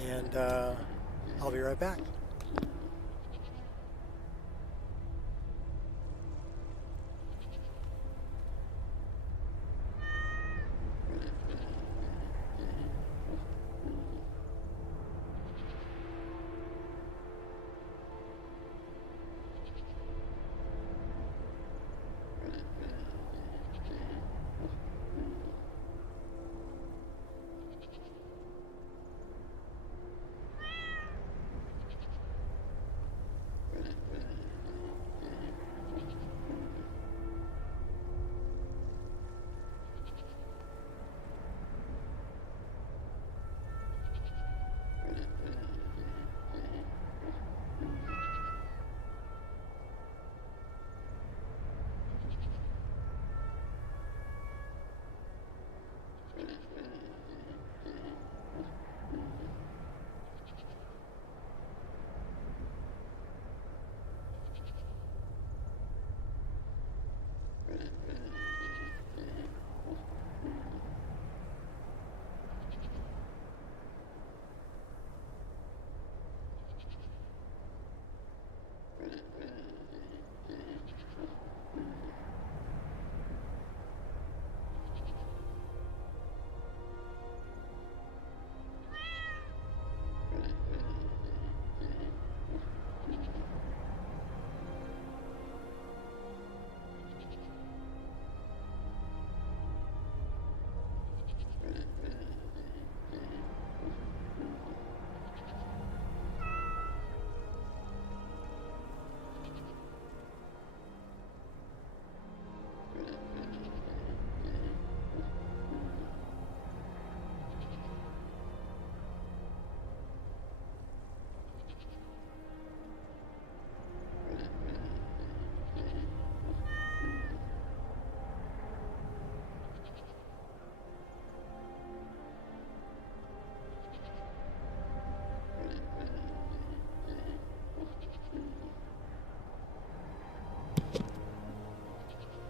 And I'll be right back.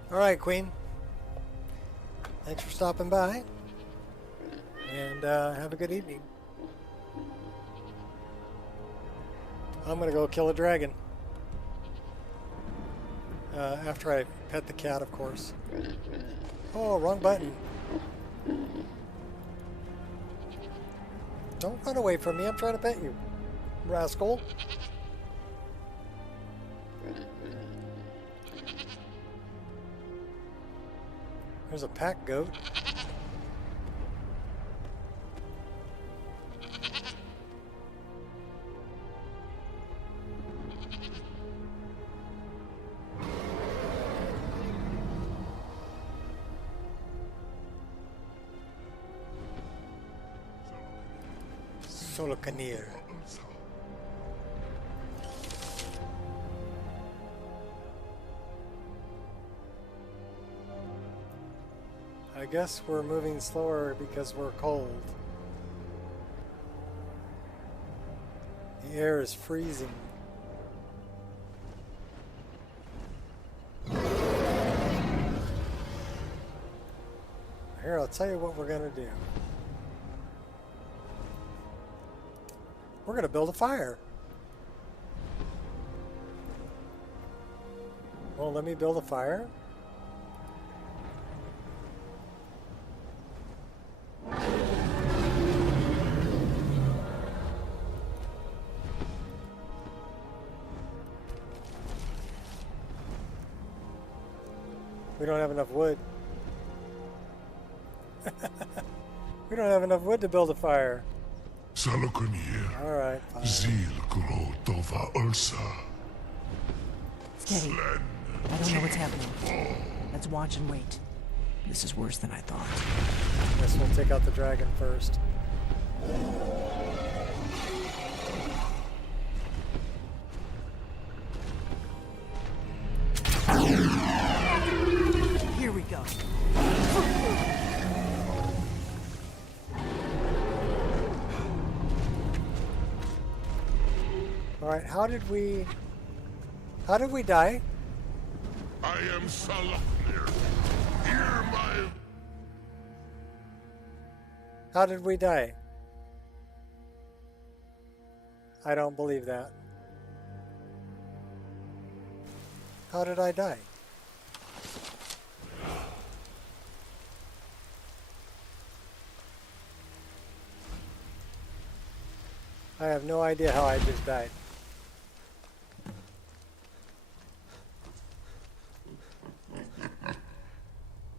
All right, Queen. Thanks for stopping by. And have a good evening. I'm going to go kill a dragon. After I pet the cat, of course. Oh, wrong button. Don't run away from me. I'm trying to pet you, rascal. There's a pack goat. Solocanir. I guess we're moving slower because we're cold. The air is freezing. Here, I'll tell you what we're gonna do. We're gonna build a fire. Well, let me build a fire. We don't have enough wood. We don't have enough wood to build a fire. Alright, fine. Steady. I don't know what's happening. Let's watch and wait. This is worse than I thought. Guess we'll take out the dragon first. Here we go. Alright, how did we die? I am Salaknir. Hear my... How did we die? I don't believe that. How did I die? I have no idea how I just died.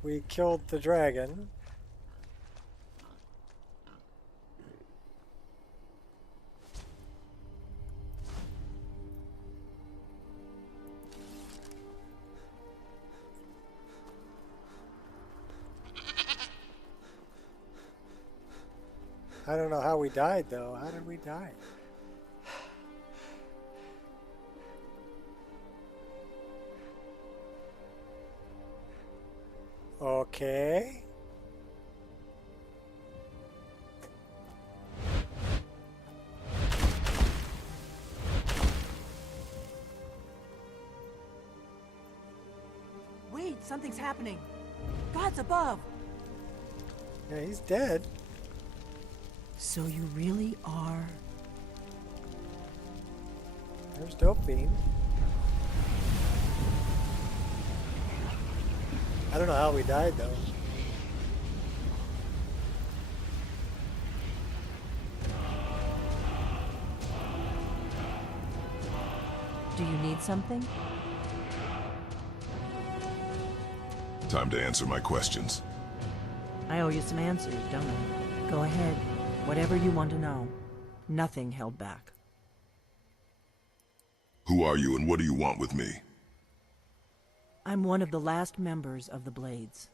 We killed the dragon. I don't know how we died, though. How did we die? Okay. Wait, something's happening. God's above. Yeah, he's dead. So you really are... There's Dopey. I don't know how we died, though. Do you need something? Time to answer my questions. I owe you some answers, don't I? Go ahead. Whatever you want to know. Nothing held back. Who are you and what do you want with me? I'm one of the last members of the Blades.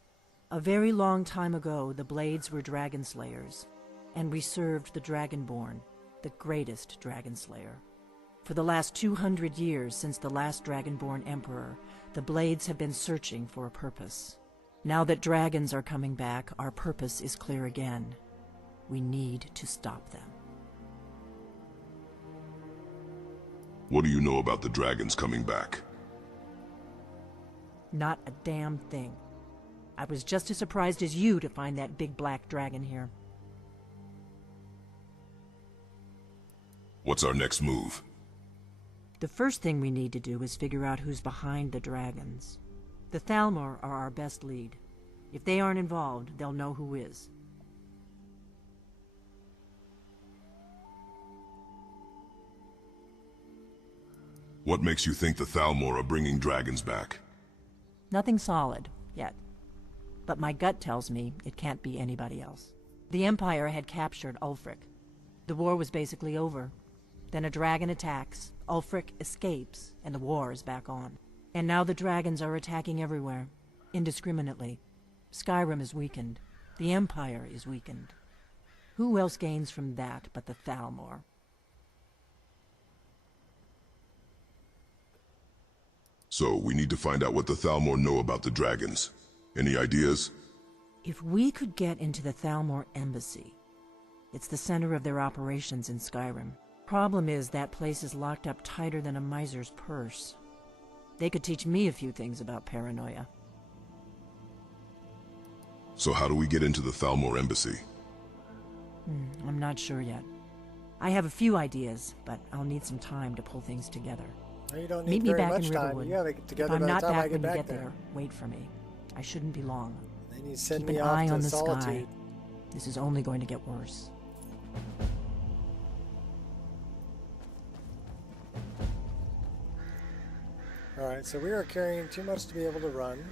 A very long time ago, the Blades were dragon slayers, and we served the Dragonborn, the greatest dragon slayer. For the last 200 years since the last Dragonborn Emperor, the Blades have been searching for a purpose. Now that dragons are coming back, our purpose is clear again. We need to stop them. What do you know about the dragons coming back? Not a damn thing. I was just as surprised as you to find that big black dragon here. What's our next move? The first thing we need to do is figure out who's behind the dragons. The Thalmor are our best lead. If they aren't involved, they'll know who is. What makes you think the Thalmor are bringing dragons back? Nothing solid, yet. But my gut tells me it can't be anybody else. The Empire had captured Ulfric. The war was basically over. Then a dragon attacks, Ulfric escapes, and the war is back on. And now the dragons are attacking everywhere, indiscriminately. Skyrim is weakened. The Empire is weakened. Who else gains from that but the Thalmor? So, we need to find out what the Thalmor know about the dragons. Any ideas? If we could get into the Thalmor embassy, it's the center of their operations in Skyrim. Problem is, that place is locked up tighter than a miser's purse. They could teach me a few things about paranoia. So how do we get into the Thalmor embassy? I'm not sure yet. I have a few ideas, but I'll need some time to pull things together. No, you don't Meet need me very back much in time. Riverwood. You have it together If I'm by the not time I back get when you back get there, there. wait for me. I shouldn't be long. Then you send Keep me an off eye to on the solitude. sky. This is only going to get worse. Alright, so we are carrying too much to be able to run.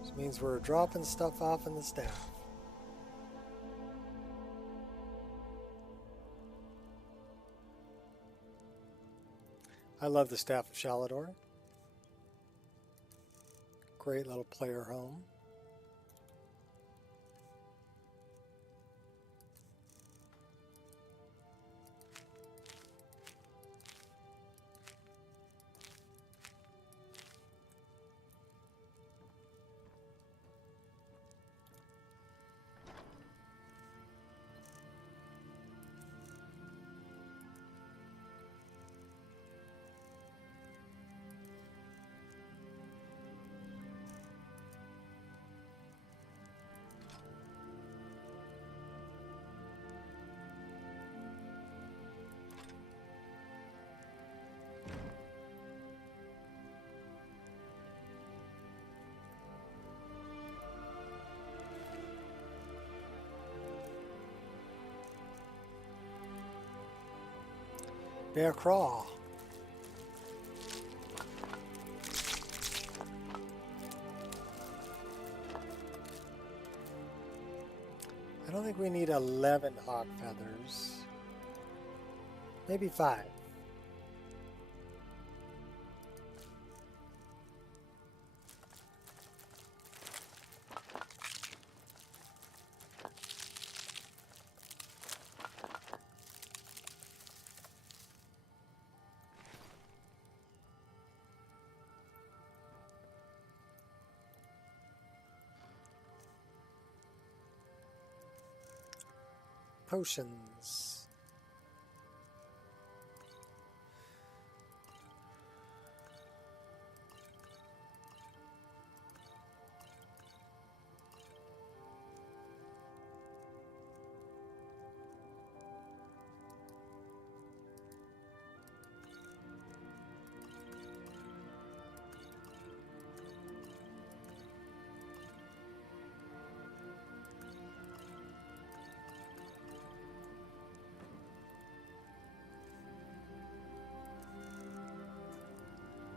Which means we're dropping stuff off in the staff. I love the Staff of Shalador. Great little player home. Bear crawl. I don't think we need 11 hawk feathers. Maybe 5. Potions.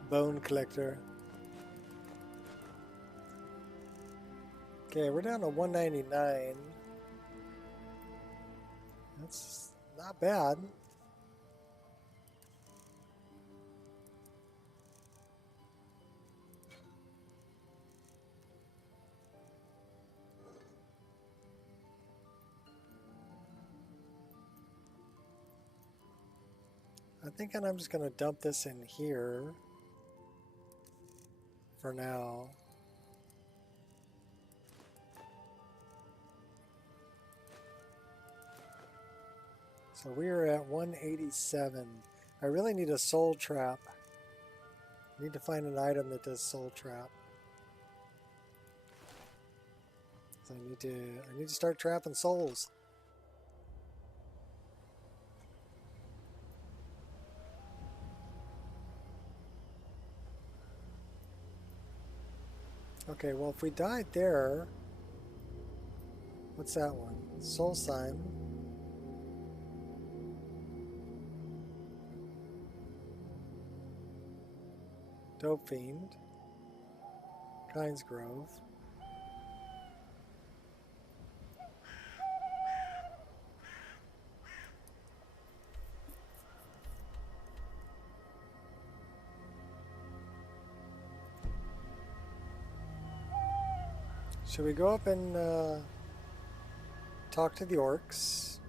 Bone collector. Okay, we're down to 199. That's not bad. I think I'm just going to dump this in here for now. So we are at 187. I really need a soul trap Need to find an item that does soul trap. So I need to start trapping souls. Okay, well if we died there, what's that one? Soul sign. Dope Fiend. Kynes Grove. Should we go up and talk to the orcs?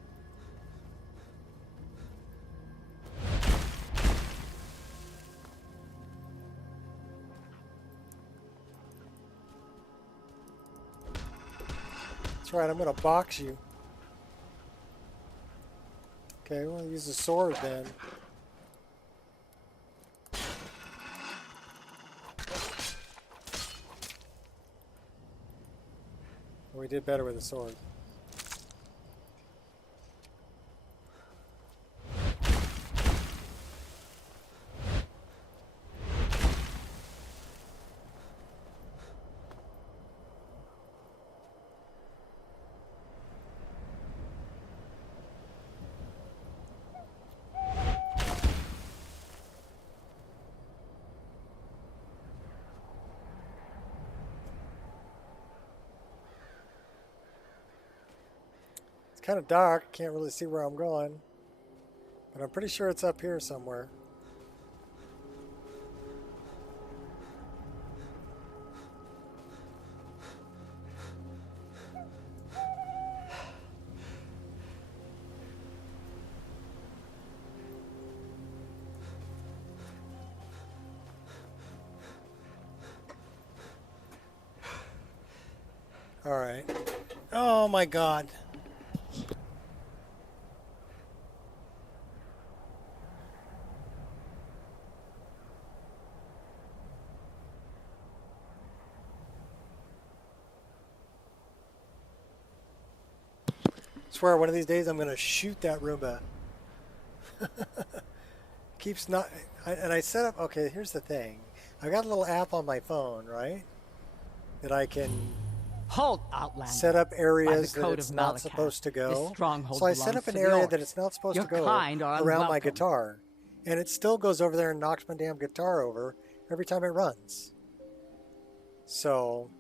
That's right, I'm gonna box you. Okay, we'll use the sword then. We did better with the sword. Kind of dark, can't really see where I'm going, but I'm pretty sure it's up here somewhere. All right. Oh my God. Swear one of these days I'm gonna shoot that Roomba. Keeps not, and I set up. Okay, here's the thing. I got a little app on my phone, right? That I can halt, Outlander. Set up areas By the that code it's of not Malakath, supposed to go. this stronghold So I set belongs up an to the area orcs. that it's not supposed Your to go kind are around my unwelcome. guitar, and it still goes over there and knocks my damn guitar over every time it runs. So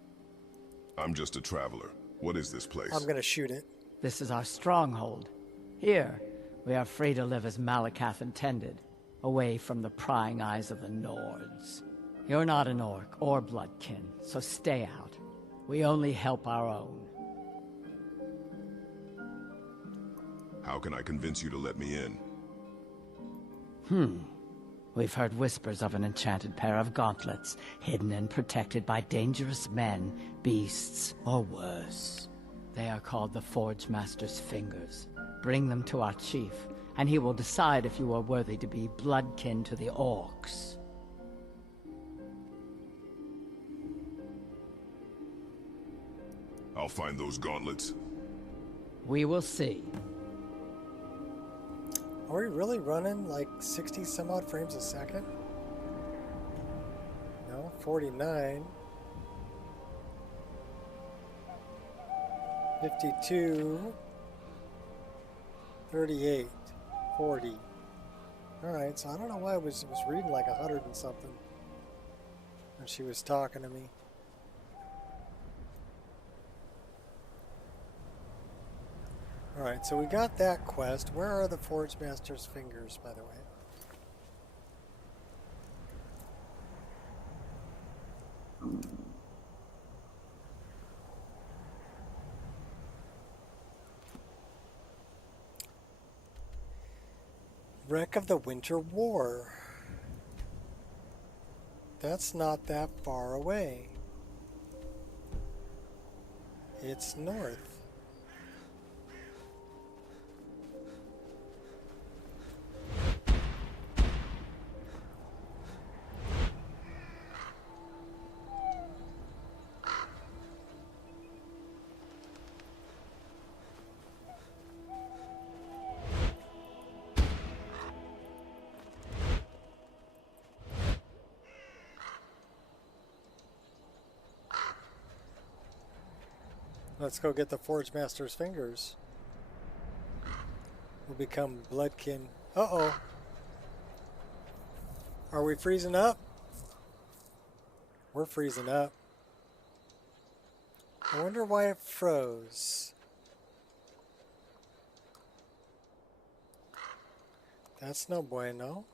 I'm just a traveler. What is this place? I'm gonna shoot it. This is our stronghold. Here, we are free to live as Malakath intended, away from the prying eyes of the Nords. You're not an orc or bloodkin, so stay out. We only help our own. How can I convince you to let me in? We've heard whispers of an enchanted pair of gauntlets, hidden and protected by dangerous men, beasts, or worse. They are called the Forge Master's Fingers. Bring them to our chief, and he will decide if you are worthy to be bloodkin to the orcs. I'll find those gauntlets. We will see. Are we really running like 60 some odd frames a second? No, 49. 52. 38. 40. Alright, so I don't know why it was reading like 100 and something when she was talking to me. Alright, so we got that quest. Where are the Forge Master's Fingers, by the way? Wreck of the Winter War. That's not that far away. It's north. Let's go get the Forge Master's fingers. We'll become bloodkin. Uh-oh. Are we freezing up? We're freezing up. I wonder why it froze. That's no bueno.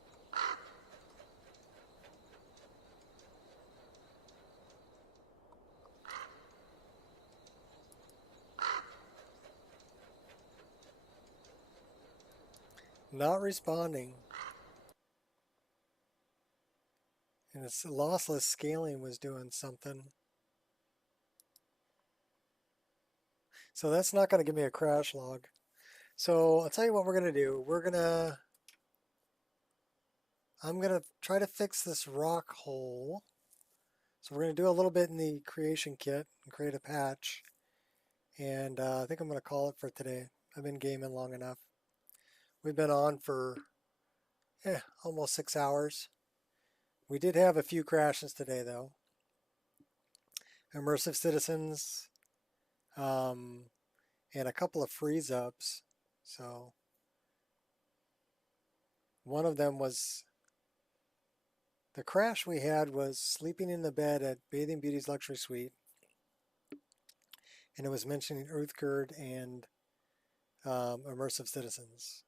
Not responding. And its lossless scaling was doing something. So that's not going to give me a crash log. So I'll tell you what we're going to do. I'm going to try to fix this rock hole. So we're going to do a little bit in the creation kit and create a patch. And I think I'm going to call it for today. I've been gaming long enough. We've been on for almost 6 hours. We did have a few crashes today, though. Immersive Citizens, and a couple of freeze-ups. So one of them was, the crash we had was sleeping in the bed at Bathing Beauty's Luxury Suite. And it was mentioning Uthgerd and Immersive Citizens.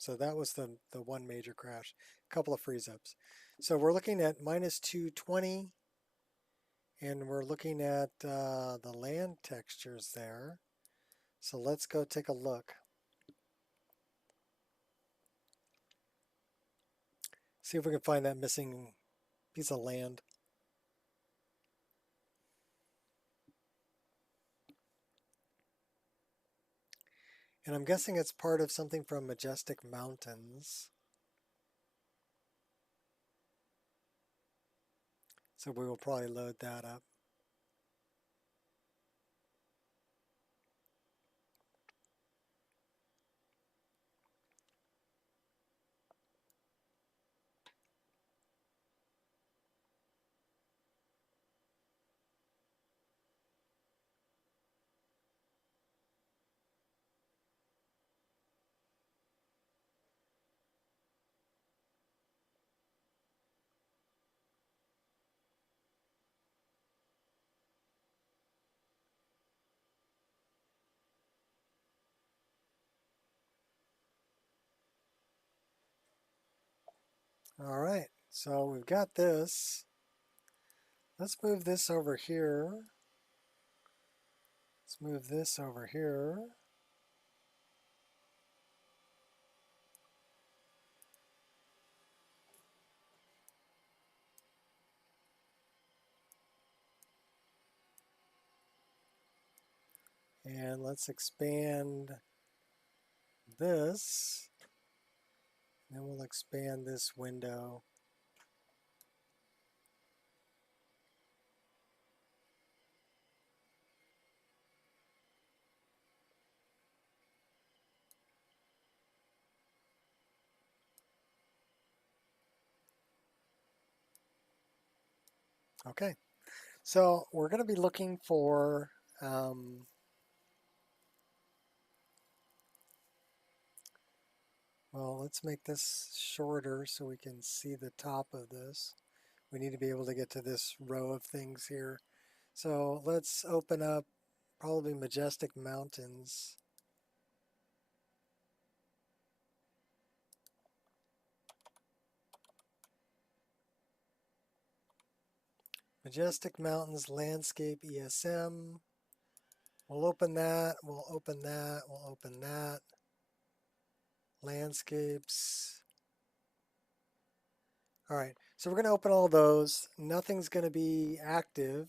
So that was the one major crash. A couple of freeze-ups. So we're looking at minus 220. And we're looking at the land textures there. So let's go take a look. See if we can find that missing piece of land. And I'm guessing it's part of something from Majestic Mountains. So we will probably load that up. All right, so we've got this. Let's move this over here. Let's move this over here. And let's expand this. Then we'll expand this window. Okay, so we're going to be looking for well, let's make this shorter so we can see the top of this. We need to be able to get to this row of things here. So let's open up probably Majestic Mountains. Majestic Mountains Landscape ESM. We'll open that, we'll open that, we'll open that. Landscapes. All right, so we're going to open all those. Nothing's going to be active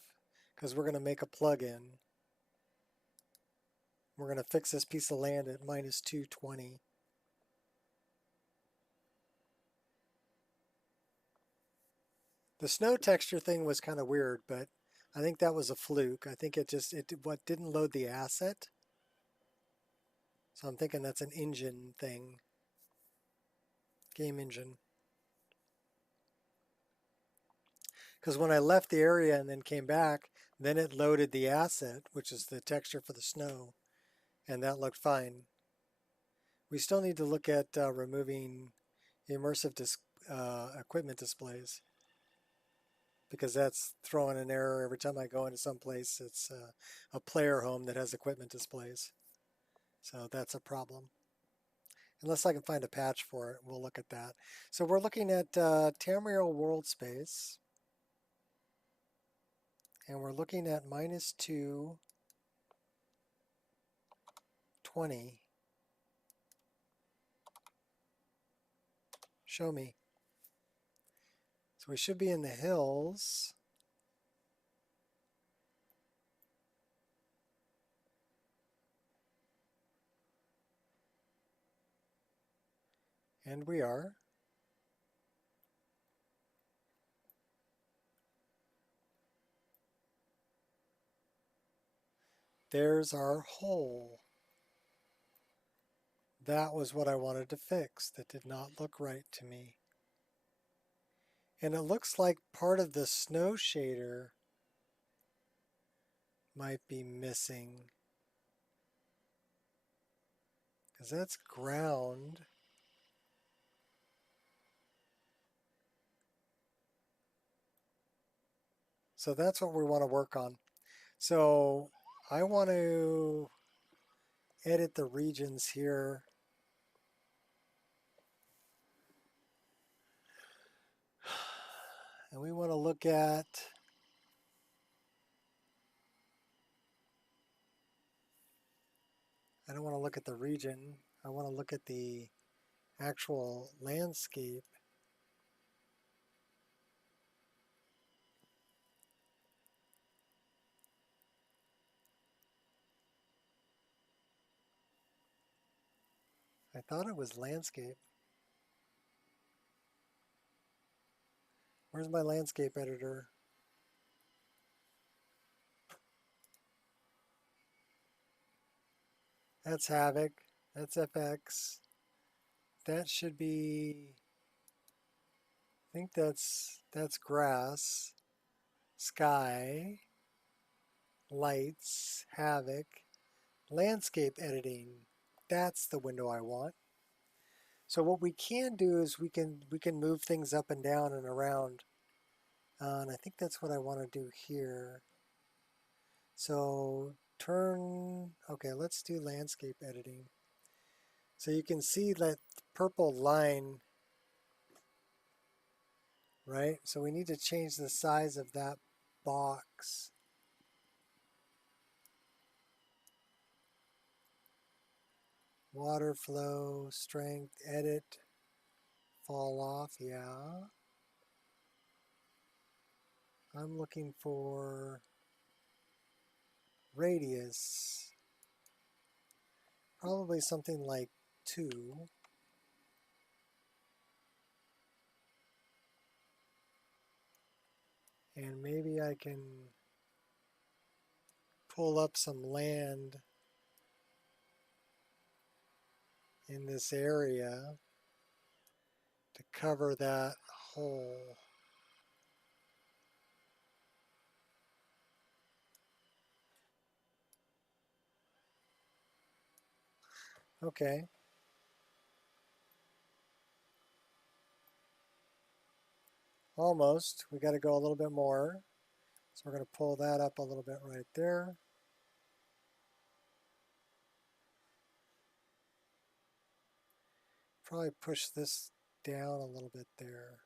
because we're going to make a plugin. We're going to fix this piece of land at minus 220. The snow texture thing was kind of weird, but I think that was a fluke. I think it didn't load the asset. So I'm thinking that's an engine thing. Game engine. Because when I left the area and then came back, Then it loaded the asset, which is the texture for the snow, and that looked fine. We still need to look at removing immersive equipment displays, because that's throwing an error every time I go into some place. It's a player home that has equipment displays. So that's a problem. Unless I can find a patch for it, we'll look at that. So we're looking at Tamriel world space. And we're looking at -2, 20. Show me. So we should be in the hills. And we are. There's our hole. That was what I wanted to fix. That did not look right to me. And it looks like part of the snow shader might be missing, because that's ground. So that's what we want to work on. So I want to edit the regions here. And we want to look at I don't want to look at the region. I want to look at the actual landscape. I thought it was landscape. Where's my landscape editor? That's Havoc. That's FX. That should be, I think that's grass, sky, lights, Havoc, landscape editing. That's the window I want. So what we can do is we can move things up and down and around. And I think that's what I want to do here. So okay, let's do landscape editing. So you can see that purple line, right? So we need to change the size of that box. Water flow, strength, edit, fall off, yeah. I'm looking for radius. Probably something like 2. And maybe I can pull up some land in this area to cover that hole. Okay. Almost. We got to go a little bit more. So we're going to pull that up a little bit right there. Probably push this down a little bit there.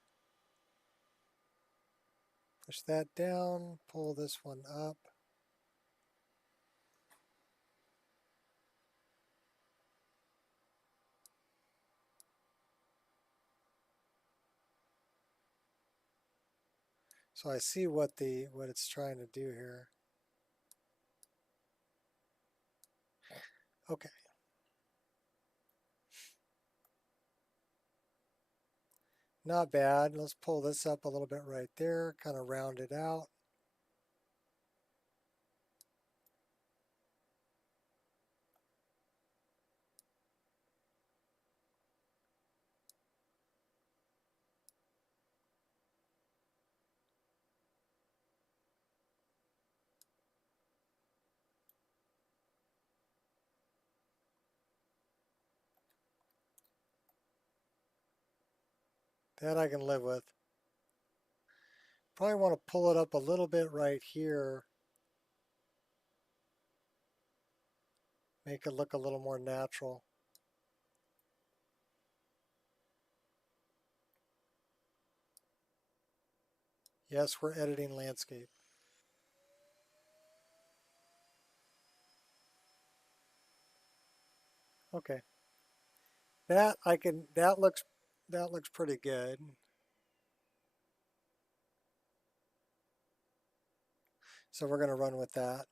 Push that down, pull this one up. So I see what it's trying to do here. Okay. Not bad. Let's pull this up a little bit right there, kind of round it out. That I can live with. Probably want to pull it up a little bit right here. Make it look a little more natural. Yes, we're editing landscape. Okay. That looks pretty good. So we're going to run with that.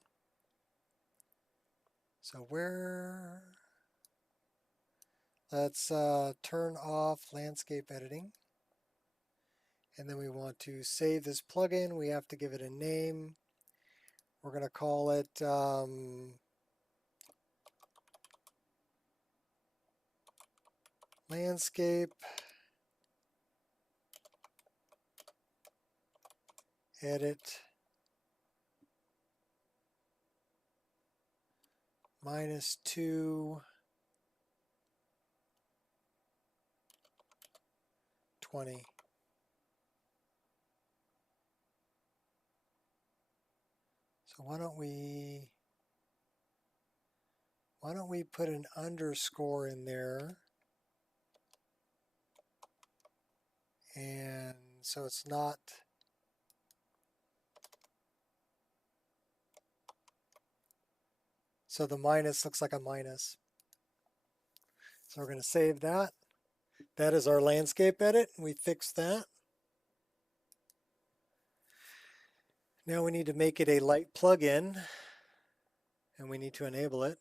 So let's turn off landscape editing. And then we want to save this plugin. We have to give it a name. We're going to call it landscape edit -2 20. So why don't we put an underscore in there, and so it's not, so the minus looks like a minus. So we're going to save that. That is our landscape edit. We fixed that. Now we need to make it a light plugin, and we need to enable it.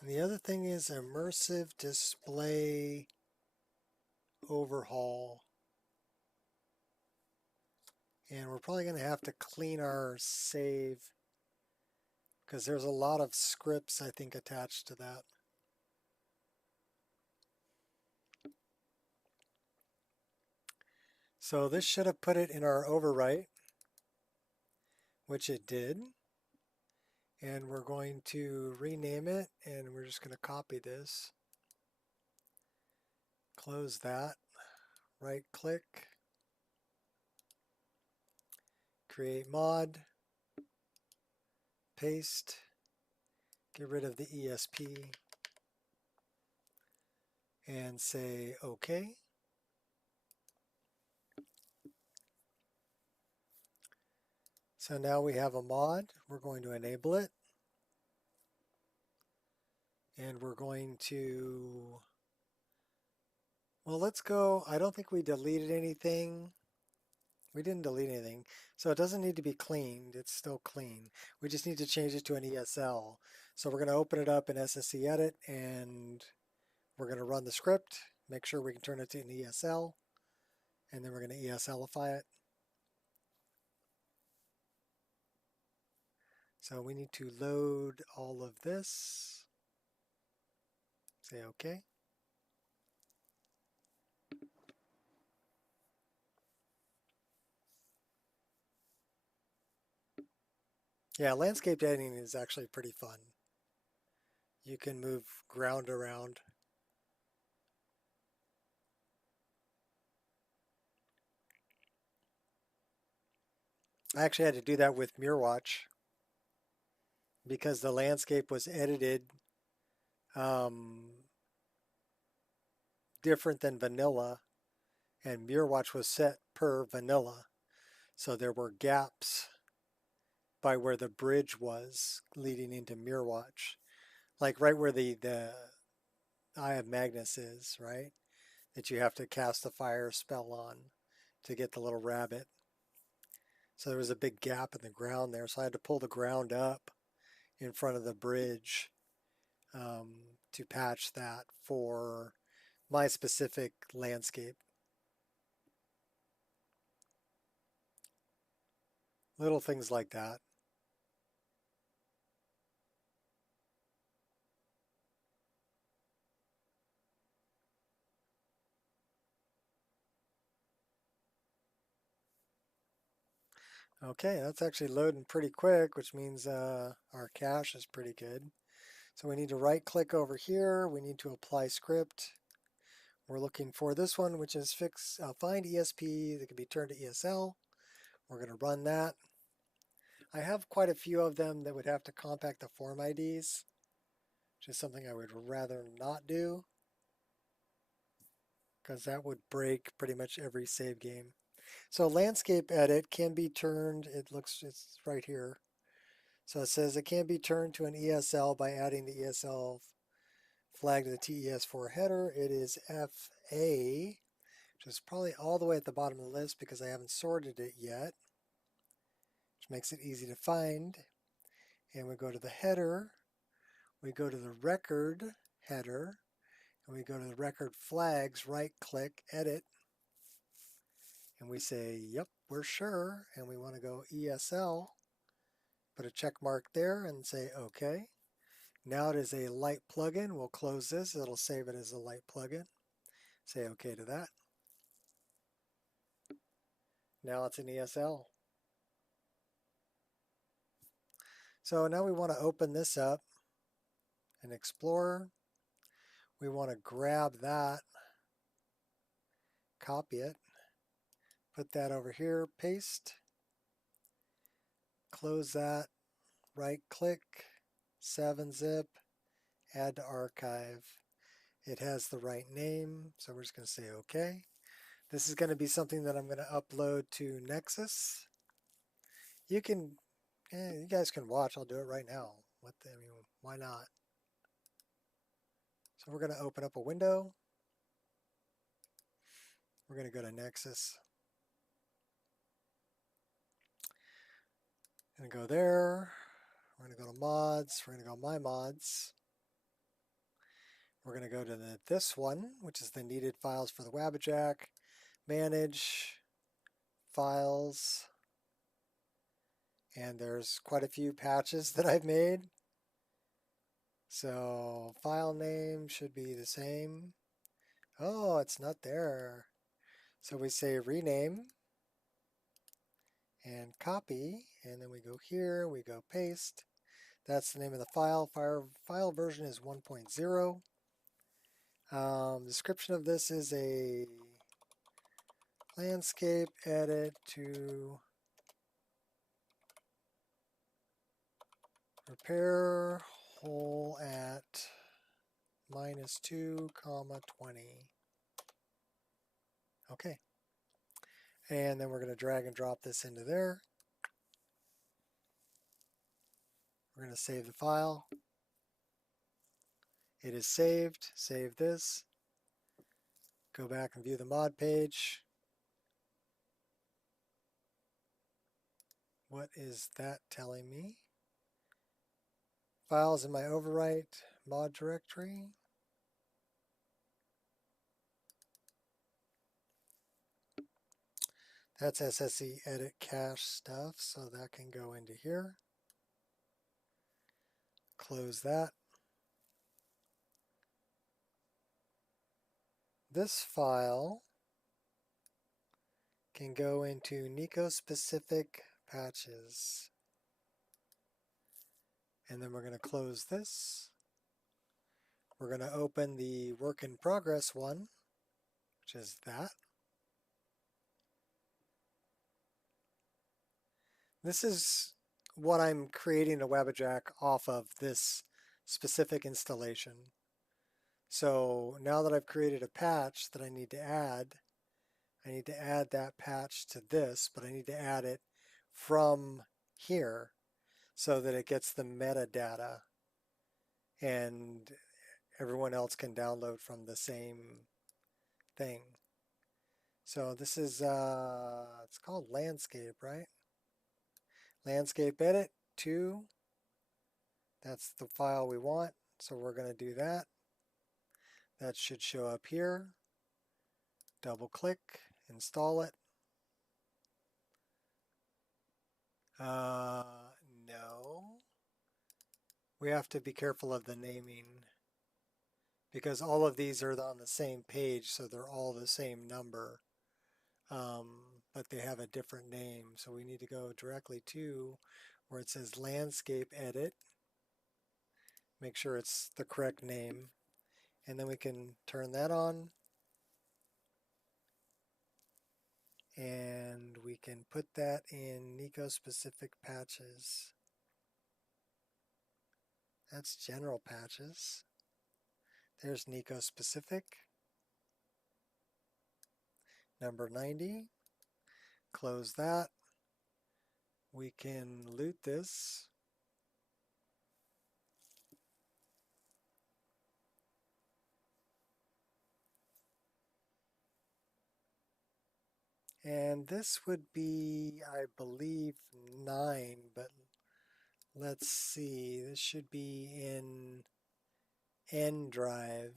And the other thing is immersive display overhaul. And we're probably going to have to clean our save because there's a lot of scripts, I think, attached to that. So this should have put it in our overwrite, which it did. And we're going to rename it, and we're just going to copy this. Close that. Right click. Create mod. Paste. Get rid of the ESP. And say OK. So now we have a mod. We're going to enable it. And we're going to, well, let's go. I don't think we deleted anything. We didn't delete anything. So it doesn't need to be cleaned. It's still clean. We just need to change it to an ESL. So we're going to open it up in SSD edit, and we're going to run the script, make sure we can turn it to an ESL, and then we're going to ESLify it. So we need to load all of this. Say OK. Yeah, landscape editing is actually pretty fun. You can move ground around. I actually had to do that with MirrorWatch because the landscape was edited different than vanilla, and MirrorWatch was set per vanilla. So there were gaps by where the bridge was leading into MirrorWatch. Like right where the Eye of Magnus is, right? That you have to cast a fire spell on to get the little rabbit. So there was a big gap in the ground there. So I had to pull the ground up in front of the bridge to patch that for my specific landscape. Little things like that. Okay, that's actually loading pretty quick, which means our cache is pretty good. So we need to right click over here. We need to apply script. We're looking for this one, which is find ESP that can be turned to ESL. We're going to run that. I have quite a few of them that would have to compact the form IDs, which is something I would rather not do, because that would break pretty much every save game. So landscape edit can be turned, it's right here. So it says it can be turned to an ESL by adding the ESL flag to the TES4 header. It is FA, which is probably all the way at the bottom of the list because I haven't sorted it yet, which makes it easy to find. And we go to the header, we go to the record header, and we go to the record flags, right click, edit, and we say, yep, we're sure, and we want to go ESL, put a check mark there and say okay. Now it is a light plugin. We'll close this. It'll save it as a light plugin. Say okay to that. Now it's an ESL. So now we want to open this up in Explorer. We want to grab that, copy it, put that over here, paste, close that, right click, 7-zip, add to archive. It has the right name, so we're just going to say okay. This is going to be something that I'm going to upload to Nexus. You guys can watch. I'll do it right now. Why not? So we're going to open up a window. We're going to go to Nexus. Going to go there. We're going to go to mods. We're going to go my mods. We're going to go to this one, which is the needed files for the Wabbajack. Manage files. And there's quite a few patches that I've made. So file name should be the same. Oh, it's not there. So we say rename and copy, and then we go here, we go paste. That's the name of the file. File version is 1.0. Description of this is a landscape edit to repair hole at -2, 20. Okay. And then we're going to drag and drop this into there. We're going to save the file. It is saved. Save this. Go back and view the mod page. What is that telling me? Files in my overwrite mod directory. That's SSD edit cache stuff, so that can go into here. Close that. This file can go into Nico specific patches. And then we're going to close this. We're going to open the work in progress one, which is that. This is what I'm creating a Wabbajack off of, this specific installation. So now that I've created a patch that I need to add that patch to this, but I need to add it from here so that it gets the metadata and everyone else can download from the same thing. So this is, it's called landscape, right? Landscape edit 2. That's the file we want. So we're going to do that. That should show up here. Double click, install it. No. We have to be careful of the naming because all of these are on the same page, so they're all the same number. but they have a different name. So we need to go directly to where it says landscape edit. Make sure it's the correct name. And then we can turn that on. And we can put that in Nico specific patches. That's general patches. There's Nico specific. Number 90. Close that. We can loot this. And this would be, I believe, 9, but let's see. This should be in N drive,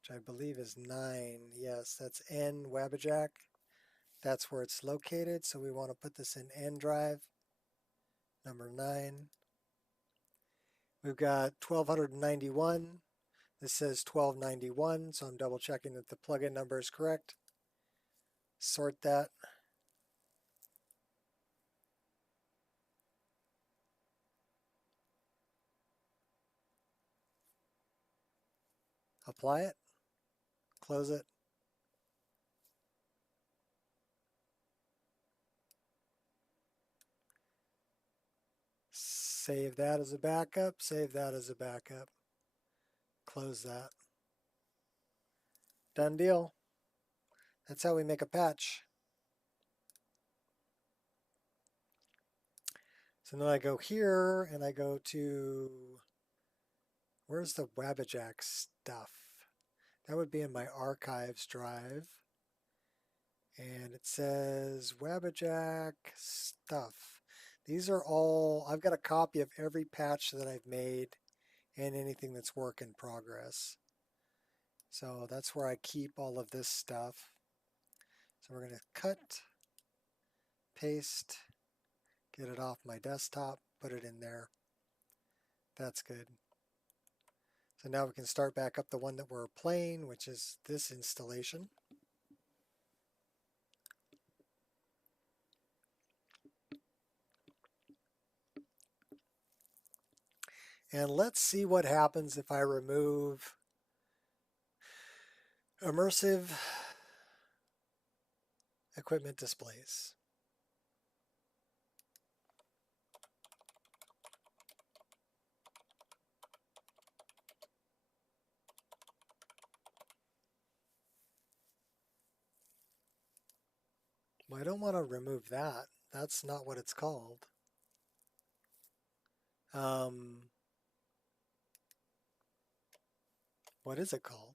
which I believe is 9. Yes, that's N Wabbajack. That's where it's located. So we want to put this in N drive, number 9. We've got 1291. This says 1291, so I'm double checking that the plugin number is correct. Sort that. Apply it. Close it. Save that as a backup. Save that as a backup. Close that. Done deal. That's how we make a patch. So then I go here and I go to, where's the Wabbajack stuff? That would be in my archives drive. And it says Wabbajack stuff. These are all, I've got a copy of every patch that I've made and anything that's work in progress. So that's where I keep all of this stuff. So we're going to cut, paste, get it off my desktop, put it in there. That's good. So now we can start back up the one that we're playing, which is this installation. And let's see what happens if I remove immersive equipment displays. Well, I don't want to remove that. That's not what it's called. What is it called?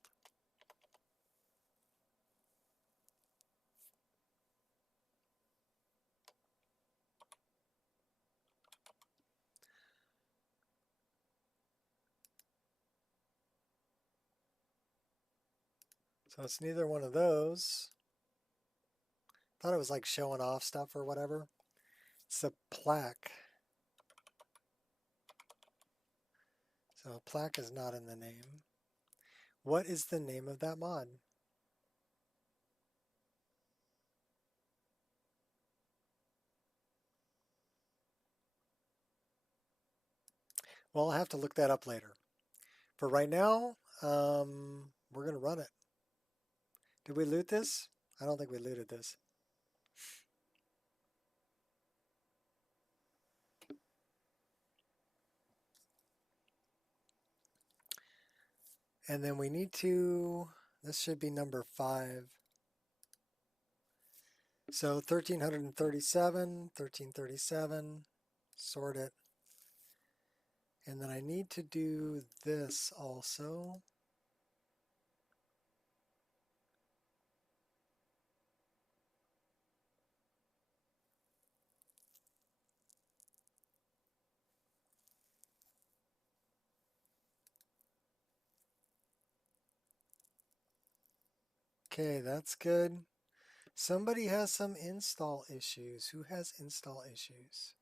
So it's neither one of those. Thought it was like showing off stuff or whatever. It's a plaque. So plaque is not in the name. What is the name of that mod? Well, I'll have to look that up later. For right now, we're going to run it. Did we loot this? I don't think we looted this. And then we need to, this should be number 5. So 1337, sort it. And then I need to do this also. Okay, that's good. Somebody has some install issues. Who has install issues?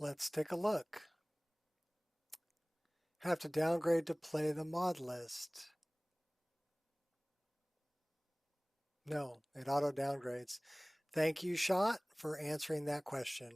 let's take a look. Have to downgrade to play the mod list. No, it auto downgrades. Thank you, Shot, for answering that question.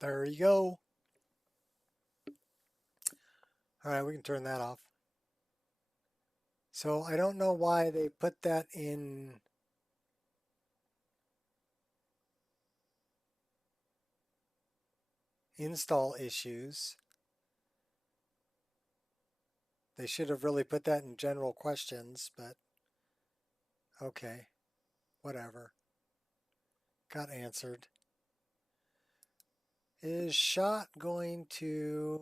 There you go. All right, we can turn that off. So I don't know why they put that in install issues. They should have really put that in general questions, but okay, whatever. Got answered. Is Shot going to,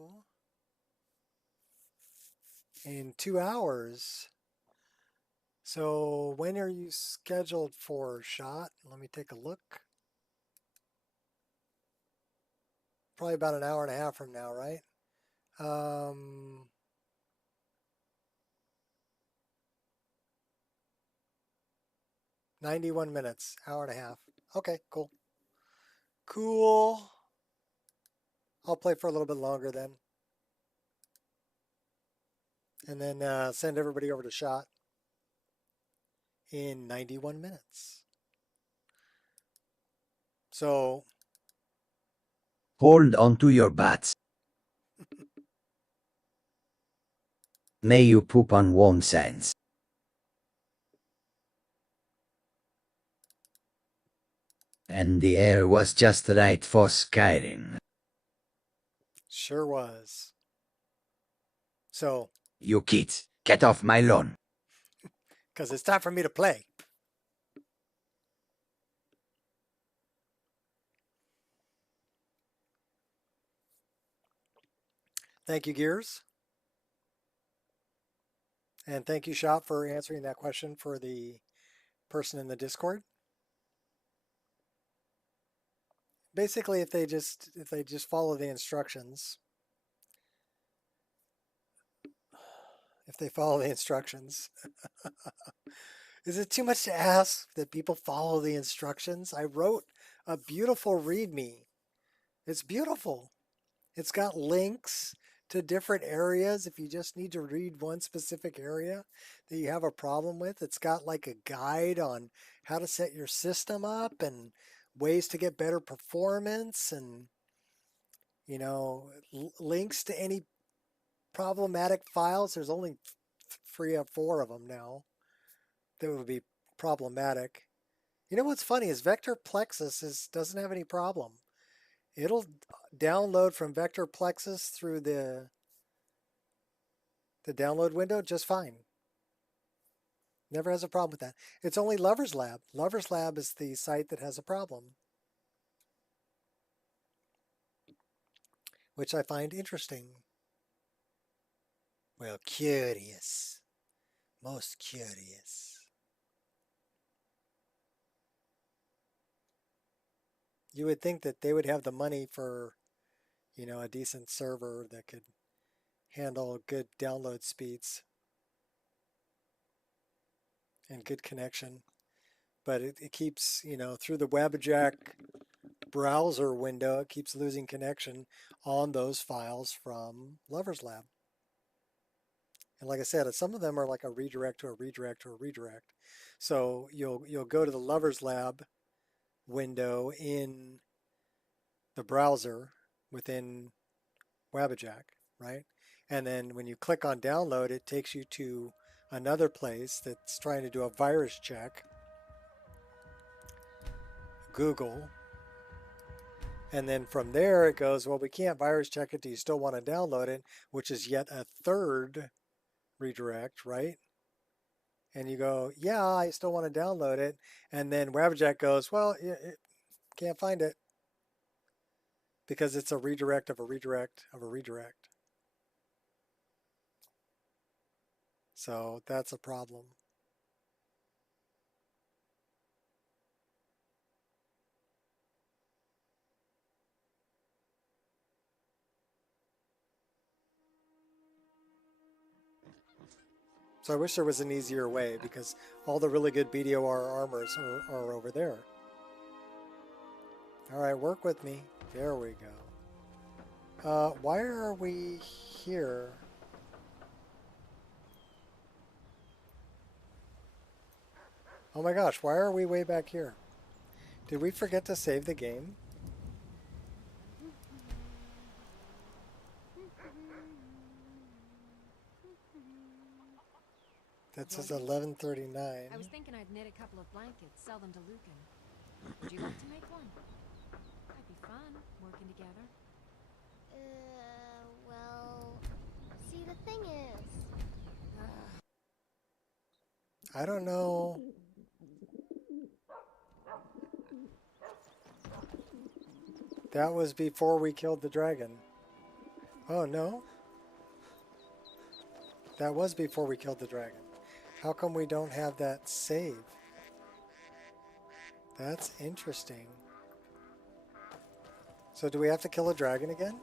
in 2 hours? So when are you scheduled for, Shot? Let me take a look. Probably about an hour and a half from now, right? 91 minutes, hour and a half. Okay, cool. Cool. I'll play for a little bit longer then. And then send everybody over to Shot in 91 minutes. So Hold on to your butts. May you poop on one sense. And the air was just right for Skyrim. sure was. So, You kids, get off my lawn. because it's time for me to play. Thank you, Gears. And thank you, Shop, for answering that question for the person in the Discord. Basically, if they just follow the instructions, is it too much to ask that people follow the instructions? I wrote a beautiful README. It's beautiful. It's got links to different areas if you just need to read one specific area that you have a problem with. It's got like a guide on how to set your system up and ways to get better performance and, you know, links to any problematic files. There's only 3 or 4 of them now that would be problematic. You know what's funny is Vector Plexus doesn't have any problem. It'll download from Vector Plexus through the download window just fine. Never has a problem with that. It's only Lover's Lab. Lover's Lab is the site that has a problem, which I find interesting. Well, curious. Most curious. You would think that they would have the money for, you know, a decent server that could handle good download speeds and good connection. But it keeps, you know, through the Wabbajack browser window, it keeps losing connection on those files from Lover's Lab. And like I said, some of them are like a redirect to a redirect to a redirect. So you'll go to the Lover's Lab window in the browser within Wabbajack, right? And then when you click on download, it takes you to another place that's trying to do a virus check, Google. And then from there it goes, well, we can't virus check it. Do you still want to download it? Which is yet a third redirect, right? And you go, yeah, I still want to download it. And then Wabbajack goes, well, it can't find it because it's a redirect of a redirect of a redirect. So that's a problem. So I wish there was an easier way because all the really good BDOR armors are over there. All right, work with me. There we go. Why are we here? Oh my gosh, why are we way back here? Did we forget to save the game? That says 11:39. I was thinking I'd knit a couple of blankets, sell them to Lucan. Would you like to make one? That'd be fun, working together. Well, see, the thing is... I don't know. That was before we killed the dragon. Oh, no? That was before we killed the dragon. How come we don't have that save? That's interesting. So do we have to kill a dragon again?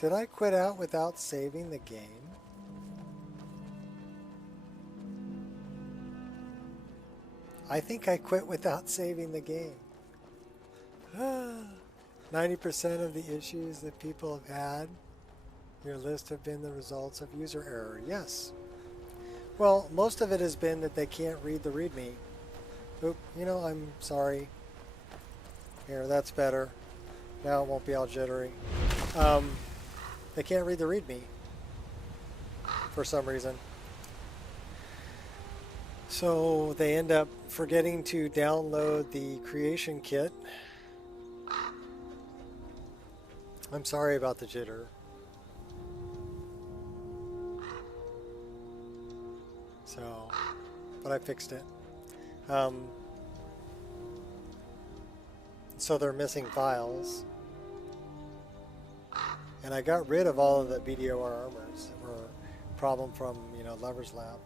Did I quit out without saving the game? I think I quit without saving the game. 90% of the issues that people have had, your list have been the results of user error. Yes. Well, most of it has been that they can't read the README. Oop, I'm sorry. Here, that's better. Now it won't be all jittery. They can't read the README for some reason. So they end up forgetting to download the creation kit. I'm sorry about the jitter. So, but I fixed it. So they're missing files. And I got rid of all of the BDOR armors that were a problem from, Lover's Lab.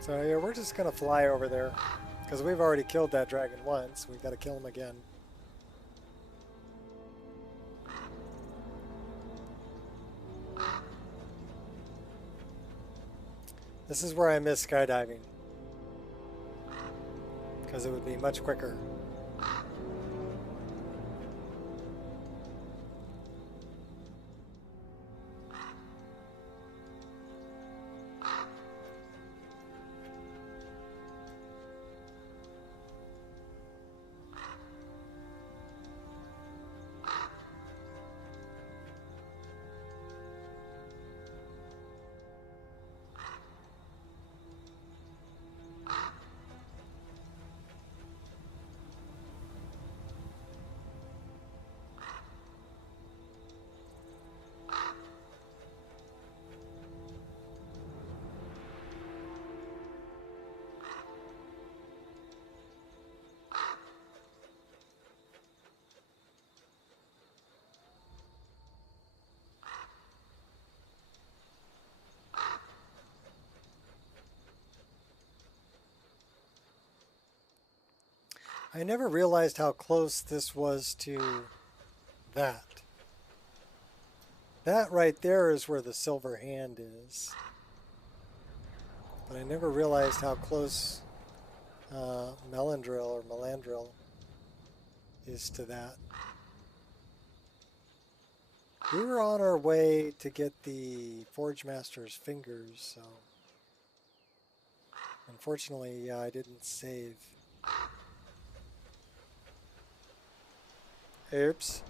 So yeah, we're just gonna fly over there because we've already killed that dragon once. We've got to kill him again. This is where I miss skydiving because it would be much quicker. I never realized how close this was to that. That right there is where the silver hand is. But I never realized how close Melandril is to that. We were on our way to get the Forge Master's fingers, so unfortunately, yeah, I didn't save. Oops.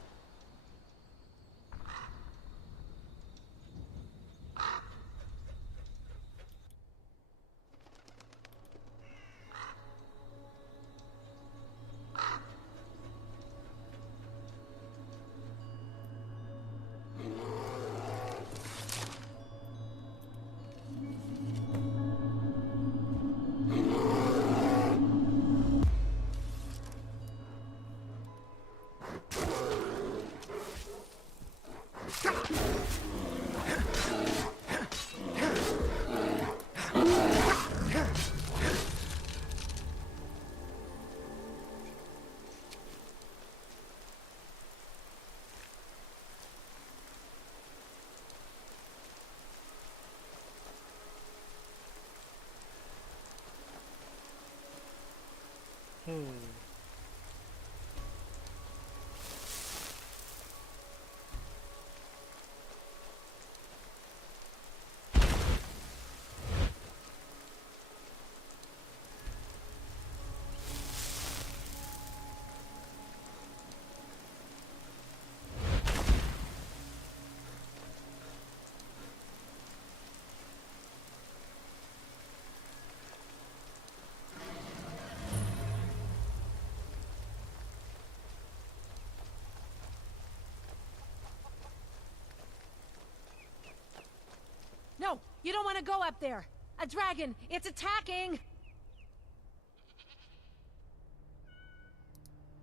No, you don't want to go up there. A dragon, it's attacking.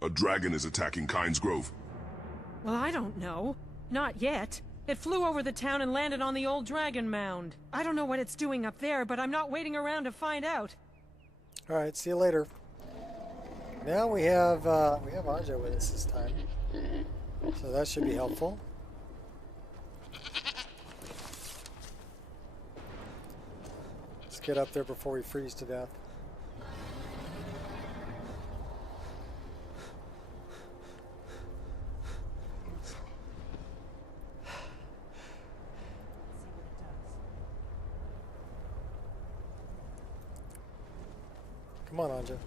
A dragon is attacking Kynes Grove. Well, I don't know. Not yet. It flew over the town and landed on the old dragon mound. I don't know what it's doing up there, but I'm not waiting around to find out. All right, see you later. Now we have Anja with us this time, so that should be helpful. Let's get up there before we freeze to death. Come on, Anja.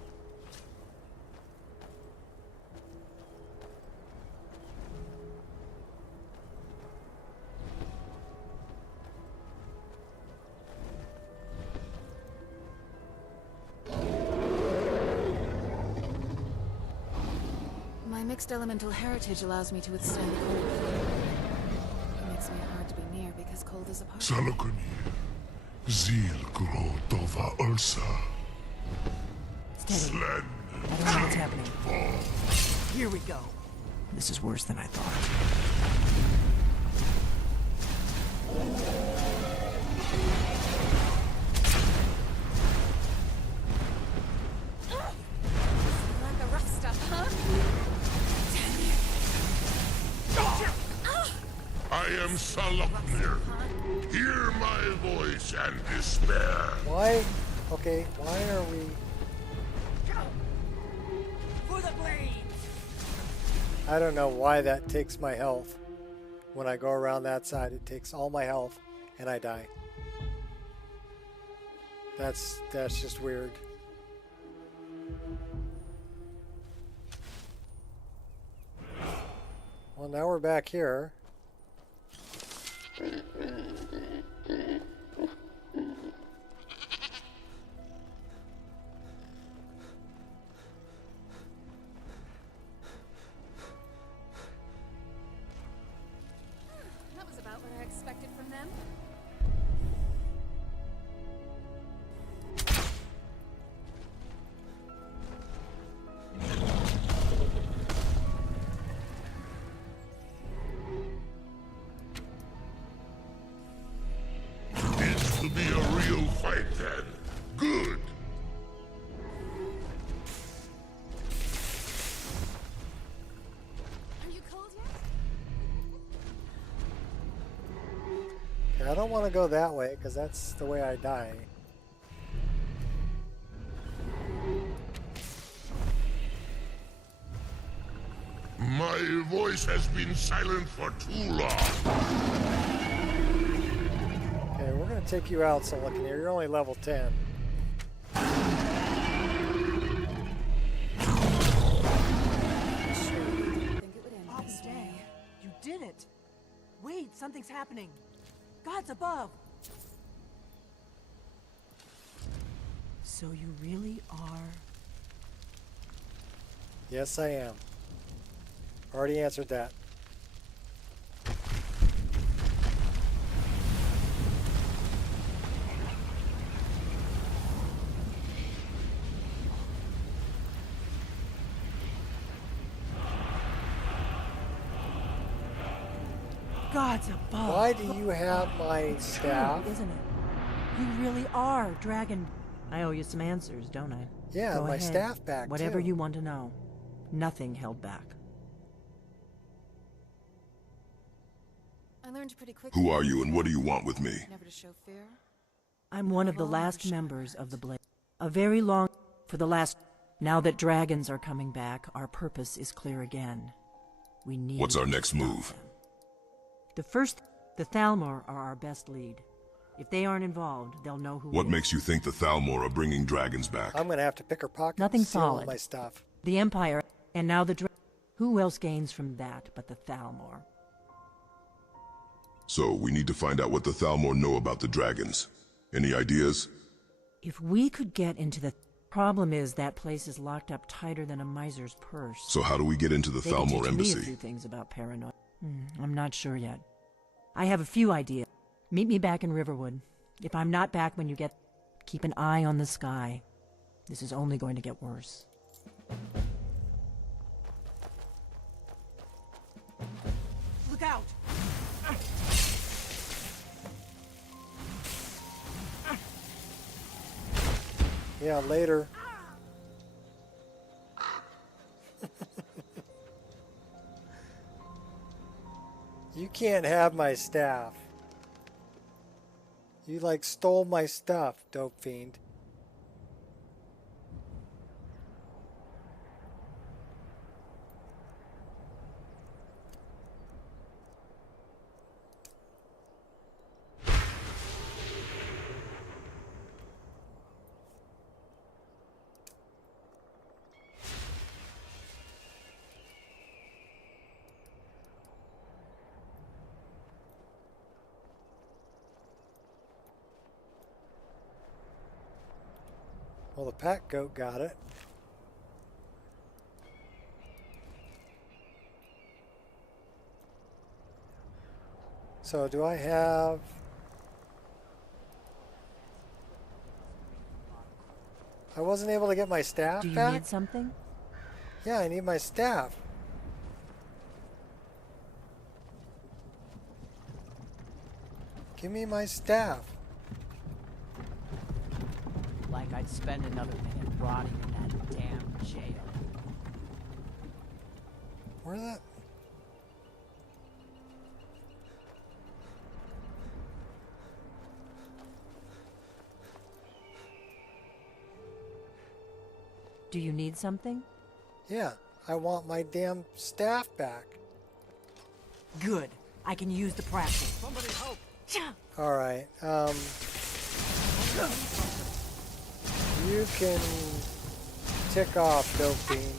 My mixed elemental heritage allows me to withstand the cold. It makes me hard to be near because cold is a part of me. Salakuni, Zil Gro Dova Ursa. Steady. I don't know what's happening. Here we go. This is worse than I thought. Like the rough stuff, huh? I am Salaknir. Hear my voice and despair. Why? Okay, why are we... For the blade! I don't know why that takes my health. When I go around that side, it takes all my health, and I die. That's just weird. Well, now we're back here. That was about what I expected from them. don't want to go that way because that's the way I die. My voice has been silent for too long. Okay, we're going to take you out, Silicon here. You're only level 10. You did it! Wait, something's happening. God's above. So you really are... Yes, I am. Already answered that. God's above. Why do you have my staff? True, isn't it? You really are Dragon. I owe you some answers, don't I? Yeah, Go my ahead. staff back, Whatever too. you want to know. Nothing held back. I learned pretty quickly. Who are you and what do you want with me? Never to show fear. I'm one of the last members of the Blade. A very long... For the last... Now that dragons are coming back, our purpose is clear again. We need... What's our next move? The first... The Thalmor are our best lead. If they aren't involved, they'll know who... What makes you think the Thalmor are bringing dragons back? I'm going to have to pick her pocket. Nothing steal all solid. my stuff. The Empire, and now the Who else gains from that but the Thalmor? So, we need to find out what the Thalmor know about the dragons. Any ideas? If we could get into the... Problem is, that place is locked up tighter than a miser's purse. So how do we get into the They can Thalmor teach embassy? me a few things about paranoia. I'm not sure yet. I have a few ideas. Meet me back in Riverwood. If I'm not back when you get... Keep an eye on the sky. This is only going to get worse. Look out! Yeah, later. You can't have my staff. You like stole my stuff, dope fiend. Well, the pack goat got it. So do I have... I wasn't able to get my staff Do you back? need something? Yeah, I need my staff. Give me my staff. Like I'd spend another minute rotting in that damn jail. Where that? Do you need something? Yeah, I want my damn staff back. Good. I can use the practice. Somebody help! All right. You can tick off, dope fiend.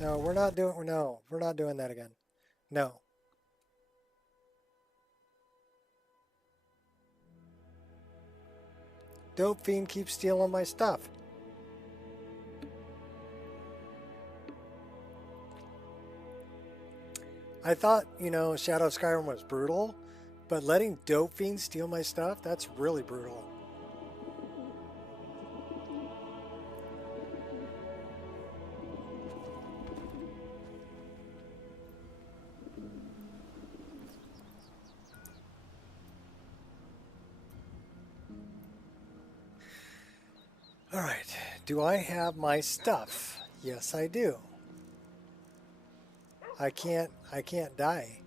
No, we're not doing. No, we're not doing that again. No. Dope fiend keeps stealing my stuff. I thought, you know, Shadow of Skyrim was brutal, but letting Dope Fiend steal my stuff, that's really brutal. All right, do I have my stuff? Yes, I do. I can't die.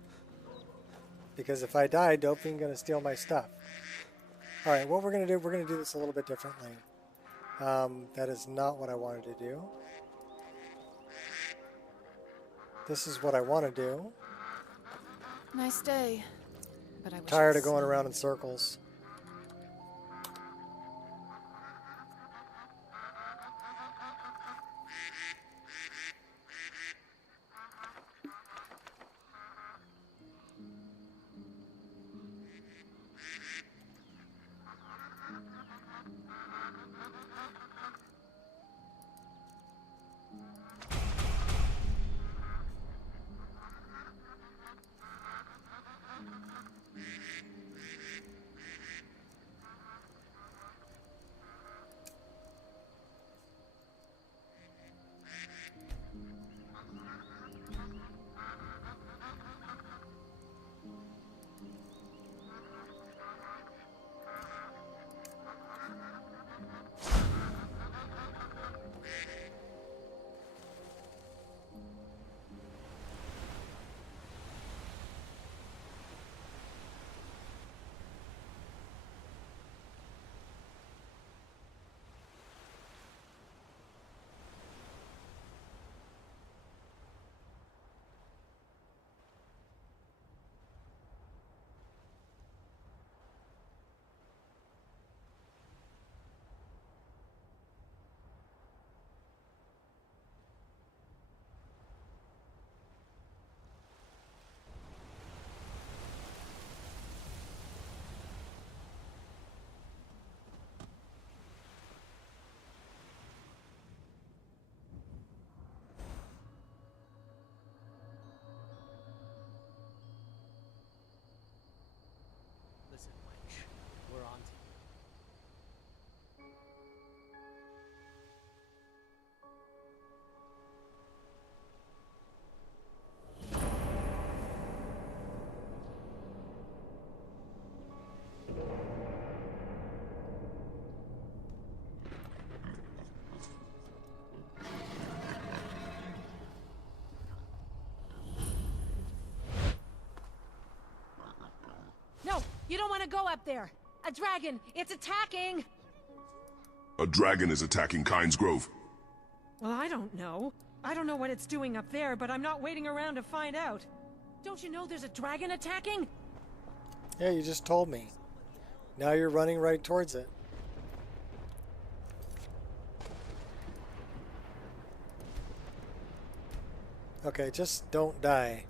Because if I die, Dopey's gonna steal my stuff. Alright, what we're gonna do this a little bit differently. That is not what I wanted to do. This is what I want to do. Nice day. But I wish Tired it of was going snowy. around in circles. Listen, wench. We're on to you. No, you don't want to go up there. A dragon, it's attacking. A dragon is attacking Kynes Grove. Well, I don't know. I don't know what it's doing up there, but I'm not waiting around to find out. Don't you know there's a dragon attacking? Yeah, you just told me. Now you're running right towards it. Okay, just don't die.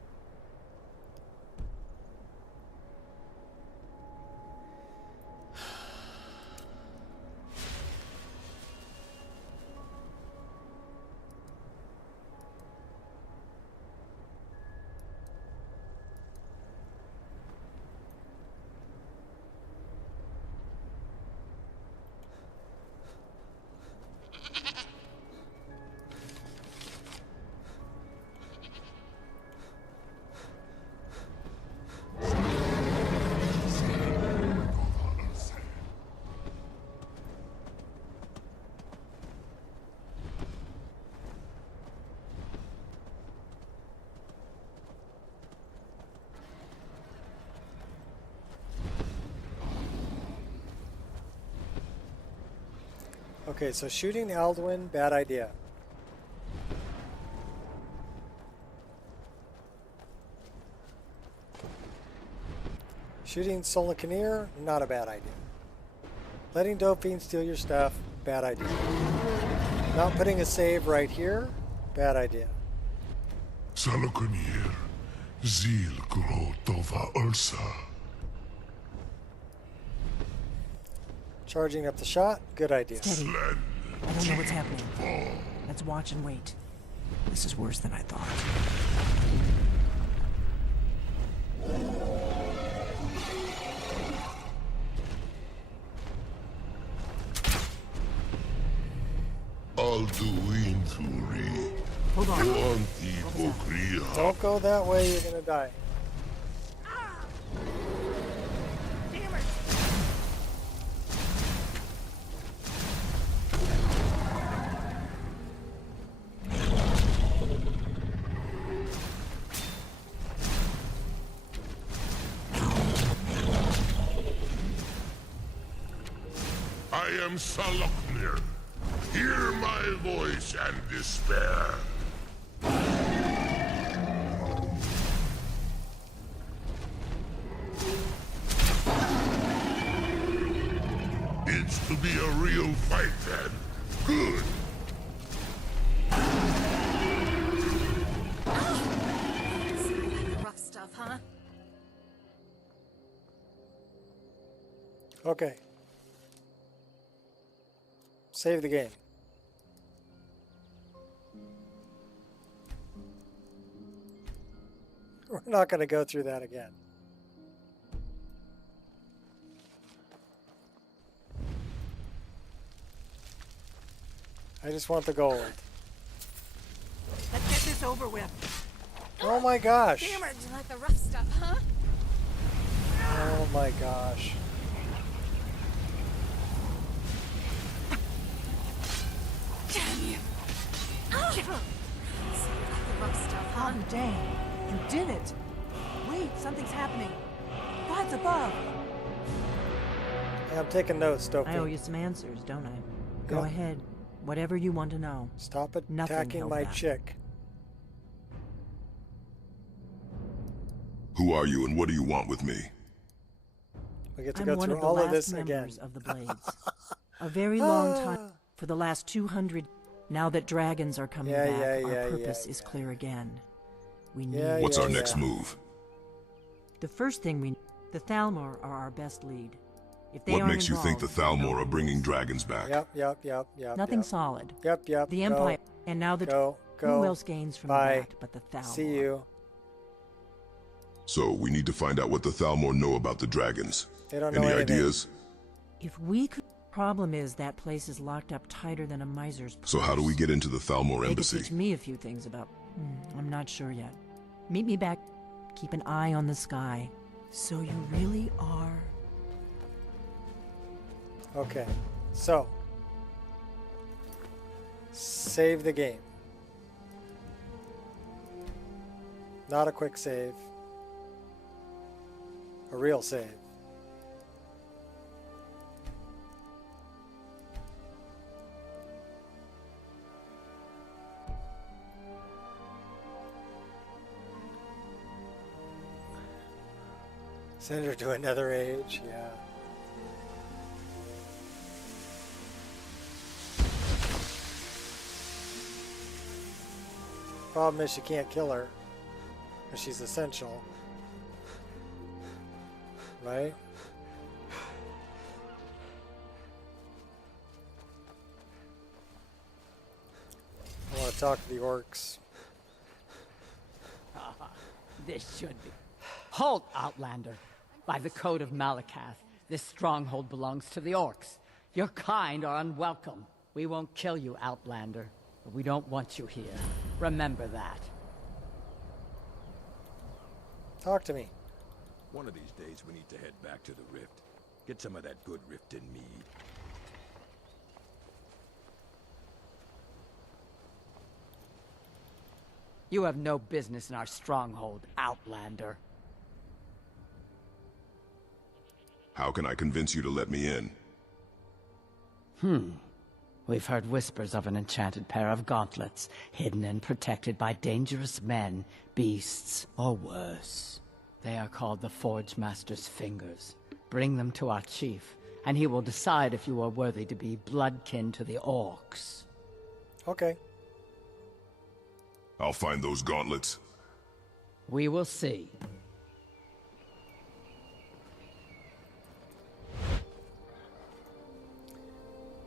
Okay, so shooting the Alduin, bad idea. Shooting Solicanir, not a bad idea. Letting Dopine steal your stuff, bad idea. Not putting a save right here, bad idea. Salokunir, Zil Grotova Ursa. Charging up the shot, good idea. Steady. I don't know what's happening. Let's watch and wait. This is worse than I thought. Alduinturi. Hold on. Don't go that way, you're gonna die. I am Saloknir. Hear my voice and despair. It's to be a real fight then. Good. Rough stuff, huh? Okay. Save the game. We're not going to go through that again. I just want the gold. Let's get this over with. Oh my gosh. Damn it, you like the rough stuff, huh? Oh my gosh. Damn you. So you like the rough stuff, huh? Oh, dang. You did it. Wait, something's happening. God's above. Yeah, I'm taking notes, Dopey. I owe you some answers, don't I? Go Yeah. ahead. Whatever you want to know. Stop Nothing attacking held my back. chick. Who are you and what do you want with me? We get to I'm go one through of the all last of this members again. of the Blades. A very long time. For the last 200. Now that dragons are coming Yeah, back, yeah, our yeah, purpose yeah, is clear again. We need. Yeah, What's yeah, our next yeah. move? The first thing we. The Thalmor are our best lead. If they What aren't makes you think the involved, Thalmor are bringing dragons back? Yep. Nothing yep. solid. Yep. The go, Empire, and now the. Go. Who else gains from Bye. that but the Thalmor? See you. So we need to find out what the Thalmor know about the dragons. They don't Any know anything. ideas? If we could. Problem is that place is locked up tighter than a miser's purse. So how do we get into the Thalmor They could embassy? teach me a few things about. I'm not sure yet. Meet me back. Keep an eye on the sky. So you really are. Okay. So. Save the game. Not a quick save. A real save. Send her to another age, yeah. Problem is she can't kill her, because she's essential. Right? I want to talk to the orcs. This should be. Halt, Outlander! By the code of Malakath, this stronghold belongs to the orcs. Your kind are unwelcome. We won't kill you, Outlander, but we don't want you here. Remember that. Talk to me. One of these days we need to head back to the Rift. Get some of that good Riften mead. You have no business in our stronghold, Outlander. How can I convince you to let me in? We've heard whispers of an enchanted pair of gauntlets, hidden and protected by dangerous men, beasts, or worse. They are called the Forge Master's Fingers. Bring them to our chief, and he will decide if you are worthy to be bloodkin to the orcs. Okay. I'll find those gauntlets. We will see.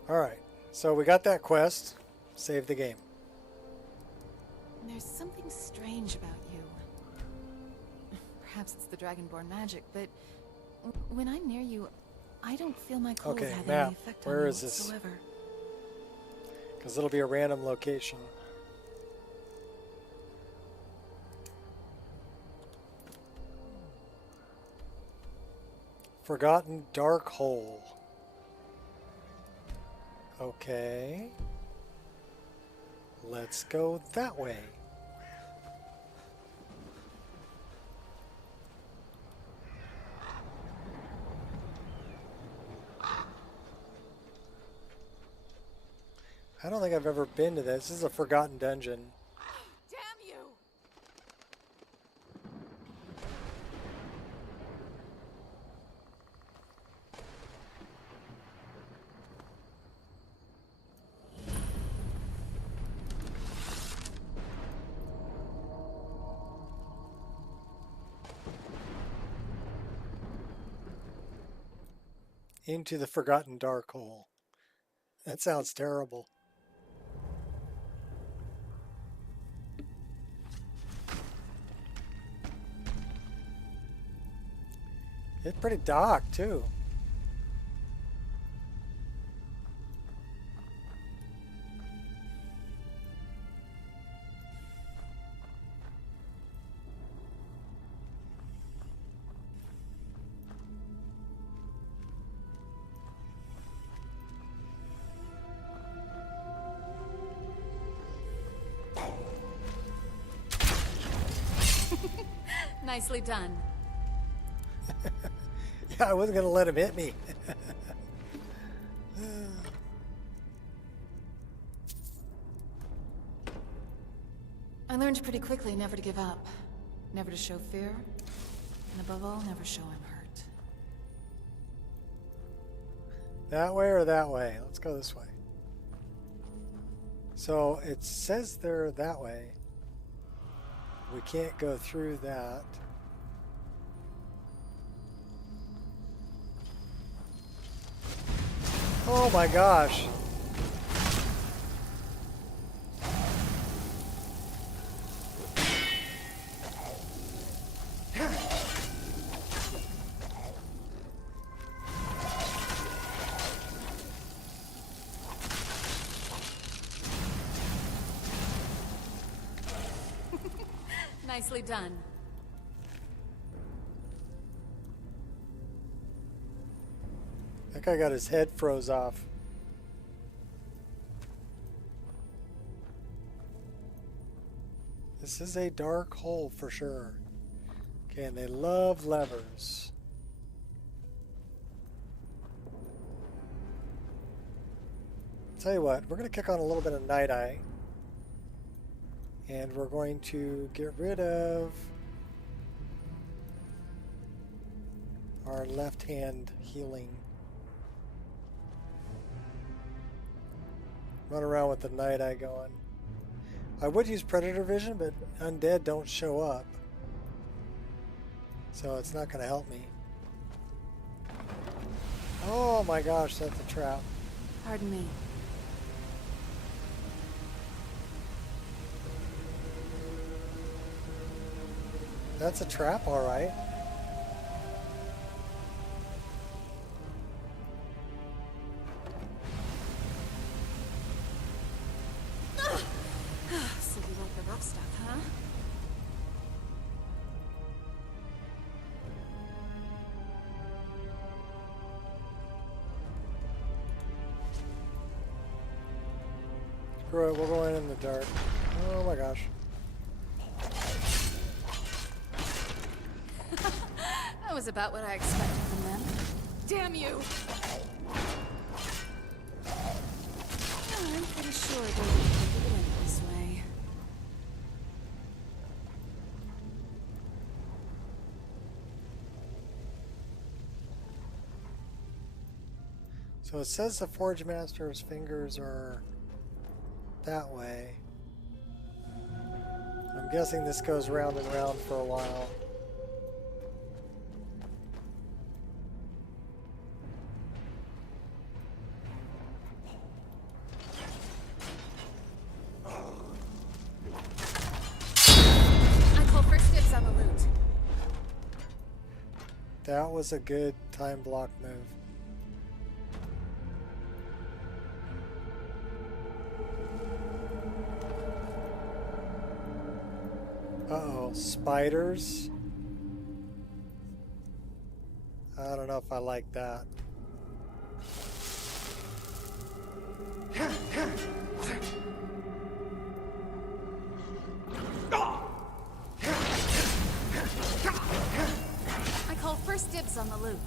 Alright. So we got that quest. Save the game. There's something strange about you. Perhaps it's the Dragonborn magic, but when I'm near you, I don't feel my clothes Okay, have map. any effect Where on you is this? whatsoever. Because it'll be a random location. Forgotten Dark Hole. Okay. Let's go that way. I don't think I've ever been to this. This is a forgotten dungeon. Damn you! Into the forgotten dark hole. That sounds terrible. It's pretty dark too. Nicely done. Yeah, I wasn't going to let him hit me. I learned pretty quickly never to give up. Never to show fear. And above all, never show I'm hurt. That way or that way? Let's go this way. So it says they're that way. We can't go through that. Oh my gosh. Nicely done. That guy got his head froze off. This is a dark hole for sure. Okay, and they love levers. Tell you what, we're going to kick on a little bit of Night Eye. And we're going to get rid of our left hand healing. Run around with the Night Eye going. I would use Predator Vision, but undead don't show up. So it's not going to help me. Oh my gosh, that's a trap. Pardon me. That's a trap, all right. So you like the rough stuff, huh? Screw it, we're going in the dark. Oh my gosh. That was about what I expected from them. Damn you! Oh, I'm pretty sure they didn't think it would end this way. So it says the Forge Master's fingers are that way. I'm guessing this goes round and round for a while. That was a good time block move. Uh-oh, spiders? I don't know if I like that. I call first dibs on the loot.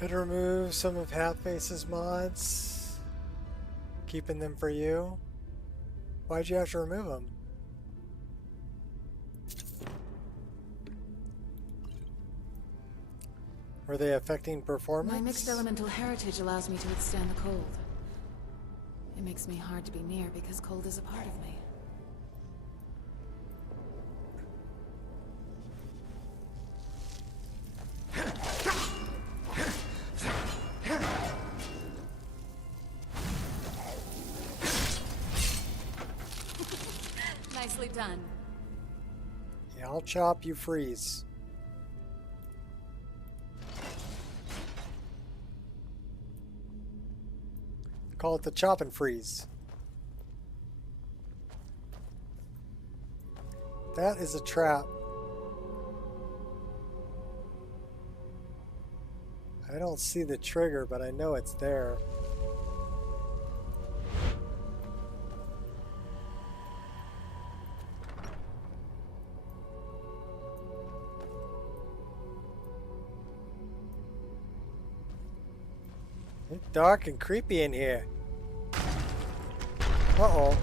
Could remove some of Half-Face's mods. Keeping them for you. Why'd you have to remove them? Were they affecting performance? My mixed elemental heritage allows me to withstand the cold. It makes me hard to be near because cold is a part of me. Nicely done. Yeah, I'll chop, you freeze. Call it the chop and freeze. That is a trap. I don't see the trigger, but I know it's there. It's dark and creepy in here. Uh-oh.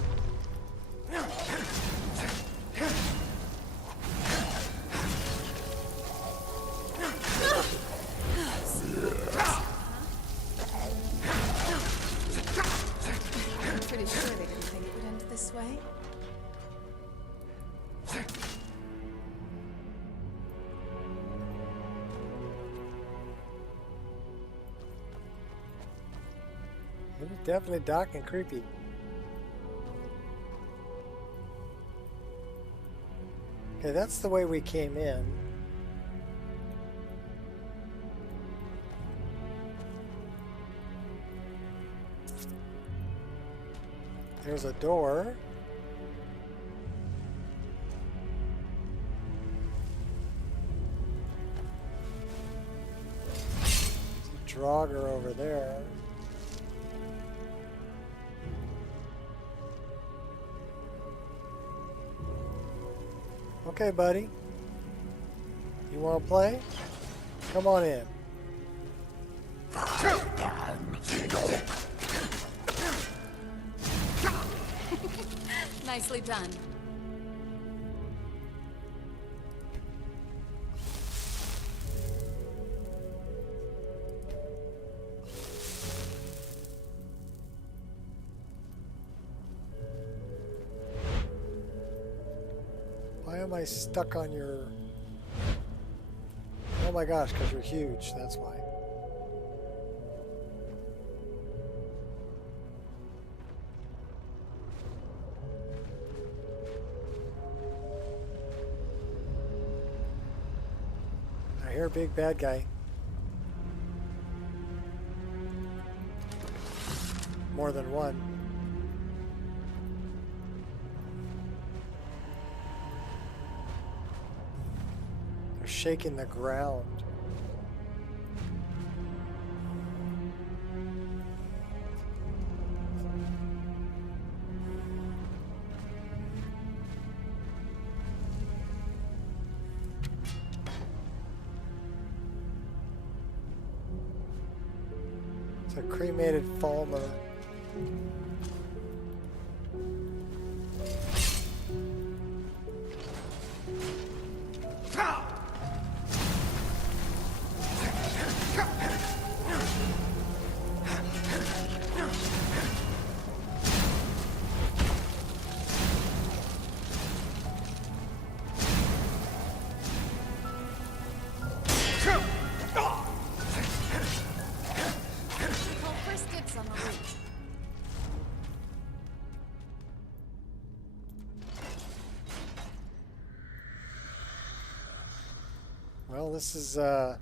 I'm pretty sure they didn't think it would end this way. It's definitely dark and creepy. Okay, that's the way we came in. There's a door. There's a Draugr over there. Okay, buddy. You want to play? Come on in. Nicely done. Why am I stuck on your... Oh my gosh, because you're huge, that's why. I hear a big bad guy. More than one. Shaking the ground. It's a cremated Falmer. Well, this is, Uh-oh.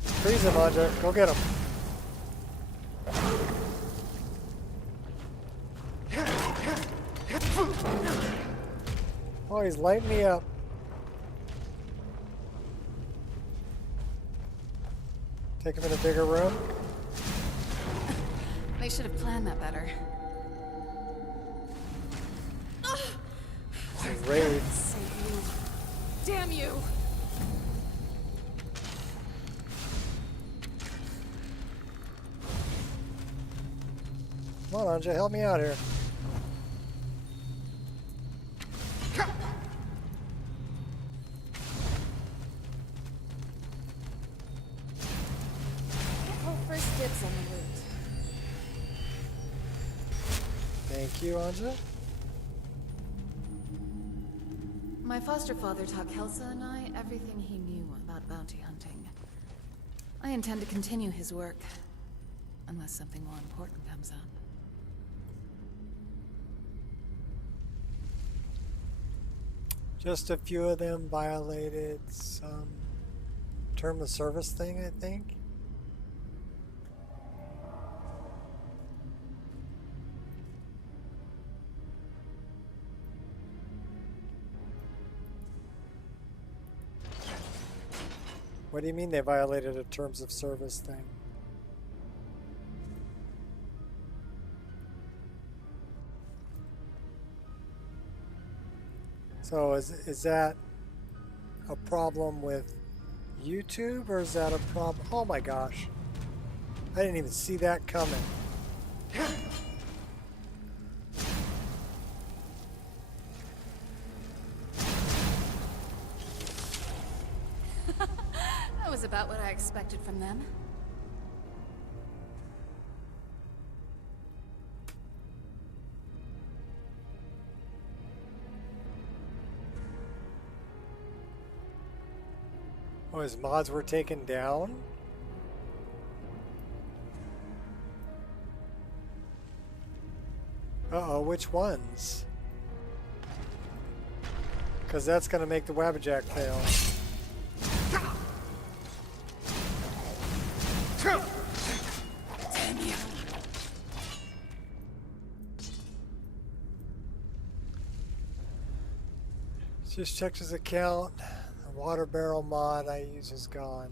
Freeze him, Roger. Go get him. Oh, he's lighting me up. Take him in a bigger room. They should have planned that better. Anja. Help me out here. Oh, first dibs on the loot. Thank you, Anja. My foster father taught Kelsa and I everything he knew about bounty hunting. I intend to continue his work, unless something more important comes up. Just a few of them violated some term of service thing, I think. What do you mean they violated a terms of service thing? So is that a problem with YouTube, or is that a problem? Oh my gosh. I didn't even see that coming. That was about what I expected from them. Oh, his mods were taken down? Uh-oh, which ones? Because that's going to make the Wabbajack fail. Damn you. Just checked his account. The water barrel mod I use is gone.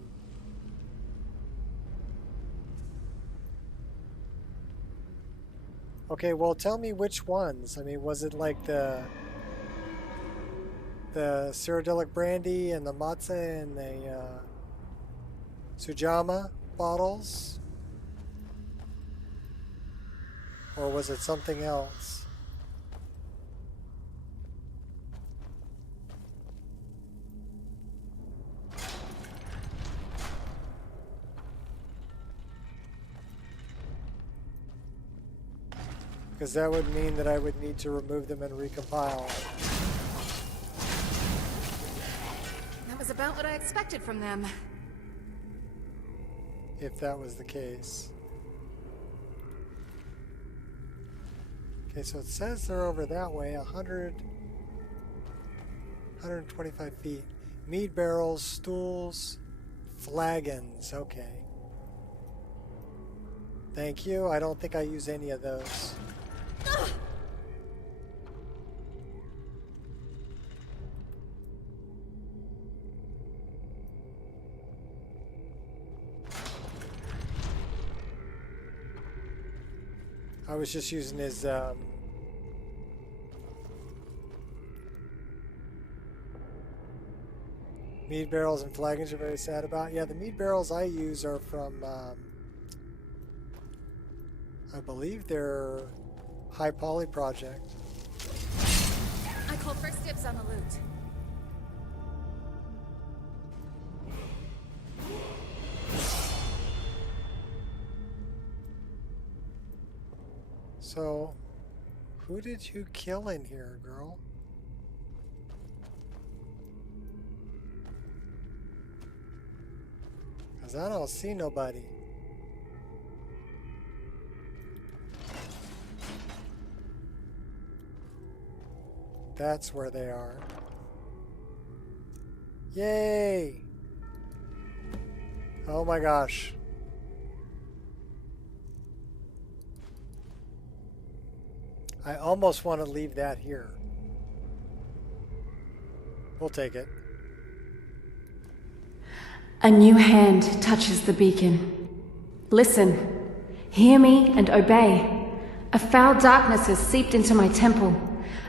Okay, well, tell me which ones. I mean, was it like the Cyrodiilic brandy and the matza and the Sujama bottles? Or was it something else? Because that would mean that I would need to remove them and recompile. That was about what I expected from them. If that was the case. Okay, so it says they're over that way, 125 feet. Mead barrels, stools, flagons, okay. Thank you, I don't think I use any of those. I was just using his mead barrels and flagons you're very sad about. Yeah, the mead barrels I use are from, I believe they're High Poly Project. I call first dibs on the loot. So, who did you kill in here, girl? Because I don't see nobody. That's where they are. Yay! Oh my gosh. I almost want to leave that here. We'll take it. A new hand touches the beacon. Listen, hear me and obey. A foul darkness has seeped into my temple,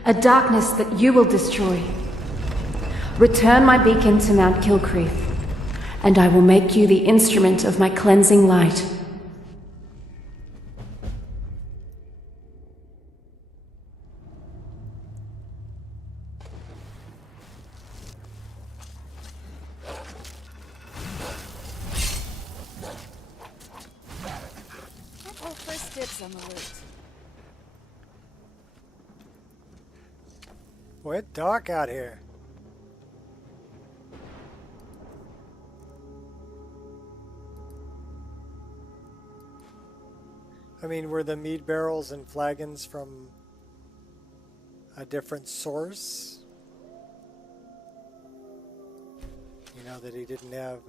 a darkness that you will destroy. Return my beacon to Mount Kilcreath, and I will make you the instrument of my cleansing light. some alert. Boy, it's dark out here. I mean, were the mead barrels and flagons from a different source? You know, that he didn't have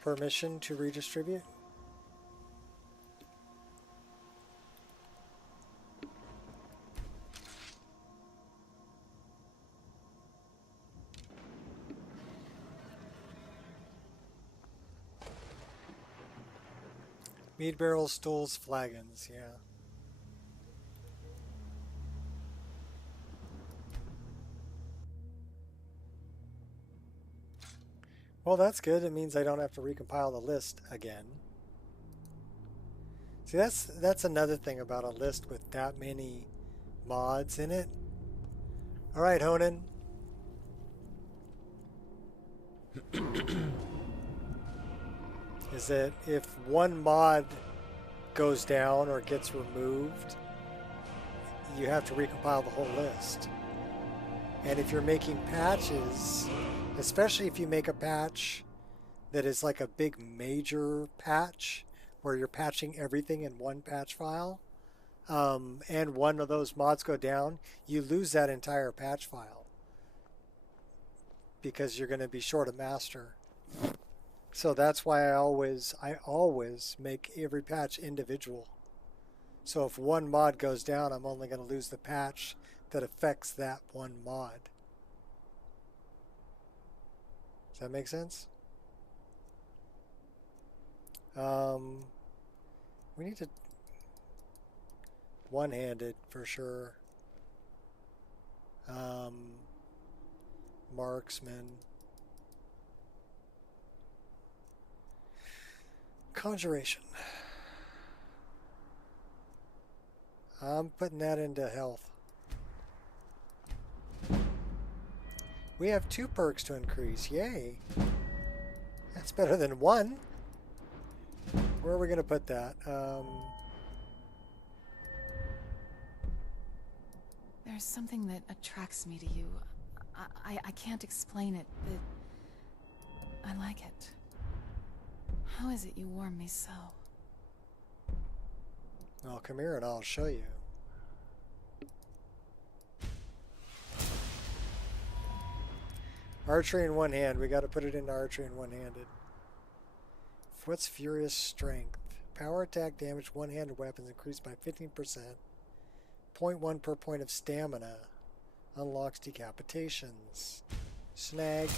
permission to redistribute? Mead barrels, stools, flagons, yeah. Well, that's good. It means I don't have to recompile the list again. See, that's another thing about a list with that many mods in it. All right, Honan. Is that if one mod goes down or gets removed, you have to recompile the whole list. And if you're making patches, especially if you make a patch that is like a big major patch where you're patching everything in one patch file, and one of those mods go down, you lose that entire patch file because you're going to be short a master. So that's why I always make every patch individual. So if one mod goes down, I'm only going to lose the patch that affects that one mod. Does that make sense? We need to one-handed for sure. Marksman. Conjuration. I'm putting that into health. We have 2 perks to increase. Yay. That's better than 1. Where are we going to put that? There's something that attracts me to you. I can't explain it, but I like it. How is it you warm me so? Well, come here and I'll show you. Archery in one hand. We got to put it into archery in one-handed. What's Furious Strength? Power attack damage one-handed weapons increased by 15%. 0.1 per point of stamina. Unlocks decapitations. Snag.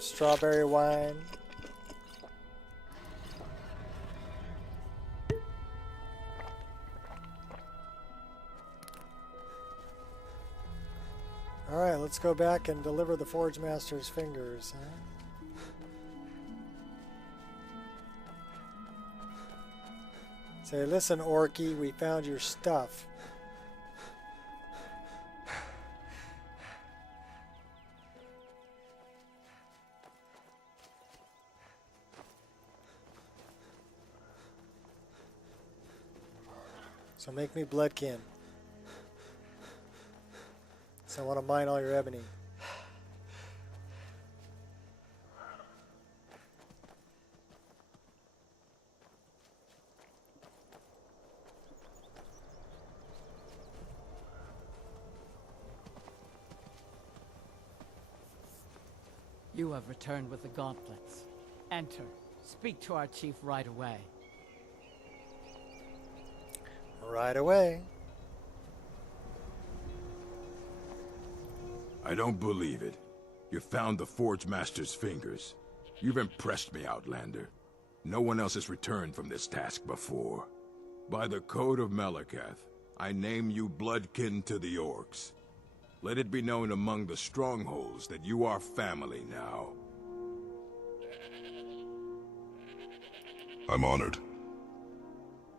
Strawberry wine. All right, let's go back and deliver the Forge Master's fingers. Huh? Say, listen, Orky, we found your stuff. So make me bloodkin. So I want to mine all your ebony. You have returned with the gauntlets. Enter. Speak to our chief right away. Right away. I don't believe it. You found the Forge Master's fingers. You've impressed me, Outlander. No one else has returned from this task before. By the code of Malakath, I name you bloodkin to the orcs. Let it be known among the strongholds that you are family now. I'm honored.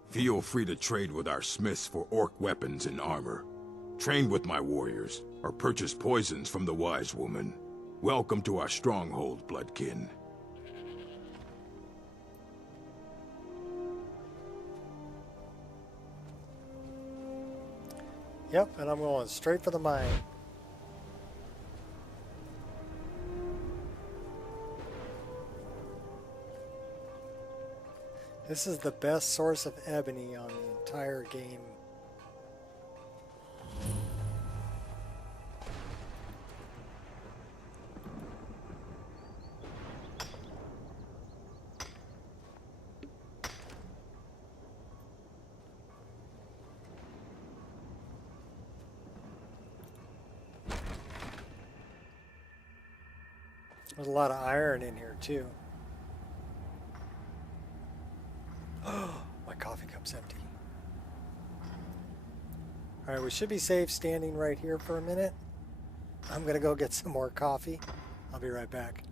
Feel free to trade with our smiths for orc weapons and armor. Train with my warriors, or purchase poisons from the wise woman. Welcome to our stronghold, bloodkin. Yep, and I'm going straight for the mine. This is the best source of ebony on the entire game. There's a lot of iron in here too. My coffee cup's empty. Alright, we should be safe standing right here for a minute. I'm gonna go get some more coffee. I'll be right back.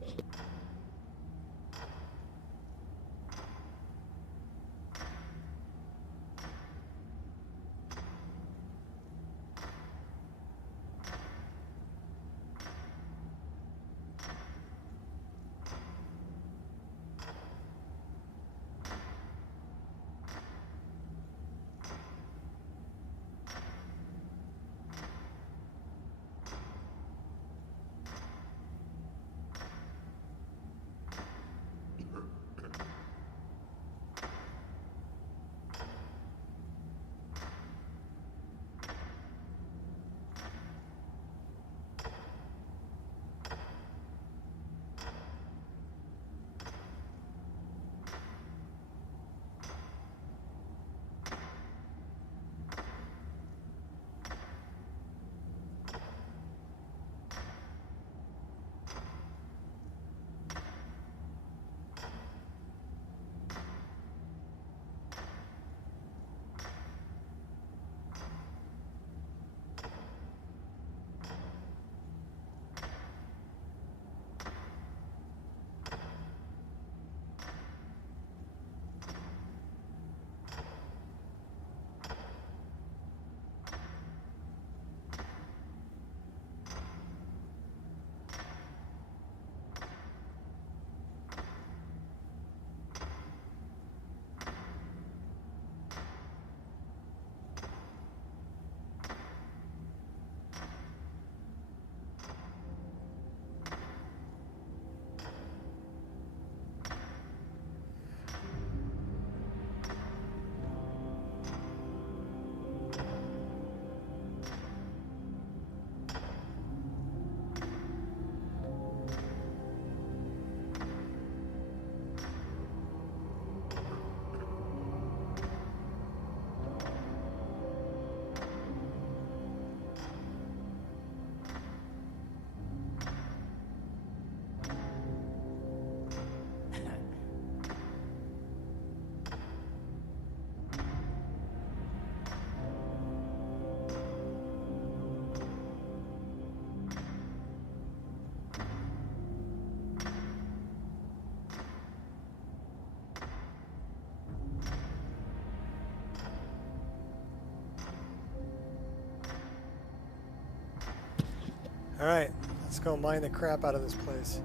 Alright, let's go mine the crap out of this place.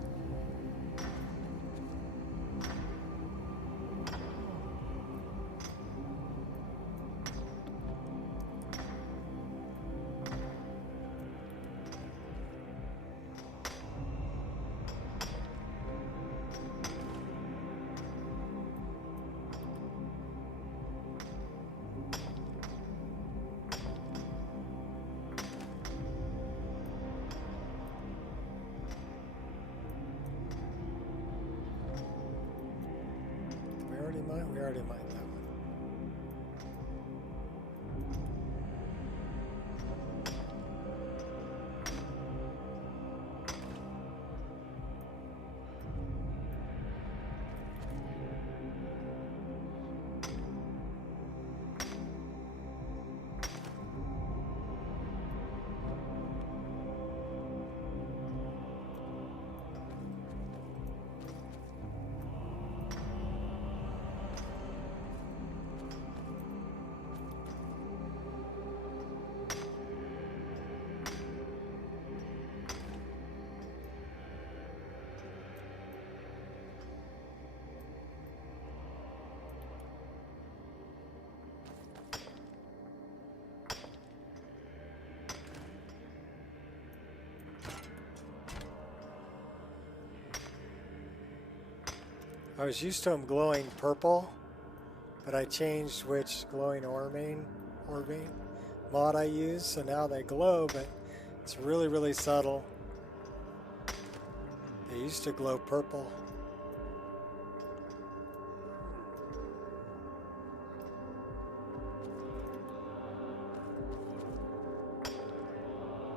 We already mined that one. I was used to them glowing purple, but I changed which glowing orb mod I use, so now they glow, but it's really, really subtle. They used to glow purple.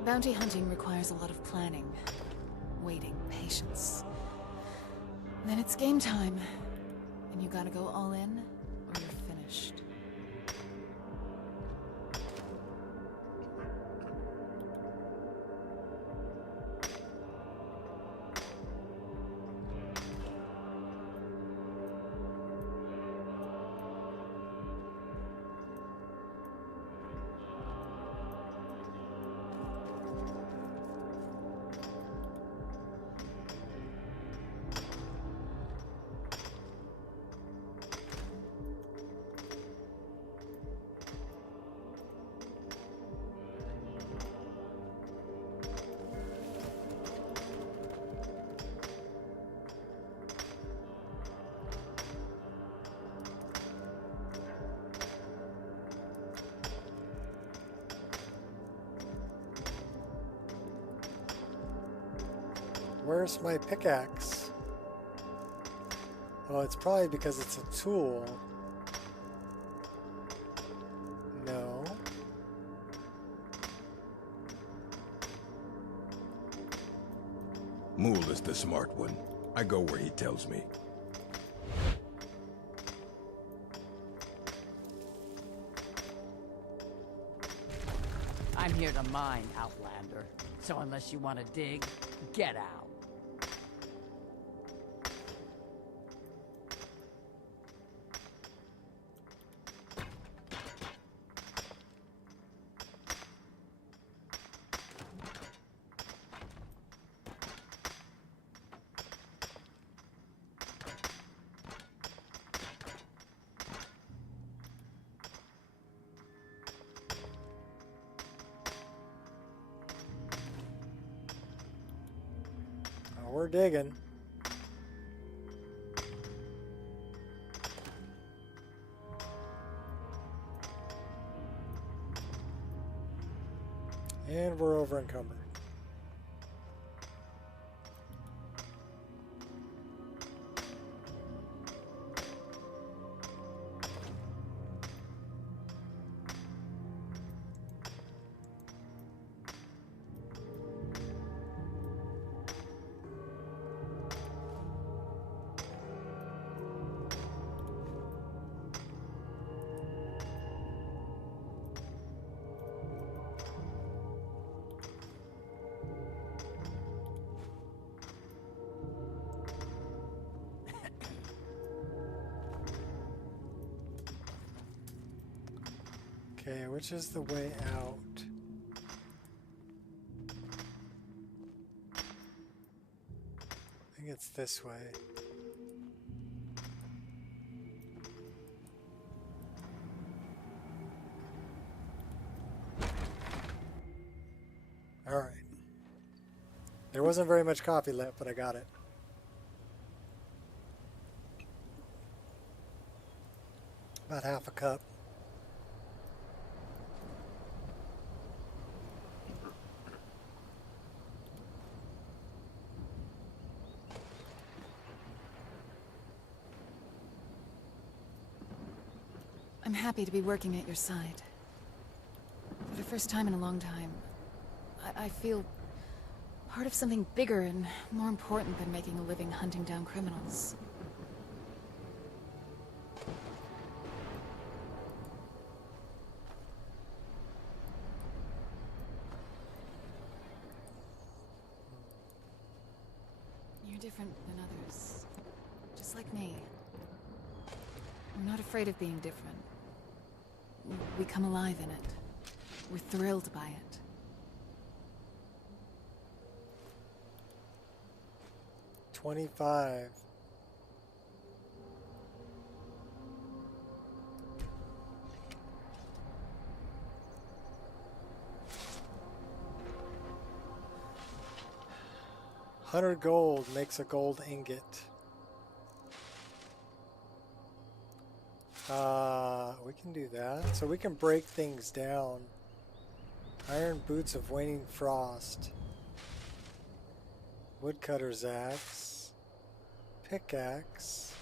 Bounty hunting requires a lot of planning, waiting, patience. Then it's game time, and you gotta go all in, or you're finished. Where's my pickaxe? Oh, it's probably because it's a tool. No. Mool is the smart one. I go where he tells me. I'm here to mine, Outlander. So unless you want to dig, get out. We're digging. And we're over encumbered. Okay, which is the way out? I think it's this way. All right. There wasn't very much coffee left, but I got it. About half a cup. I'm happy to be working at your side. For the first time in a long time, I feel part of something bigger and more important than making a living hunting down criminals. You're different than others, just like me. I'm not afraid of being different. We come alive in it. We're thrilled by it. $25. $100 gold makes a gold ingot. We can do that. So we can break things down. Iron boots of waning frost. Woodcutter's axe. Pickaxe.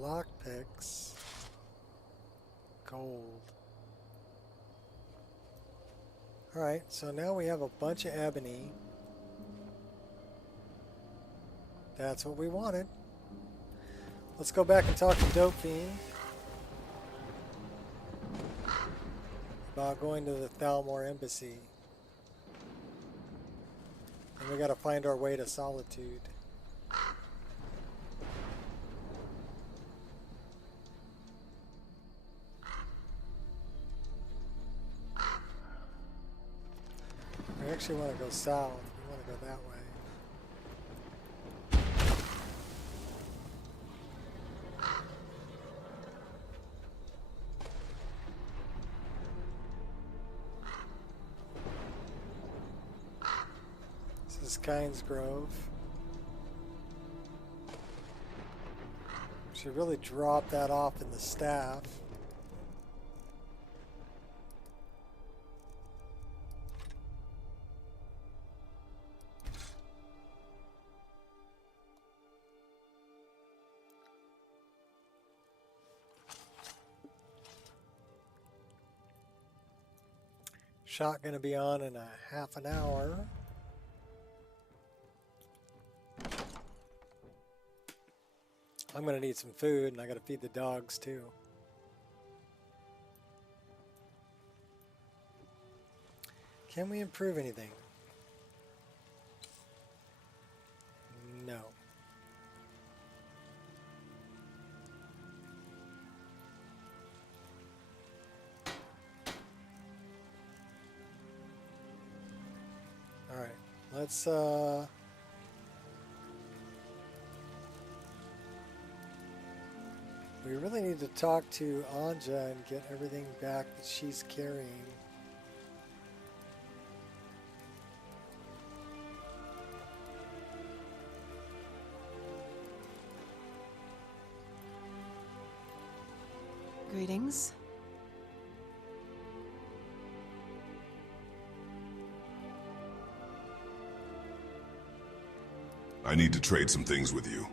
Lockpicks. Gold. Alright, so now we have a bunch of ebony. That's what we wanted. Let's go back and talk to Dope Fiend about going to the Thalmor Embassy. And we gotta find our way to Solitude. We actually want to go south. We want to go that way. This is Kynes Grove. Should really drop that off in the staff. Shot gonna be on in a half an hour. I'm gonna need some food, and I gotta feed the dogs too. Can we improve anything? No. All right, let's we really need to talk to Anja and get everything back that she's carrying. Greetings. I need to trade some things with you.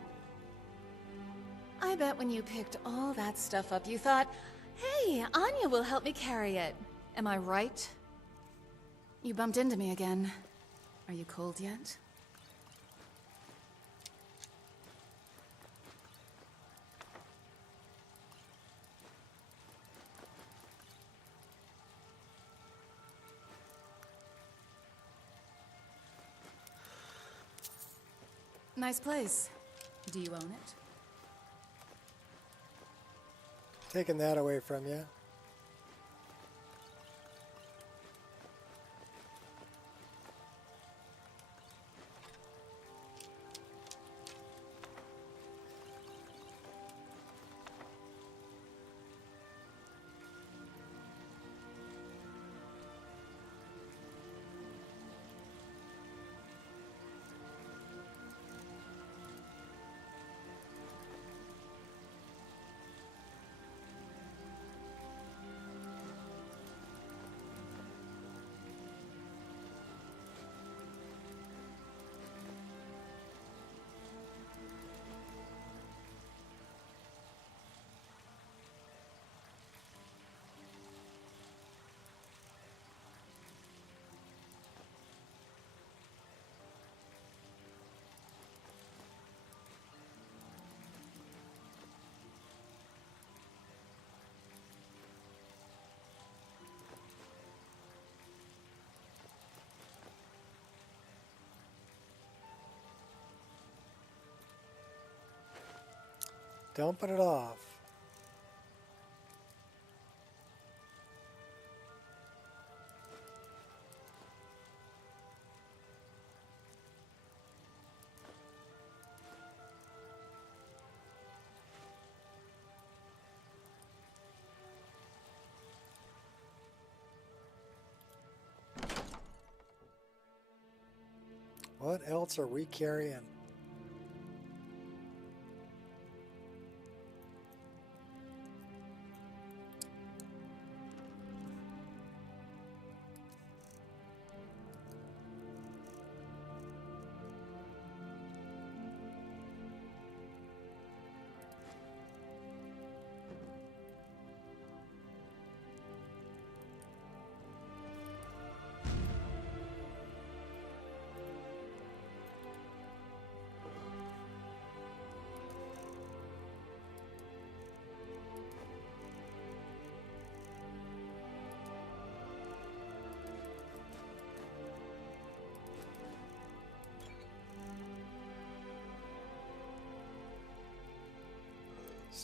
I bet when you picked all that stuff up, you thought, hey, Anya will help me carry it. Am I right? You bumped into me again. Are you cold yet? Nice place. Do you own it? Taking that away from you. Dumping it off. What else are we carrying?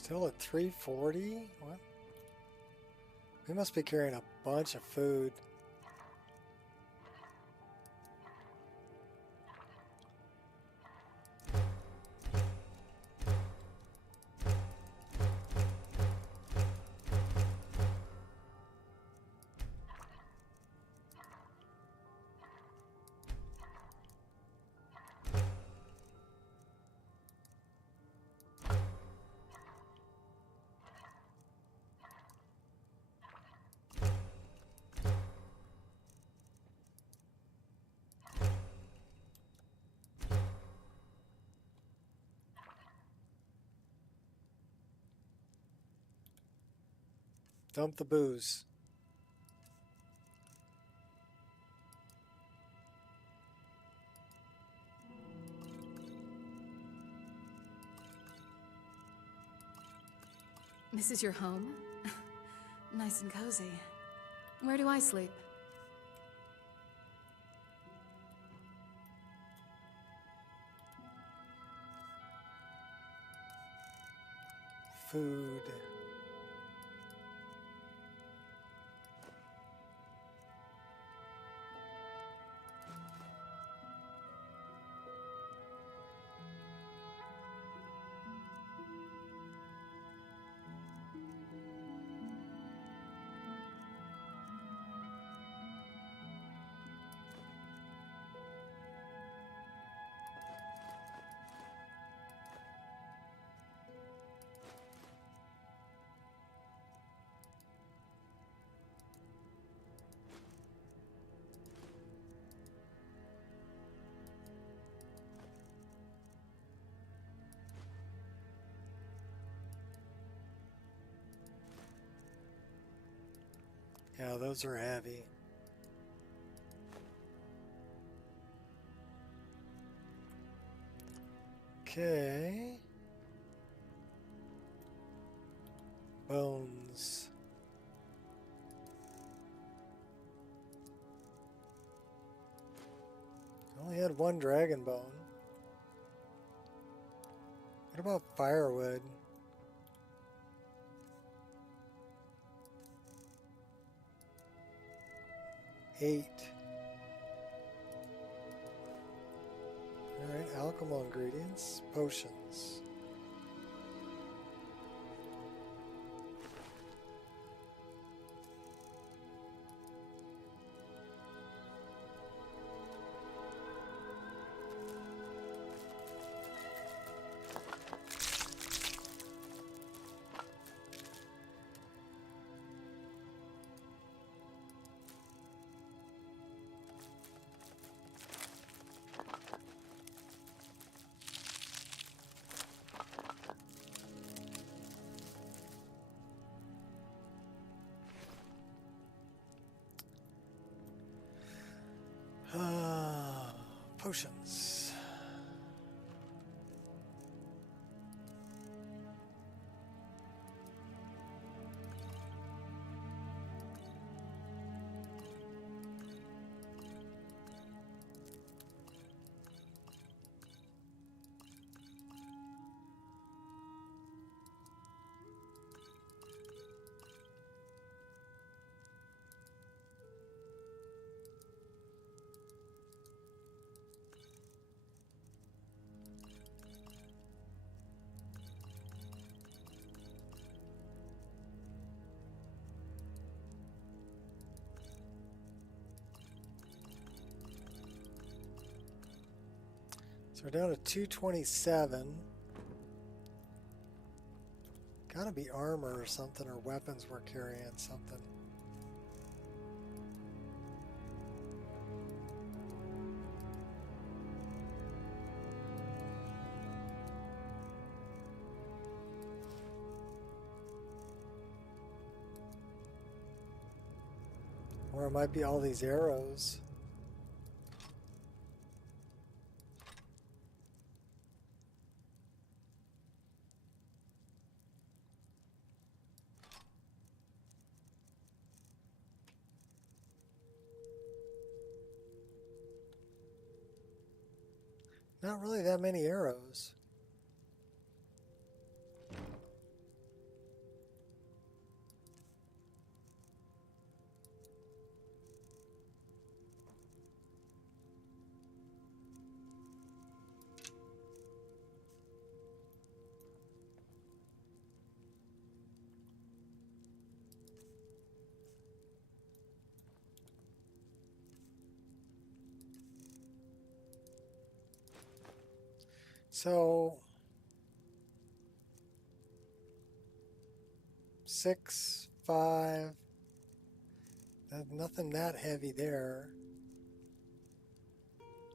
Still at 340? What? We must be carrying a bunch of food. Dump the booze. This is your home? Nice and cozy. Where do I sleep? Food. Yeah, those are heavy. Okay. Bones. Only had one dragon bone. What about firewood? Eight. Alright, alchemical ingredients, potions. Potions. So we're down to 227. Gotta be armor or something, or weapons we're carrying something. Or it might be all these arrows. Not really that many arrows. So 6, 5. Nothing that heavy there.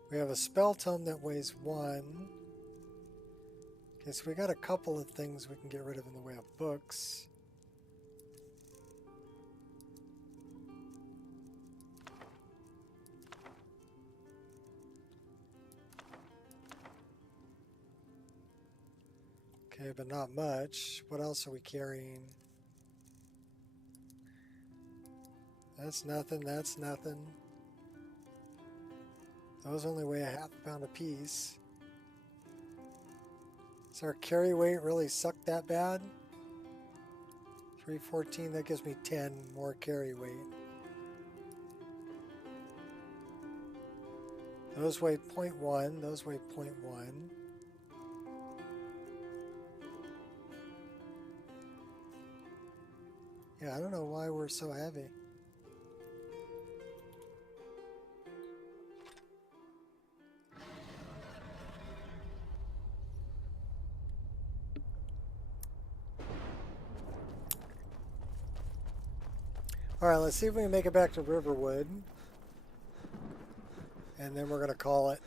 We have a spell tome that weighs 1. Okay, so we got a couple of things we can get rid of in the way of books. Okay, but not much. What else are we carrying? That's nothing, that's nothing. Those only weigh a half a pound apiece. Does our carry weight really suck that bad? 314, that gives me 10 more carry weight. Those weigh 0.1, those weigh 0.1. Yeah, I don't know why we're so heavy. All right, let's see if we can make it back to Riverwood. And then we're going to call it.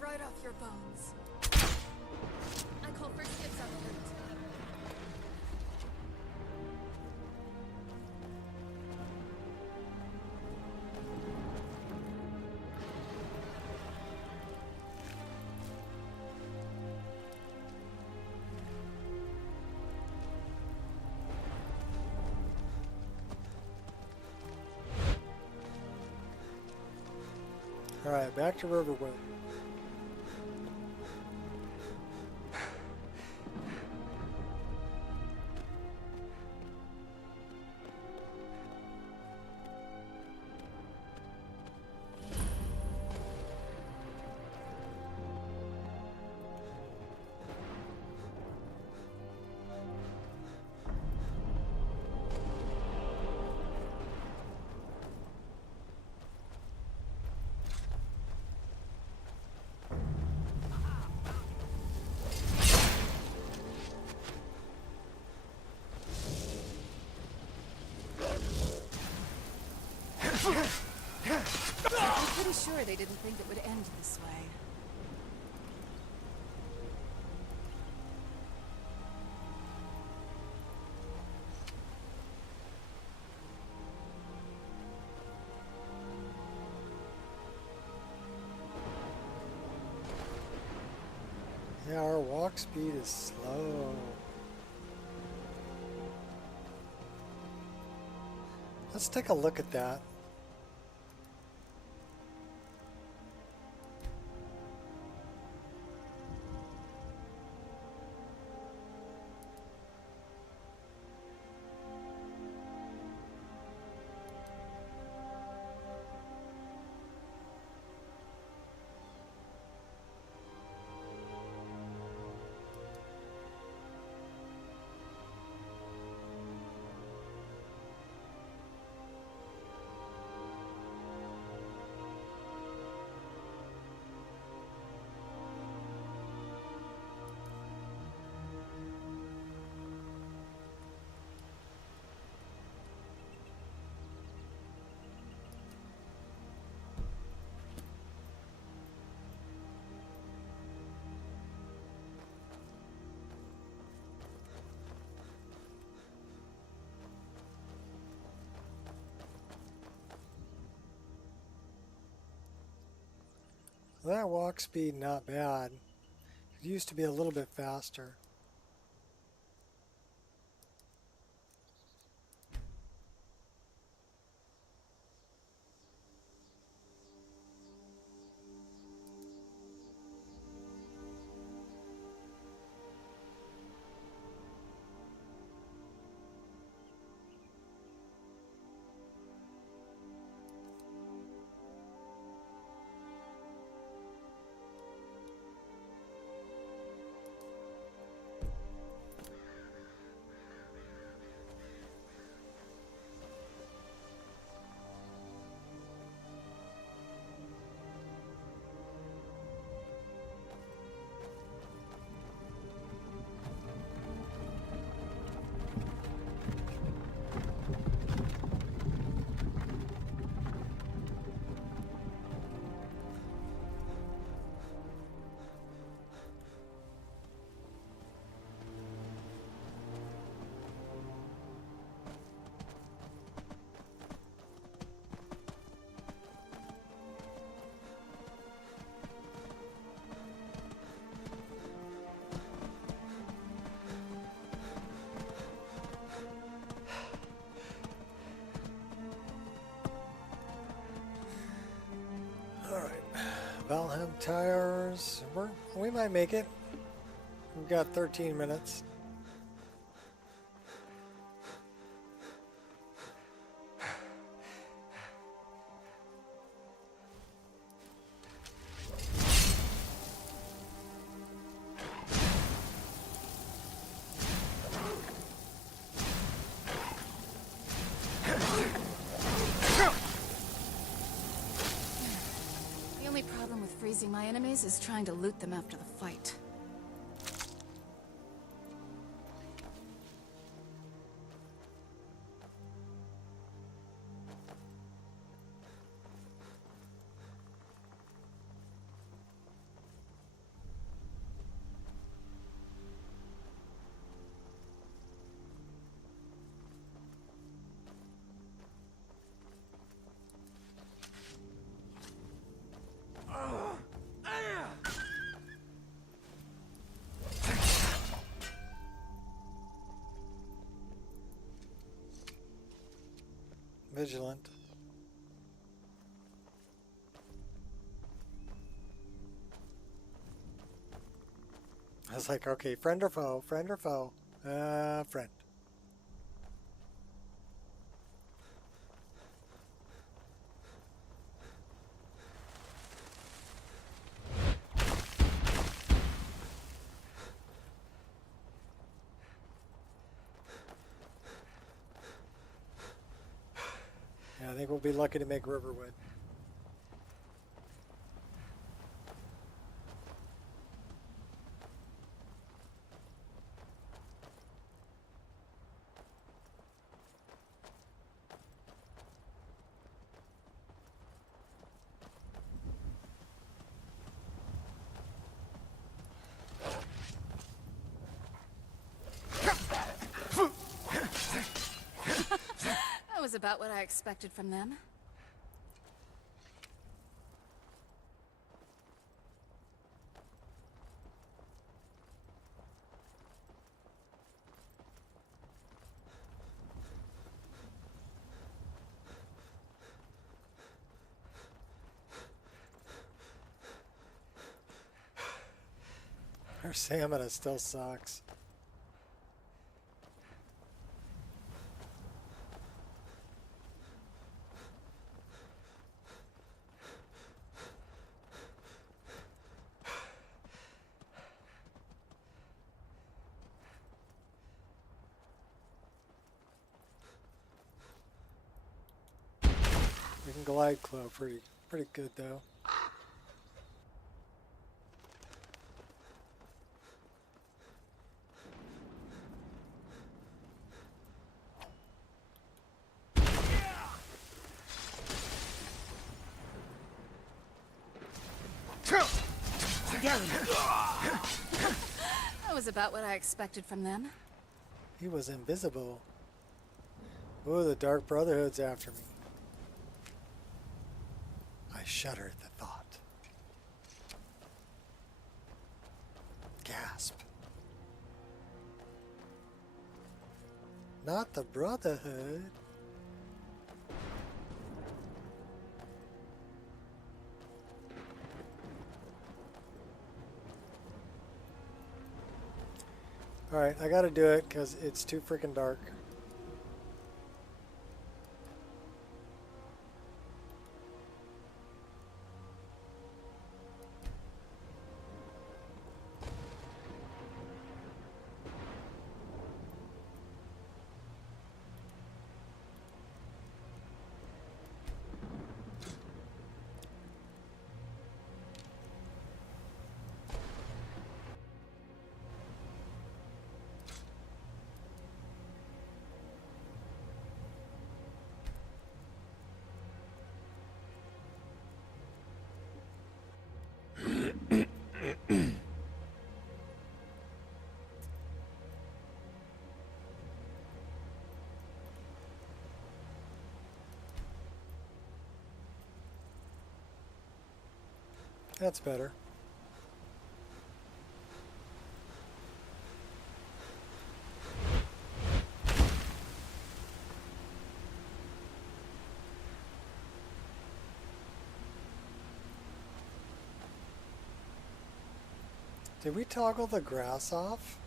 Right off your bones. I call for skips on the loot. All right, back to Riverwood. I'm pretty sure they didn't think it would end this way. Yeah, our walk speed is slow. Let's take a look at that. That walk speed not bad. It used to be a little bit faster. Valheim Tires. We might make it. We've got 13 minutes. My enemies is trying to loot them after the fight. Vigilant. I was like, okay, friend or foe? Friend or foe? Friend. I think we'll be lucky to make Riverwood. That was about what I expected from them. Our stamina still sucks. We can glide cloak pretty good though. That was about what I expected from them. He was invisible. Ooh, the Dark Brotherhood's after me. I shudder at the thought. Not the Brotherhood. Alright, I gotta do it because it's too freaking dark. That's better. Did we toggle the grass off?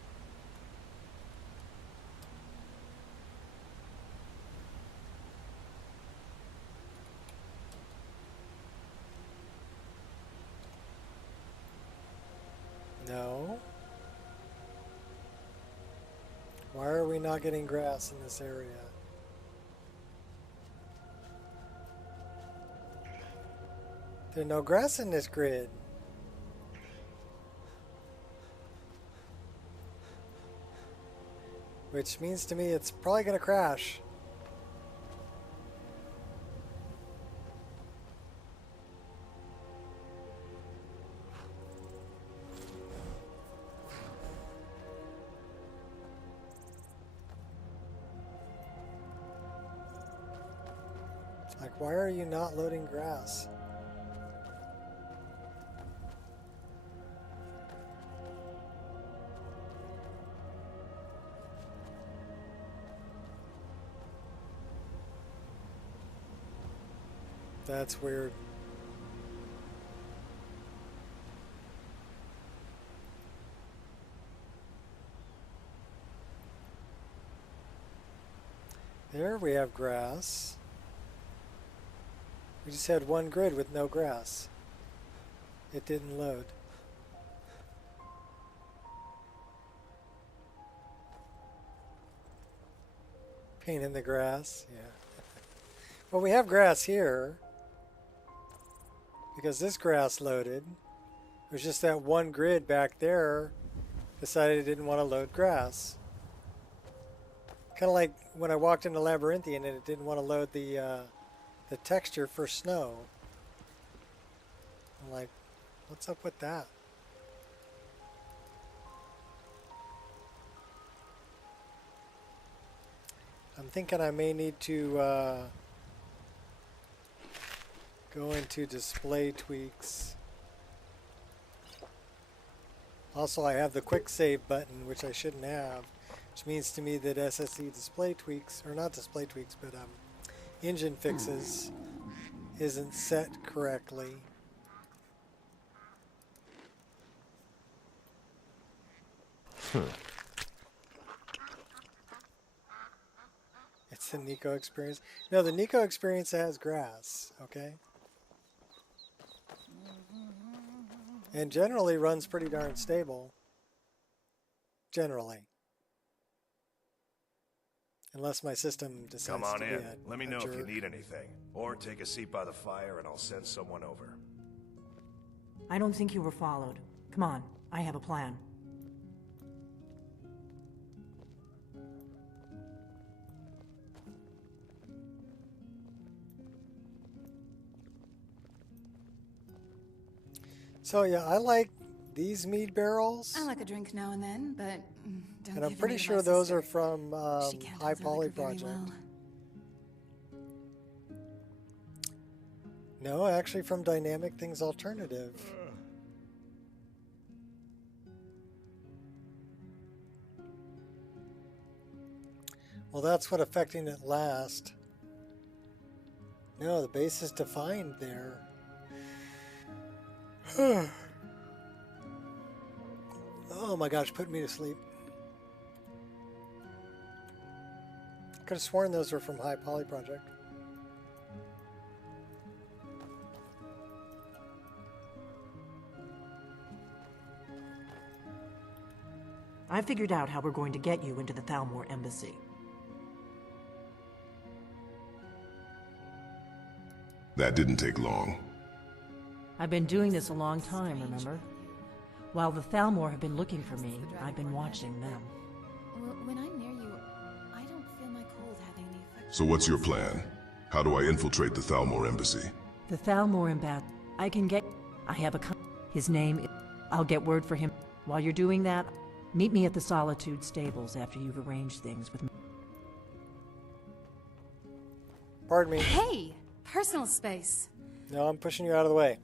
No. Why are we not getting grass in this area? There's no grass in this grid. Which means to me it's probably going to crash. Like, why are you not loading grass? That's weird. There we have grass. We just had one grid with no grass. It didn't load. Pain in the grass, yeah. Well, we have grass here. Because this grass loaded. It was just that one grid back there decided it didn't want to load grass. Kind of like when I walked into Labyrinthian and it didn't want to load the texture for snow. I'm like, what's up with that? I'm thinking I may need to go into display tweaks. Also, I have the quick save button, which I shouldn't have, which means to me that SSD display tweaks, or not display tweaks, but engine fixes isn't set correctly. It's the Nico Experience. No, the Nico Experience has grass, okay? And generally runs pretty darn stable. Generally. Unless my system decides Come on to be in. a Let me know if you jerk. need anything. Or take a seat by the fire and I'll send someone over. I don't think you were followed. Come on, I have a plan. So yeah, I like these mead barrels. I like a drink now and then, but don't And I'm give pretty any to sure my those sister. are from She can't High hold her Poly liquor very Project. well. No, actually from Dynamic Things Alternative. Well, that's what affecting it last. No, the base is defined there. Oh my gosh, put me to sleep. Could have sworn those were from High Poly Project. I figured out how we're going to get you into the Thalmor embassy. That didn't take long. I've been doing this a long time, remember? While the Thalmor have been looking for me, I've been watching them. Well, when I'm near you, I don't feel my cold having any effect. So what's your plan? How do I infiltrate the Thalmor embassy? The Thalmor ambassador. I can get... I have a... His name is... I'll get word for him. While you're doing that, meet me at the Solitude stables after you've arranged things with me. Pardon me. Hey! Personal space. No, I'm pushing you out of the way.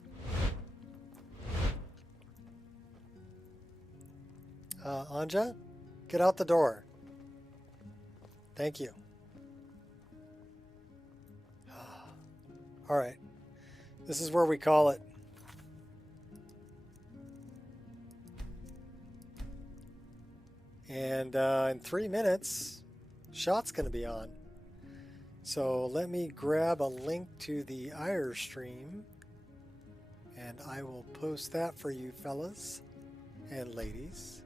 Anja, get out the door. Thank you. All right. This is where we call it. And in 3 minutes, shot's going to be on. So let me grab a link to the IR stream, and I will post that for you fellas and ladies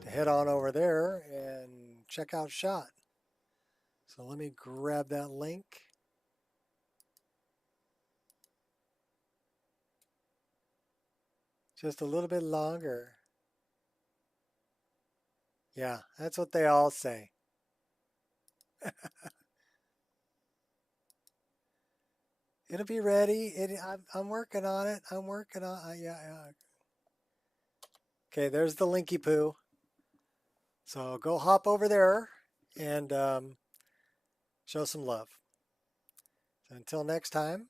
to head on over there and check out shot. So let me grab that link. Just a little bit longer. Yeah, that's what they all say. It'll be ready. I'm working on it. I'm working on yeah. Okay, there's the linky poo. So go hop over there and show some love. So until next time.